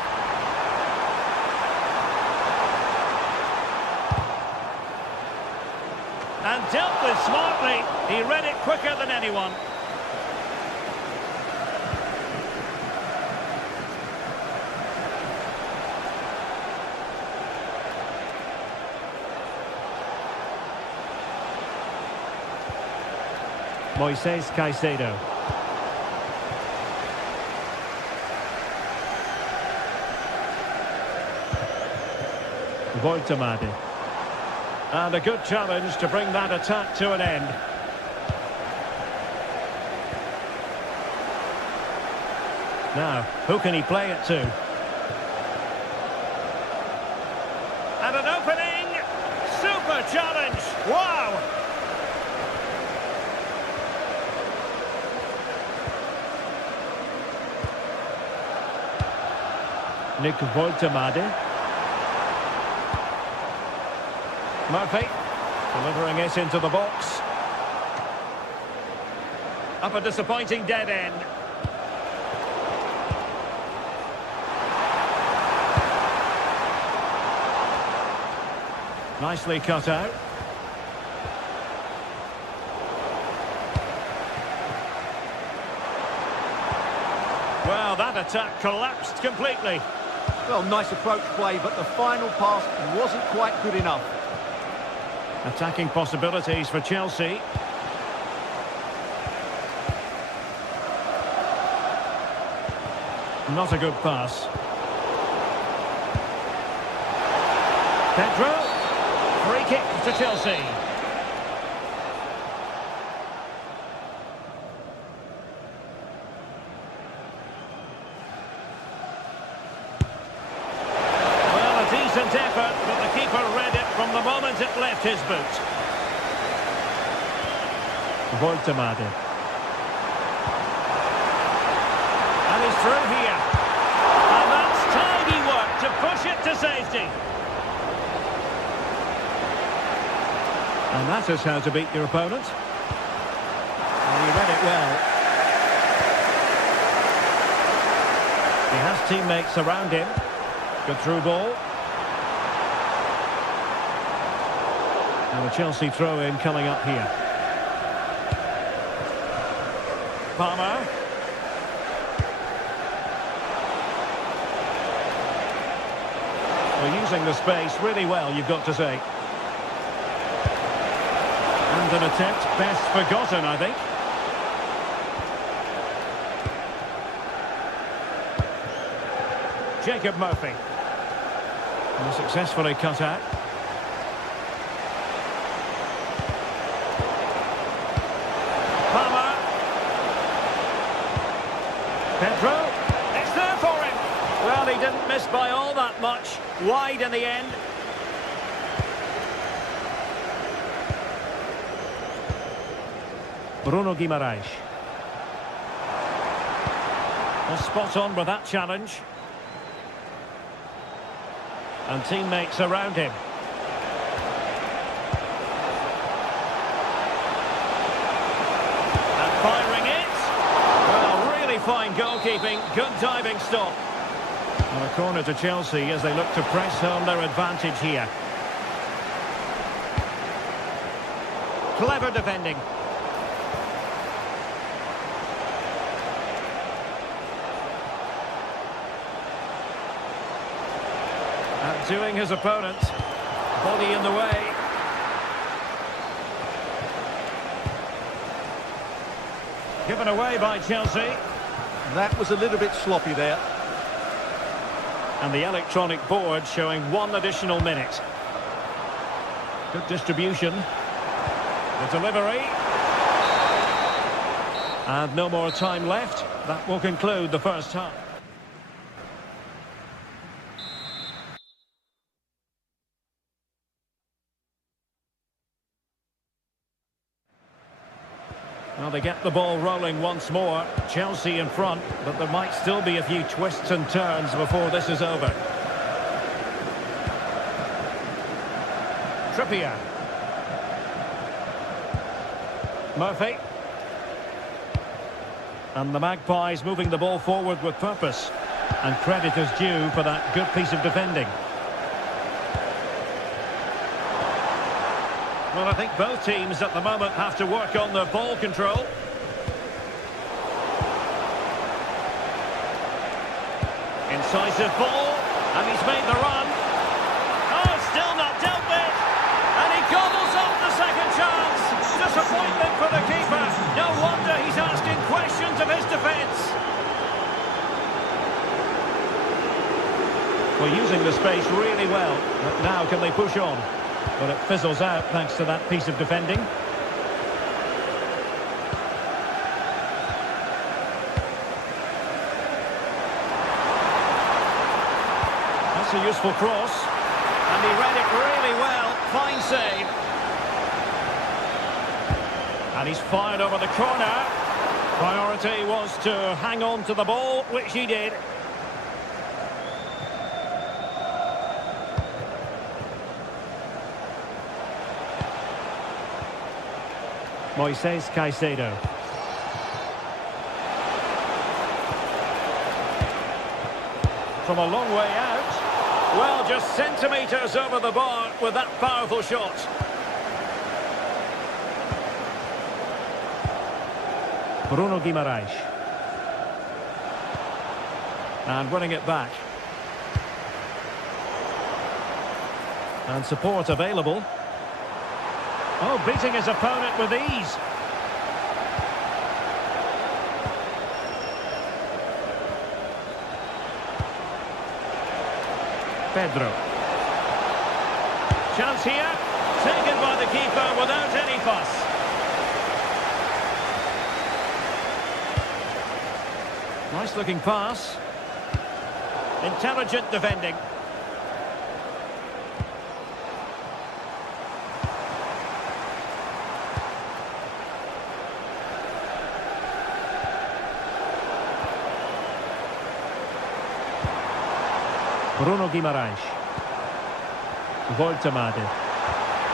And dealt with smartly. He read it quicker than anyone. Moises Caicedo. Voitamade. And a good challenge to bring that attack to an end. Now, who can he play it to? And an opening! Super challenge! Wow! Nick Voitamade. Murphy, delivering it into the box. Up a disappointing dead end. Nicely cut out. Well, that attack collapsed completely. Well, nice approach play, but the final pass wasn't quite good enough. Attacking possibilities for Chelsea. Not a good pass. Pedro. Free kick to Chelsea. Well, a decent effort, but the keeper read it from the moment it left his boot. Voitamade. And he's through here. And that's tidy work to push it to safety. And that is how to beat your opponent. read it well. He has teammates around him. Good through ball. And a Chelsea throw-in coming up here. Palmer. Well, using the space really well, you've got to say. And an attempt best forgotten, I think. Jacob Murphy. And successfully cut out. Palmer. Pedro. It's there for him. Well, he didn't miss by all that much. Wide in the end. Bruno Guimaraes. Well, spot on with that challenge. And teammates around him. And firing it. Well, really fine goalkeeping. Good diving stop. And a corner to Chelsea as they look to press home their advantage here. Clever defending. Outdoing his opponent. Body in the way. Given away by Chelsea. That was a little bit sloppy there. And the electronic board showing 1 additional minute. Good distribution. The delivery. And no more time left. That will conclude the first half. Well, they get the ball rolling once more. Chelsea in front, but there might still be a few twists and turns before this is over. Trippier. Murphy. And the Magpies moving the ball forward with purpose. And credit is due for that good piece of defending. Well, I think both teams at the moment have to work on their ball control. Incisive ball, and he's made the run. Oh, still not dealt with. And he gobbles up the second chance. Disappointment for the keeper. No wonder he's asking questions of his defence. Well, using the space really well, but now can they push on? But it fizzles out thanks to that piece of defending. That's a useful cross. And he read it really well. Fine save. And he's fired over the corner. Priority was to hang on to the ball, which he did. Moises Caicedo. From a long way out. Well, just centimetres over the bar with that powerful shot. Bruno Guimaraes. And winning it back. And support available. Oh, beating his opponent with ease. Pedro. Chance here. Taken by the keeper without any fuss. Nice looking pass. Intelligent defending. Bruno Guimaraes. Voltemade.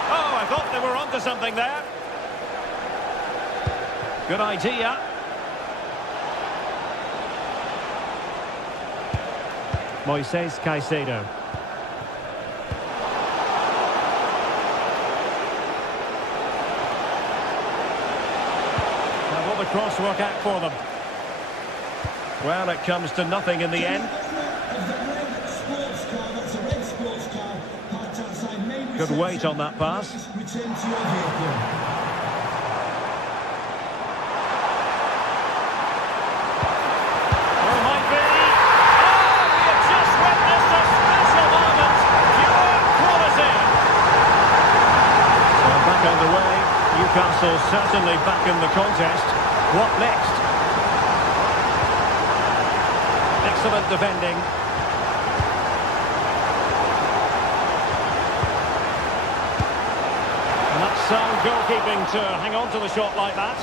Oh, I thought they were onto something there. Good idea. Moises Caicedo. Now will the cross work out for them? Well, it comes to nothing in the end. Good weight on that pass. Underway. Newcastle certainly back in the contest. What next? Excellent defending. And that's sound goalkeeping to hang on to the shot like that.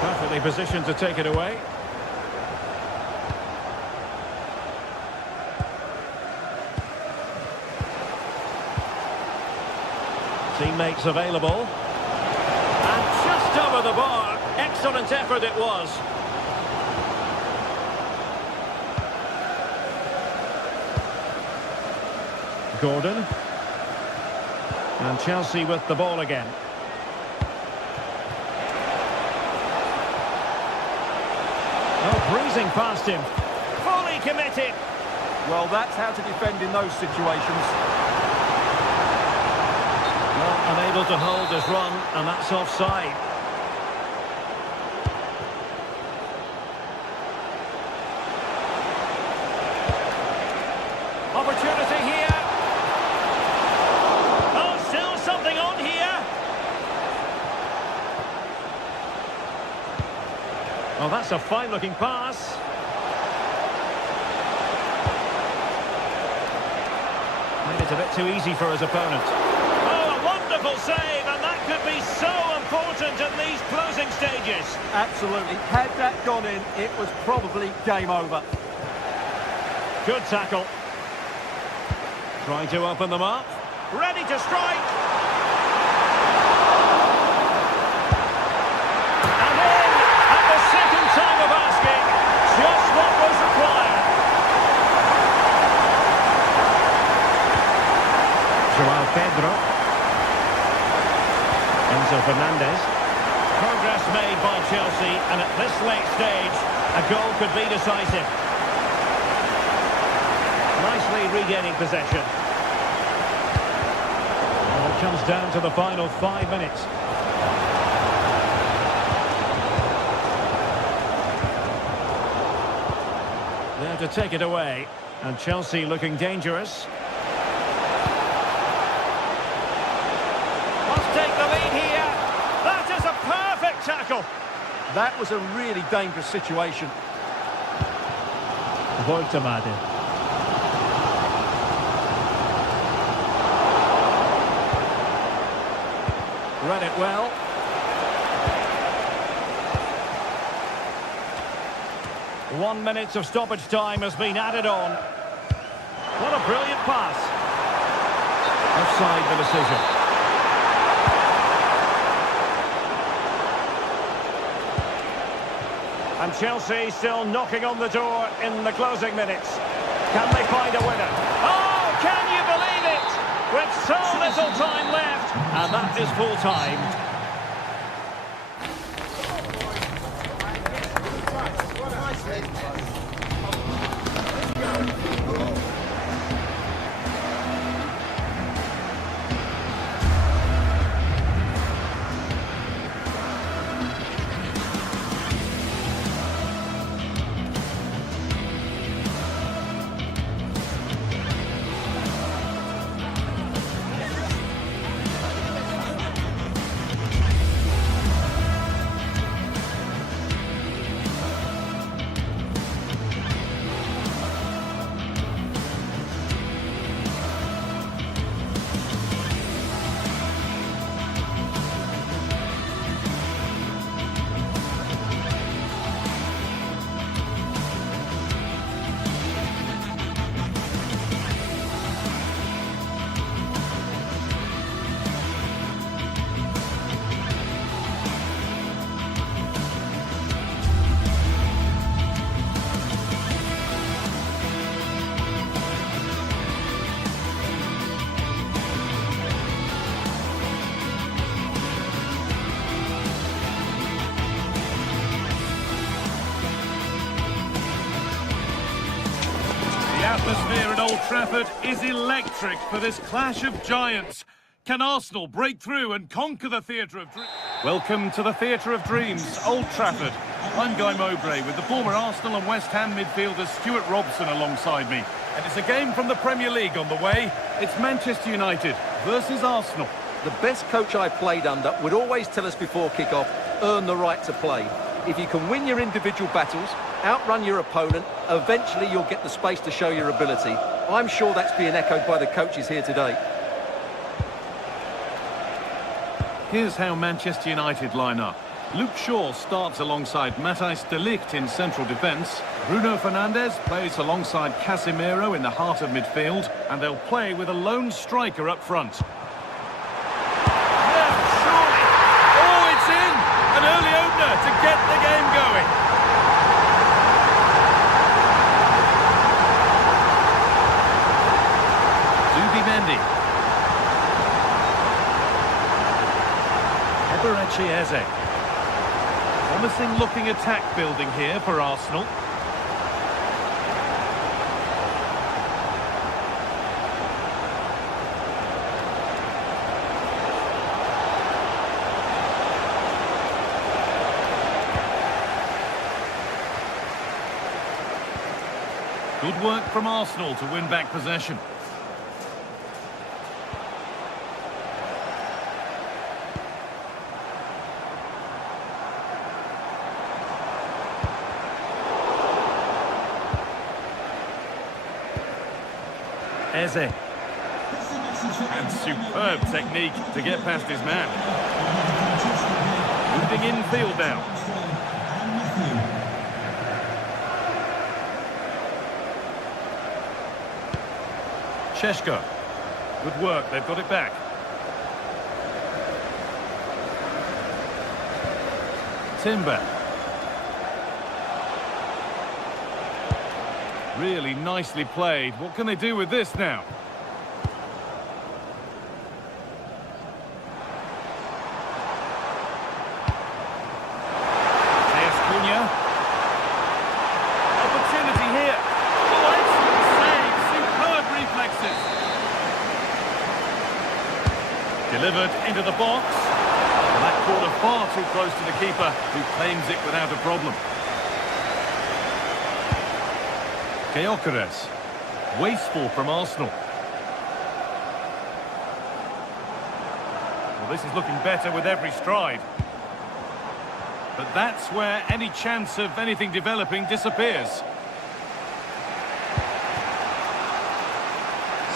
Perfectly positioned to take it away. Teammates available. And just over the bar. Excellent effort it was. Gordon. And Chelsea with the ball again. Oh, breezing past him. Fully committed. Well, that's how to defend in those situations. Well, unable to hold his run, and that's offside. Opportunity here. Oh, still something on here. Oh, that's a fine-looking pass. Made it a bit too easy for his opponent. Wonderful save, and that could be so important in these closing stages. Absolutely. Had that gone in, it was probably game over. Good tackle. Trying to open them up. Ready to strike. And in at the second time of asking. Just what was required. Joao Pedro. Enzo Fernandez. Progress made by Chelsea, and at this late stage, a goal could be decisive. Nicely regaining possession. And it comes down to the final 5 minutes. There to take it away, and Chelsea looking dangerous. Take the lead here. That is a perfect tackle. That was a really dangerous situation. Woltemade. Read it well. One minute of stoppage time has been added on. What a brilliant pass. Offside the decision. And Chelsea still knocking on the door in the closing minutes. Can they find a winner? Oh, can you believe it? With so little time left. And that is full time. Trafford is electric for this clash of giants. Can Arsenal break through and conquer the Theatre of Dreams? Welcome to the Theatre of Dreams, Old Trafford. I'm Guy Mowbray with the former Arsenal and West Ham midfielder Stuart Robson alongside me. And it's a game from the Premier League on the way. It's Manchester United versus Arsenal. The best coach I played under would always tell us before kick-off, earn the right to play. If you can win your individual battles, outrun your opponent, eventually you'll get the space to show your ability. I'm sure that's being echoed by the coaches here today. Here's how Manchester United line up. Luke Shaw starts alongside Matthijs de Ligt in central defence. Bruno Fernandes plays alongside Casemiro in the heart of midfield. And they'll play with a lone striker up front. Yeah, surely! Oh, it's in! An early opener to get the game going. Zubimendi. Eberechi Eze. Promising looking attack building here for Arsenal. Good work from Arsenal to win back possession. Eze. And superb technique to get past his man. Moving infield now. Šeško. Good work, they've got it back. Timber. Really nicely played. What can they do with this now? Opportunity here. Oh, excellent save. Superb reflexes. Delivered into the box. And that corner far too close to the keeper, who claims it without a problem. Gyökeres. Wasteful from Arsenal. Well, this is looking better with every stride. But that's where any chance of anything developing disappears.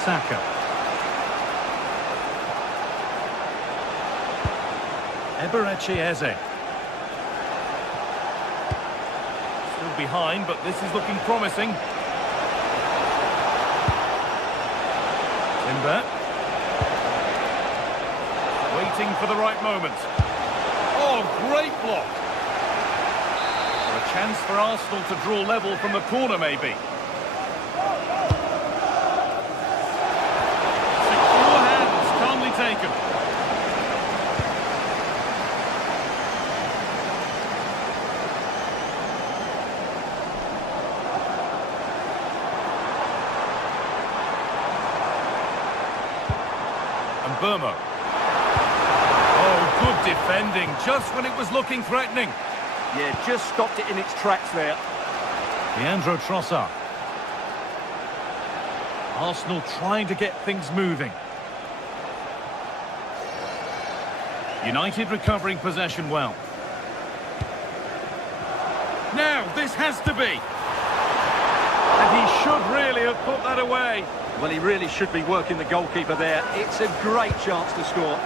Saka. Eberechi Eze. Still behind, but this is looking promising. Timber. Waiting for the right moment. Oh, great block. A chance for Arsenal to draw level from the corner, maybe. Secure hands, calmly taken. And Burma. Oh, good defending, just when it was looking threatening. Yeah, just stopped it in its tracks there. Leandro Trossard. Arsenal trying to get things moving. United recovering possession well. Now, this has to be. And he should really have put that away. Well, he really should be working the goalkeeper there. It's a great chance to score.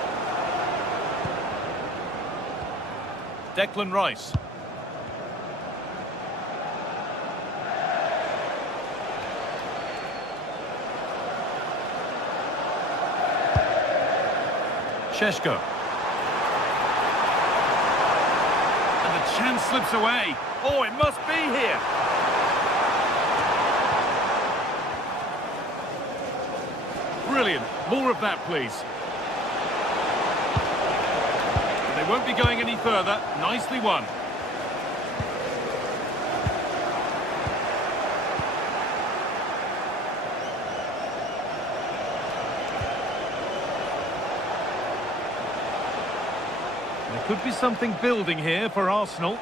Declan Rice. Šeško. And the chance slips away. Oh, it must be here. Brilliant. More of that, please. But they won't be going any further. Nicely won. There could be something building here for Arsenal.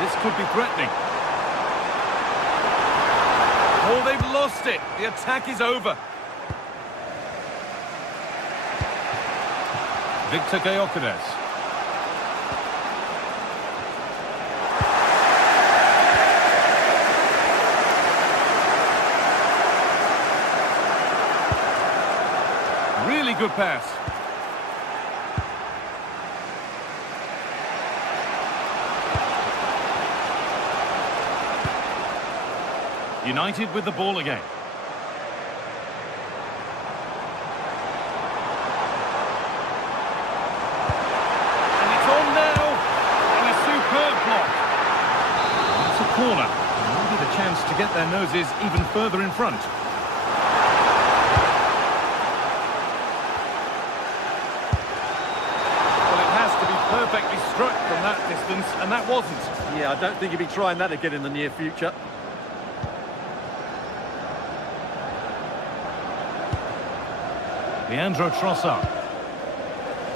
This could be threatening. Oh, they've lost it. The attack is over. Victor Gyökeres. Really good pass. United with the ball again. And it's on now. And a superb block. It's a corner. Maybe the chance to get their noses even further in front. Well, it has to be perfectly struck from that distance, and that wasn't. Yeah, I don't think he'll be trying that again in the near future. Leandro Trossard.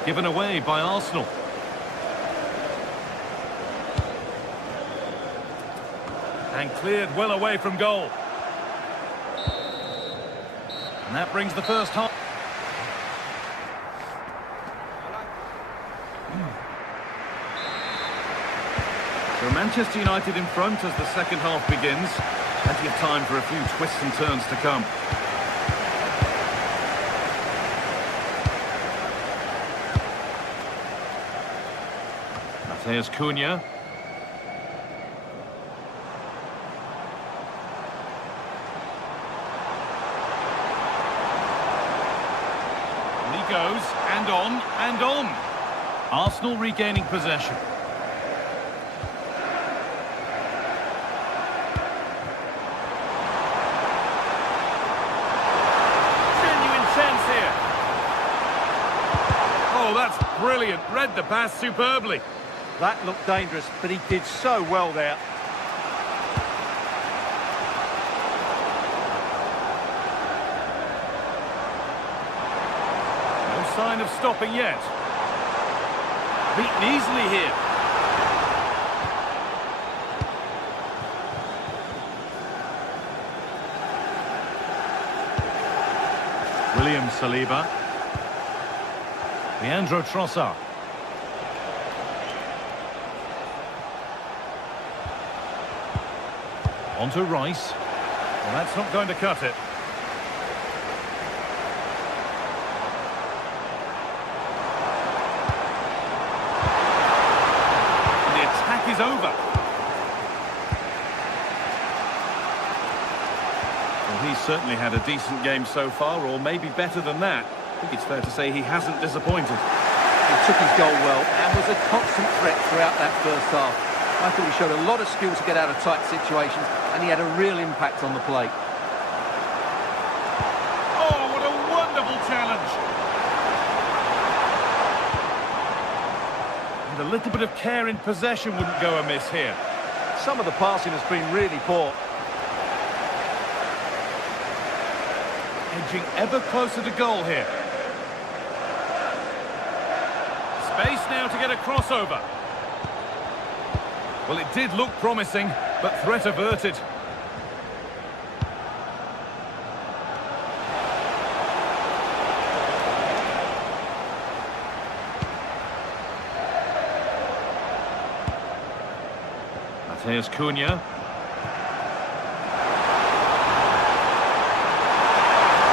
Given away by Arsenal. And cleared well away from goal. And that brings the first half. So Manchester United in front as the second half begins. Plenty of time for a few twists and turns to come. There's Cunha. And he goes, and on, and on. Arsenal regaining possession. Genuine chance here. Oh, that's brilliant. Read the pass superbly. That looked dangerous, but he did so well there. No sign of stopping yet. Beaten easily here. William Saliba. Leandro Trossard. On to Rice. Well, that's not going to cut it. And the attack is over. Well, he's certainly had a decent game so far, or maybe better than that. I think it's fair to say he hasn't disappointed. He took his goal well and was a constant threat throughout that first half. I thought he showed a lot of skill to get out of tight situations, and he had a real impact on the plate. Oh, what a wonderful challenge! And a little bit of care in possession wouldn't go amiss here. Some of the passing has been really poor. Edging ever closer to goal here. Space now to get a crossover. Well, it did look promising, but threat averted. There's Cunha.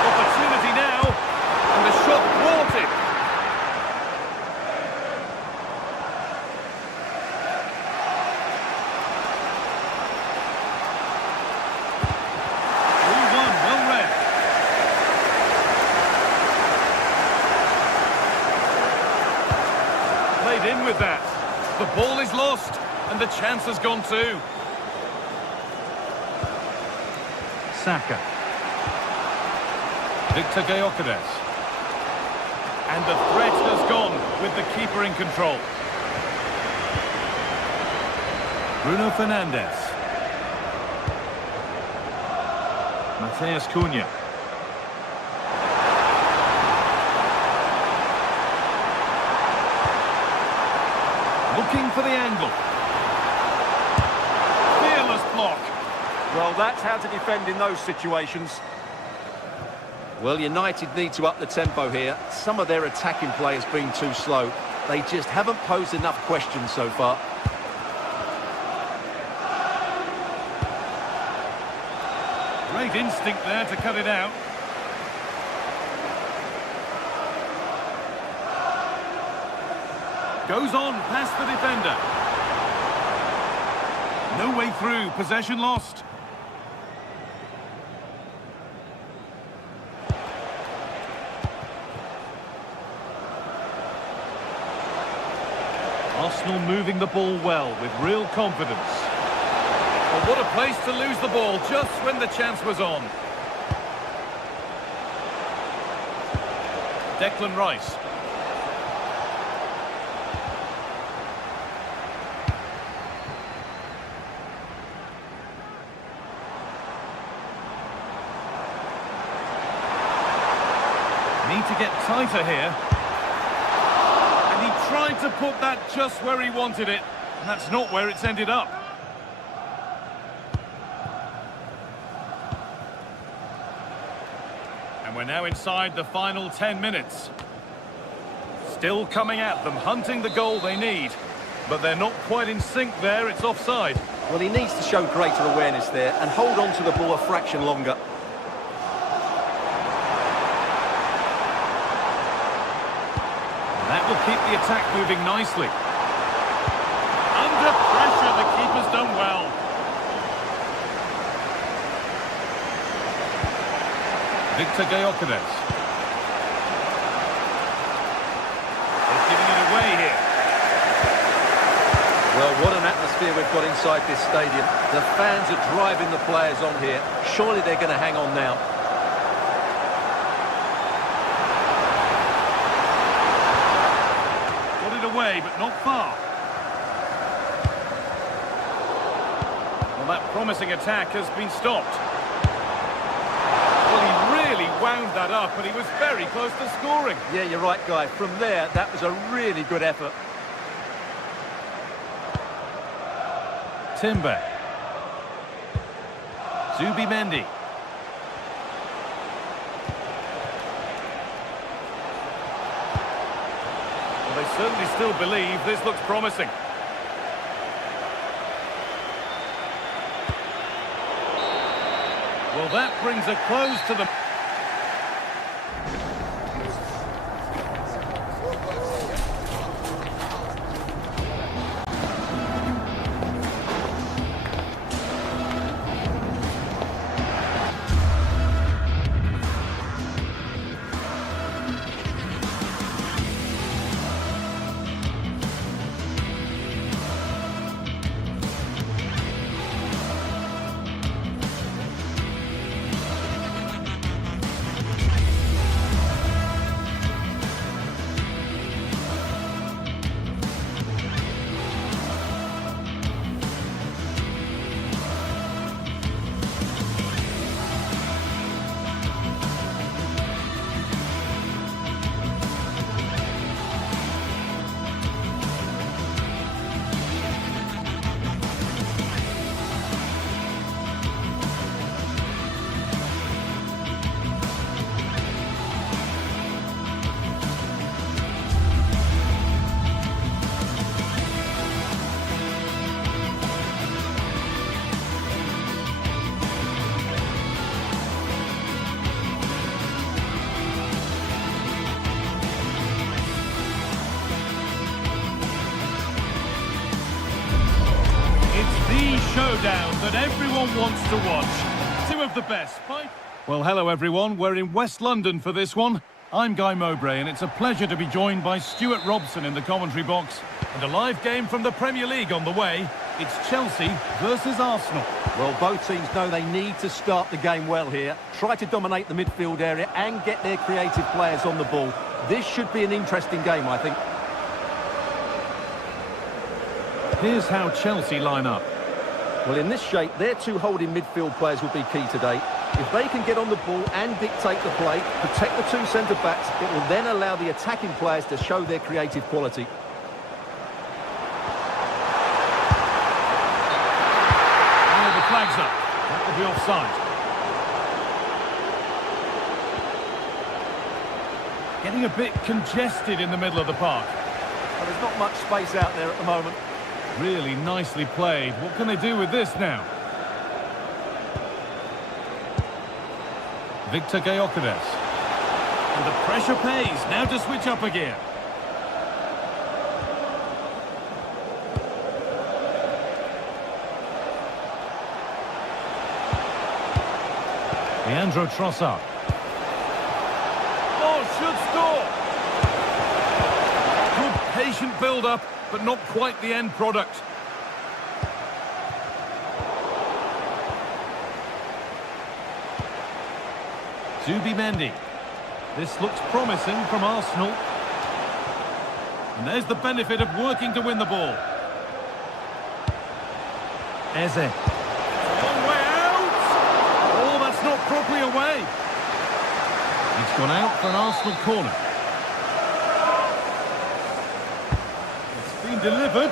Opportunity now, and the shot thwarted. Well read. Played in with that. The ball is lost. And the chance has gone too. Saka. Victor Gyökeres. And the threat has gone with the keeper in control. Bruno Fernandes. Mateus Cunha. Looking for the angle. Fearless block. Well, that's how to defend in those situations. Well, United need to up the tempo here. Some of their attacking play has been too slow. They just haven't posed enough questions so far. Great instinct there to cut it out. Goes on past the defender. No way through, possession lost. Arsenal moving the ball well with real confidence. Well, what a place to lose the ball just when the chance was on. Declan Rice. Need to get tighter here. And he tried to put that just where he wanted it. And that's not where it's ended up. And we're now inside the final 10 minutes. Still coming at them, hunting the goal they need. But they're not quite in sync there, it's offside. Well, he needs to show greater awareness there and hold on to the ball a fraction longer. That will keep the attack moving nicely. Under pressure, the keeper's done well. Victor Gyökeres. They're giving it away here. Well, what an atmosphere we've got inside this stadium. The fans are driving the players on here. Surely they're going to hang on now. Away, but not far. Well, that promising attack has been stopped. Well, he really wound that up, and he was very close to scoring. Yeah, you're right, Guy. From there, that was a really good effort. Timber. Zubimendi. They certainly still believe this looks promising. Well, that brings a close to the... Showdown that everyone wants to watch. Two of the best. Well, hello everyone. We're in West London for this one. I'm Guy Mowbray, and it's a pleasure to be joined by Stuart Robson in the commentary box. And a live game from the Premier League on the way. It's Chelsea versus Arsenal. Well, both teams know they need to start the game well here. Try to dominate the midfield area and get their creative players on the ball. This should be an interesting game, I think. Here's how Chelsea line up. Well, in this shape, their two holding midfield players will be key today. If they can get on the ball and dictate the play, protect the two centre-backs, it will then allow the attacking players to show their creative quality. Oh, the flag's up. That will be offside. Getting a bit congested in the middle of the park. Well, there's not much space out there at the moment. Really nicely played. What can they do with this now? Victor Gyökeres. And the pressure pays. Now to switch up again. Leandro Trossard. Oh, should score. Good patient build-up, but not quite the end product. Zubimendi. This looks promising from Arsenal. And there's the benefit of working to win the ball. Eze. Long way out! Oh, that's not properly away. He's gone out for an Arsenal corner. It's been delivered.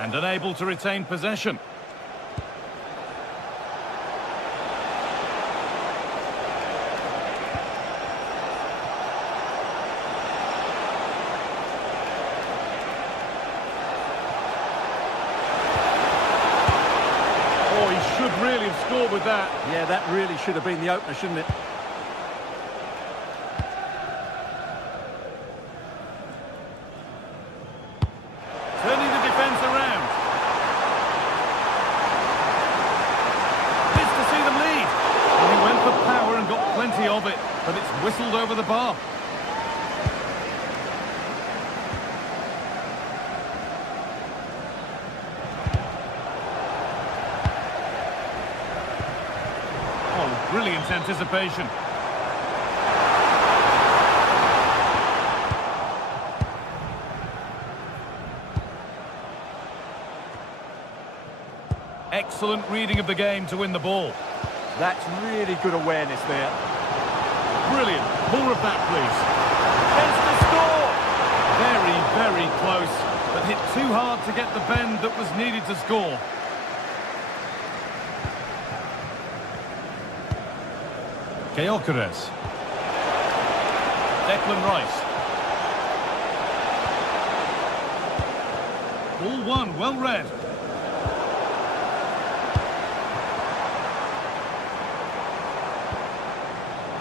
And unable to retain possession. Oh, he should really have scored with that. Yeah, that really should have been the opener, shouldn't it? Turning the defence around. Missed to see them lead. And he went for power and got plenty of it, but it's whistled over the bar. Oh, brilliant anticipation. Excellent reading of the game to win the ball. That's really good awareness there. Brilliant. More of that, please. Chance to score! Very, very close, but hit too hard to get the bend that was needed to score. Gyökeres. Declan Rice. Ball one, well read.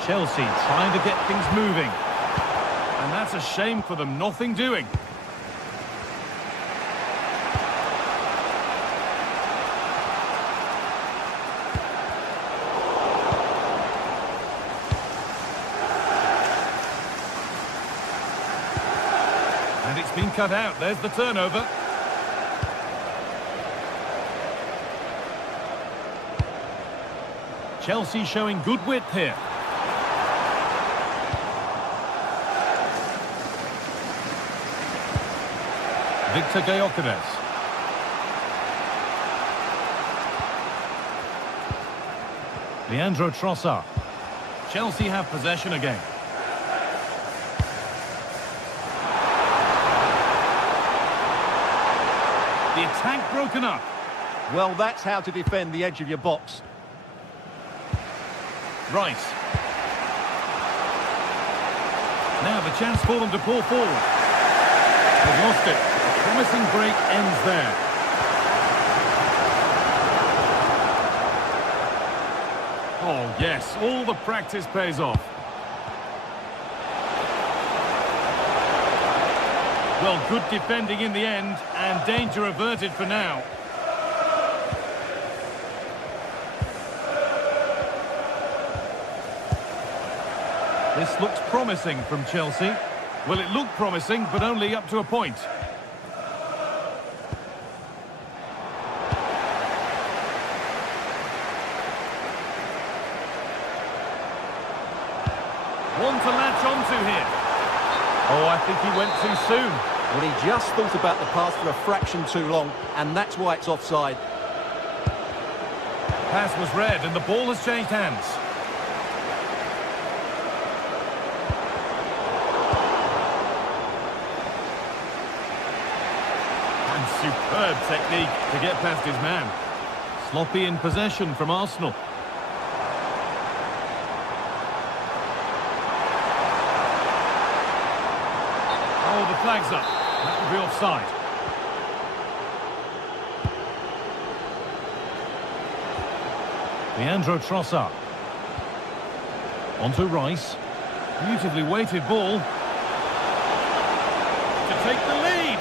Chelsea trying to get things moving. And that's a shame for them, nothing doing. And it's been cut out, there's the turnover. Chelsea showing good width here. Victor Gyökeres. Leandro Trossard. Chelsea have possession again. The attack broken up. Well, that's how to defend the edge of your box. Rice. Now the chance for them to pull forward. They've lost it. A promising break ends there. Oh, yes. All the practice pays off. Well, good defending in the end, and danger averted for now. This looks promising from Chelsea. Well, it looked promising, but only up to a point. One to latch onto here. Oh, I think he went too soon. Well, he just thought about the pass for a fraction too long, and that's why it's offside. Pass was read, and the ball has changed hands. And superb technique to get past his man. Sloppy in possession from Arsenal. Oh, the flag's up. That would be offside. Leandro Trossard. Onto Rice. Beautifully weighted ball. To take the lead.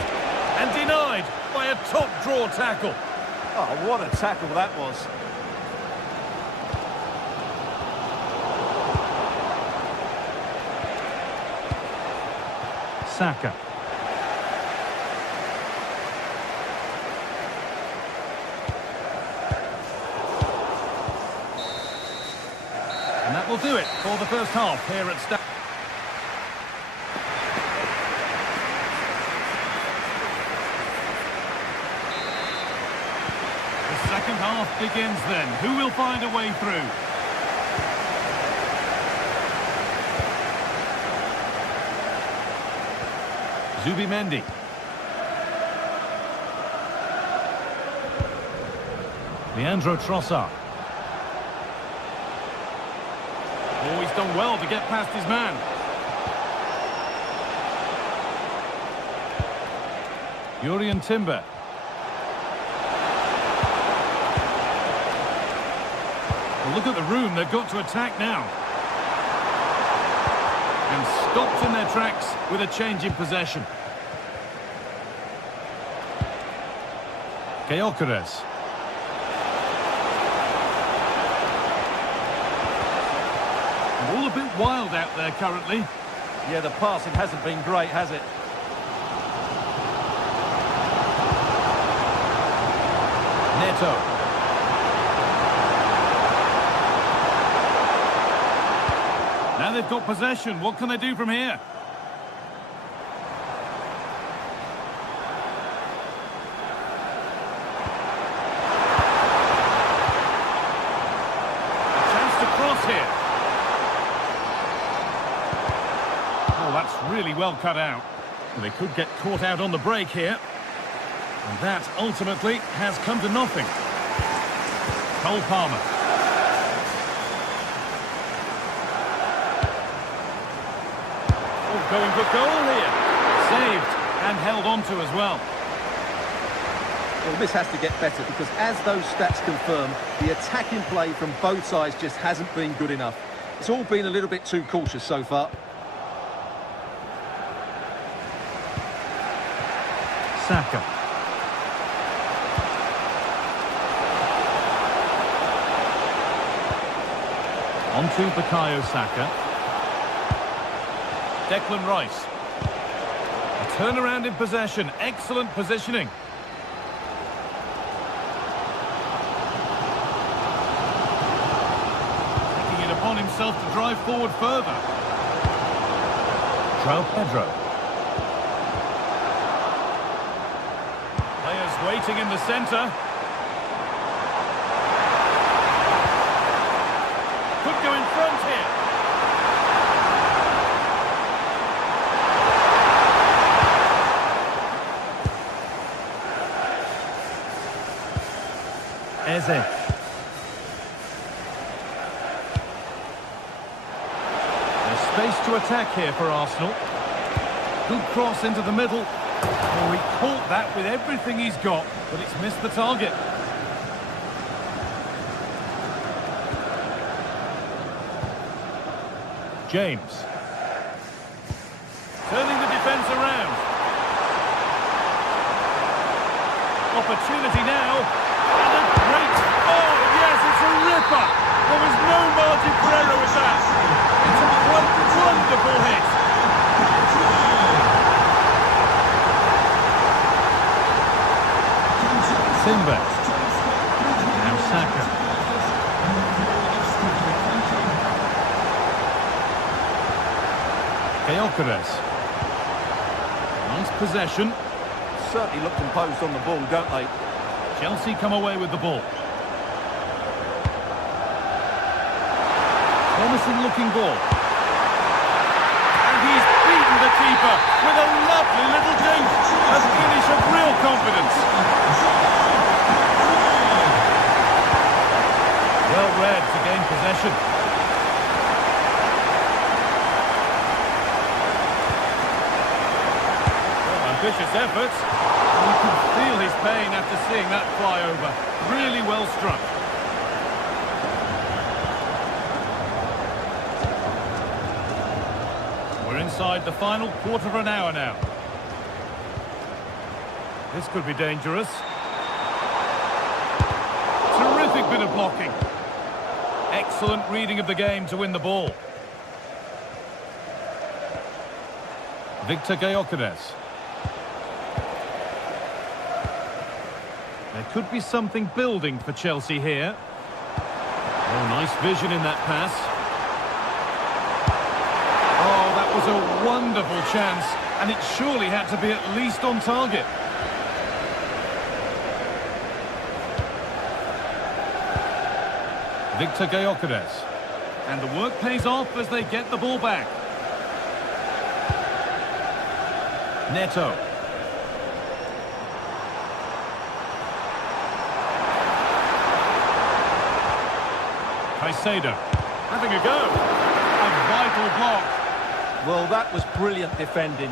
And denied by a top draw tackle. Oh, what a tackle that was. Saka. And that will do it for the first half here at Stamford. The second half begins then. Who will find a way through? Zubimendi. Leandro Trossard. Oh, he's done well to get past his man. Jurrien Timber. Well, look at the room they've got to attack now. And stopped in their tracks with a change in possession. Gyökeres. All a bit wild out there currently. Yeah, the passing hasn't been great, has it? Neto. Now they've got possession. What can they do from here? A chance to cross here. Oh, that's really well cut out. Well, they could get caught out on the break here. And that ultimately has come to nothing. Cole Palmer. Oh, going for goal here. Saved and held on to as well. Well, this has to get better because as those stats confirm, the attacking play from both sides just hasn't been good enough. It's all been a little bit too cautious so far. Saka. Onto Bukayo Saka. Declan Rice. A turnaround in possession. Excellent positioning. Taking it upon himself to drive forward further. João Pedro. Players waiting in the centre. Could go in front here. Eze. There's space to attack here for Arsenal. Good cross into the middle. Oh, he caught that with everything he's got, but it's missed the target. James. Turning the defence around. Opportunity now. And a great... Oh, yes, it's a ripper. There was no margin for error with that. It's a wonderful hit. Timber. Now Saka. Gyökeres. Nice possession. Certainly look composed on the ball, don't they? Chelsea come away with the ball. Promising looking ball. And he's beaten the keeper with a lovely little dink. A finish of real confidence. Well read to gain possession. Ambitious efforts. You can feel his pain after seeing that fly over. Really well struck. We're inside the final quarter of an hour now. This could be dangerous. Terrific bit of blocking. Excellent reading of the game to win the ball. Victor Gyökeres. There could be something building for Chelsea here. Oh, nice vision in that pass. Oh, that was a wonderful chance, and it surely had to be at least on target. Victor Gyökeres. And the work pays off as they get the ball back. Neto. Caicedo, having a go. A vital block. Well, that was brilliant defending.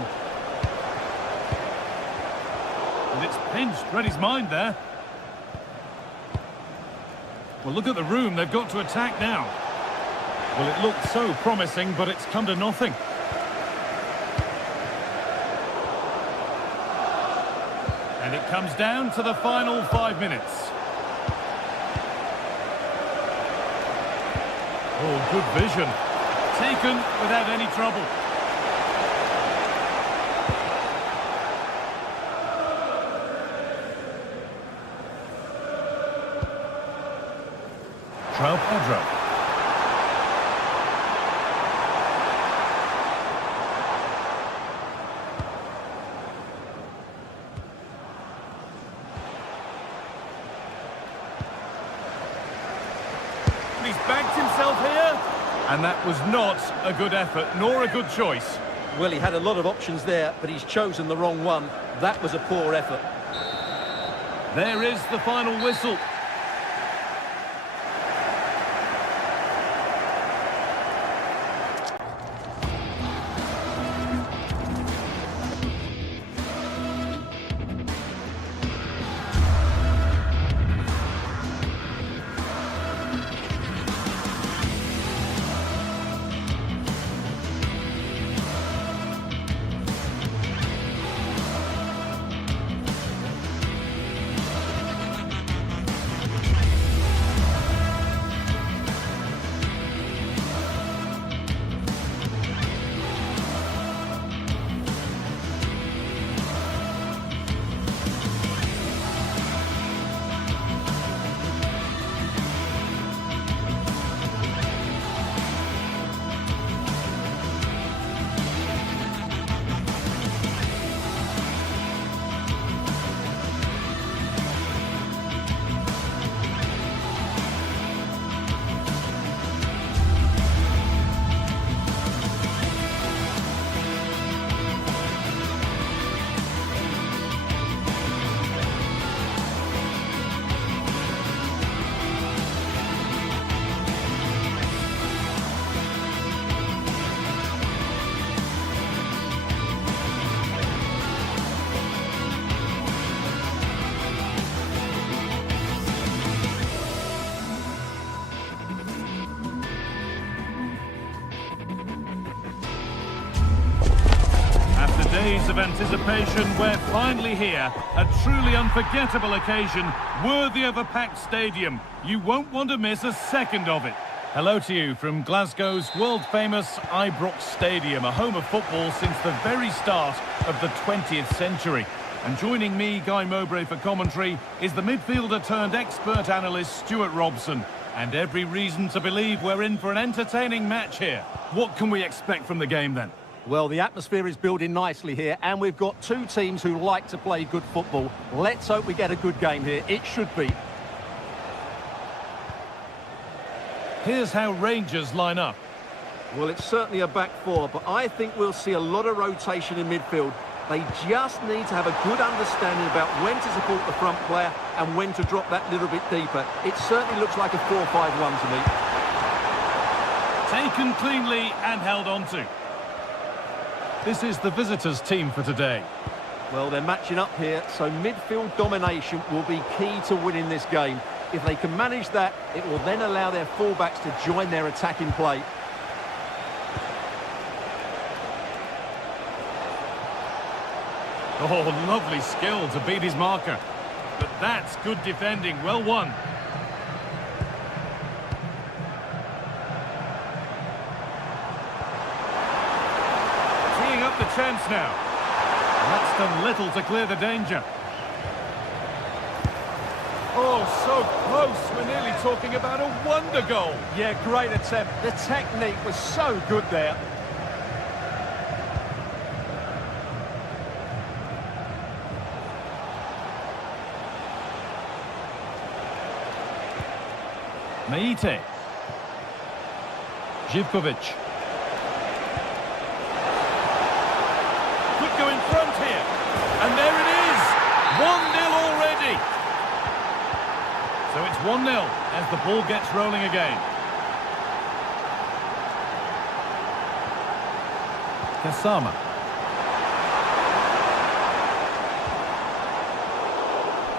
And it's pinched, read his mind there. Well, look at the room, they've got to attack now. Well, it looked so promising, but it's come to nothing. And it comes down to the final 5 minutes. Oh, good vision. Taken without any trouble. João Pedro. He's backed himself here. And that was not a good effort, nor a good choice. Well, he had a lot of options there, but he's chosen the wrong one. That was a poor effort. There is the final whistle. Days of anticipation, we're finally here. A truly unforgettable occasion, worthy of a packed stadium. You won't want to miss a second of it. Hello to you from Glasgow's world-famous Ibrox Stadium, a home of football since the very start of the 20th century. And joining me, Guy Mowbray, for commentary is the midfielder-turned-expert analyst Stuart Robson. And every reason to believe we're in for an entertaining match here. What can we expect from the game then? Well, the atmosphere is building nicely here, and we've got two teams who like to play good football. Let's hope we get a good game here. It should be. Here's how Rangers line up. Well, it's certainly a back four, but I think we'll see a lot of rotation in midfield. They just need to have a good understanding about when to support the front player and when to drop that little bit deeper. It certainly looks like a 4-5-1 to me. Taken cleanly and held on to. This is the visitors' team for today. Well, they're matching up here, so midfield domination will be key to winning this game. If they can manage that, it will then allow their fullbacks to join their attacking play. Oh, lovely skill to beat his marker. But that's good defending, well won. Teeing up the chance now. That's done little to clear the danger. Oh, so close. We're nearly talking about a wonder goal. Yeah, great attempt. The technique was so good there. Meite. Živkovic. Could go in front here. And there it is. 1-0 already. So it's 1-0 as the ball gets rolling again. Kasama.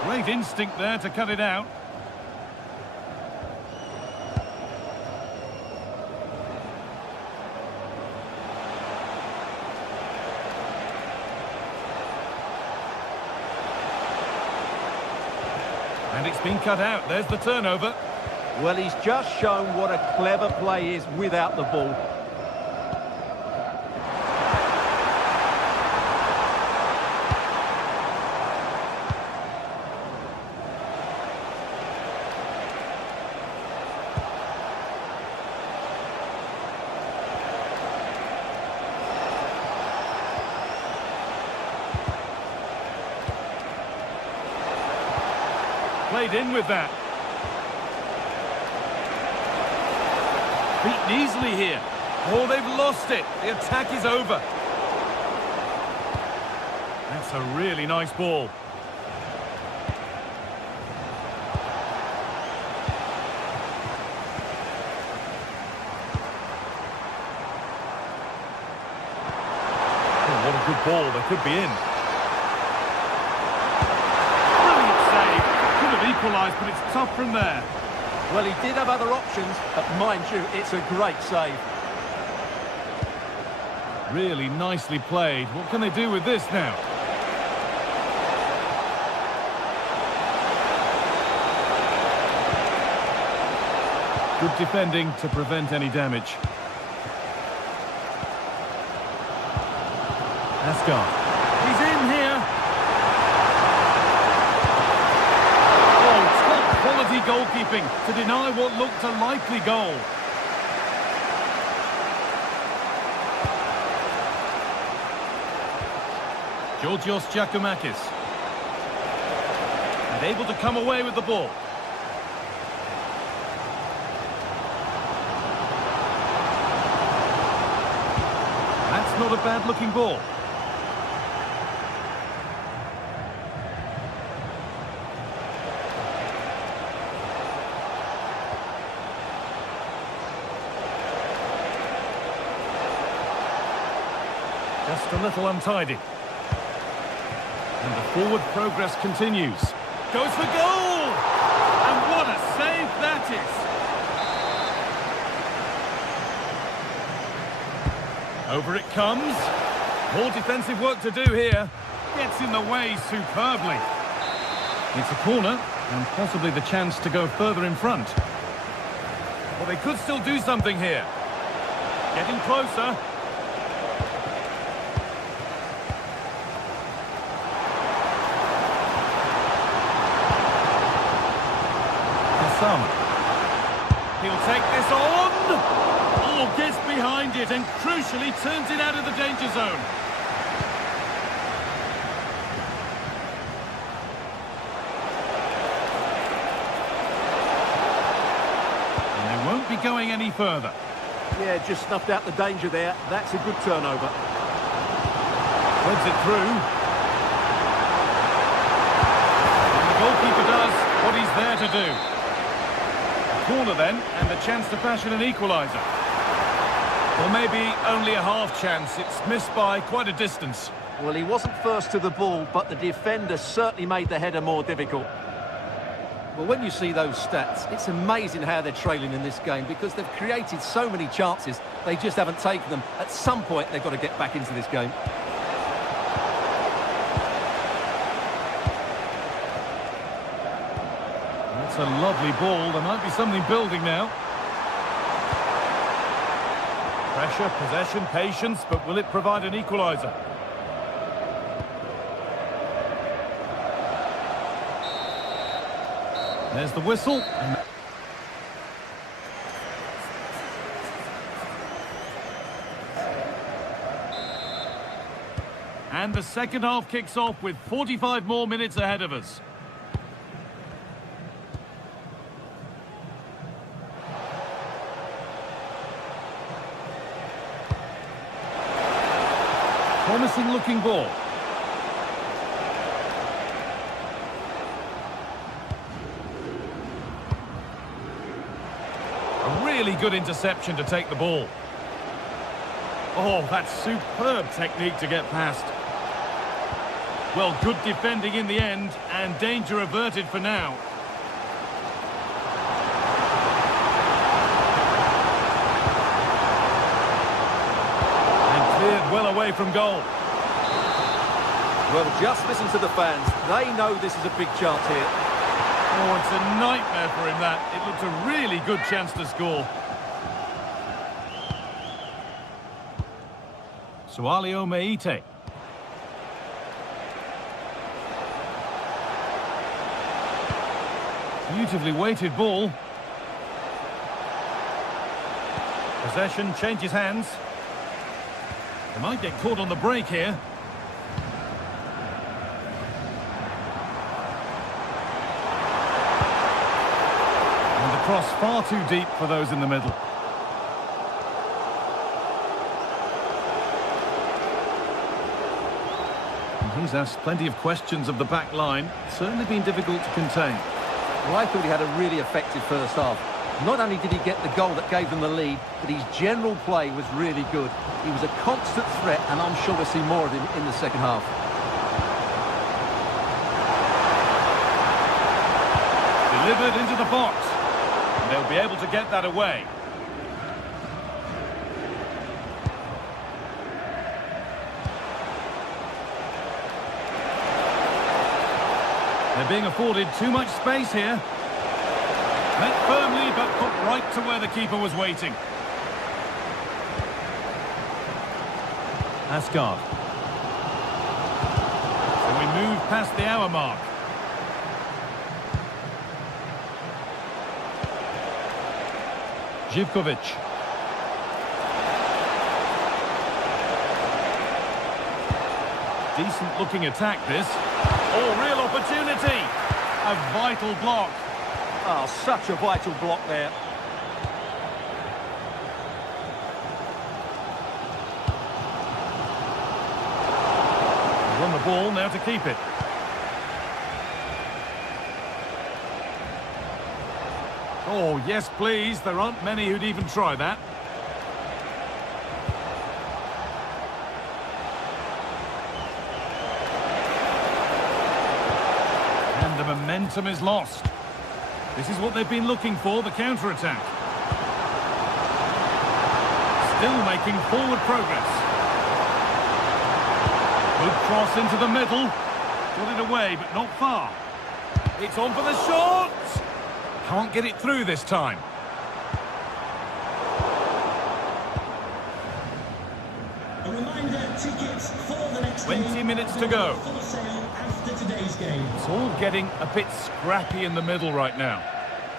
Great instinct there to cut it out. And it's been cut out. There's the turnover. Well, he's just shown what a clever play is without the ball. Played in with that. Beaten easily here. Oh, they've lost it. The attack is over. That's a really nice ball. Oh, what a good ball. They could be in. Equalised, but it's tough from there. Well, he did have other options, but mind you, it's a great save. Really nicely played. What can they do with this now? Good defending to prevent any damage. Asgard. He's in here. Quality goalkeeping to deny what looked a likely goal. Georgios Giacomakis. And able to come away with the ball. That's not a bad-looking ball. Just a little untidy. And the forward progress continues. Goes for goal! And what a save that is! Over it comes. More defensive work to do here. Gets in the way superbly. It's a corner, and possibly the chance to go further in front. Well, they could still do something here. Getting closer. He'll take this on. Oh, gets behind him. it and crucially turns it out of the danger zone. And they won't be going any further. Yeah, just snuffed out the danger there. That's a good turnover. Threads it through. And the goalkeeper does what he's there to do. A corner then, and the chance to fashion an equaliser. Or maybe only a half chance. It's missed by quite a distance. Well, he wasn't first to the ball, but the defender certainly made the header more difficult. Well, when you see those stats, it's amazing how they're trailing in this game because they've created so many chances, they just haven't taken them. At some point, they've got to get back into this game. That's a lovely ball. There might be something building now. Pressure, possession, patience, but will it provide an equaliser? There's the whistle. And the second half kicks off with 45 more minutes ahead of us. Promising looking ball. A really good interception to take the ball. Oh, that's superb technique to get past. Well, good defending in the end, and danger averted for now. Well away from goal. Well, just listen to the fans. They know this is a big chance here. Oh, it's a nightmare for him, that. It looked a really good chance to score. Sualio Meite. Beautifully weighted ball. Possession changes hands. They might get caught on the break here. And the cross far too deep for those in the middle. And he's asked plenty of questions of the back line. It's certainly been difficult to contain. Well, I thought he had a really effective first half. Not only did he get the goal that gave them the lead, but his general play was really good. He was a constant threat, and I'm sure we'll see more of him in the second half. Delivered into the box. And they'll be able to get that away. They're being afforded too much space here. Met firmly, but put right to where the keeper was waiting. Asgard. So we move past the hour mark. Živkovic. Decent looking attack this. Oh, real opportunity. A vital block. Oh, such a vital block there. Won the ball, now to keep it. Oh, yes, please. There aren't many who'd even try that. And the momentum is lost. This is what they've been looking for, the counter-attack. Still making forward progress. Good cross into the middle. Got it away, but not far. It's on for the shot! Can't get it through this time. A reminder, tickets for the next 20 minutes to go. for sale after today's game. It's all getting a bit scrappy in the middle right now.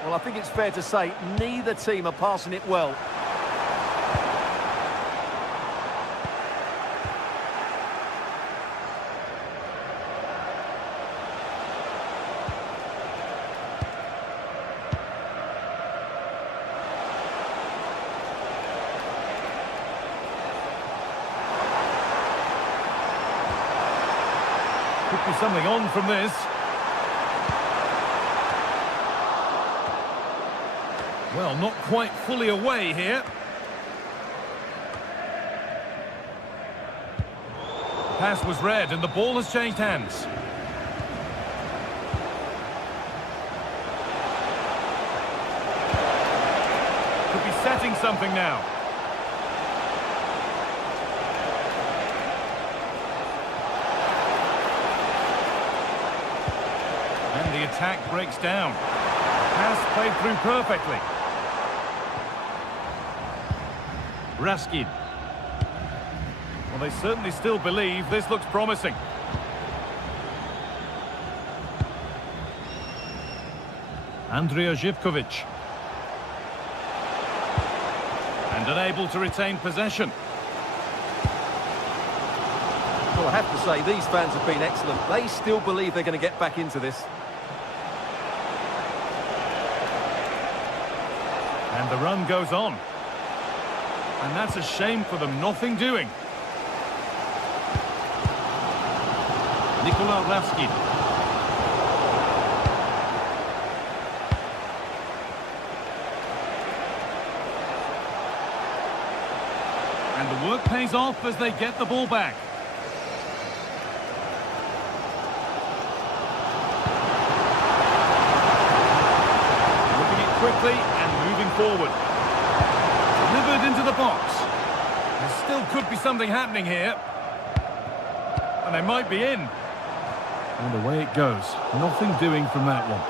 Well, I think it's fair to say neither team are passing it well. Could be something on from this. Well, not quite fully away here. Pass was read and the ball has changed hands. Could be setting something now. And the attack breaks down. Pass played through perfectly. Raskin. Well, they certainly still believe this looks promising. Andrija Živković. And unable to retain possession. Well, I have to say, these fans have been excellent. They still believe they're going to get back into this. And the run goes on. And that's a shame for them, nothing doing. Nikola Raskin. And the work pays off as they get the ball back. Moving it quickly and moving forward. Delivered into the box. There still could be something happening here. And they might be in. And away it goes. Nothing doing from that one.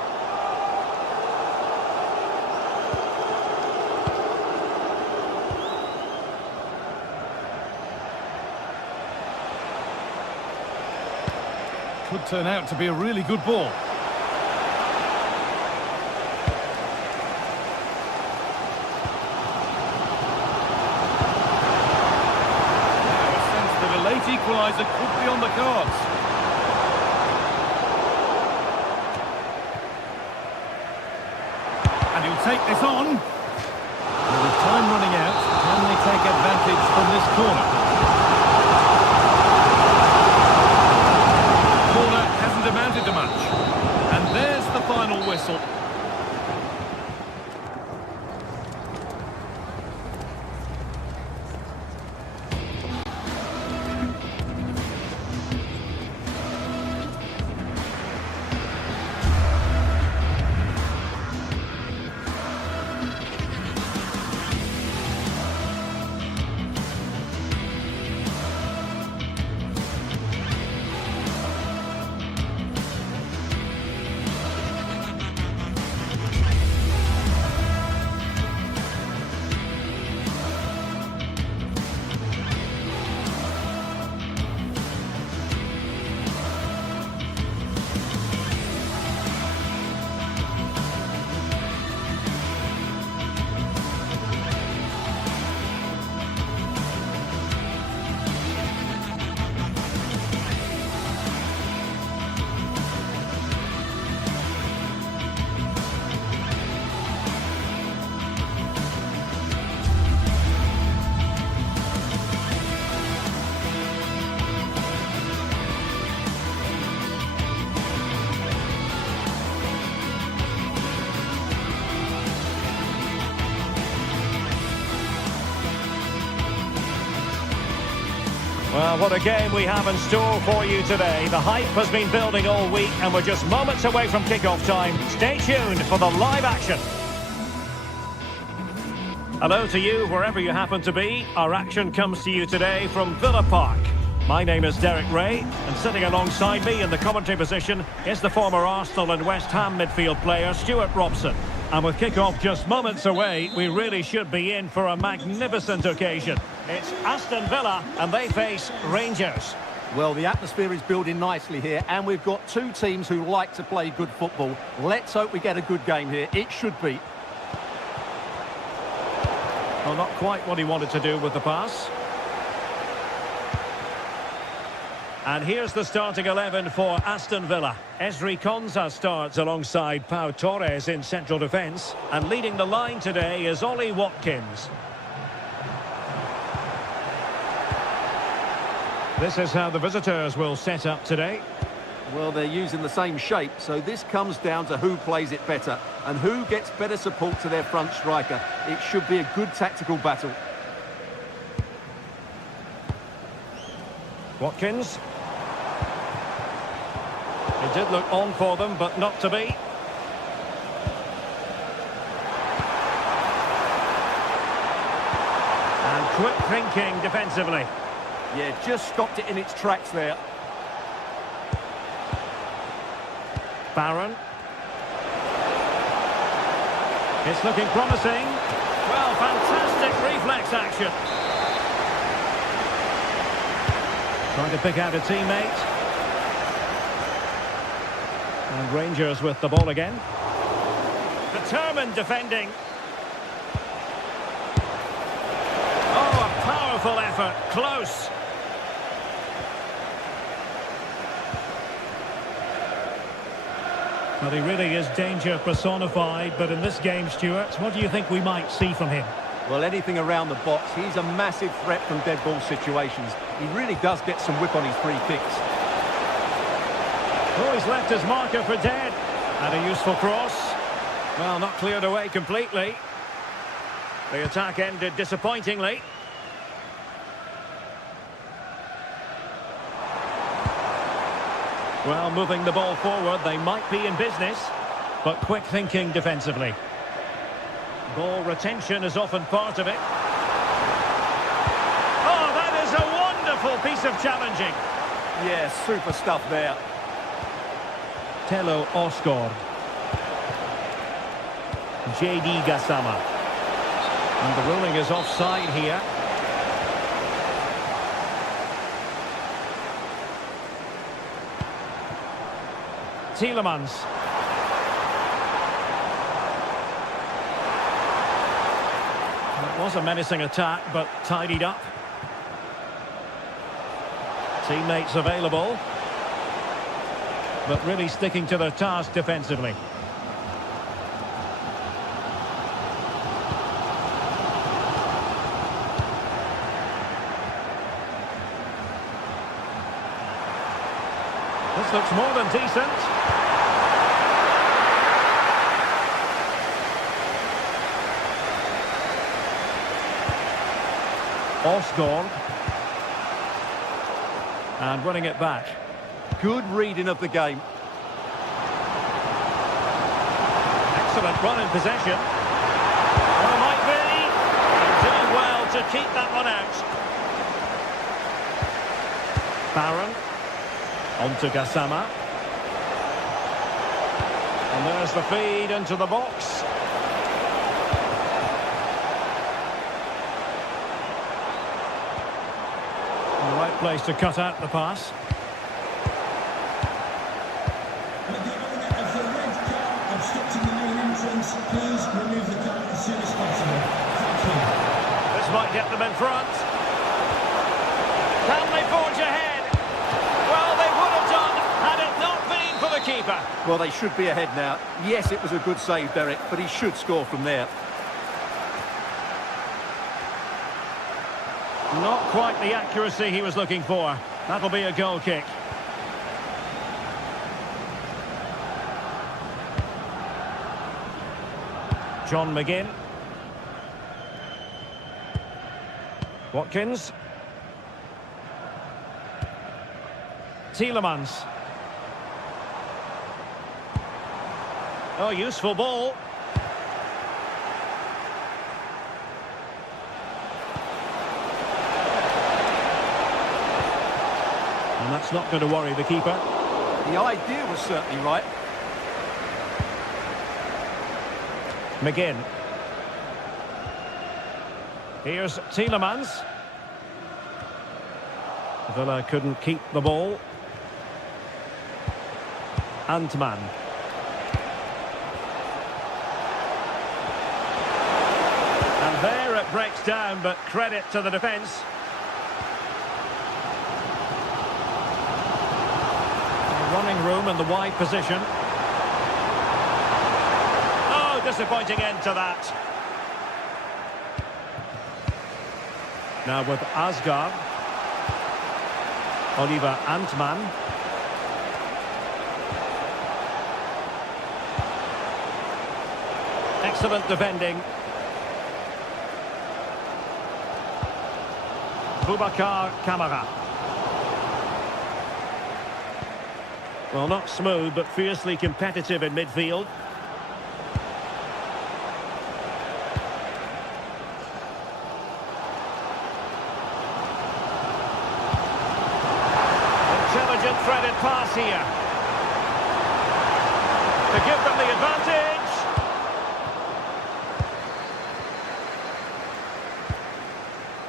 Could turn out to be a really good ball. Now a sense that a late equaliser could be on the cards. And he'll take this on. Well, with time running out, can they take advantage from this corner? Corner hasn't amounted to much. And there's the final whistle. Well, what a game we have in store for you today. The hype has been building all week and we're just moments away from kick-off time. Stay tuned for the live action. Hello to you wherever you happen to be. Our action comes to you today from Villa Park. My name is Derek Ray, and sitting alongside me in the commentary position is the former Arsenal and West Ham midfield player Stuart Robson. And with kick-off just moments away, we really should be in for a magnificent occasion. It's Aston Villa, and they face Rangers. Well, the atmosphere is building nicely here, and we've got two teams who like to play good football. Let's hope we get a good game here. It should be. Well, not quite what he wanted to do with the pass. And here's the starting 11 for Aston Villa. Ezri Konsa starts alongside Pau Torres in central defence. And leading the line today is Ollie Watkins. This is how the visitors will set up today. Well, they're using the same shape, so this comes down to who plays it better and who gets better support to their front striker. It should be a good tactical battle. Watkins. It did look on for them, but not to be. And quick thinking defensively. Yeah, just stopped it in its tracks there. Barron. It's looking promising. Well, fantastic reflex action. Trying to pick out a teammate. And Rangers with the ball again. Determined defending. Oh, a powerful effort. Close. But he really is danger personified. But in this game, Stuart, what do you think we might see from him? Well, anything around the box. He's a massive threat from dead ball situations. He really does get some whip on his free kicks. Oh, he's left his marker for dead. And a useful cross. Well, not cleared away completely. The attack ended disappointingly. Well, moving the ball forward, they might be in business, but quick thinking defensively. Ball retention is often part of it. Oh, that is a wonderful piece of challenging. Yeah, super stuff there. Tello Osgård. JD Gassama. And the ruling is offside here. Tielemans. It was a menacing attack, but tidied up. Teammates available, but really sticking to their task defensively. This looks more than decent. Osgård. And running it back. Good reading of the game. Excellent run in possession. Well, might be. And doing well to keep that one out. Barron. On to Gassama. And there's the feed into the box. The right place to cut out the pass. With the owner of the red car obstructing the main entrance, please remove the car as soon as possible. Thank you. This might get them in front. Can they forge ahead? Well, they would have done had it not been for the keeper. Well, they should be ahead now. Yes, it was a good save, Derek, but he should score from there. Not quite the accuracy he was looking for. That'll be a goal kick. John McGinn. Watkins. Tielemans. Oh, useful ball. And that's not going to worry the keeper. The idea was certainly right. McGinn. Here's Tielemans. Villa couldn't keep the ball. Antman. And there it breaks down, but credit to the defence. Running room in the wide position. Oh, disappointing end to that. Now with Asgard. Oliver Antman. Excellent defending. Boubacar Kamara. Well, not smooth, but fiercely competitive in midfield. Intelligent threaded pass here. To give them the advantage.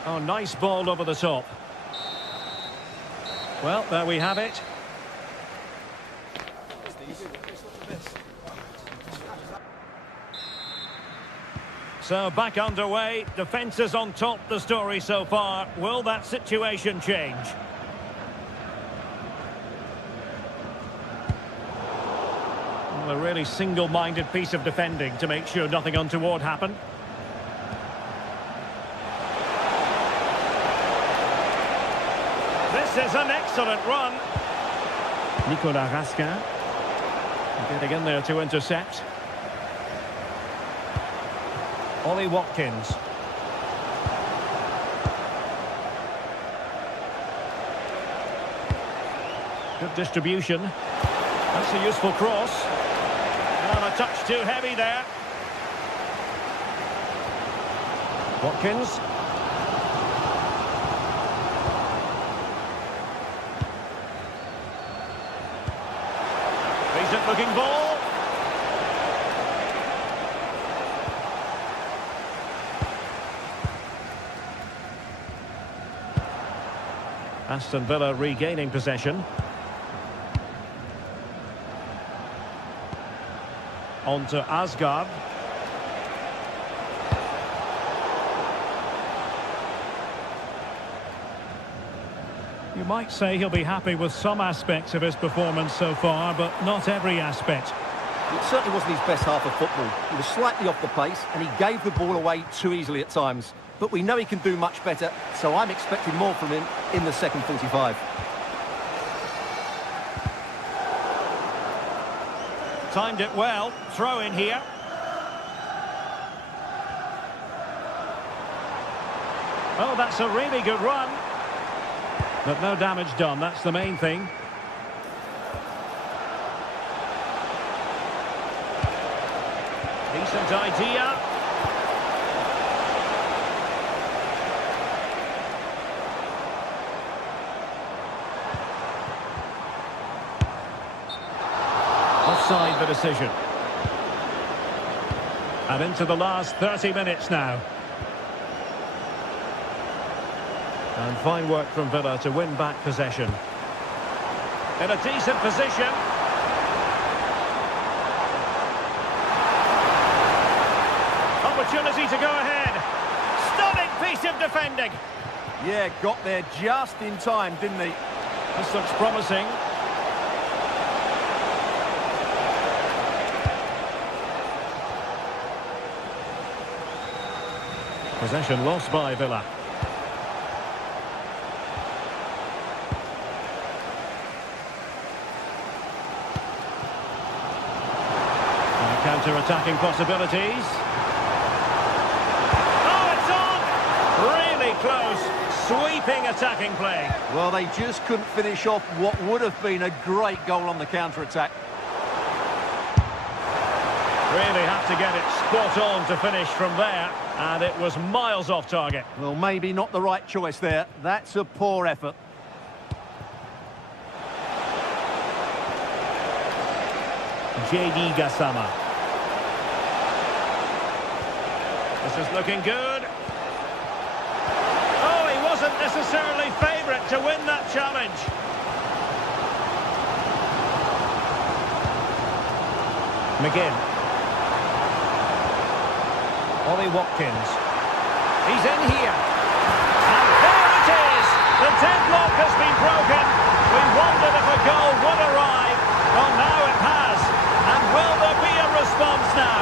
Oh, nice ball over the top. Well, there we have it. So back underway, defence is on top, the story so far. Will that situation change? Well, a really single-minded piece of defending to make sure nothing untoward happened. This is an excellent run. Nicolas Raskin getting in there to intercept. Ollie Watkins. Good distribution. That's a useful cross. And a touch too heavy there. Watkins. Decent looking ball. Aston Villa regaining possession. On to Asgard. You might say he'll be happy with some aspects of his performance so far, but not every aspect. It certainly wasn't his best half of football. He was slightly off the pace and he gave the ball away too easily at times. But we know he can do much better, so I'm expecting more from him in the second 45. Timed it well. Throw in here. Oh, that's a really good run. But no damage done, that's the main thing. Decent idea. Offside the decision. And into the last 30 minutes now. And fine work from Villa to win back possession. In a decent position. Opportunity to go ahead. Stunning piece of defending. Yeah, got there just in time, didn't he? This looks promising. Possession lost by Villa. Counter-attacking possibilities. Oh, it's on! Really close. Sweeping attacking play. Well, they just couldn't finish off what would have been a great goal on the counter-attack. Really have to get it spot on to finish from there. And it was miles off target. Well, maybe not the right choice there. That's a poor effort. J.D. Gassama. This is looking good. Oh, he wasn't necessarily favourite to win that challenge. McGinn. Ollie Watkins. He's in here. And there it is! The deadlock has been broken. We wondered if a goal would arrive. Well, now it has. And will there be a response now?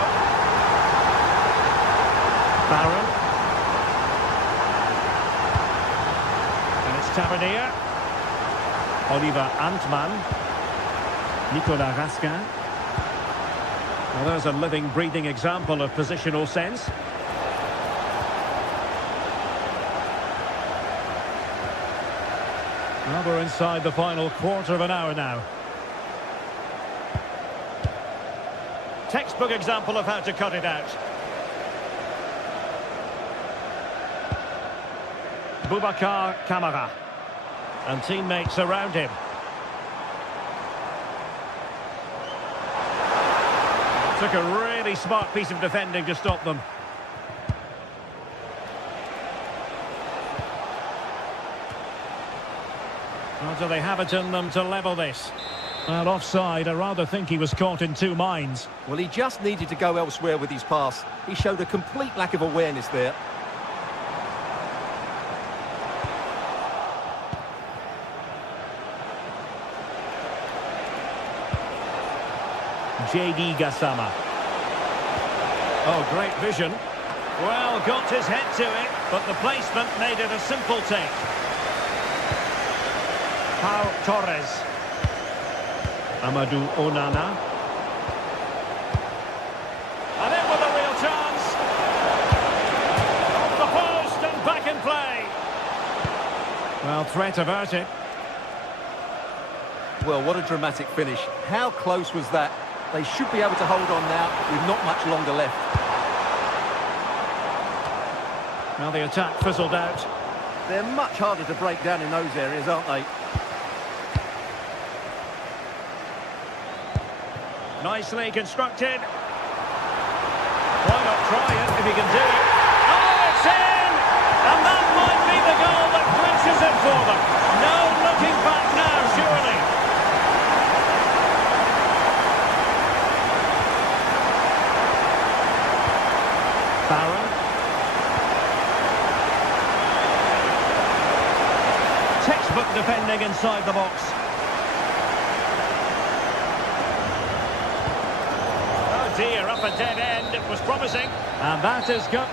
Barron. And it's Tavernier. Oliver Antman. Nicolas Raskin. Well, there's a living, breathing example of positional sense. Well, we're inside the final quarter of an hour now. Textbook example of how to cut it out. Boubacar Kamara. And teammates around him. Took a really smart piece of defending to stop them. Or do they have it in them to level this? Well, offside. I rather think he was caught in two minds. Well, he just needed to go elsewhere with his pass. He showed a complete lack of awareness there. J.D. Gassama. Oh, great vision. Well, got his head to it, but the placement made it a simple take. Pau Torres. Amadou Onana. And in with a real chance. Off the post and back in play. Well, threat averted. Well, what a dramatic finish. How close was that? They should be able to hold on now with not much longer left. Now the attack fizzled out. They're much harder to break down in those areas, aren't they? Nicely constructed. Why not try it if he can do it? Oh, it's in! And that might be the goal that clinches it for them. No looking back now, surely. Barron. Textbook defending inside the box. Oh dear, up a dead end. It was promising. And that is good.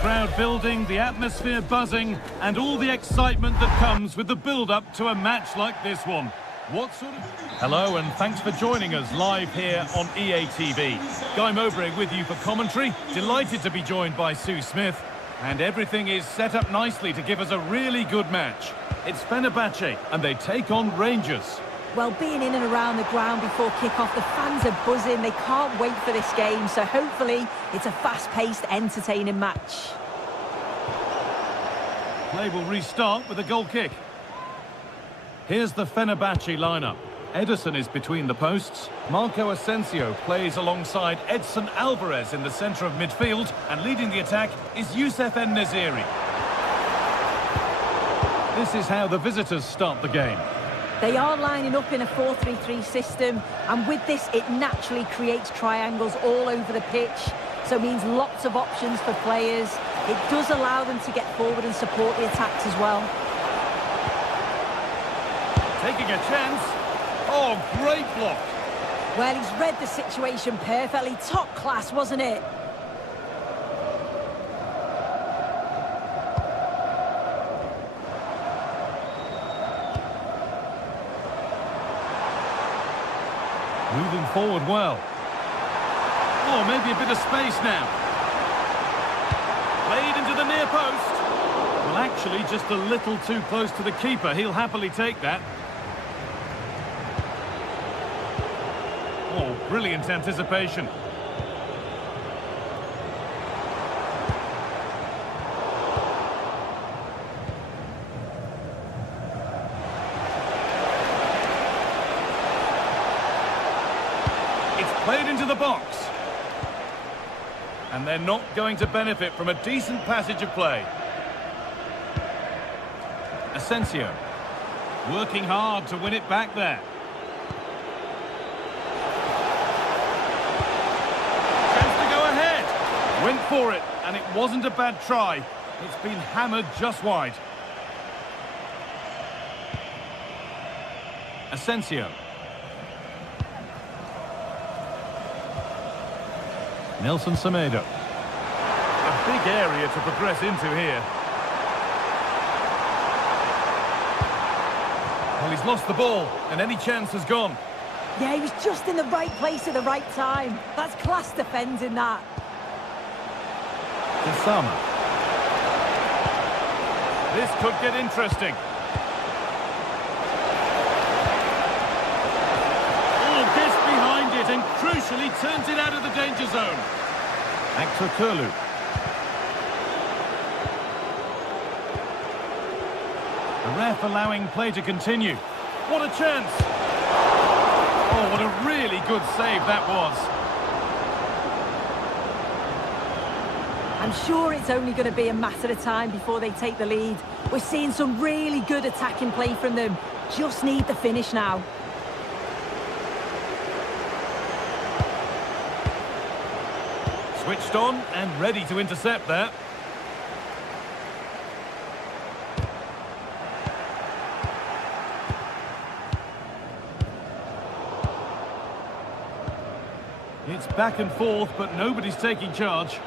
Crowd building, the atmosphere buzzing, and all the excitement that comes with the build-up to a match like this one. What sort of... Hello, and thanks for joining us live here on EA TV. Guy Mowbray with you for commentary. Delighted to be joined by Sue Smith. And everything is set up nicely to give us a really good match. It's Fenerbahce, and they take on Rangers. Well, being in and around the ground before kick-off, the fans are buzzing. They can't wait for this game, so hopefully it's a fast-paced, entertaining match. Play will restart with a goal kick. Here's the Fenerbahce lineup. Ederson is between the posts. Marco Asensio plays alongside Edson Alvarez in the centre of midfield, and leading the attack is Youssef En-Nesyri. This is how the visitors start the game. They are lining up in a 4-3-3 system, and with this it naturally creates triangles all over the pitch, so it means lots of options for players. It does allow them to get forward and support the attacks as well. Taking a chance. Oh, great block. Well, he's read the situation perfectly. Top class, wasn't it? Moving forward well. Oh, maybe a bit of space now. Played into the near post. Well, actually, just a little too close to the keeper. He'll happily take that. Oh, brilliant anticipation. It's played into the box. And they're not going to benefit from a decent passage of play. Asensio. Working hard to win it back there. Went for it, and it wasn't a bad try. It's been hammered just wide. Asensio. Nelson Semedo. A big area to progress into here. Well, he's lost the ball, and any chance has gone. Yeah, he was just in the right place at the right time. That's class defending, that. Summer. This could get interesting. Oh, gets behind it and crucially turns it out of the danger zone. Actor Kurlu. The ref allowing play to continue. What a chance! Oh, what a really good save that was. I'm sure it's only going to be a matter of time before they take the lead. We're seeing some really good attacking play from them. Just need the finish now. Switched on and ready to intercept that. It's back and forth, but nobody's taking charge.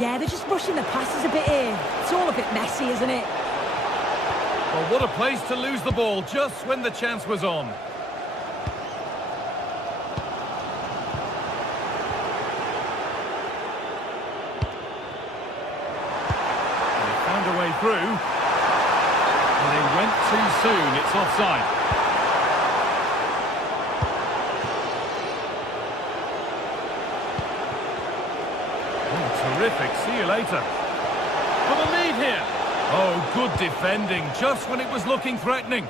Yeah, they're just rushing the passes a bit here. It's all a bit messy, isn't it? Well, what a place to lose the ball just when the chance was on. They found a way through. And they went too soon. It's offside. Terrific. See you later. For the lead here. Oh, good defending, just when it was looking threatening.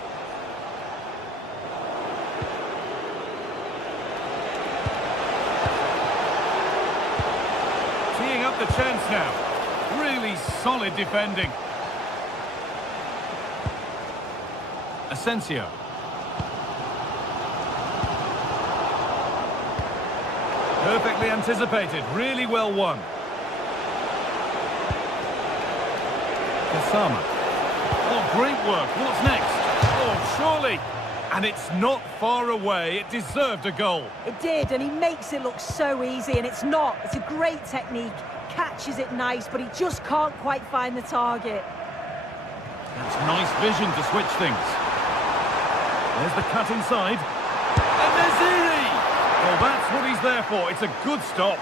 Teeing up the chance now. Really solid defending. Asensio. Perfectly anticipated. Really well won. Kasama. Oh, great work. What's next? Oh, surely. And it's not far away. It deserved a goal. It did, and he makes it look so easy, and it's not. It's a great technique. Catches it nice, but he just can't quite find the target. That's nice vision to switch things. There's the cut inside. And En-Nesyri! Well, that's what he's there for. It's a good stop.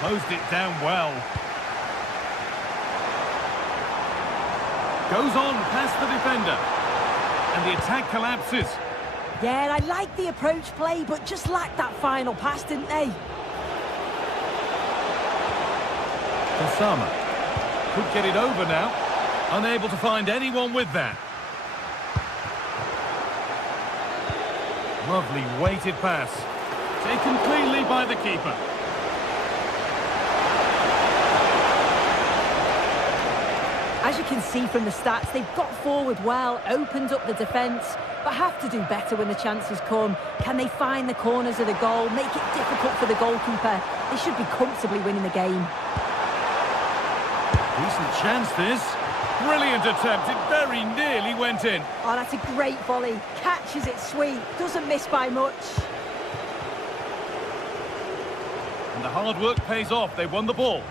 Closed it down well. Goes on past the defender. And the attack collapses. Yeah, I like the approach play, but just lacked that final pass, didn't they? Kasama. Could get it over now. Unable to find anyone with that. Lovely weighted pass. Taken cleanly by the keeper. As you can see from the stats, they've got forward well, opened up the defence, but have to do better when the chances come. Can they find the corners of the goal, make it difficult for the goalkeeper? They should be comfortably winning the game. Decent chance this. Brilliant attempt, it very nearly went in. Oh, that's a great volley. Catches it sweet, doesn't miss by much. And the hard work pays off, they won the ball.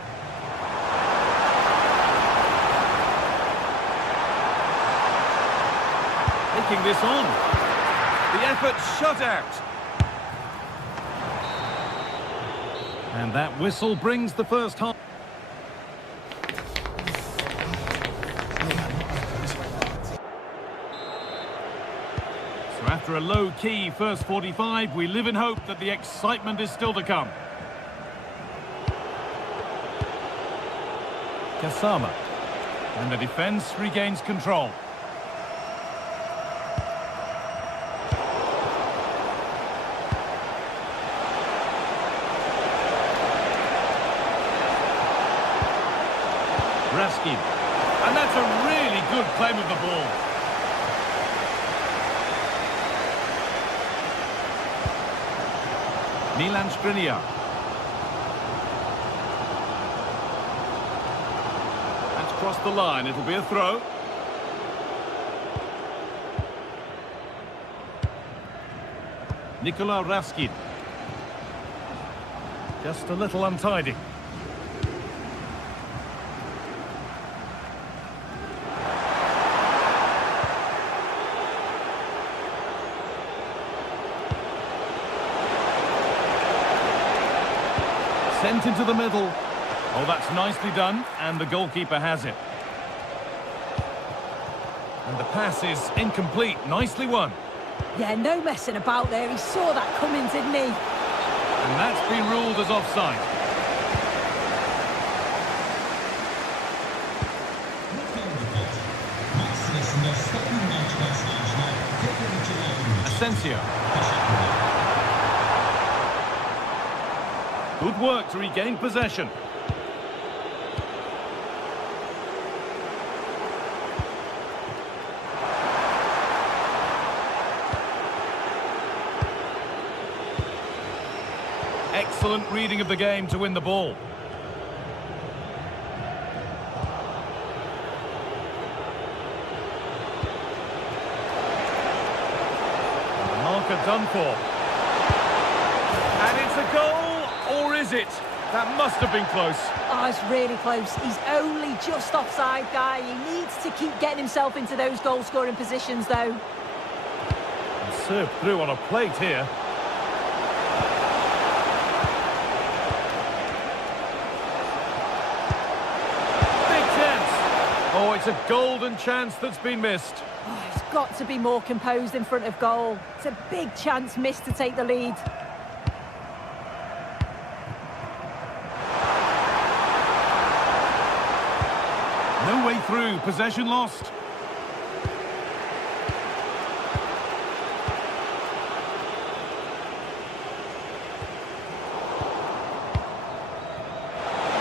Taking this on. The effort shut out. And that whistle brings the first half. So after a low-key first 45, we live in hope that the excitement is still to come. Kasama. And the defence regains control. Raskin. And that's a really good claim of the ball. Milan Skriniar. That's crossed the line, it'll be a throw. Nikola Raskin. Just a little untidy. Sent into the middle. Oh, that's nicely done, and the goalkeeper has it. And the pass is incomplete. Nicely won. Yeah, no messing about there. He saw that coming, didn't he? And that's been ruled as offside. Asensio. Good work to regain possession. Excellent reading of the game to win the ball. And the marker done for. And it's a goal! Or is it? That must have been close. Oh, it's really close. He's only just offside, guy. He needs to keep getting himself into those goal-scoring positions, though. And served through on a plate here. Big chance. Oh, it's a golden chance that's been missed. Oh, he's got to be more composed in front of goal. It's a big chance missed to take the lead. No way through, possession lost.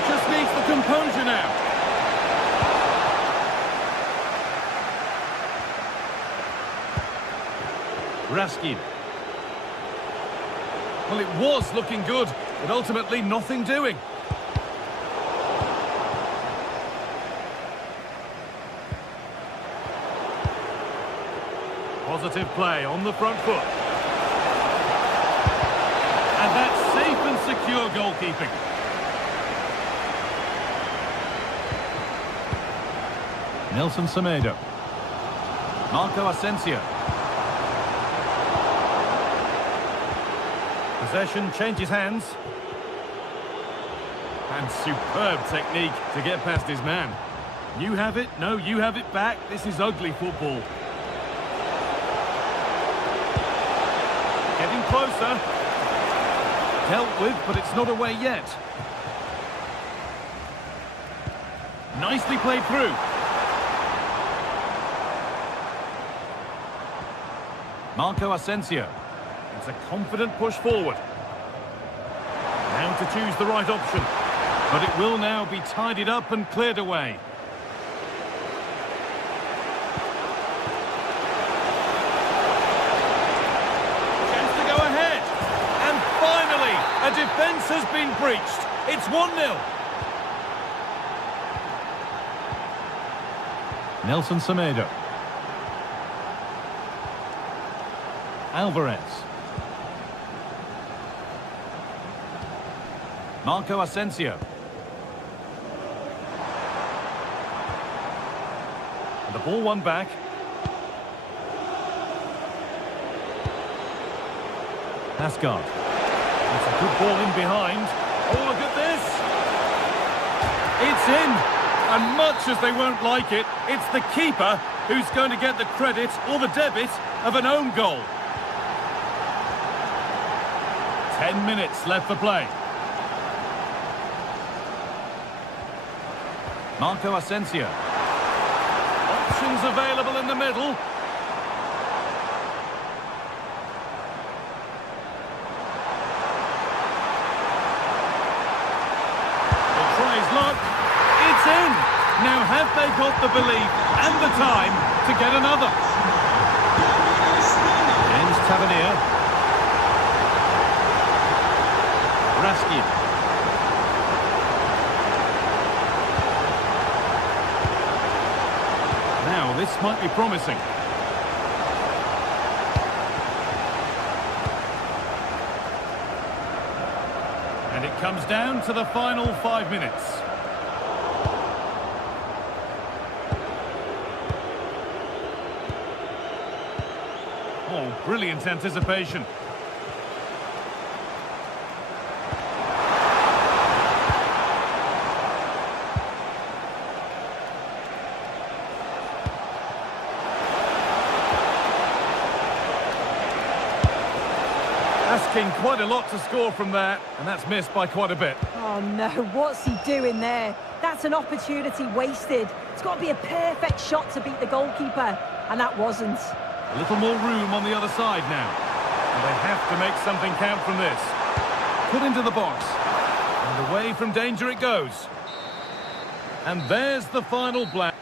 Just needs the composure now. Raskin. Well, it was looking good, but ultimately nothing doing. Positive play on the front foot. And that's safe and secure goalkeeping. Nelson Semedo. Marco Asensio. Possession changes hands. And superb technique to get past his man. You have it, no, you have it back. This is ugly football. Getting closer. Dealt with, but it's not away yet. Nicely played through. Marco Asensio. It's a confident push forward. Now to choose the right option. But it will now be tidied up and cleared away. Chance to go ahead. And finally, a defence has been breached. It's 1-0. Nelson Semedo. Alvarez. Marco Asensio. And the ball won back. Asgard. It's a good ball in behind. Oh, look at this. It's in. And much as they won't like it, it's the keeper who's going to get the credit or the debit of an own goal. 10 minutes left for play. Marco Asensio. Options available in the middle. He'll try his luck. It's in. Now have they got the belief and the time to get another? James Tavernier. Raskin. Now this might be promising. And it comes down to the final 5 minutes. Oh, brilliant anticipation. Asking quite a lot to score from there, and that's missed by quite a bit. Oh no, what's he doing there? That's an opportunity wasted. It's got to be a perfect shot to beat the goalkeeper, and that wasn't. A little more room on the other side now. And they have to make something count from this. Put into the box. And away from danger it goes. And there's the final blank.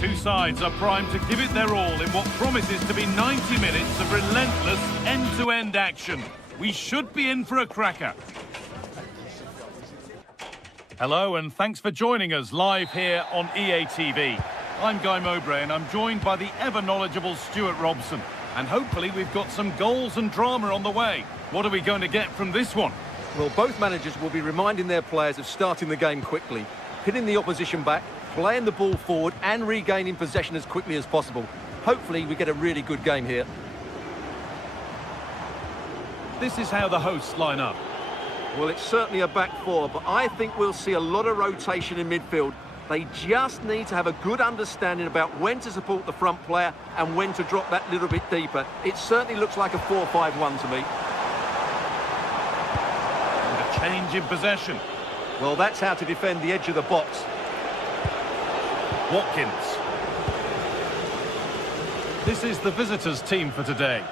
Two sides are primed to give it their all in what promises to be 90 minutes of relentless end-to-end action. We should be in for a cracker. Hello and thanks for joining us live here on EA TV. I'm Guy Mowbray and I'm joined by the ever-knowledgeable Stuart Robson. And hopefully we've got some goals and drama on the way. What are we going to get from this one? Well, both managers will be reminding their players of starting the game quickly, pinning the opposition back, playing the ball forward and regaining possession as quickly as possible. Hopefully we get a really good game here. This is how the hosts line up. Well, it's certainly a back four, but I think we'll see a lot of rotation in midfield. They just need to have a good understanding about when to support the front player and when to drop that little bit deeper. It certainly looks like a 4-5-1 to me. And a change in possession. Well, that's how to defend the edge of the box. Watkins. This is the visitors' team for today.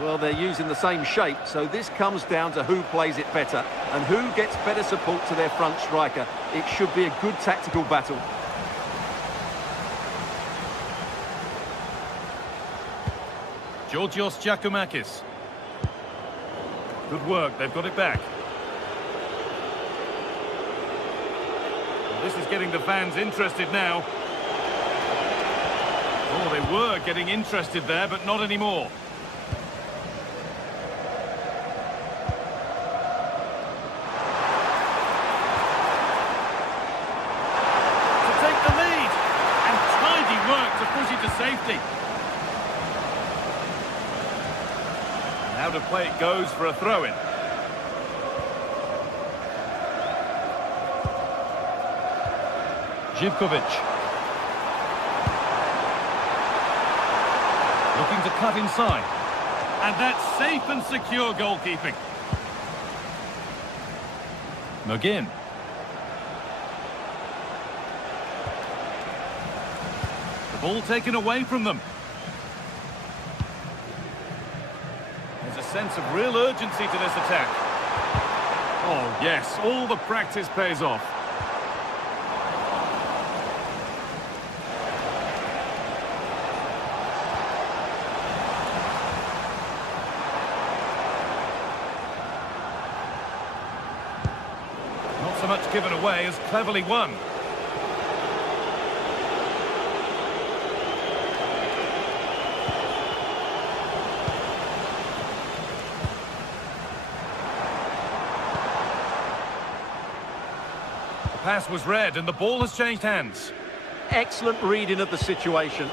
Well, they're using the same shape, so this comes down to who plays it better and who gets better support to their front striker. It should be a good tactical battle. Georgios Giacomakis. Good work, they've got it back. Well, this is getting the fans interested now. Oh, they were getting interested there, but not anymore. To safety. Out of play it goes for a throw-in. Živkovic. Looking to cut inside. And that's safe and secure goalkeeping. McGinn. Ball taken away from them. There's a sense of real urgency to this attack. Oh, yes, all the practice pays off. Not so much given away as cleverly won. Pass was read and the ball has changed hands. Excellent reading of the situation.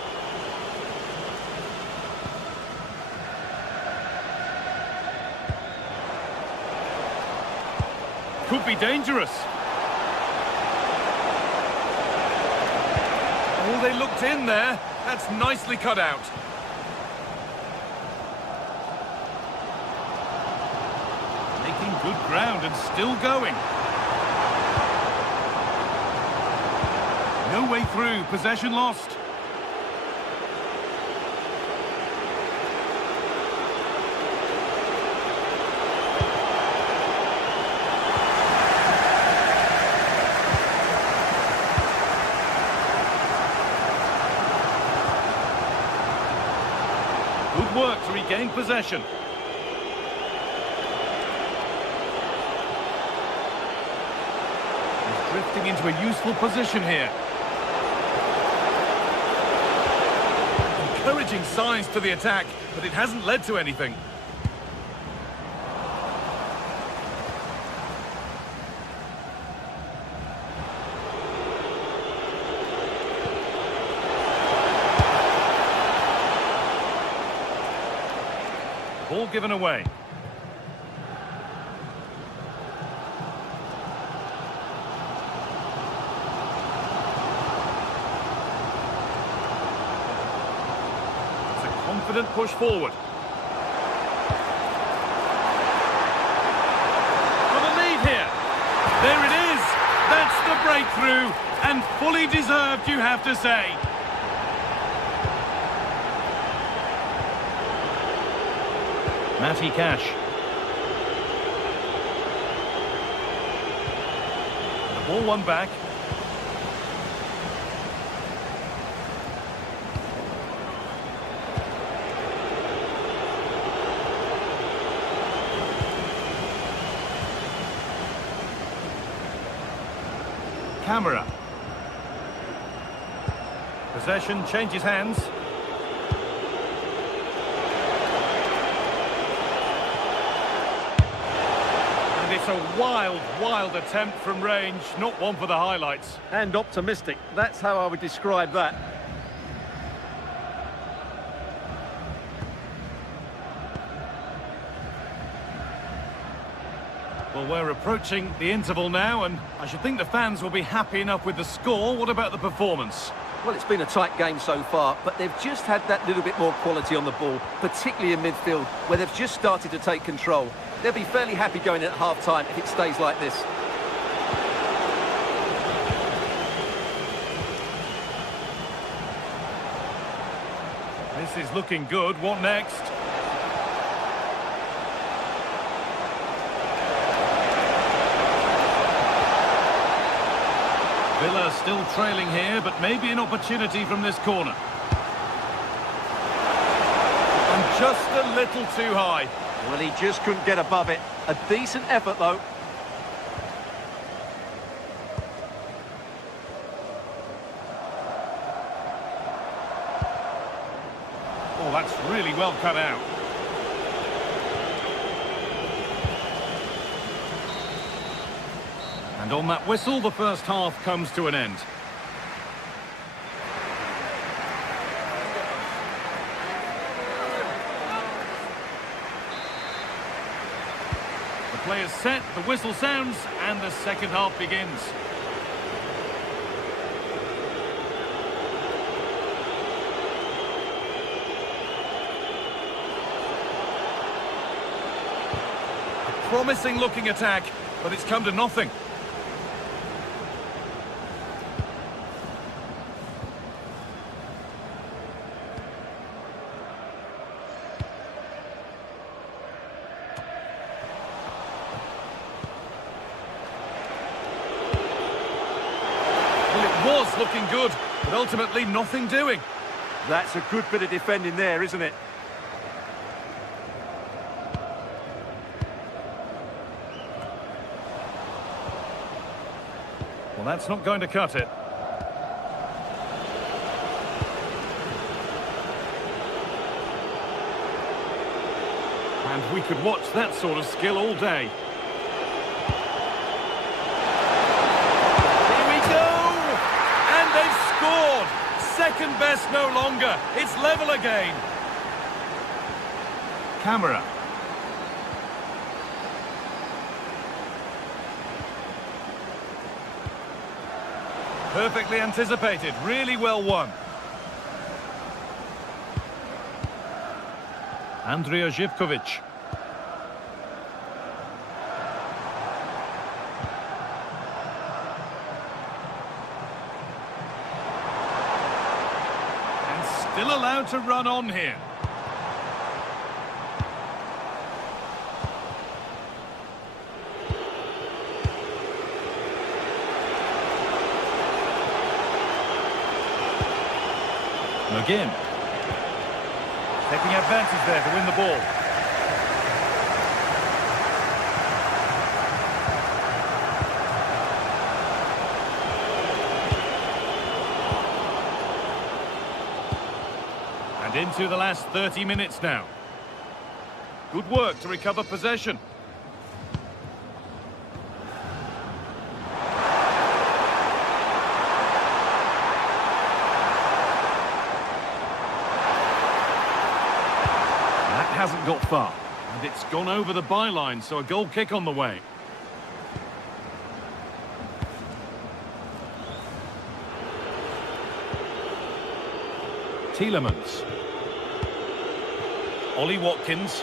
Could be dangerous. Oh, they looked in there. That's nicely cut out. Making good ground and still going. No way through, possession lost. Good work to regain possession. He's drifting into a useful position here. Encouraging signs to the attack, but it hasn't led to anything. Ball given away. Confident push forward. For the lead here. There it is. That's the breakthrough. And fully deserved, you have to say. Matty Cash. The ball won back. Camera. Possession changes hands. And it's a wild, wild attempt from range, not one for the highlights. And optimistic. That's how I would describe that. Well, we're approaching the interval now, and I should think the fans will be happy enough with the score. What about the performance? Well, it's been a tight game so far, but they've just had that little bit more quality on the ball, particularly in midfield, where they've just started to take control. They'll be fairly happy going in at half-time if it stays like this. This is looking good. What next? Villa still trailing here, but maybe an opportunity from this corner. And just a little too high. Well, he just couldn't get above it. A decent effort, though. Oh, that's really well cut out. And on that whistle, the first half comes to an end. The play is set, the whistle sounds, and the second half begins. A promising looking attack, but it's come to nothing. Was looking good, but ultimately nothing doing. That's a good bit of defending there, isn't it? Well, that's not going to cut it. And we could watch that sort of skill all day. Scored! Second best no longer. It's level again. Camera. Perfectly anticipated. Really well won. Andrija Živković. Still allowed to run on here. McGinn. Taking advantage there to win the ball. And into the last 30 minutes now. Good work to recover possession. That hasn't got far. And it's gone over the byline, so a goal kick on the way. Tielemans. Ollie Watkins.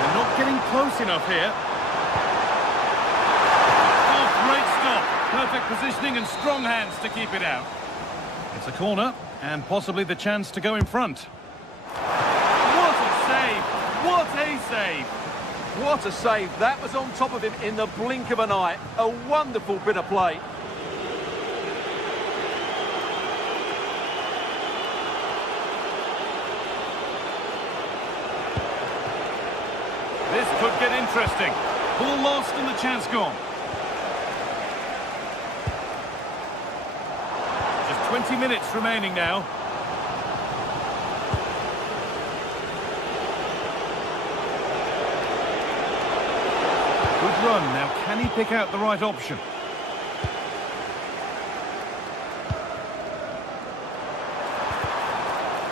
They're not getting close enough here. Oh, great stop. Perfect positioning and strong hands to keep it out. It's a corner and possibly the chance to go in front. What a save! What a save! What a save. That was on top of him in the blink of an eye. A wonderful bit of play. This could get interesting. Ball lost and the chance gone. Just 20 minutes remaining now. Good run. Now, can he pick out the right option?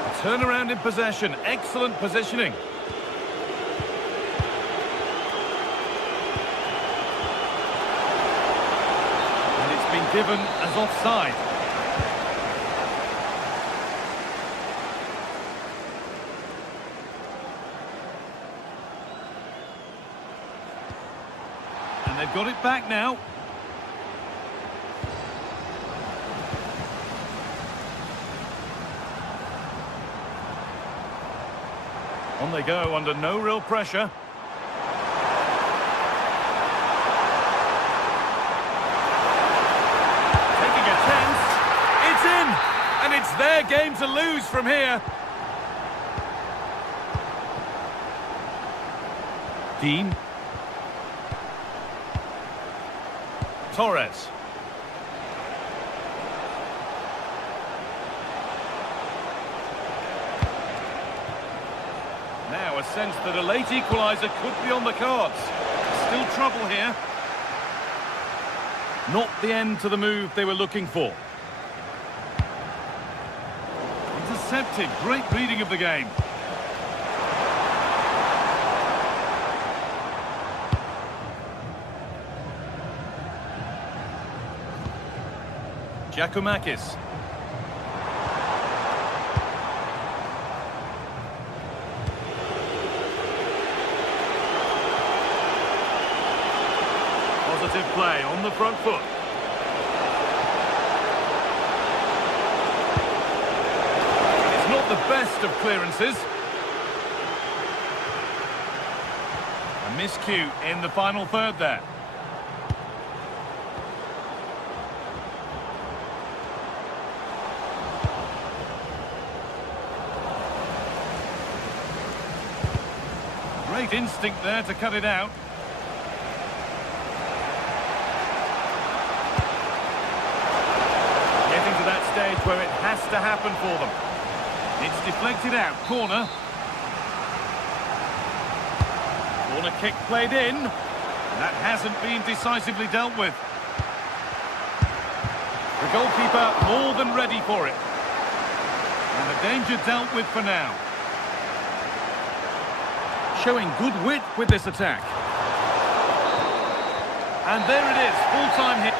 A turnaround in possession. Excellent positioning. And it's been given as offside. And they've got it back now. On they go under no real pressure. Taking a chance. It's in! And it's their game to lose from here. Dean. Torres. Now a sense that a late equaliser could be on the cards. Still trouble here. Not the end to the move they were looking for. Intercepted. Great reading of the game. Giacomakis. Positive play on the front foot. It's not the best of clearances. A miscue in the final third there. Great instinct there to cut it out. Getting to that stage where it has to happen for them. It's deflected out. Corner. Corner kick played in. That hasn't been decisively dealt with. The goalkeeper more than ready for it. And the danger dealt with for now. Showing good wit with this attack. And there it is, full-time hit.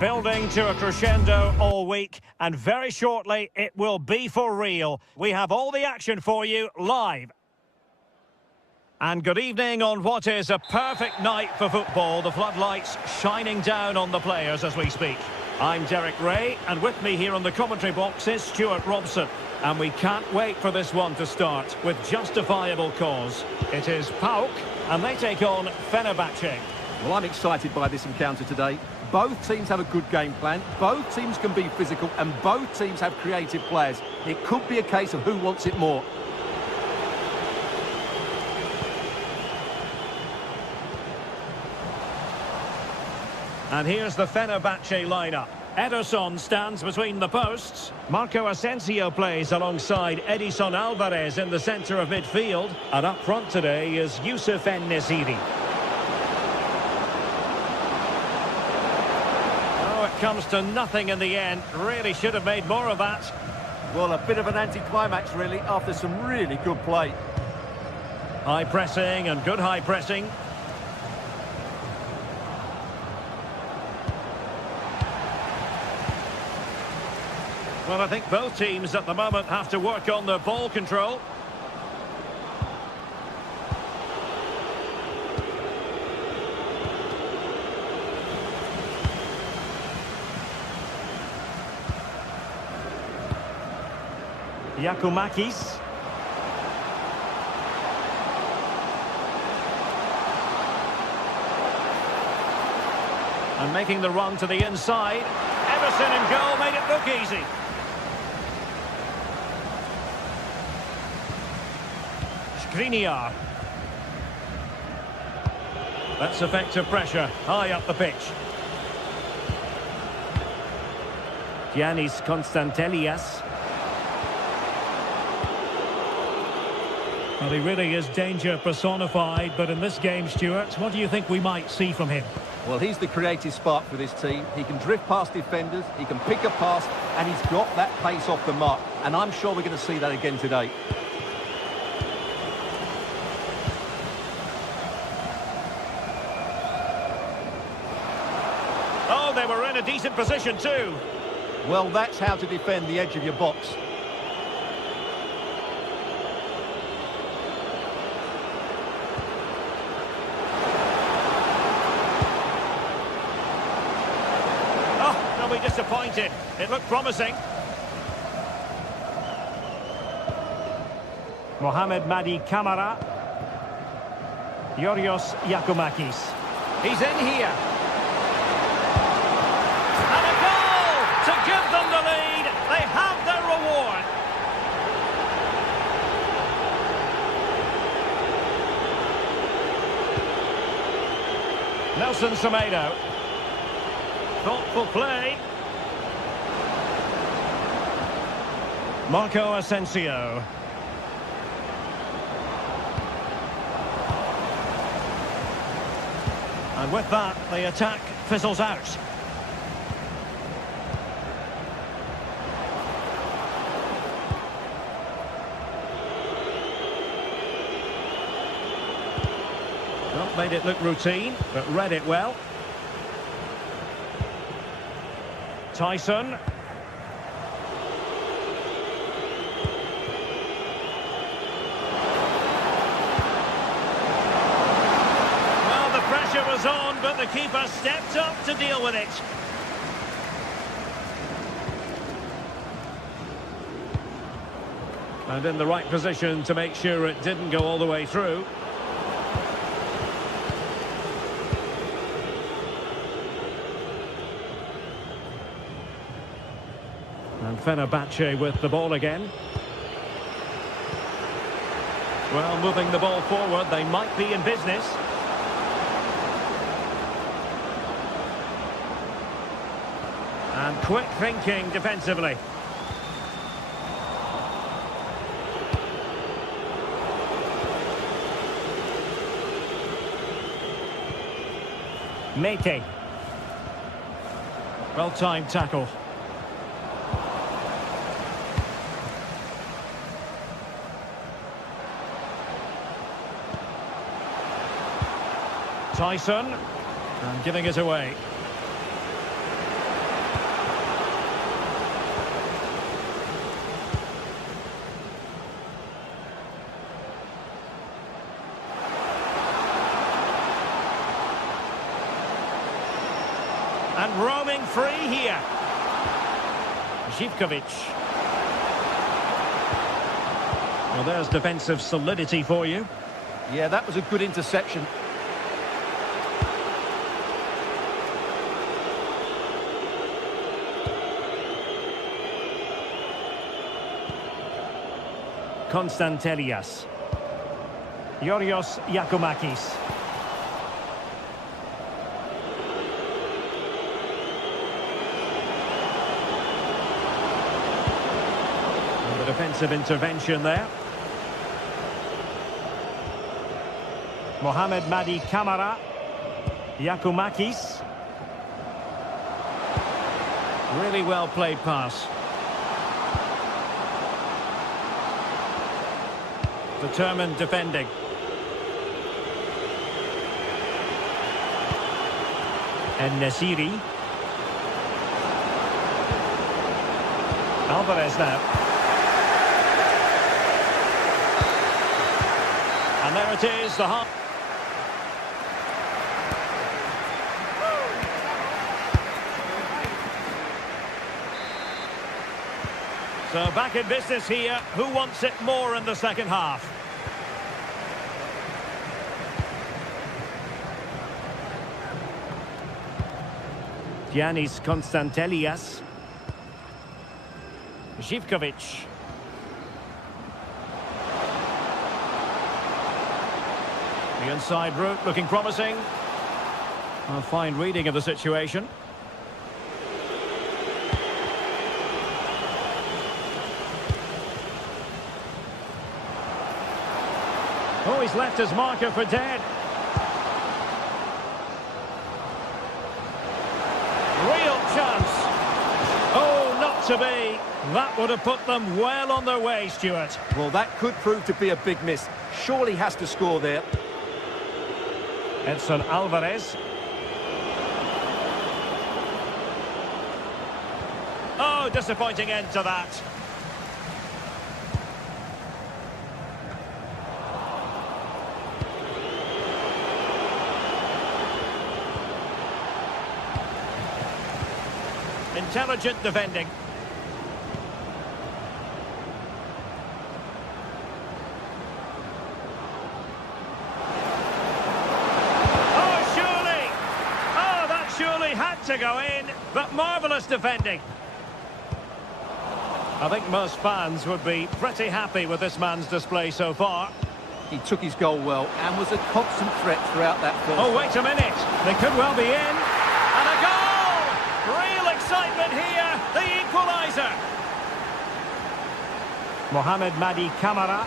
Building to a crescendo all week, and very shortly it will be for real. We have all the action for you live. And good evening on what is a perfect night for football. The floodlights shining down on the players as we speak. I'm Derek Ray, and with me here on the commentary box is Stuart Robson. And we can't wait for this one to start with justifiable cause. It is PAOK, and they take on Fenerbahce. Well, I'm excited by this encounter today. Both teams have a good game plan, both teams can be physical, and both teams have creative players. It could be a case of who wants it more. And here's the Fenerbahce lineup. Ederson stands between the posts. Marco Asensio plays alongside Edison Alvarez in the centre of midfield. And up front today is Youssef En-Nesyri. Oh, it comes to nothing in the end. Really should have made more of that. Well, a bit of an anti-climax, really, after some really good play. High pressing and good high pressing. Well, I think both teams at the moment have to work on their ball control. Giacomakis. And making the run to the inside. Everson in goal made it look easy. Skriniar. That's effective pressure, high up the pitch. Giannis Constantelias. Well, he really is danger personified, but in this game, Stuart, what do you think we might see from him? Well, he's the creative spark for this team. He can drift past defenders, he can pick a pass, and he's got that pace off the mark. And I'm sure we're going to see that again today. Oh, they were in a decent position too. Well, that's how to defend the edge of your box. Oh, they'll be disappointed. It looked promising. Mohamed Madi Camara. Yorios Giacomakis. He's in here. And a goal to give them the lead. They have their reward. Nelson Semedo. Thoughtful play. Marco Asensio. And with that, the attack fizzles out. Well, made it look routine, but read it well. Tyson. Well, the pressure was on, but the keeper stepped up to deal with it. And in the right position to make sure it didn't go all the way through. And Fenerbahce with the ball again. Well, moving the ball forward, they might be in business. And quick thinking defensively. Mete. Well-timed tackle. Tyson, and giving it away. And roaming free here. Živkovic. Well, there's defensive solidity for you. Yeah, that was a good interception. Konstantelias. Yorios Yakumakis. And the defensive intervention there. Mohamed Madi Kamara. Yakumakis. Really well played pass. Determined defending. And Nasiri. Alvarez now. And there it is, the half. So back in business here. Who wants it more in the second half? Giannis Konstantelias. Živkovic. The inside route looking promising. A fine reading of the situation. Oh, he's left his marker for dead. Real chance. Oh, not to be. That would have put them well on their way, Stuart. Well, that could prove to be a big miss. Surely has to score there. Edson Alvarez. Oh, disappointing end to that. Intelligent defending. Oh, surely! Oh, that surely had to go in, but marvellous defending. I think most fans would be pretty happy with this man's display so far. He took his goal well and was a constant threat throughout that first. Oh, wait a minute. They could well be in. And a goal! Real excitement here. The equaliser. Mohamed Madi Kamara.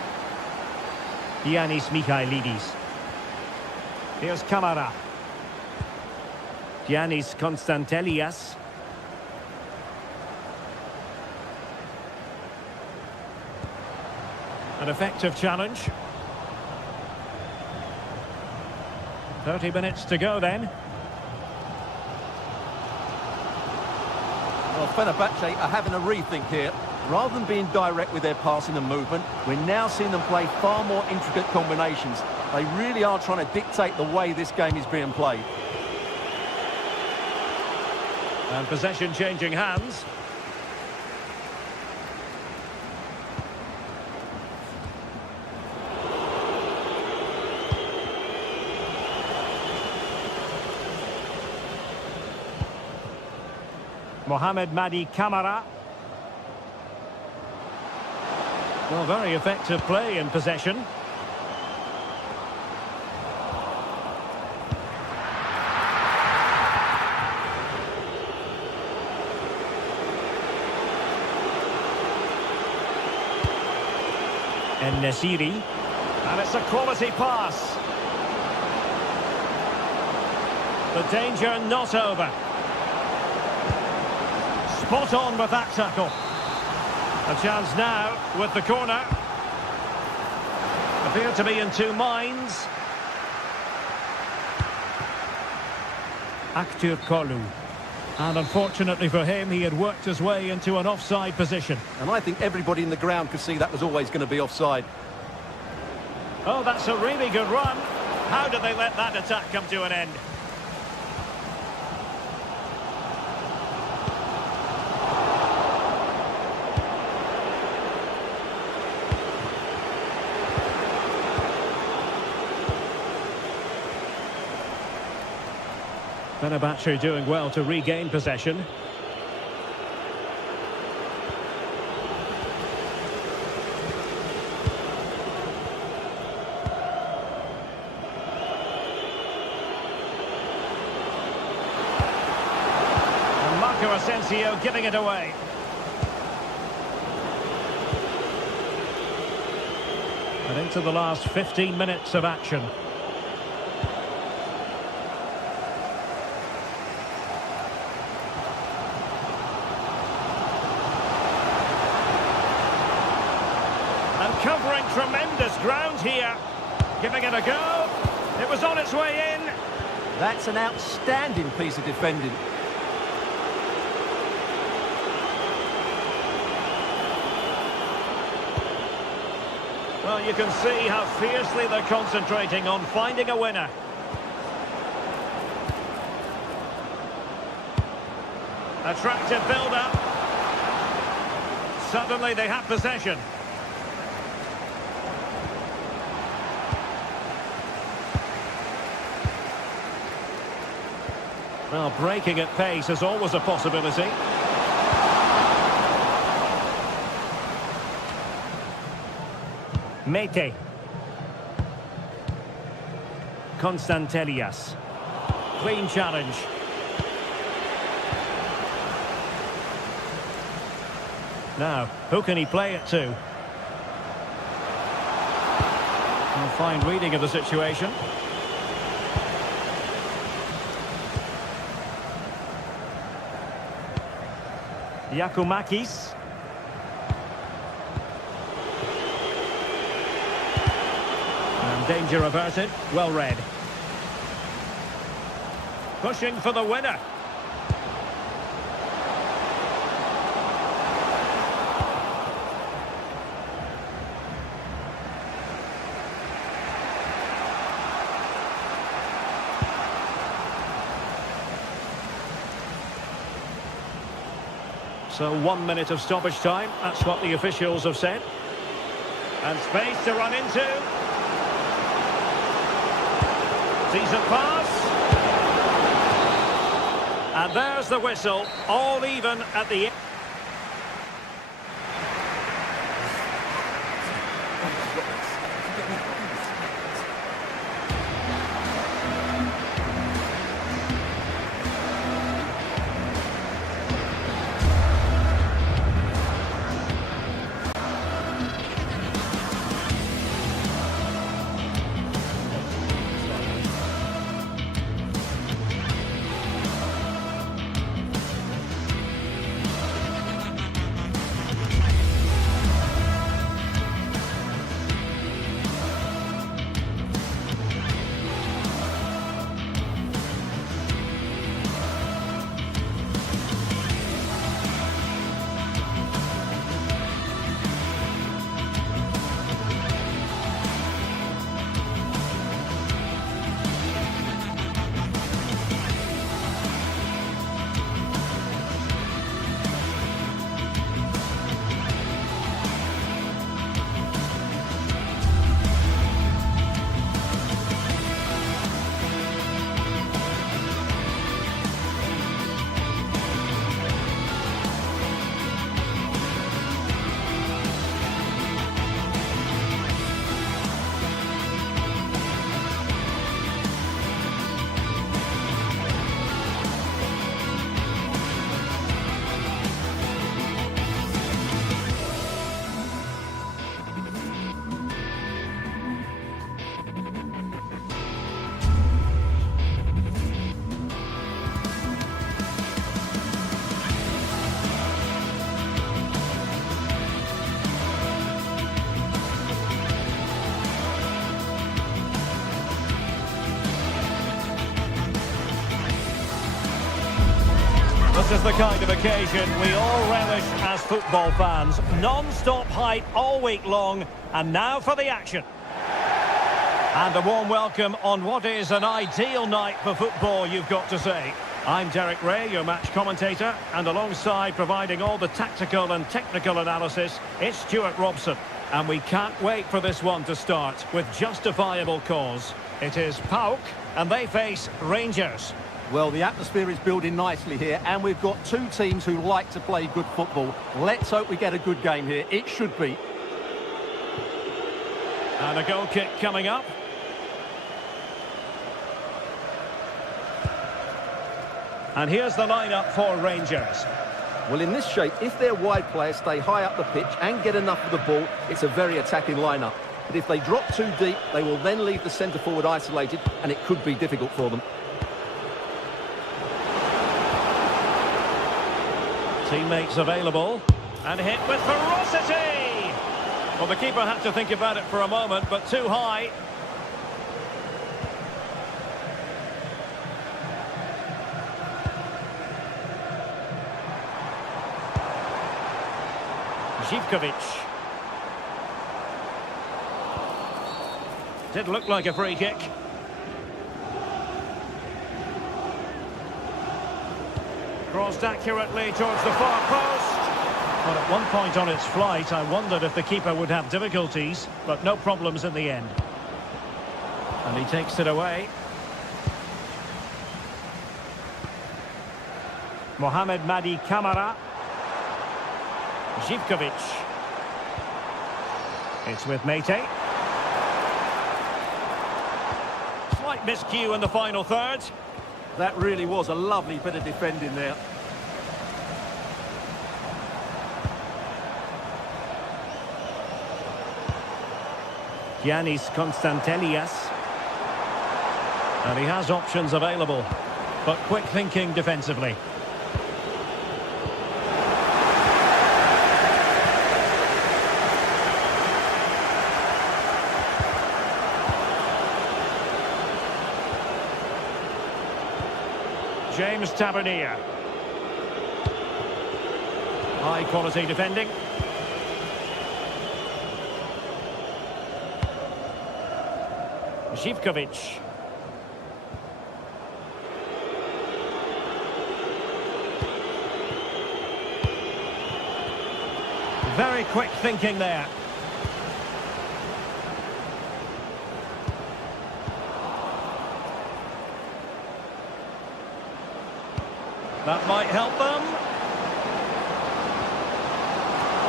Giannis Michailidis. Here's Kamara. Giannis Konstantelias. An effective challenge. 30 minutes to go then. Well, Fenerbahce are having a rethink here. Rather than being direct with their passing and movement, we're now seeing them play far more intricate combinations. They really are trying to dictate the way this game is being played. And possession changing hands. Mohamed Madi Kamara. Well, very effective play in possession. And Nasiri. And it's a quality pass. The danger not over. Spot on with that tackle. A chance now with the corner. Appear to be in two minds. Aktur Kolu. And unfortunately for him, he had worked his way into an offside position. And I think everybody in the ground could see that was always going to be offside. Oh, that's a really good run. How did they let that attack come to an end? Fenerbahce doing well to regain possession. Marco Asensio giving it away. And into the last 15 minutes of action. And covering tremendous ground here. Giving it a go. It was on its way in. That's an outstanding piece of defending. Well, you can see how fiercely they're concentrating on finding a winner. Attractive build-up. Suddenly they have possession. Well, breaking at pace is always a possibility. Mete. Constantelias. Clean challenge. Now, who can he play it to? A fine reading of the situation. Yakumakis. And danger averted. Well read. Pushing for the winner. So 1 minute of stoppage time. That's what the officials have said. And space to run into. Decent pass. And there's the whistle. All even at the end. This is the kind of occasion we all relish as football fans. Non-stop hype all week long, and now for the action. And a warm welcome on what is an ideal night for football, you've got to say. I'm Derek Ray, your match commentator, and alongside providing all the tactical and technical analysis, it's Stuart Robson. And we can't wait for this one to start with justifiable cause. It is PAOK, and they face Rangers. Well, the atmosphere is building nicely here, and we've got two teams who like to play good football. Let's hope we get a good game here. It should be. And a goal kick coming up. And here's the lineup for Rangers. Well, in this shape, if their wide players stay high up the pitch and get enough of the ball, it's a very attacking lineup. But if they drop too deep, they will then leave the centre-forward isolated, and it could be difficult for them. Teammates available. And hit with ferocity! Well, the keeper had to think about it for a moment, but too high. Zivkovic. Did look like a free kick. Crossed accurately towards the far post. But at one point on its flight, I wondered if the keeper would have difficulties, but no problems in the end. And he takes it away. Mohamed Madi Camara. Zivkovic. It's with Mete. Slight miscue in the final third. That really was a lovely bit of defending there. Giannis Konstantelias. And he has options available, but quick thinking defensively. James Tavernier. High quality defending. Zivkovic. Very quick thinking there. That might help them.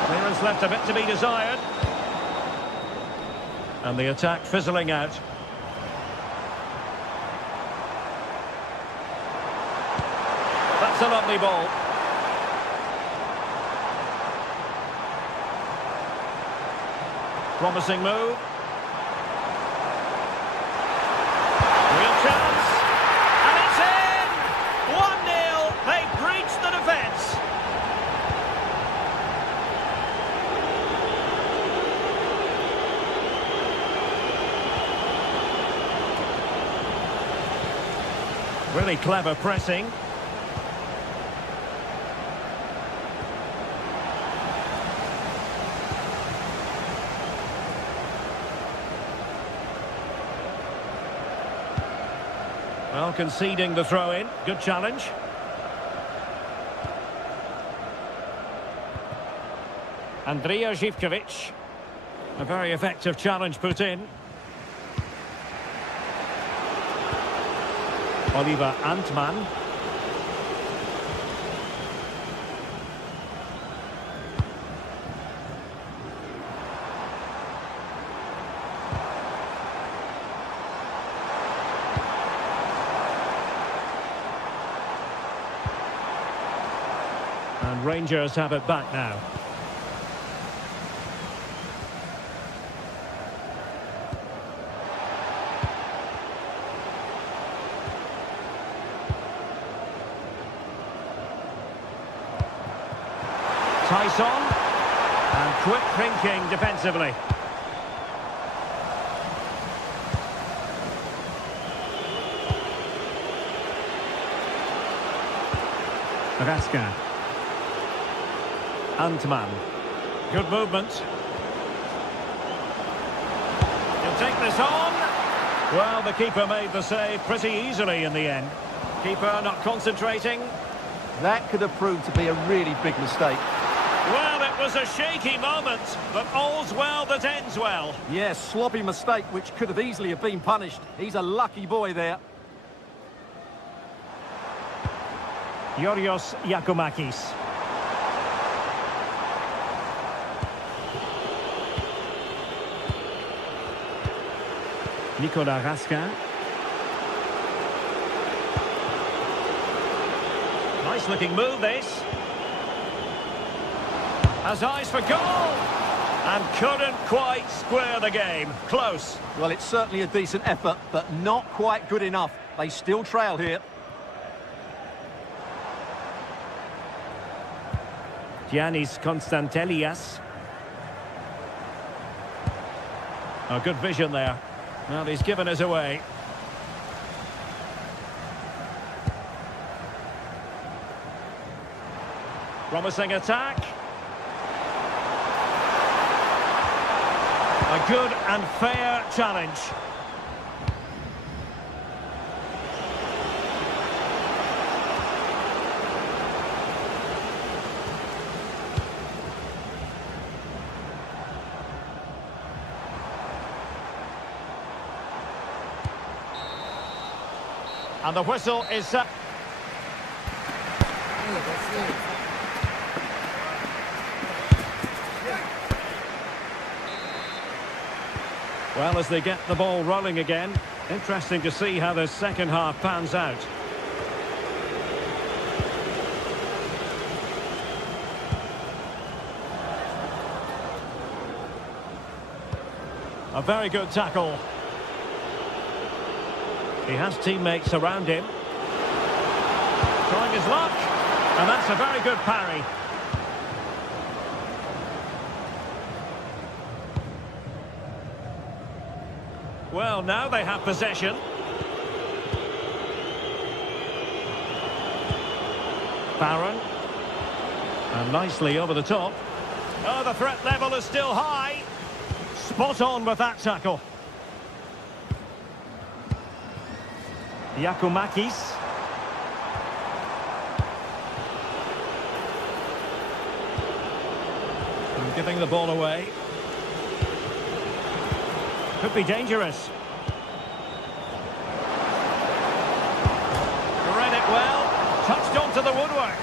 Clearance left a bit to be desired. And the attack fizzling out. That's a lovely ball. Promising move. Real chance. And it's in! 1-0. They breached the defence. Really clever pressing. Well, conceding the throw-in. Good challenge. Andrija Zivkovic. A very effective challenge put in. Oliver Antman. And Rangers have it back now. Tyson, and quick thinking defensively. Raska. Antman. Good movement. He'll take this on. Well, the keeper made the save pretty easily in the end. Keeper not concentrating. That could have proved to be a really big mistake. Well, it was a shaky moment, but all's well that ends well. Yes, sloppy mistake, which could have easily have been punished. He's a lucky boy there. Yorios Yakumakis. Nicolas Raska. Nice looking move, this. Has eyes for goal. And couldn't quite square the game. Close. Well, it's certainly a decent effort, but not quite good enough. They still trail here. Giannis Constantelias. Oh, good vision there. Well, he's given us away. Promising attack. A good and fair challenge. And the whistle is set. Well, as they get the ball rolling again, interesting to see how the second half pans out. A very good tackle. He has teammates around him. Trying his luck. And that's a very good parry. Well, now they have possession. Barron. And nicely over the top. Oh, the threat level is still high. Spot on with that tackle. Yakumakis. And giving the ball away. Could be dangerous. Read it well. Touched onto the woodwork.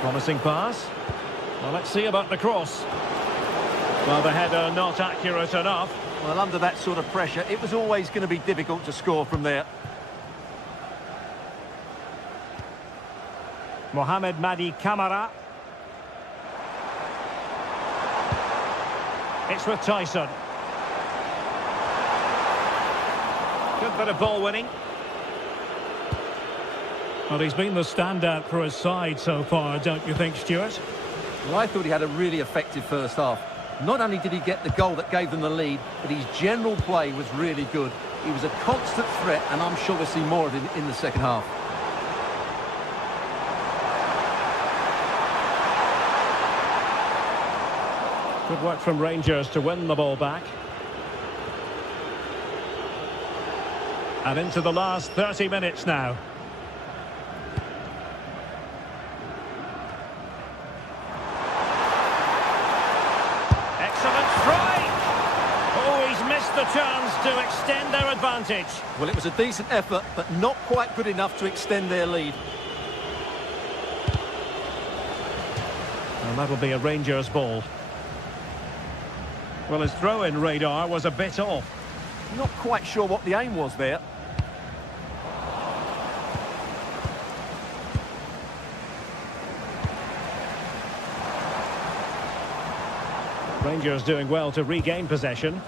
Promising pass. Well, let's see about the cross. Well, the header not accurate enough. Well, under that sort of pressure, it was always going to be difficult to score from there. Mohamed Madi Camara. It's with Tyson. Good bit of ball winning. Well, he's been the standout for his side so far, don't you think, Stuart? Well, I thought he had a really effective first half. Not only did he get the goal that gave them the lead, but his general play was really good. He was a constant threat, and I'm sure we'll see more of him in the second half. Good work from Rangers to win the ball back. And into the last 30 minutes now. Excellent strike! Oh, he's missed the chance to extend their advantage. Well, it was a decent effort, but not quite good enough to extend their lead. And that'll be a Rangers ball. Well, his throw-in radar was a bit off. Not quite sure what the aim was there. Rangers doing well to regain possession.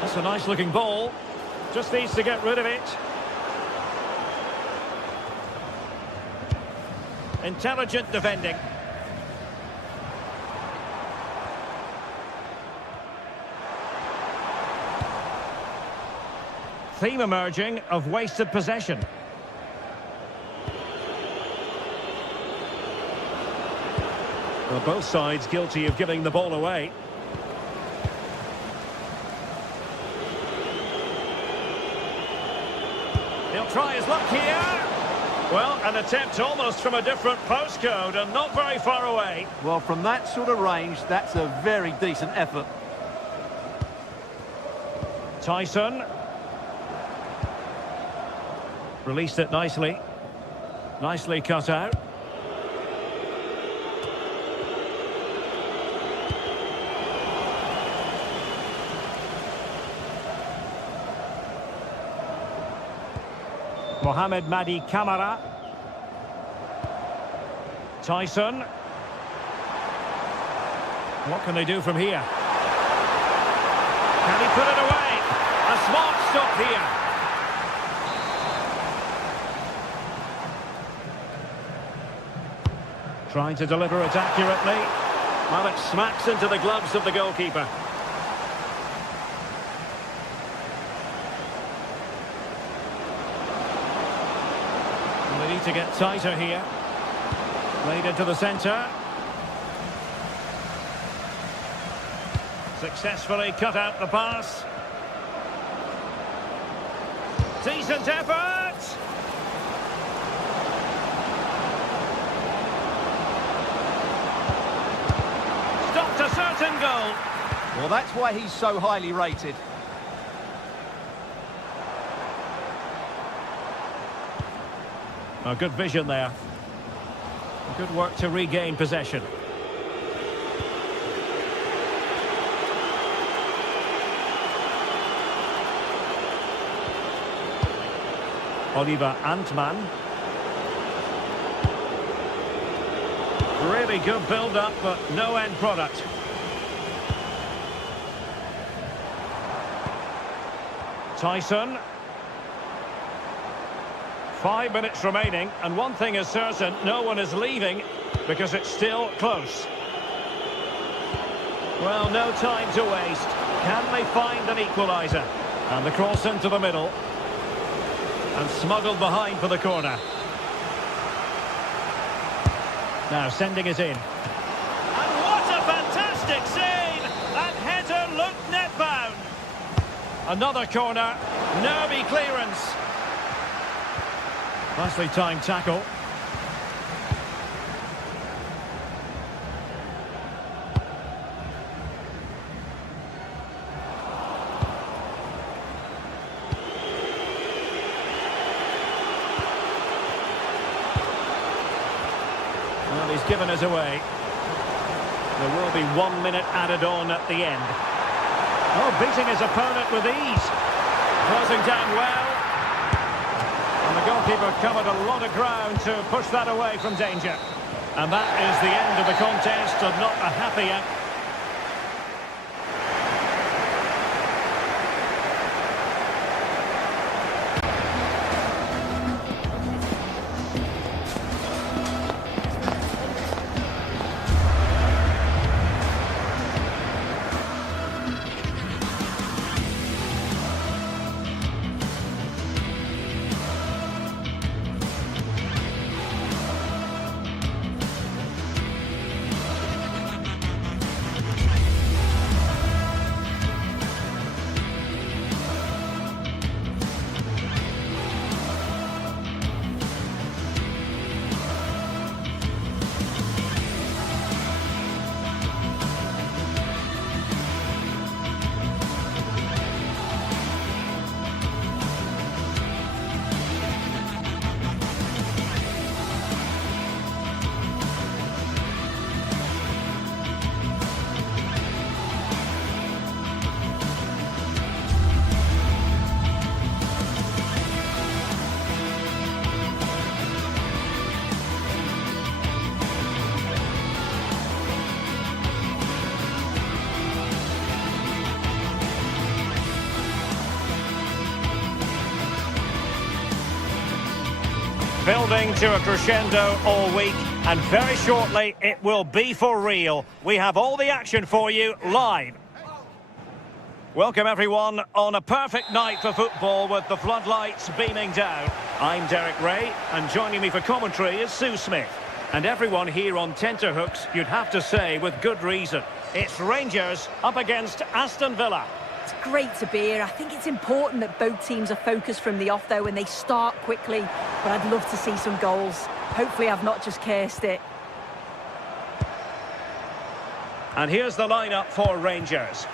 That's a nice-looking ball. Just needs to get rid of it. Intelligent defending. Theme emerging of wasted possession. Well, both sides guilty of giving the ball away. He'll try his luck here. Well, an attempt almost from a different postcode and not very far away. Well, from that sort of range, that's a very decent effort. Tyson. Released it nicely. Nicely cut out. Mohamed Madi Camara. Tyson. What can they do from here? Can he put it away? A smart stop here. Trying to deliver it accurately. Well, it smacks into the gloves of the goalkeeper. They need to get tighter here. Played into the centre. Successfully cut out the pass. Decent effort! Stopped a certain goal. Well, that's why he's so highly rated. Oh, good vision there. Good work to regain possession. Oliver Antman. Really good build-up, but no end product. Tyson. 5 minutes remaining, and one thing is certain, no one is leaving because it's still close. Well, no time to waste. Can they find an equaliser? And the cross into the middle. And smuggled behind for the corner. Now sending it in. And what a fantastic save! That header looked net-bound. Another corner. Nervy clearance. Nicely timed tackle. Well, he's given us away. There will be 1 minute added on at the end. Oh, beating his opponent with ease. Closing down well. And the goalkeeper covered a lot of ground to push that away from danger. And that is the end of the contest, and not a happy end. Building to a crescendo all week, and very shortly it will be for real. We have all the action for you live. Welcome everyone on a perfect night for football with the floodlights beaming down. I'm Derek Ray, and joining me for commentary is Sue Smith. And everyone here on tenterhooks, you'd have to say with good reason. It's Rangers up against Aston Villa. It's great to be here. I think it's important that both teams are focused from the off, though, and they start quickly. But I'd love to see some goals. Hopefully I've not just cursed it. And here's the lineup for Rangers.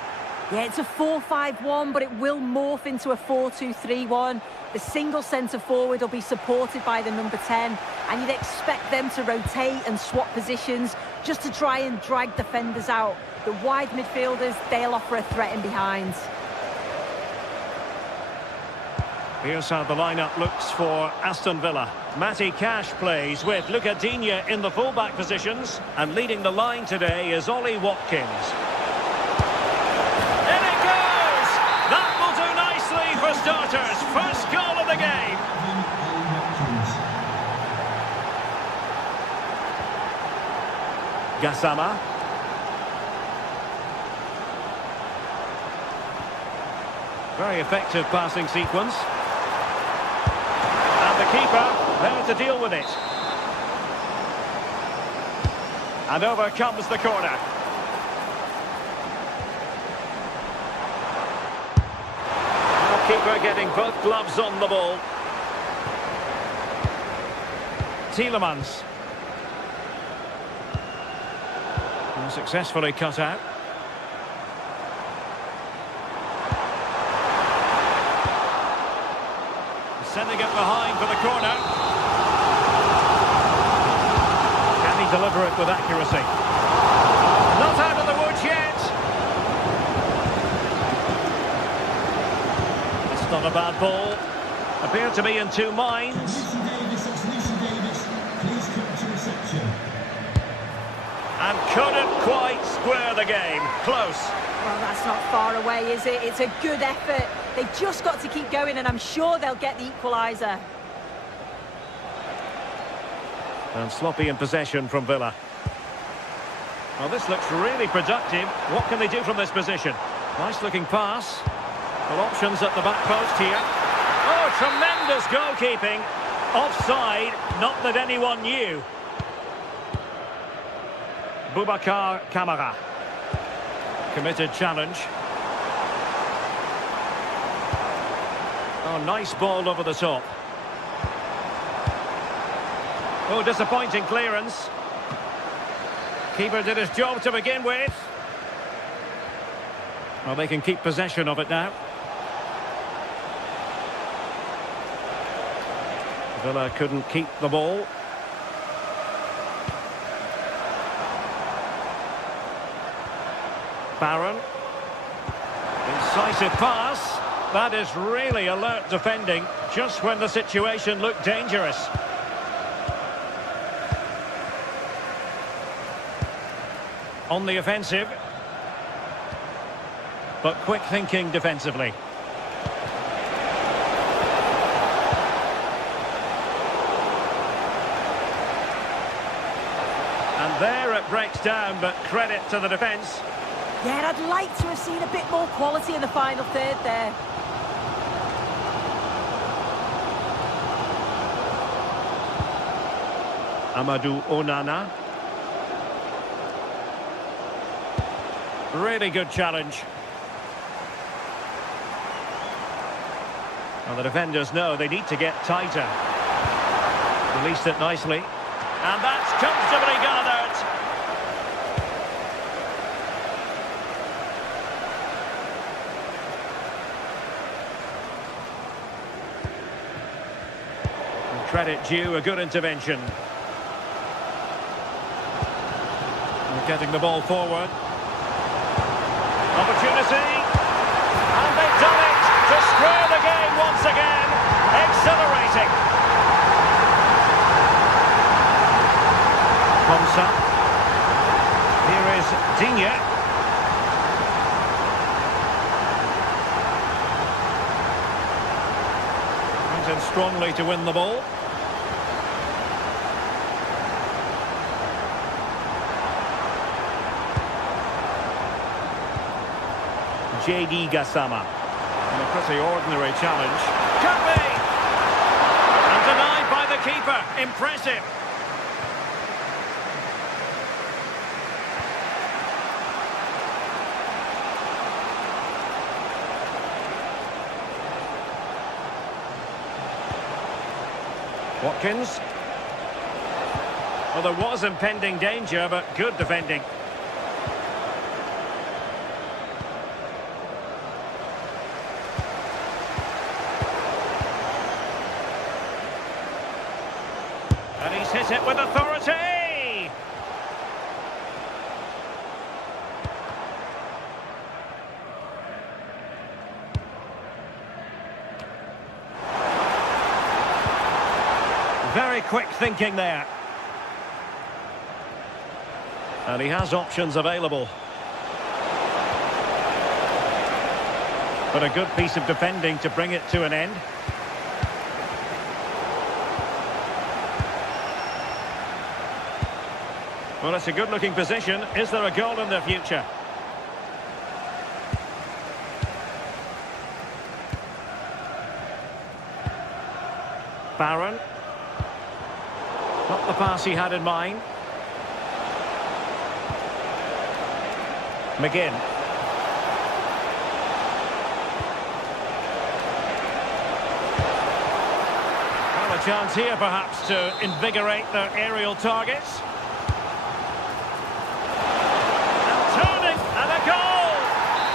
Yeah, it's a 4-5-1, but it will morph into a 4-2-3-1. The single centre-forward will be supported by the number 10, and you'd expect them to rotate and swap positions just to try and drag defenders out. The wide midfielders, they'll offer a threat in behind. Here's how the lineup looks for Aston Villa. Matty Cash plays with Luca Digne in the fullback positions, and leading the line today is Ollie Watkins. In it goes! That will do nicely for starters. First goal of the game. Gassama. Very effective passing sequence. And the keeper there to deal with it. And over comes the corner. The keeper getting both gloves on the ball. Tielemans. And successfully cut out. Sending it behind for the corner. Can he deliver it with accuracy? Not out of the woods yet. It's not a bad ball. Appear to be in two minds. And couldn't quite square the game. Close. Well, that's not far away, is it? It's a good effort. They've just got to keep going, and I'm sure they'll get the equaliser. And sloppy in possession from Villa. Well, this looks really productive. What can they do from this position? Nice looking pass. Well, options at the back post here. Oh, tremendous goalkeeping. Offside, not that anyone knew. Boubacar Kamara. Committed challenge. Oh, nice ball over the top. Oh, disappointing clearance. Keeper did his job to begin with. Well, they can keep possession of it now. Villa couldn't keep the ball. Barron. Incisive pass. That is really alert defending, just when the situation looked dangerous. On the offensive. But quick thinking defensively. And there it breaks down, but credit to the defence. Yeah, I'd like to have seen a bit more quality in the final third there. Amadou Onana. Really good challenge. Well, the defenders know they need to get tighter. Released it nicely. And that's comfortably gathered. And credit due, a good intervention. And getting the ball forward. Opportunity. And they've done it to square the game once again. Exhilarating. Komsa. Here is Digne. Went in strongly to win the ball. J.D. Gassama. And a pretty ordinary challenge. Could be! And denied by the keeper. Impressive. Watkins. Well, there was impending danger, but good defending. And he's hit it with authority! Very quick thinking there. And he has options available. But a good piece of defending to bring it to an end. Well, it's a good-looking position. Is there a goal in the future? Barron. Not the pass he had in mind. McGinn. Well, a chance here perhaps to invigorate their aerial targets. And turning, and a goal!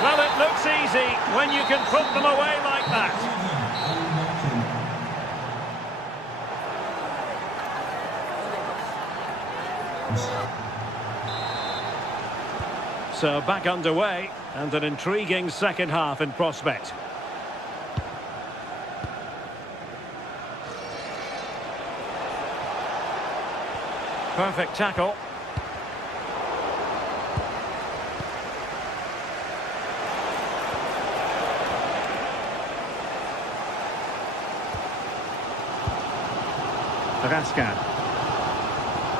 Well, it looks easy when you can put them away like that. So back underway, and an intriguing second half in prospect. Perfect tackle. Raskin.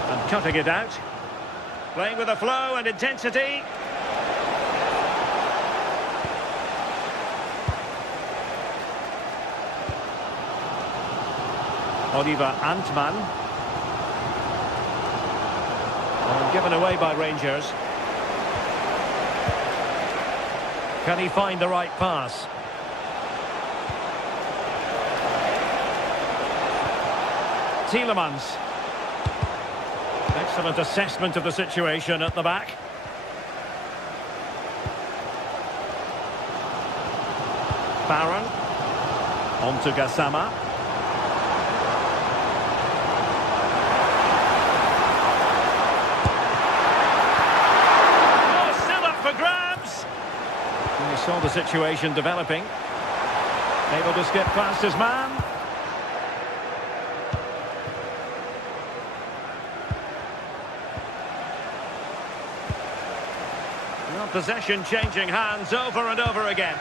And cutting it out. Playing with a flow and intensity. Oliver Antman. And given away by Rangers. Can he find the right pass? Tielemans. Excellent assessment of the situation at the back. Barron. On to Gassama. Saw the situation developing. Able to skip past his man. Well, possession changing hands over and over again.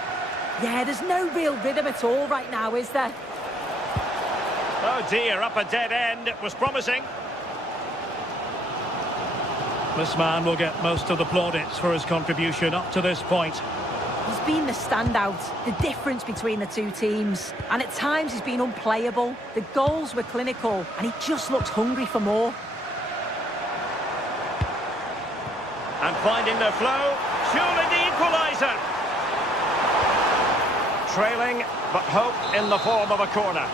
Yeah, there's no real rhythm at all right now, is there? Oh dear, up a dead end. It was promising. This man will get most of the plaudits for his contribution up to this point. He's been the standout, the difference between the two teams. And at times he's been unplayable. The goals were clinical and he just looked hungry for more. And finding their flow, surely the equaliser. Trailing, but hope in the form of a corner.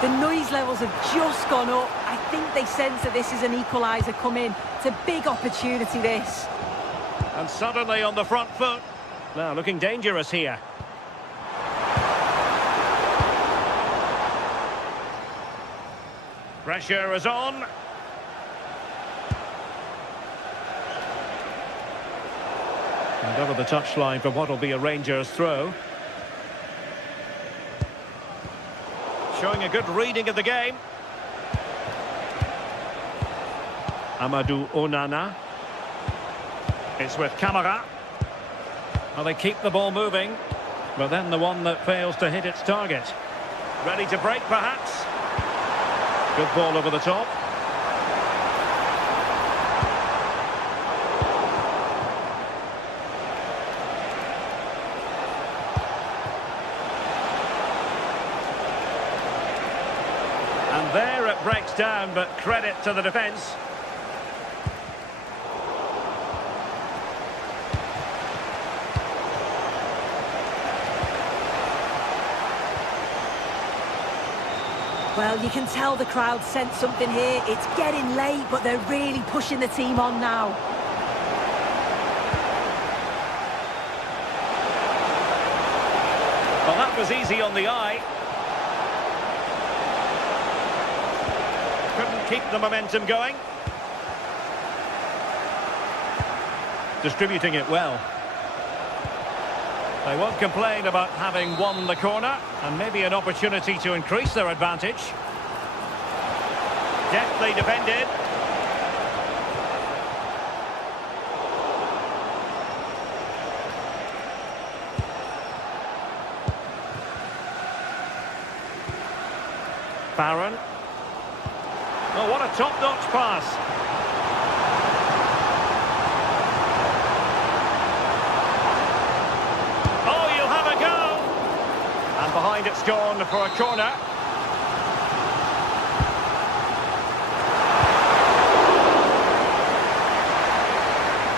The noise levels have just gone up. I think they sense that this is an equaliser coming. It's a big opportunity, this. And suddenly on the front foot. Now looking dangerous here. Pressure is on. And over the touchline for what will be a Rangers throw. Showing a good reading of the game. Amadou Onana. It's with Camara. Well, they keep the ball moving, but then the one that fails to hit its target. Ready to break, perhaps. Good ball over the top. And there it breaks down, but credit to the defence. Well, you can tell the crowd sense something here. It's getting late, but they're really pushing the team on now. Well, that was easy on the eye. keep the momentum going. Distributing it well. They won't complain about having won the corner, and maybe an opportunity to increase their advantage. Deftly defended. Barron. Oh, what a top-notch pass. Oh, you'll have a go. And behind it's gone for a corner.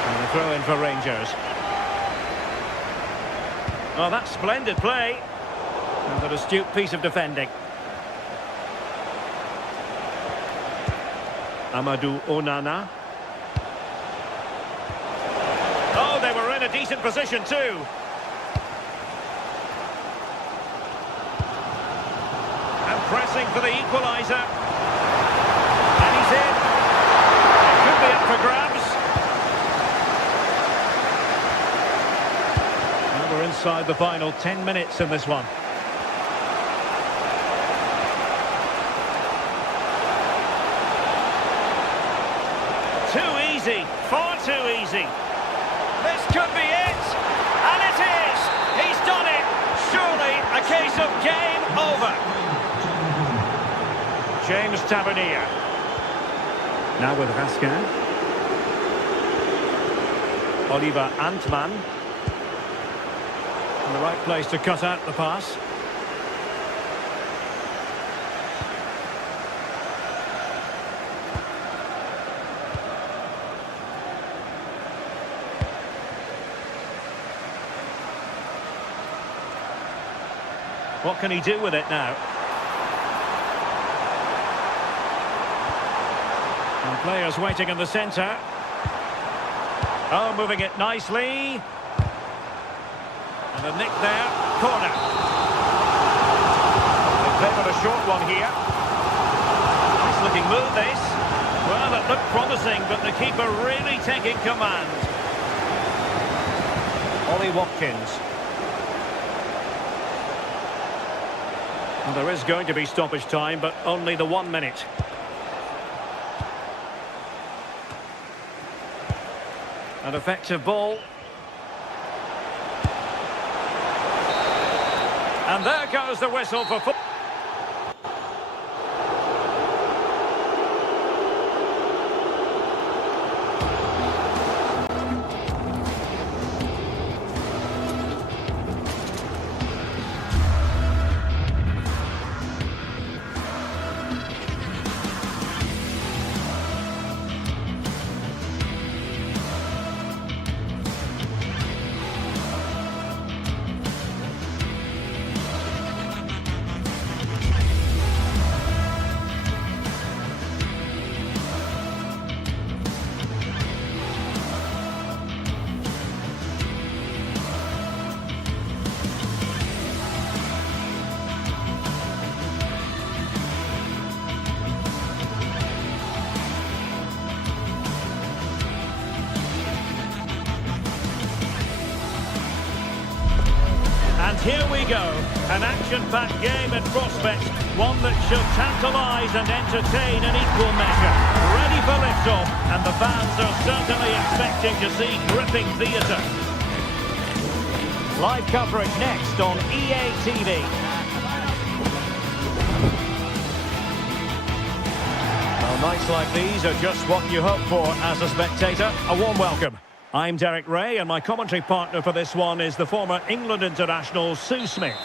And a throw in for Rangers. Oh, that's splendid play. And an astute piece of defending. Amadou Onana. Oh, they were in a decent position too. And pressing for the equaliser. And he's in. It could be up for grabs. And we're inside the final 10 minutes in this one. Far too easy. This could be it. And it is. He's done it. Surely a case of game over. James Tavernier. Now with Raskin. Oliver Antman. In the right place to cut out the pass. What can he do with it now? And players waiting in the centre. Oh, moving it nicely. And a nick there. Corner. They favoured a short one here. Nice looking move this. Well, it looked promising, but the keeper really taking command. Ollie Watkins. And there is going to be stoppage time, but only the 1 minute. An effective ball. And there goes the whistle for football. And here we go, an action-packed game in prospect, one that should tantalise and entertain in equal measure. Ready for lift-off, and the fans are certainly expecting to see gripping theatre. Live coverage next on EA TV. Well, nights like these are just what you hope for as a spectator. A warm welcome. I'm Derek Ray, and my commentary partner for this one is the former England international Sue Smith.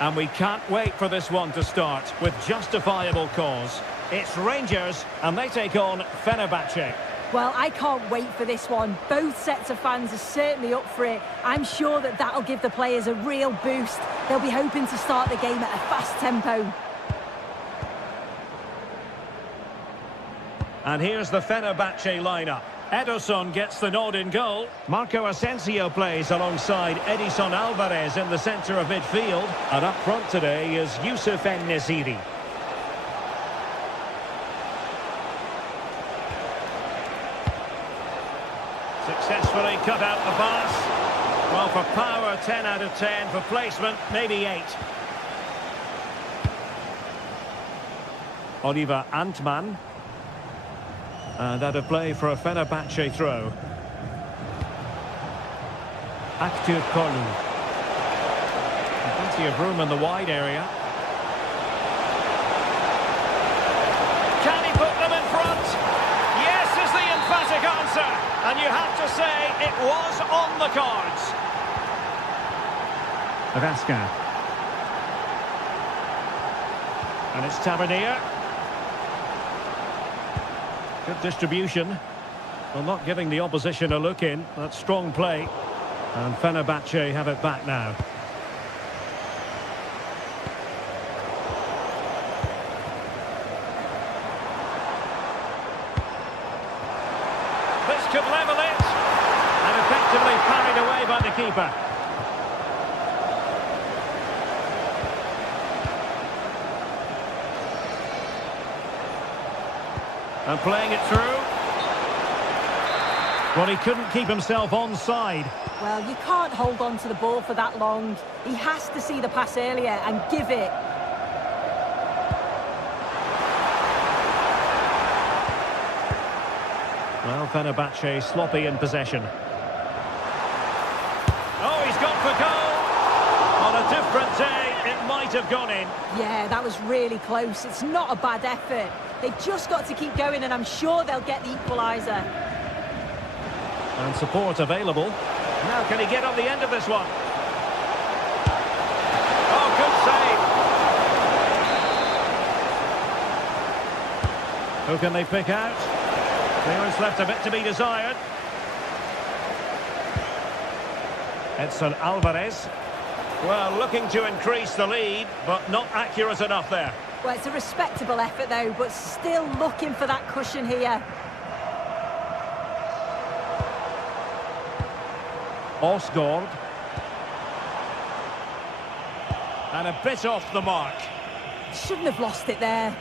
And we can't wait for this one to start with justifiable cause. It's Rangers, and they take on Fenerbahce. Well, I can't wait for this one. Both sets of fans are certainly up for it. I'm sure that that'll give the players a real boost. They'll be hoping to start the game at a fast tempo. And here's the Fenerbahce lineup. Ederson gets the nod in goal. Marco Asensio plays alongside Edison Alvarez in the centre of midfield. And up front today is Youssef En-Nesyri. Successfully cut out the pass. Well, for power, 10 out of 10. For placement, maybe 8. Oliver Antman. And out of play for a Fenerbahce throw. Aktür Kolu. Plenty of room in the wide area. Can he put them in front? Yes is the emphatic answer. And you have to say it was on the cards. Vasca. And it's Tavernier. Good distribution. Well, not giving the opposition a look in. That's strong play. And Fenerbahce have it back now. This could level it. And effectively parried away by the keeper. And playing it through. Well, he couldn't keep himself onside. Well, you can't hold on to the ball for that long. He has to see the pass earlier and give it. Well, Fenerbahce sloppy in possession. Oh, he's gone for goal. On a different day, it might have gone in. Yeah, that was really close. It's not a bad effort. They've just got to keep going, and I'm sure they'll get the equaliser. And support available. Now can he get on the end of this one? Oh, good save. Who can they pick out? Clearance left a bit to be desired. Edson Alvarez. Well, looking to increase the lead, but not accurate enough there. Well, it's a respectable effort, though, but still looking for that cushion here. Osgaard. And a bit off the mark. Shouldn't have lost it there.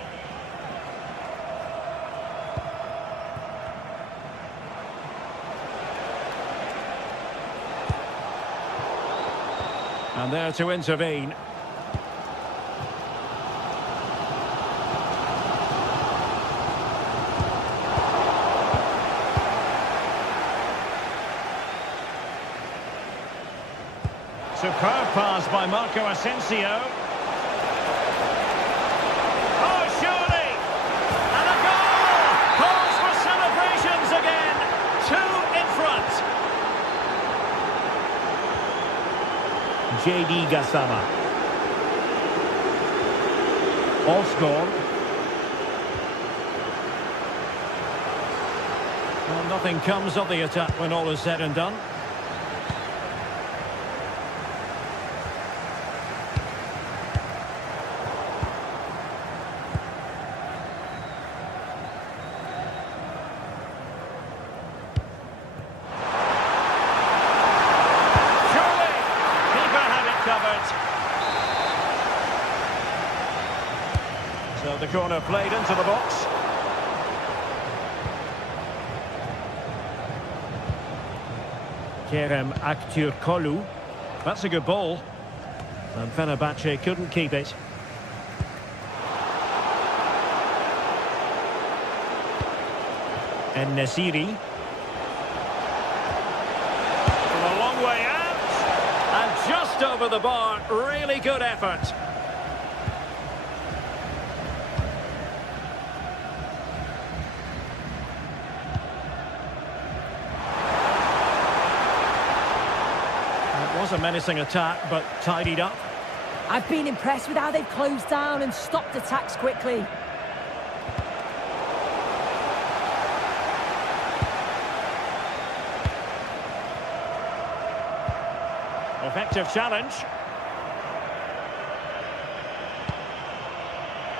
And there to intervene. Superb pass by Marco Asensio. Oh, surely! And a goal! Calls for celebrations again. 2 in front. JD Gassama. Osgaard. Well, nothing comes of the attack when all is said and done. So the corner played into the box. Kerem Aktür Kolu. That's a good ball. And Fenerbahce couldn't keep it. En-Nesyri. From a long way out. And just over the bar. Really good effort. Was a menacing attack, but tidied up. I've been impressed with how they've closed down and stopped attacks quickly. Effective challenge.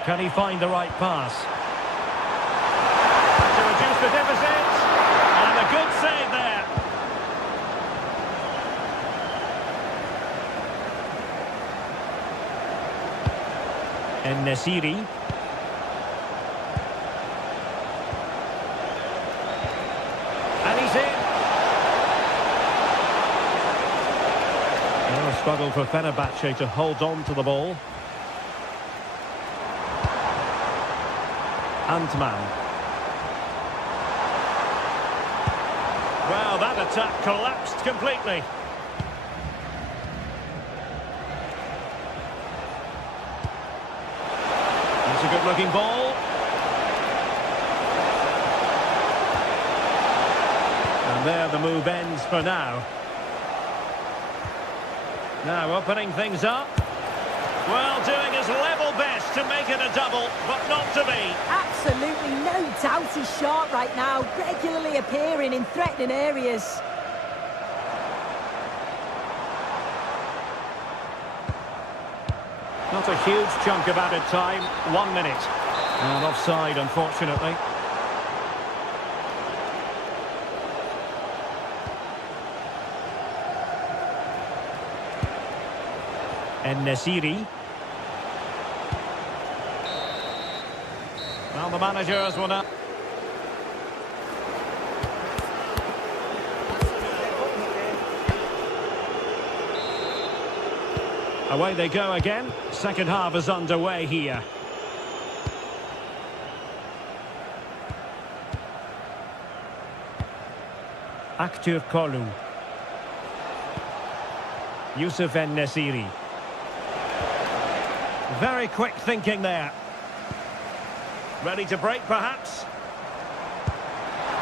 Can he find the right pass? To reduce the deficit. And a good save there. En-Nesyri. And he's in. Struggle for Fenerbahce to hold on to the ball. Antman. Well, that attack collapsed completely. It's a good-looking ball. And there the move ends for now. Now opening things up. Well, doing his level best to make it a double, but not to be. Absolutely no doubt he's sharp right now, regularly appearing in threatening areas. Not a huge chunk of added time, 1 minute. And offside, unfortunately. En-Nesyri. Well, the managers will now... Away they go again. Second half is underway here. Aktür Kolu. Yusuf En-Nesyri. Very quick thinking there. Ready to break, perhaps?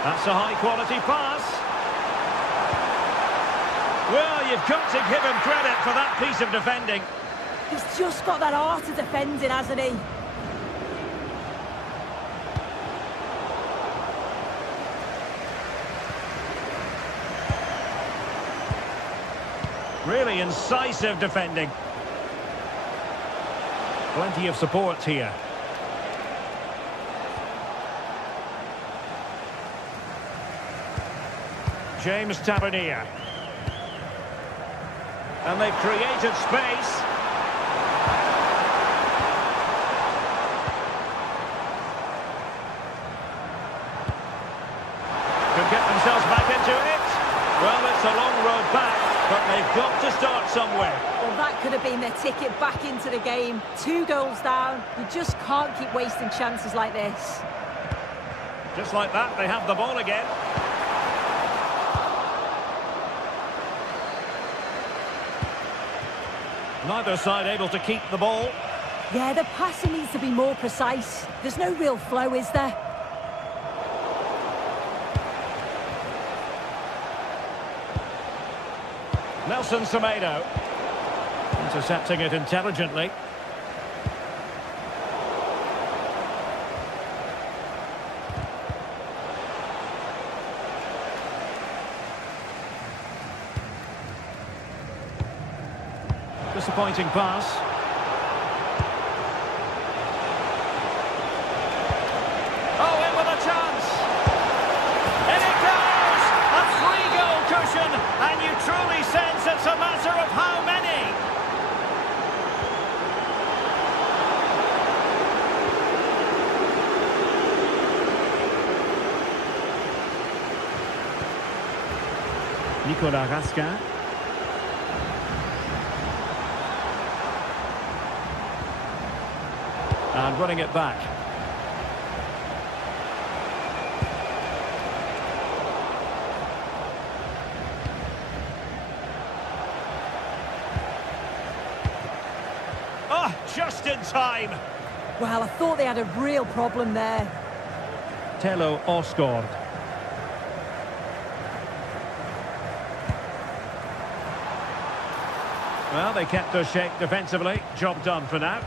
That's a high-quality pass. Well, you've got to give him credit for that piece of defending. He's just got that art of defending, hasn't he? Really incisive defending. Plenty of support here. James Tavernier. And they've created space. Could get themselves back into it. Well, it's a long road back, but they've got to start somewhere. Well, that could have been their ticket back into the game. 2 goals down. You just can't keep wasting chances like this. Just like that, they have the ball again. Neither side able to keep the ball. Yeah, the passing needs to be more precise. There's no real flow, is there? Nelson Semedo. Intercepting it intelligently. Disappointing pass. Oh, in with a chance. In it goes! A 3-goal cushion, and you truly sense it's a matter of how many. Nicolas Raskin. And running it back. Oh, just in time. Well, I thought they had a real problem there. Telo Osgård. Well, they kept their shape defensively. Job done for now.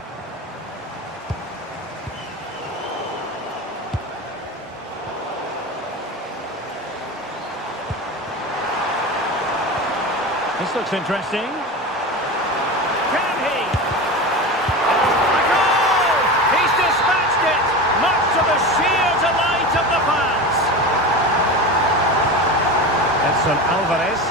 This looks interesting. Can he? A goal! He's dispatched it, much to the sheer delight of the fans. Edson Alvarez.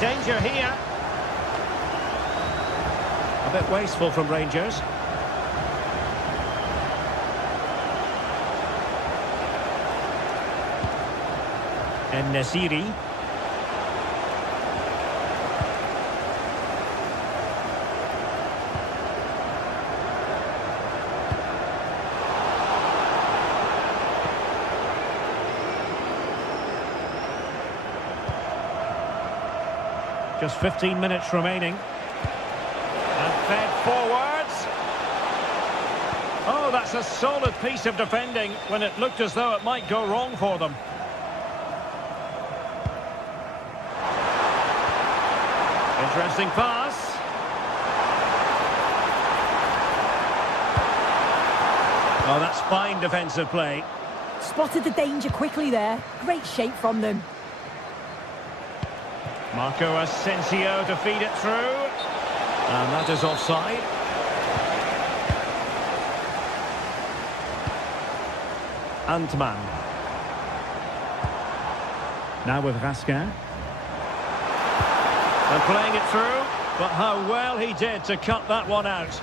danger here. A bit wasteful from Rangers. En-Nesyri. Just 15 minutes remaining. And fed forwards. Oh, that's a solid piece of defending when it looked as though it might go wrong for them. Interesting pass. Oh, that's fine defensive play. Spotted the danger quickly there. Great shape from them. Marco Asensio to feed it through. And that is offside. Antman. Now with Raskin. And playing it through. But how well he did to cut that one out.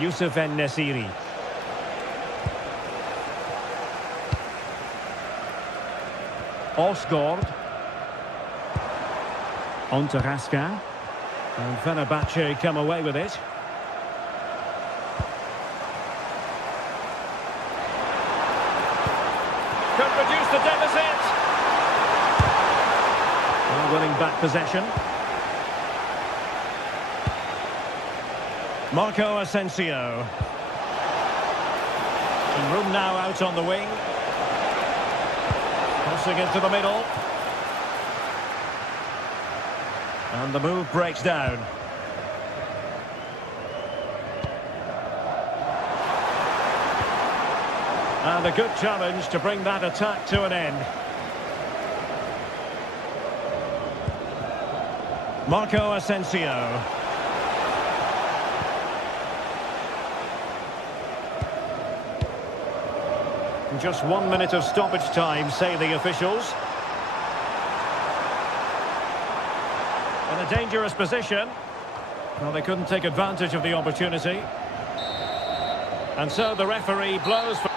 Youssef En-Nesyri. Osgård. On to Raskin. And Fenerbahce come away with it. Could reduce the deficit. Well, winning back possession. Marco Asensio. And room now out on the wing. Crossing into the middle. And the move breaks down. And a good challenge to bring that attack to an end. Marco Asensio. Just 1 minute of stoppage time, say the officials. In a dangerous position. Well, they couldn't take advantage of the opportunity. And so the referee blows for...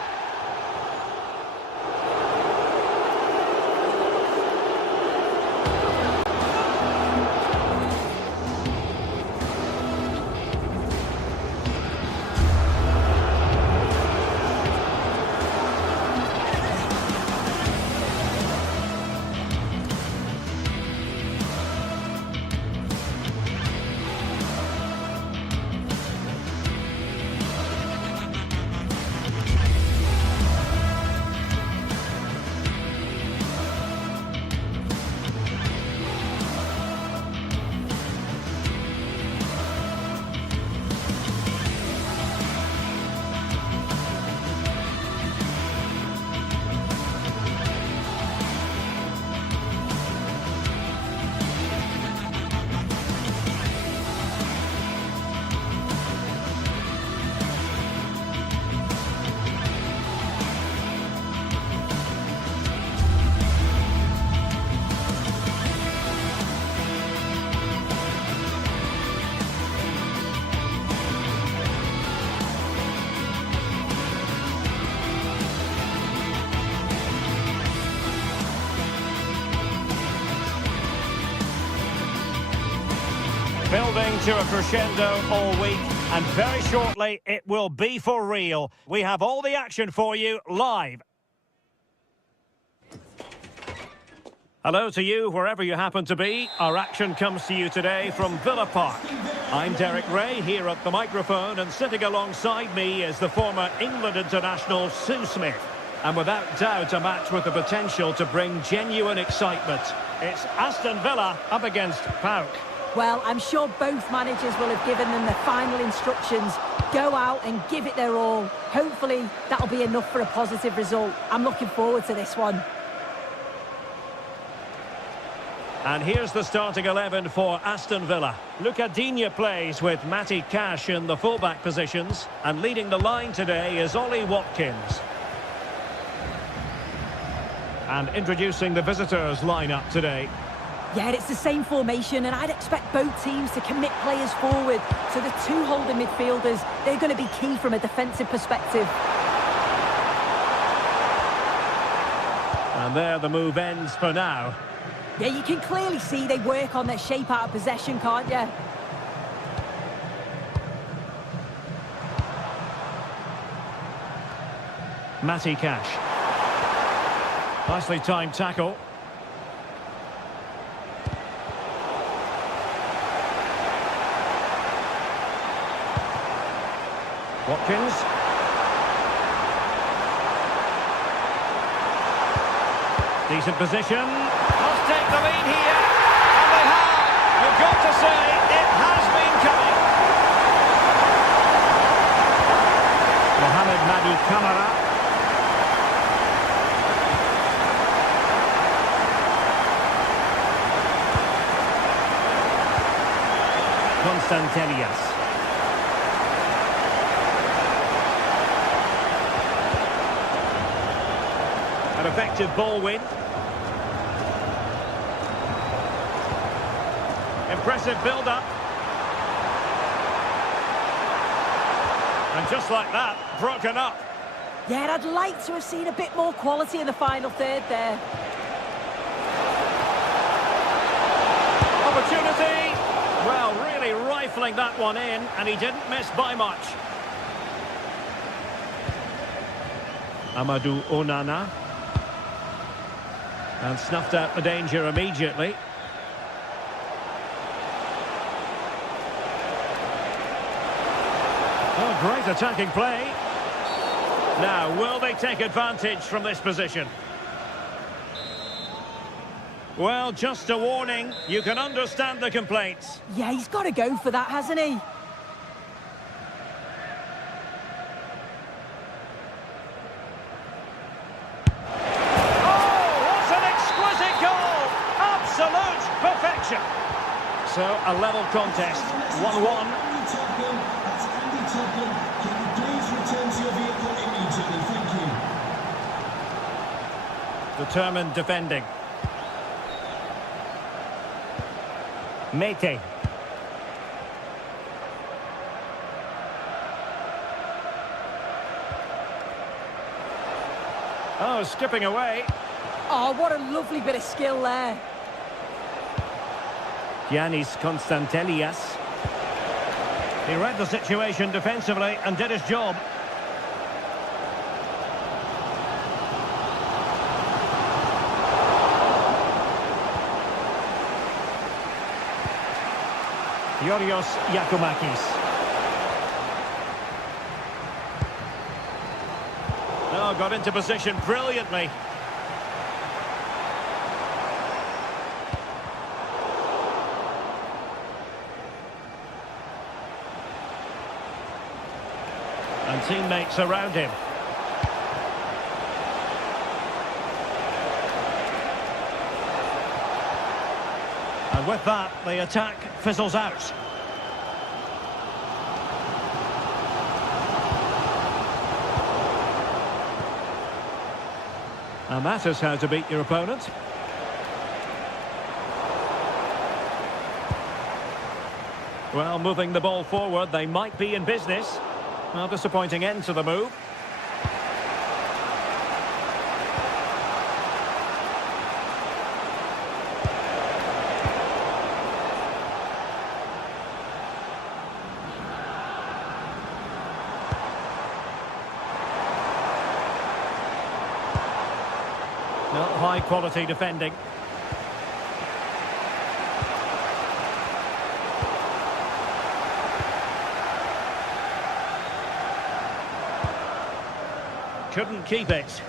Building to a crescendo all week, and very shortly it will be for real. We have all the action for you live. Hello to you, wherever you happen to be. Our action comes to you today from Villa Park. I'm Derek Ray, here at the microphone, and sitting alongside me is the former England international Sue Smith. And without doubt, a match with the potential to bring genuine excitement. It's Aston Villa up against PAOK. Well, I'm sure both managers will have given them the final instructions. Go out and give it their all. Hopefully, that'll be enough for a positive result. I'm looking forward to this one. And here's the starting 11 for Aston Villa. Luca Digne plays with Matty Cash in the fullback positions. And leading the line today is Ollie Watkins. And introducing the visitors lineup today. Yeah, it's the same formation, and I'd expect both teams to commit players forward. So the two holding midfielders, they're going to be key from a defensive perspective. And there the move ends for now. Yeah, you can clearly see they work on their shape out of possession, can't you? Matty Cash. Nicely timed tackle. Watkins. Decent position. Must take the lead here. And they have. You've got to say, it has been coming. Mohamed Madi Camara. Constantelias. An effective ball win. Impressive build-up. And just like that, broken up. Yeah, I'd like to have seen a bit more quality in the final third there. Opportunity. Well, really rifling that one in, and he didn't miss by much. Amadou Onana. And snuffed out the danger immediately. Oh, great attacking play. Now, will they take advantage from this position? Well, just a warning. You can understand the complaints. Yeah, he's got to go for that, hasn't he? So, a level contest, 1-1. Determined defending. Mete. Oh, skipping away. Oh, what a lovely bit of skill there. Giannis Constantelias. He read the situation defensively and did his job. Yorios Yakumakis. Oh, got into position brilliantly. And teammates around him. And with that, the attack fizzles out. And that is how to beat your opponent. Well, moving the ball forward, they might be in business. Well, disappointing end to the move. No, high quality defending. Couldn't keep it.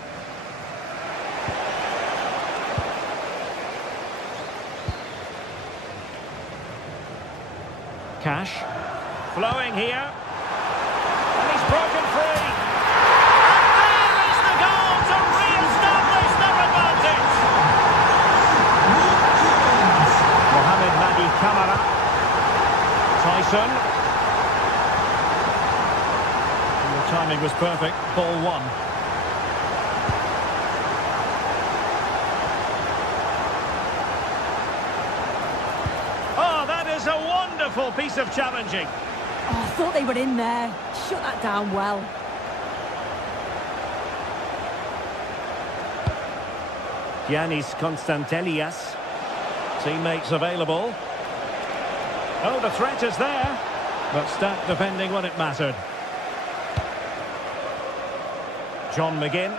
Cash. Flowing here. And he's broken free. And there is the goal to re-establish their advantage. Mohamed Madi Camara. Tyson. And the timing was perfect. Ball one. skillful piece of challenging. Oh, I thought they were in there. Shut that down well. Giannis Constantelias. Teammates available. Oh, the threat is there. But stacked defending when it mattered. John McGinn.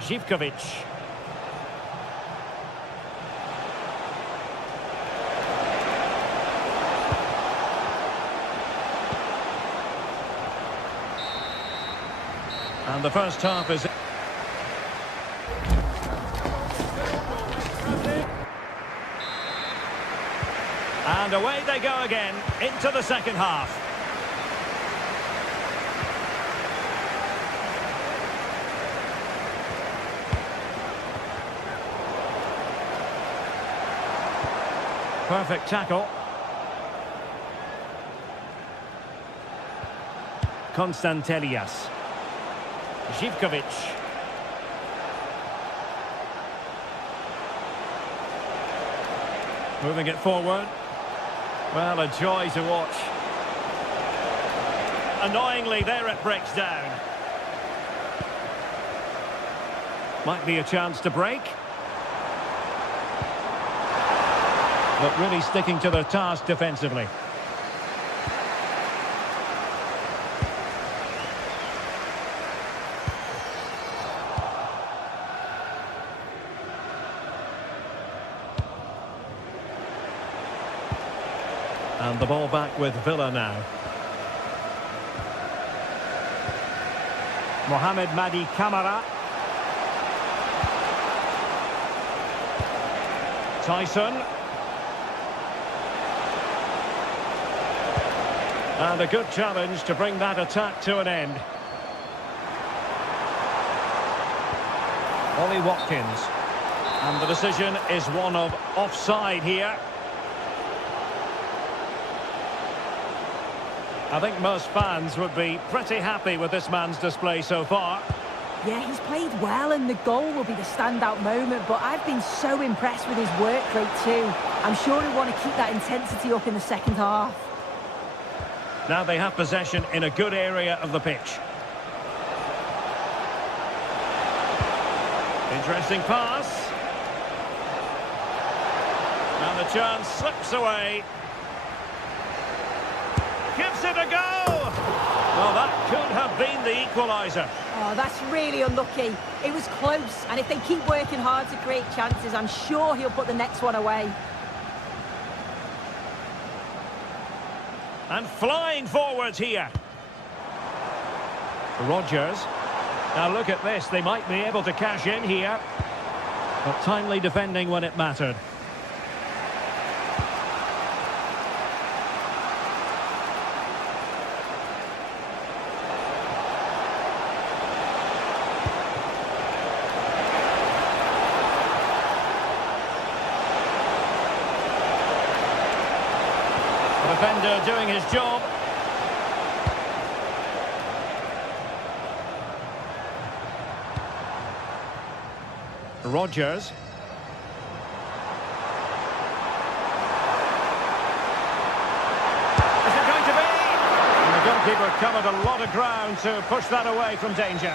Zivkovic. And the first half is... And away they go again into the second half. Perfect tackle. Constantelias. Zivkovic. Moving it forward. Well, a joy to watch. Annoyingly, there it breaks down. Might be a chance to break. But really sticking to their task defensively. And the ball back with Villa now. Mohamed Madi Camara. Tyson. And a good challenge to bring that attack to an end. Ollie Watkins. And the decision is one of offside here. I think most fans would be pretty happy with this man's display so far. Yeah, he's played well and the goal will be the standout moment, but I've been so impressed with his work rate too. I'm sure he'll want to keep that intensity up in the second half. Now they have possession in a good area of the pitch. Interesting pass. And the chance slips away. Gives it a go! Well, that could have been the equaliser. Oh, that's really unlucky. It was close, and if they keep working hard to create chances, I'm sure he'll put the next one away. And flying forwards here. Rodgers. Now look at this, they might be able to cash in here. But timely defending when it mattered. Defender doing his job. Rodgers. Is it going to be? And the goalkeeper covered a lot of ground to push that away from danger.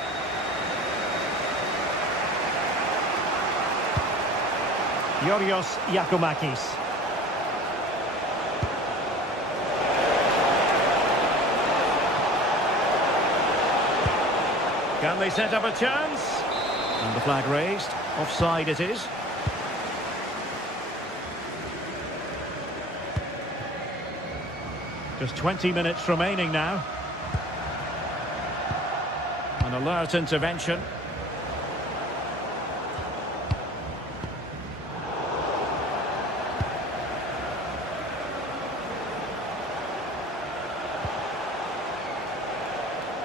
Yorios Yakumakis. Can they set up a chance? And the flag raised. Offside it is. Just 20 minutes remaining now. An alert intervention.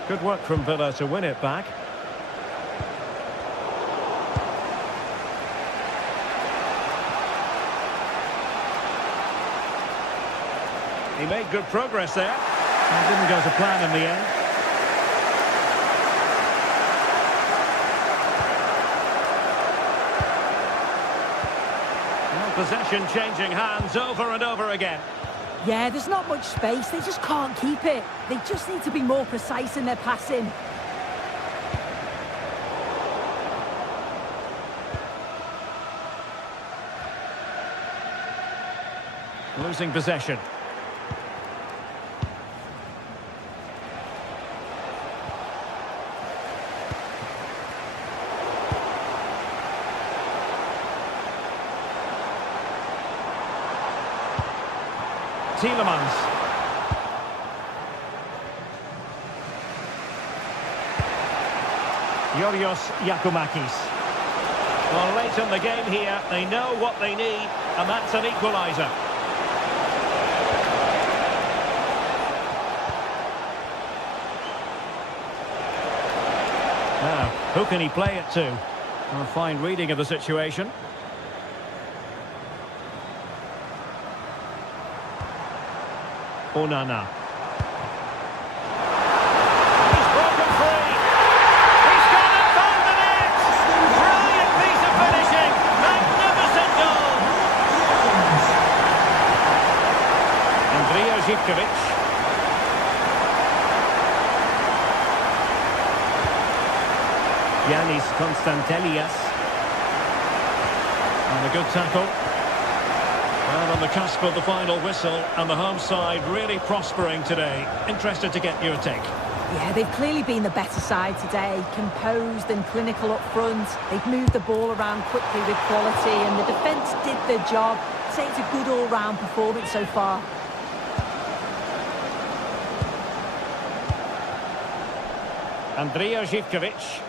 Good work from Villa to win it back. He made good progress there. It didn't go to plan in the end. Possession changing hands over and over again. Yeah, there's not much space. They just can't keep it. They just need to be more precise in their passing. Losing possession. Tielemans. Yorios Yakumakis. Well, late in the game here, they know what they need, and that's an equaliser. Now, who can he play it to? A fine reading of the situation. Onana. He's broken free. He's gone and found the net. Brilliant piece of finishing. Magnificent goal. Andrea Zivkovic. Yanis Konstantelias. And a good tackle. Well, on the cusp of the final whistle, and the home side really prospering today. Interested to get your take. Yeah, they've clearly been the better side today. Composed and clinical up front. They've moved the ball around quickly with quality, and the defence did their job. I'd say it's a good all-round performance so far. Andrea Zivkovic.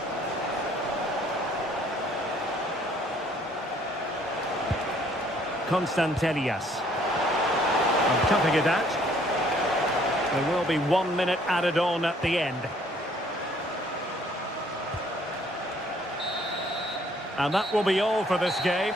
Konstantelias. And cutting it out. There will be 1 minute added on at the end. And that will be all for this game.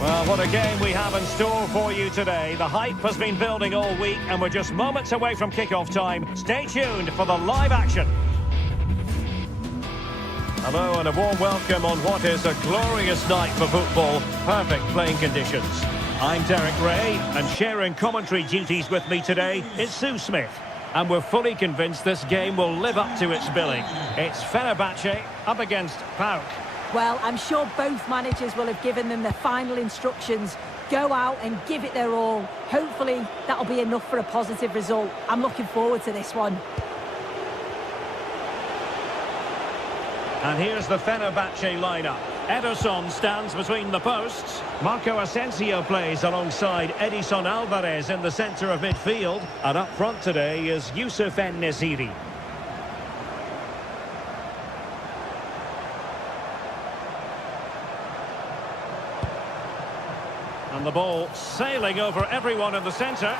Well, what a game we have in store for you today. The hype has been building all week, and we're just moments away from kick-off time. Stay tuned for the live action. Hello and a warm welcome on what is a glorious night for football. Perfect playing conditions. I'm Derek Ray, and sharing commentary duties with me today is Sue Smith. And we're fully convinced this game will live up to its billing. It's Fenerbahce up against PAOK. Well, I'm sure both managers will have given them their final instructions. Go out and give it their all. Hopefully, that'll be enough for a positive result. I'm looking forward to this one. And here's the Fenerbahce lineup. Ederson stands between the posts. Marco Asensio plays alongside Edison Alvarez in the centre of midfield. And up front today is Youssef En-Nesyri. And the ball sailing over everyone in the centre.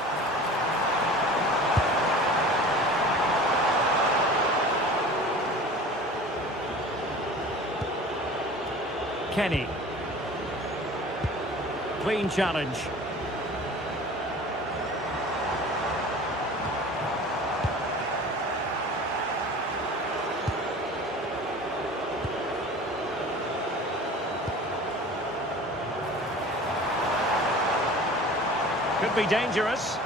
Kenny. Clean challenge. Could be dangerous.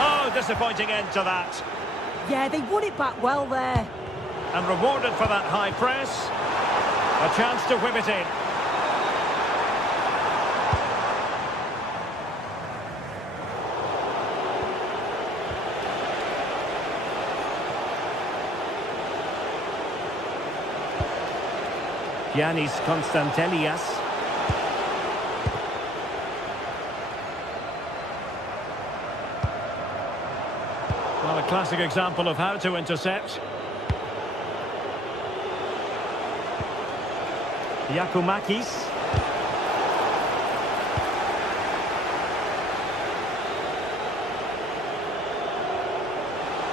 Oh, disappointing end to that. Yeah, they won it back well there. And rewarded for that high press. A chance to whip it in. Giannis Constantelias. Well, a classic example of how to intercept. Yakumakis.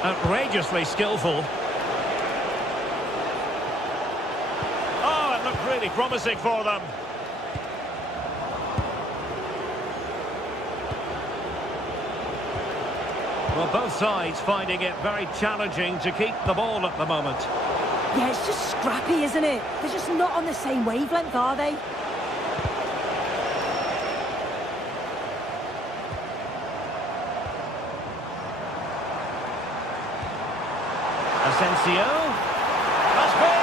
Outrageously skillful. Oh, it looked really promising for them. Well, both sides finding it very challenging to keep the ball at the moment. Yeah, it's just scrappy, isn't it? They're just not on the same wavelength, are they? Asensio. Must be.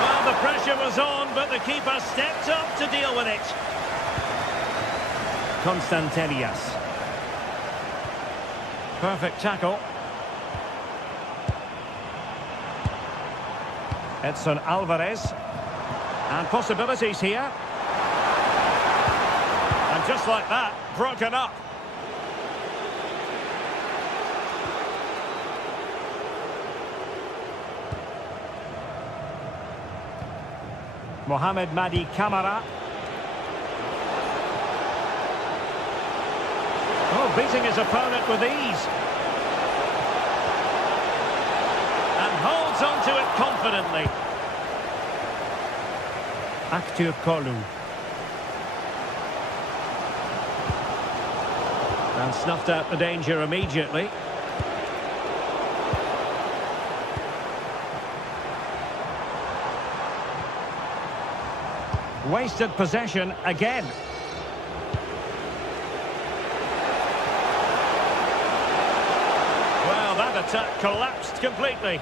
Well, the pressure was on, but the keeper stepped up to deal with it. Constantelias. Perfect tackle. Edson Alvarez. And possibilities here. And just like that, broken up. Mohamed Madi Camara. Oh, beating his opponent with ease. And holds on to it confidently. Aktur Kolu. And snuffed out the danger immediately. Wasted possession again. Well, that attack collapsed completely.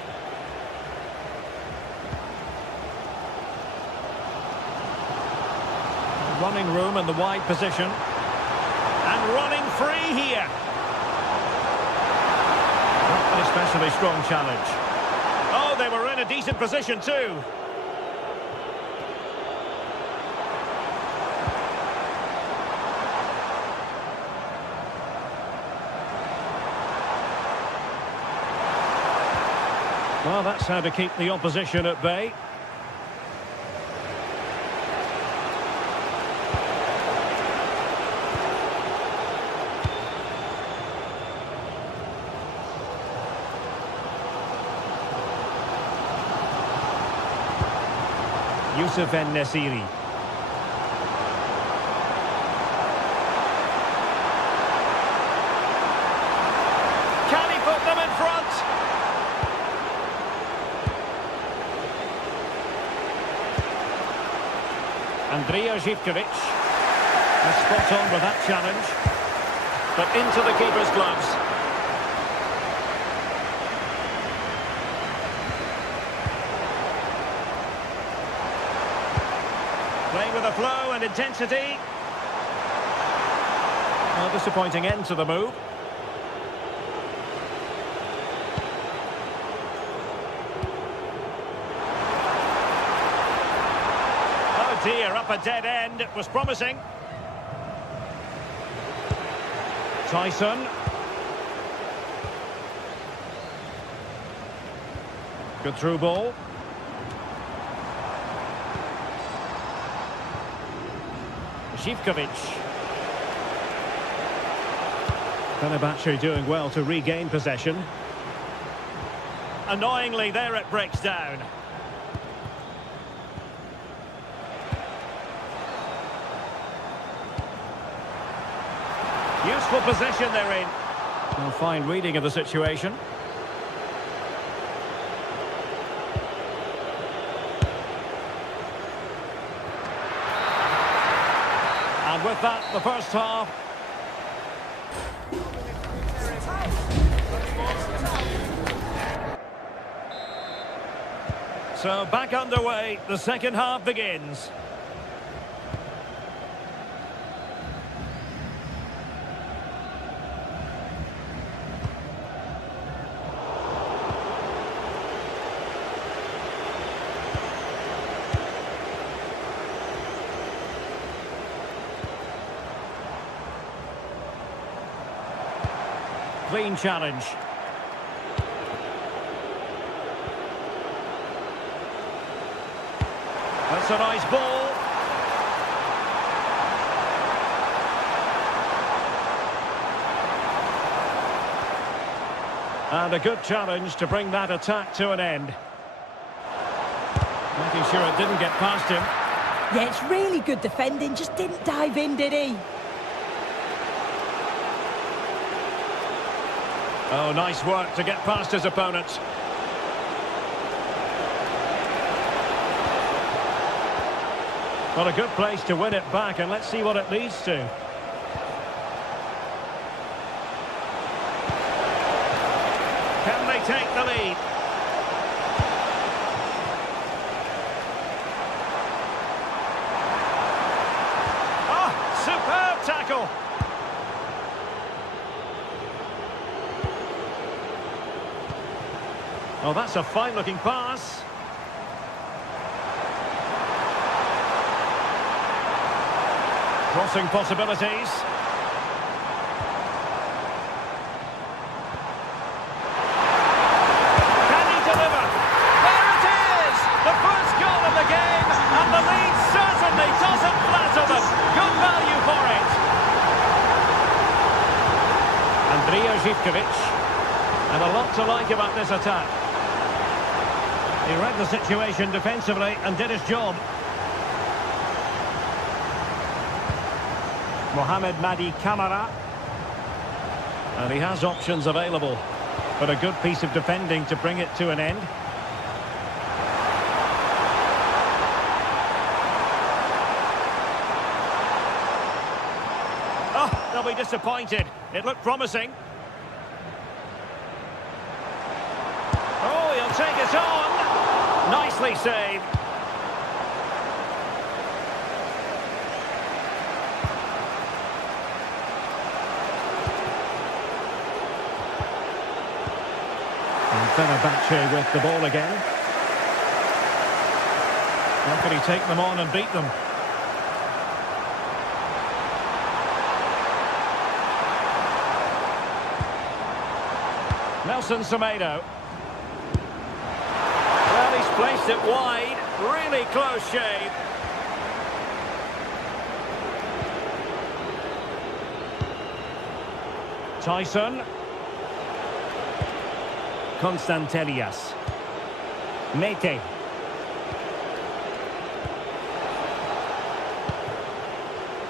Running room in the wide position. And running free here. Not an especially strong challenge. Oh, they were in a decent position too. Well, that's how to keep the opposition at bay. Youssef En-Nesyri. Can he put them in front? Andrija Živkovic is spot on with that challenge, but into the keeper's gloves. Playing with a flow and intensity. A disappointing end to the move. Dear, up a dead end. It was promising. Tyson. Good through ball. Živkovic. Fenerbahce doing well to regain possession. Annoyingly, there it breaks down. Useful possession they're in. A fine reading of the situation. And And with that, the first half. So back underway, the second half begins. Clean challenge. That's a nice ball. And a good challenge to bring that attack to an end. Making sure it didn't get past him. Yeah, it's really good defending, just didn't dive in, did he? Oh, nice work to get past his opponents. Well, a good place to win it back, and let's see what it leads to. Can they take the lead? Oh, superb tackle! Oh, that's a fine-looking pass. Crossing possibilities. Can he deliver? There it is! The first goal of the game, and the lead certainly doesn't flatter them. Good value for it. Andrija Zivkovic. And a lot to like about this attack. He read the situation defensively and did his job. Mohamed Madi Camara. And he has options available. But a good piece of defending to bring it to an end. Oh, they'll be disappointed. It looked promising. Oh, he'll take it on. Nicely saved. And Fenerbahce with the ball again. How can he take them on and beat them? Nelson Semedo. Well, he's placed it wide. Really close shave. Tyson. Constantelias. Mete.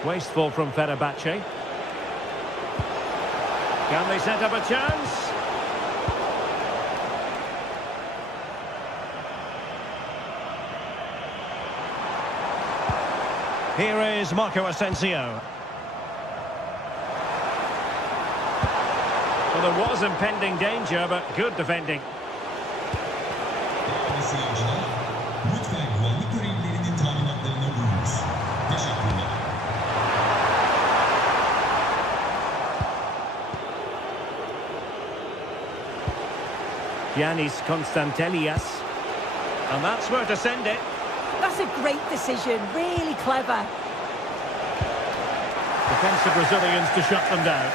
Wasteful from Fenerbahce. Can they set up a chance? Here is Marco Asensio. Well, there was impending danger, but good defending. Giannis Constantelias. And that's where to send it. That's a great decision, really clever. Defensive Brazilians to shut them down.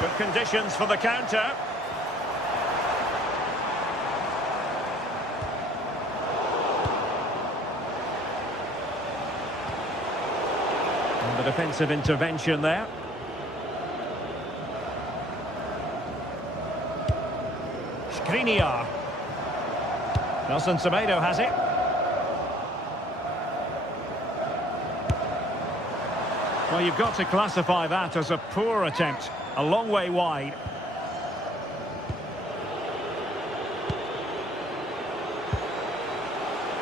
Good conditions for the counter. And the defensive intervention there. Skriniar. Nelson Semedo has it. Well, you've got to classify that as a poor attempt. A long way wide.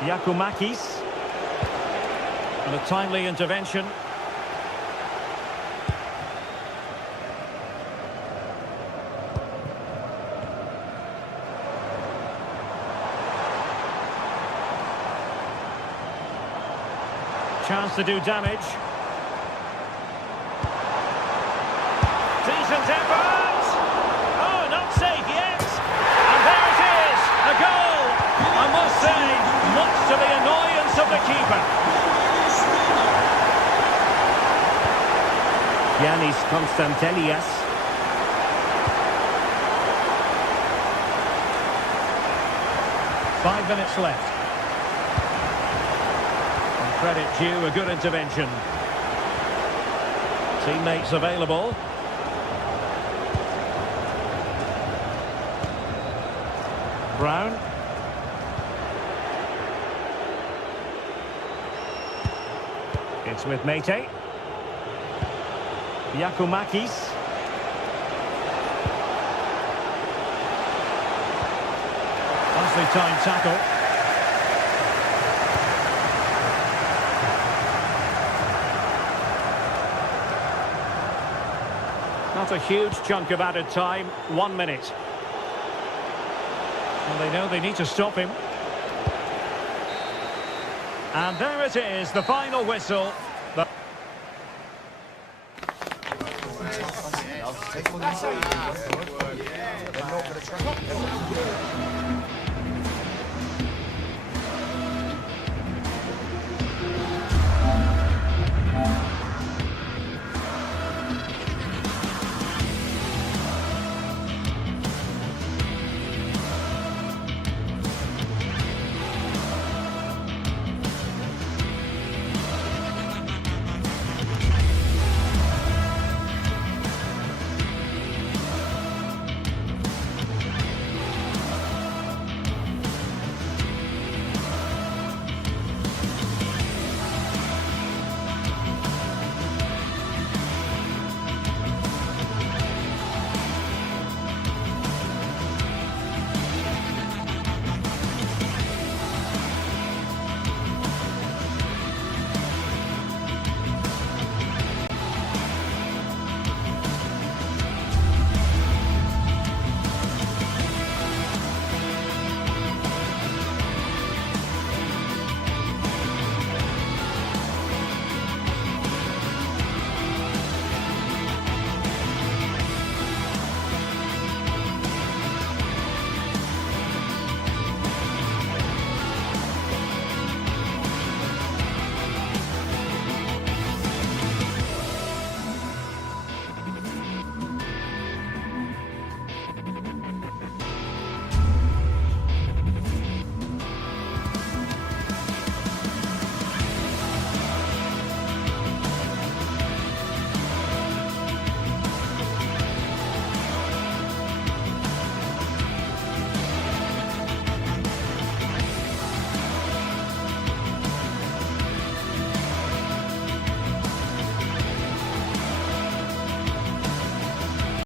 Giacomakis. And a timely intervention. Chance to do damage. Decent effort! Oh, not safe yet! And there it is! A goal! I must say, much to the annoyance of the keeper. Yanis Konstantelias. Five minutes left. Credit due, a good intervention. Teammates available. Brown. It's with Mete. Giacomakis. Nicely timed tackle. Not a huge chunk of added time, 1 minute. Well, they know they need to stop him. And there it is, the final whistle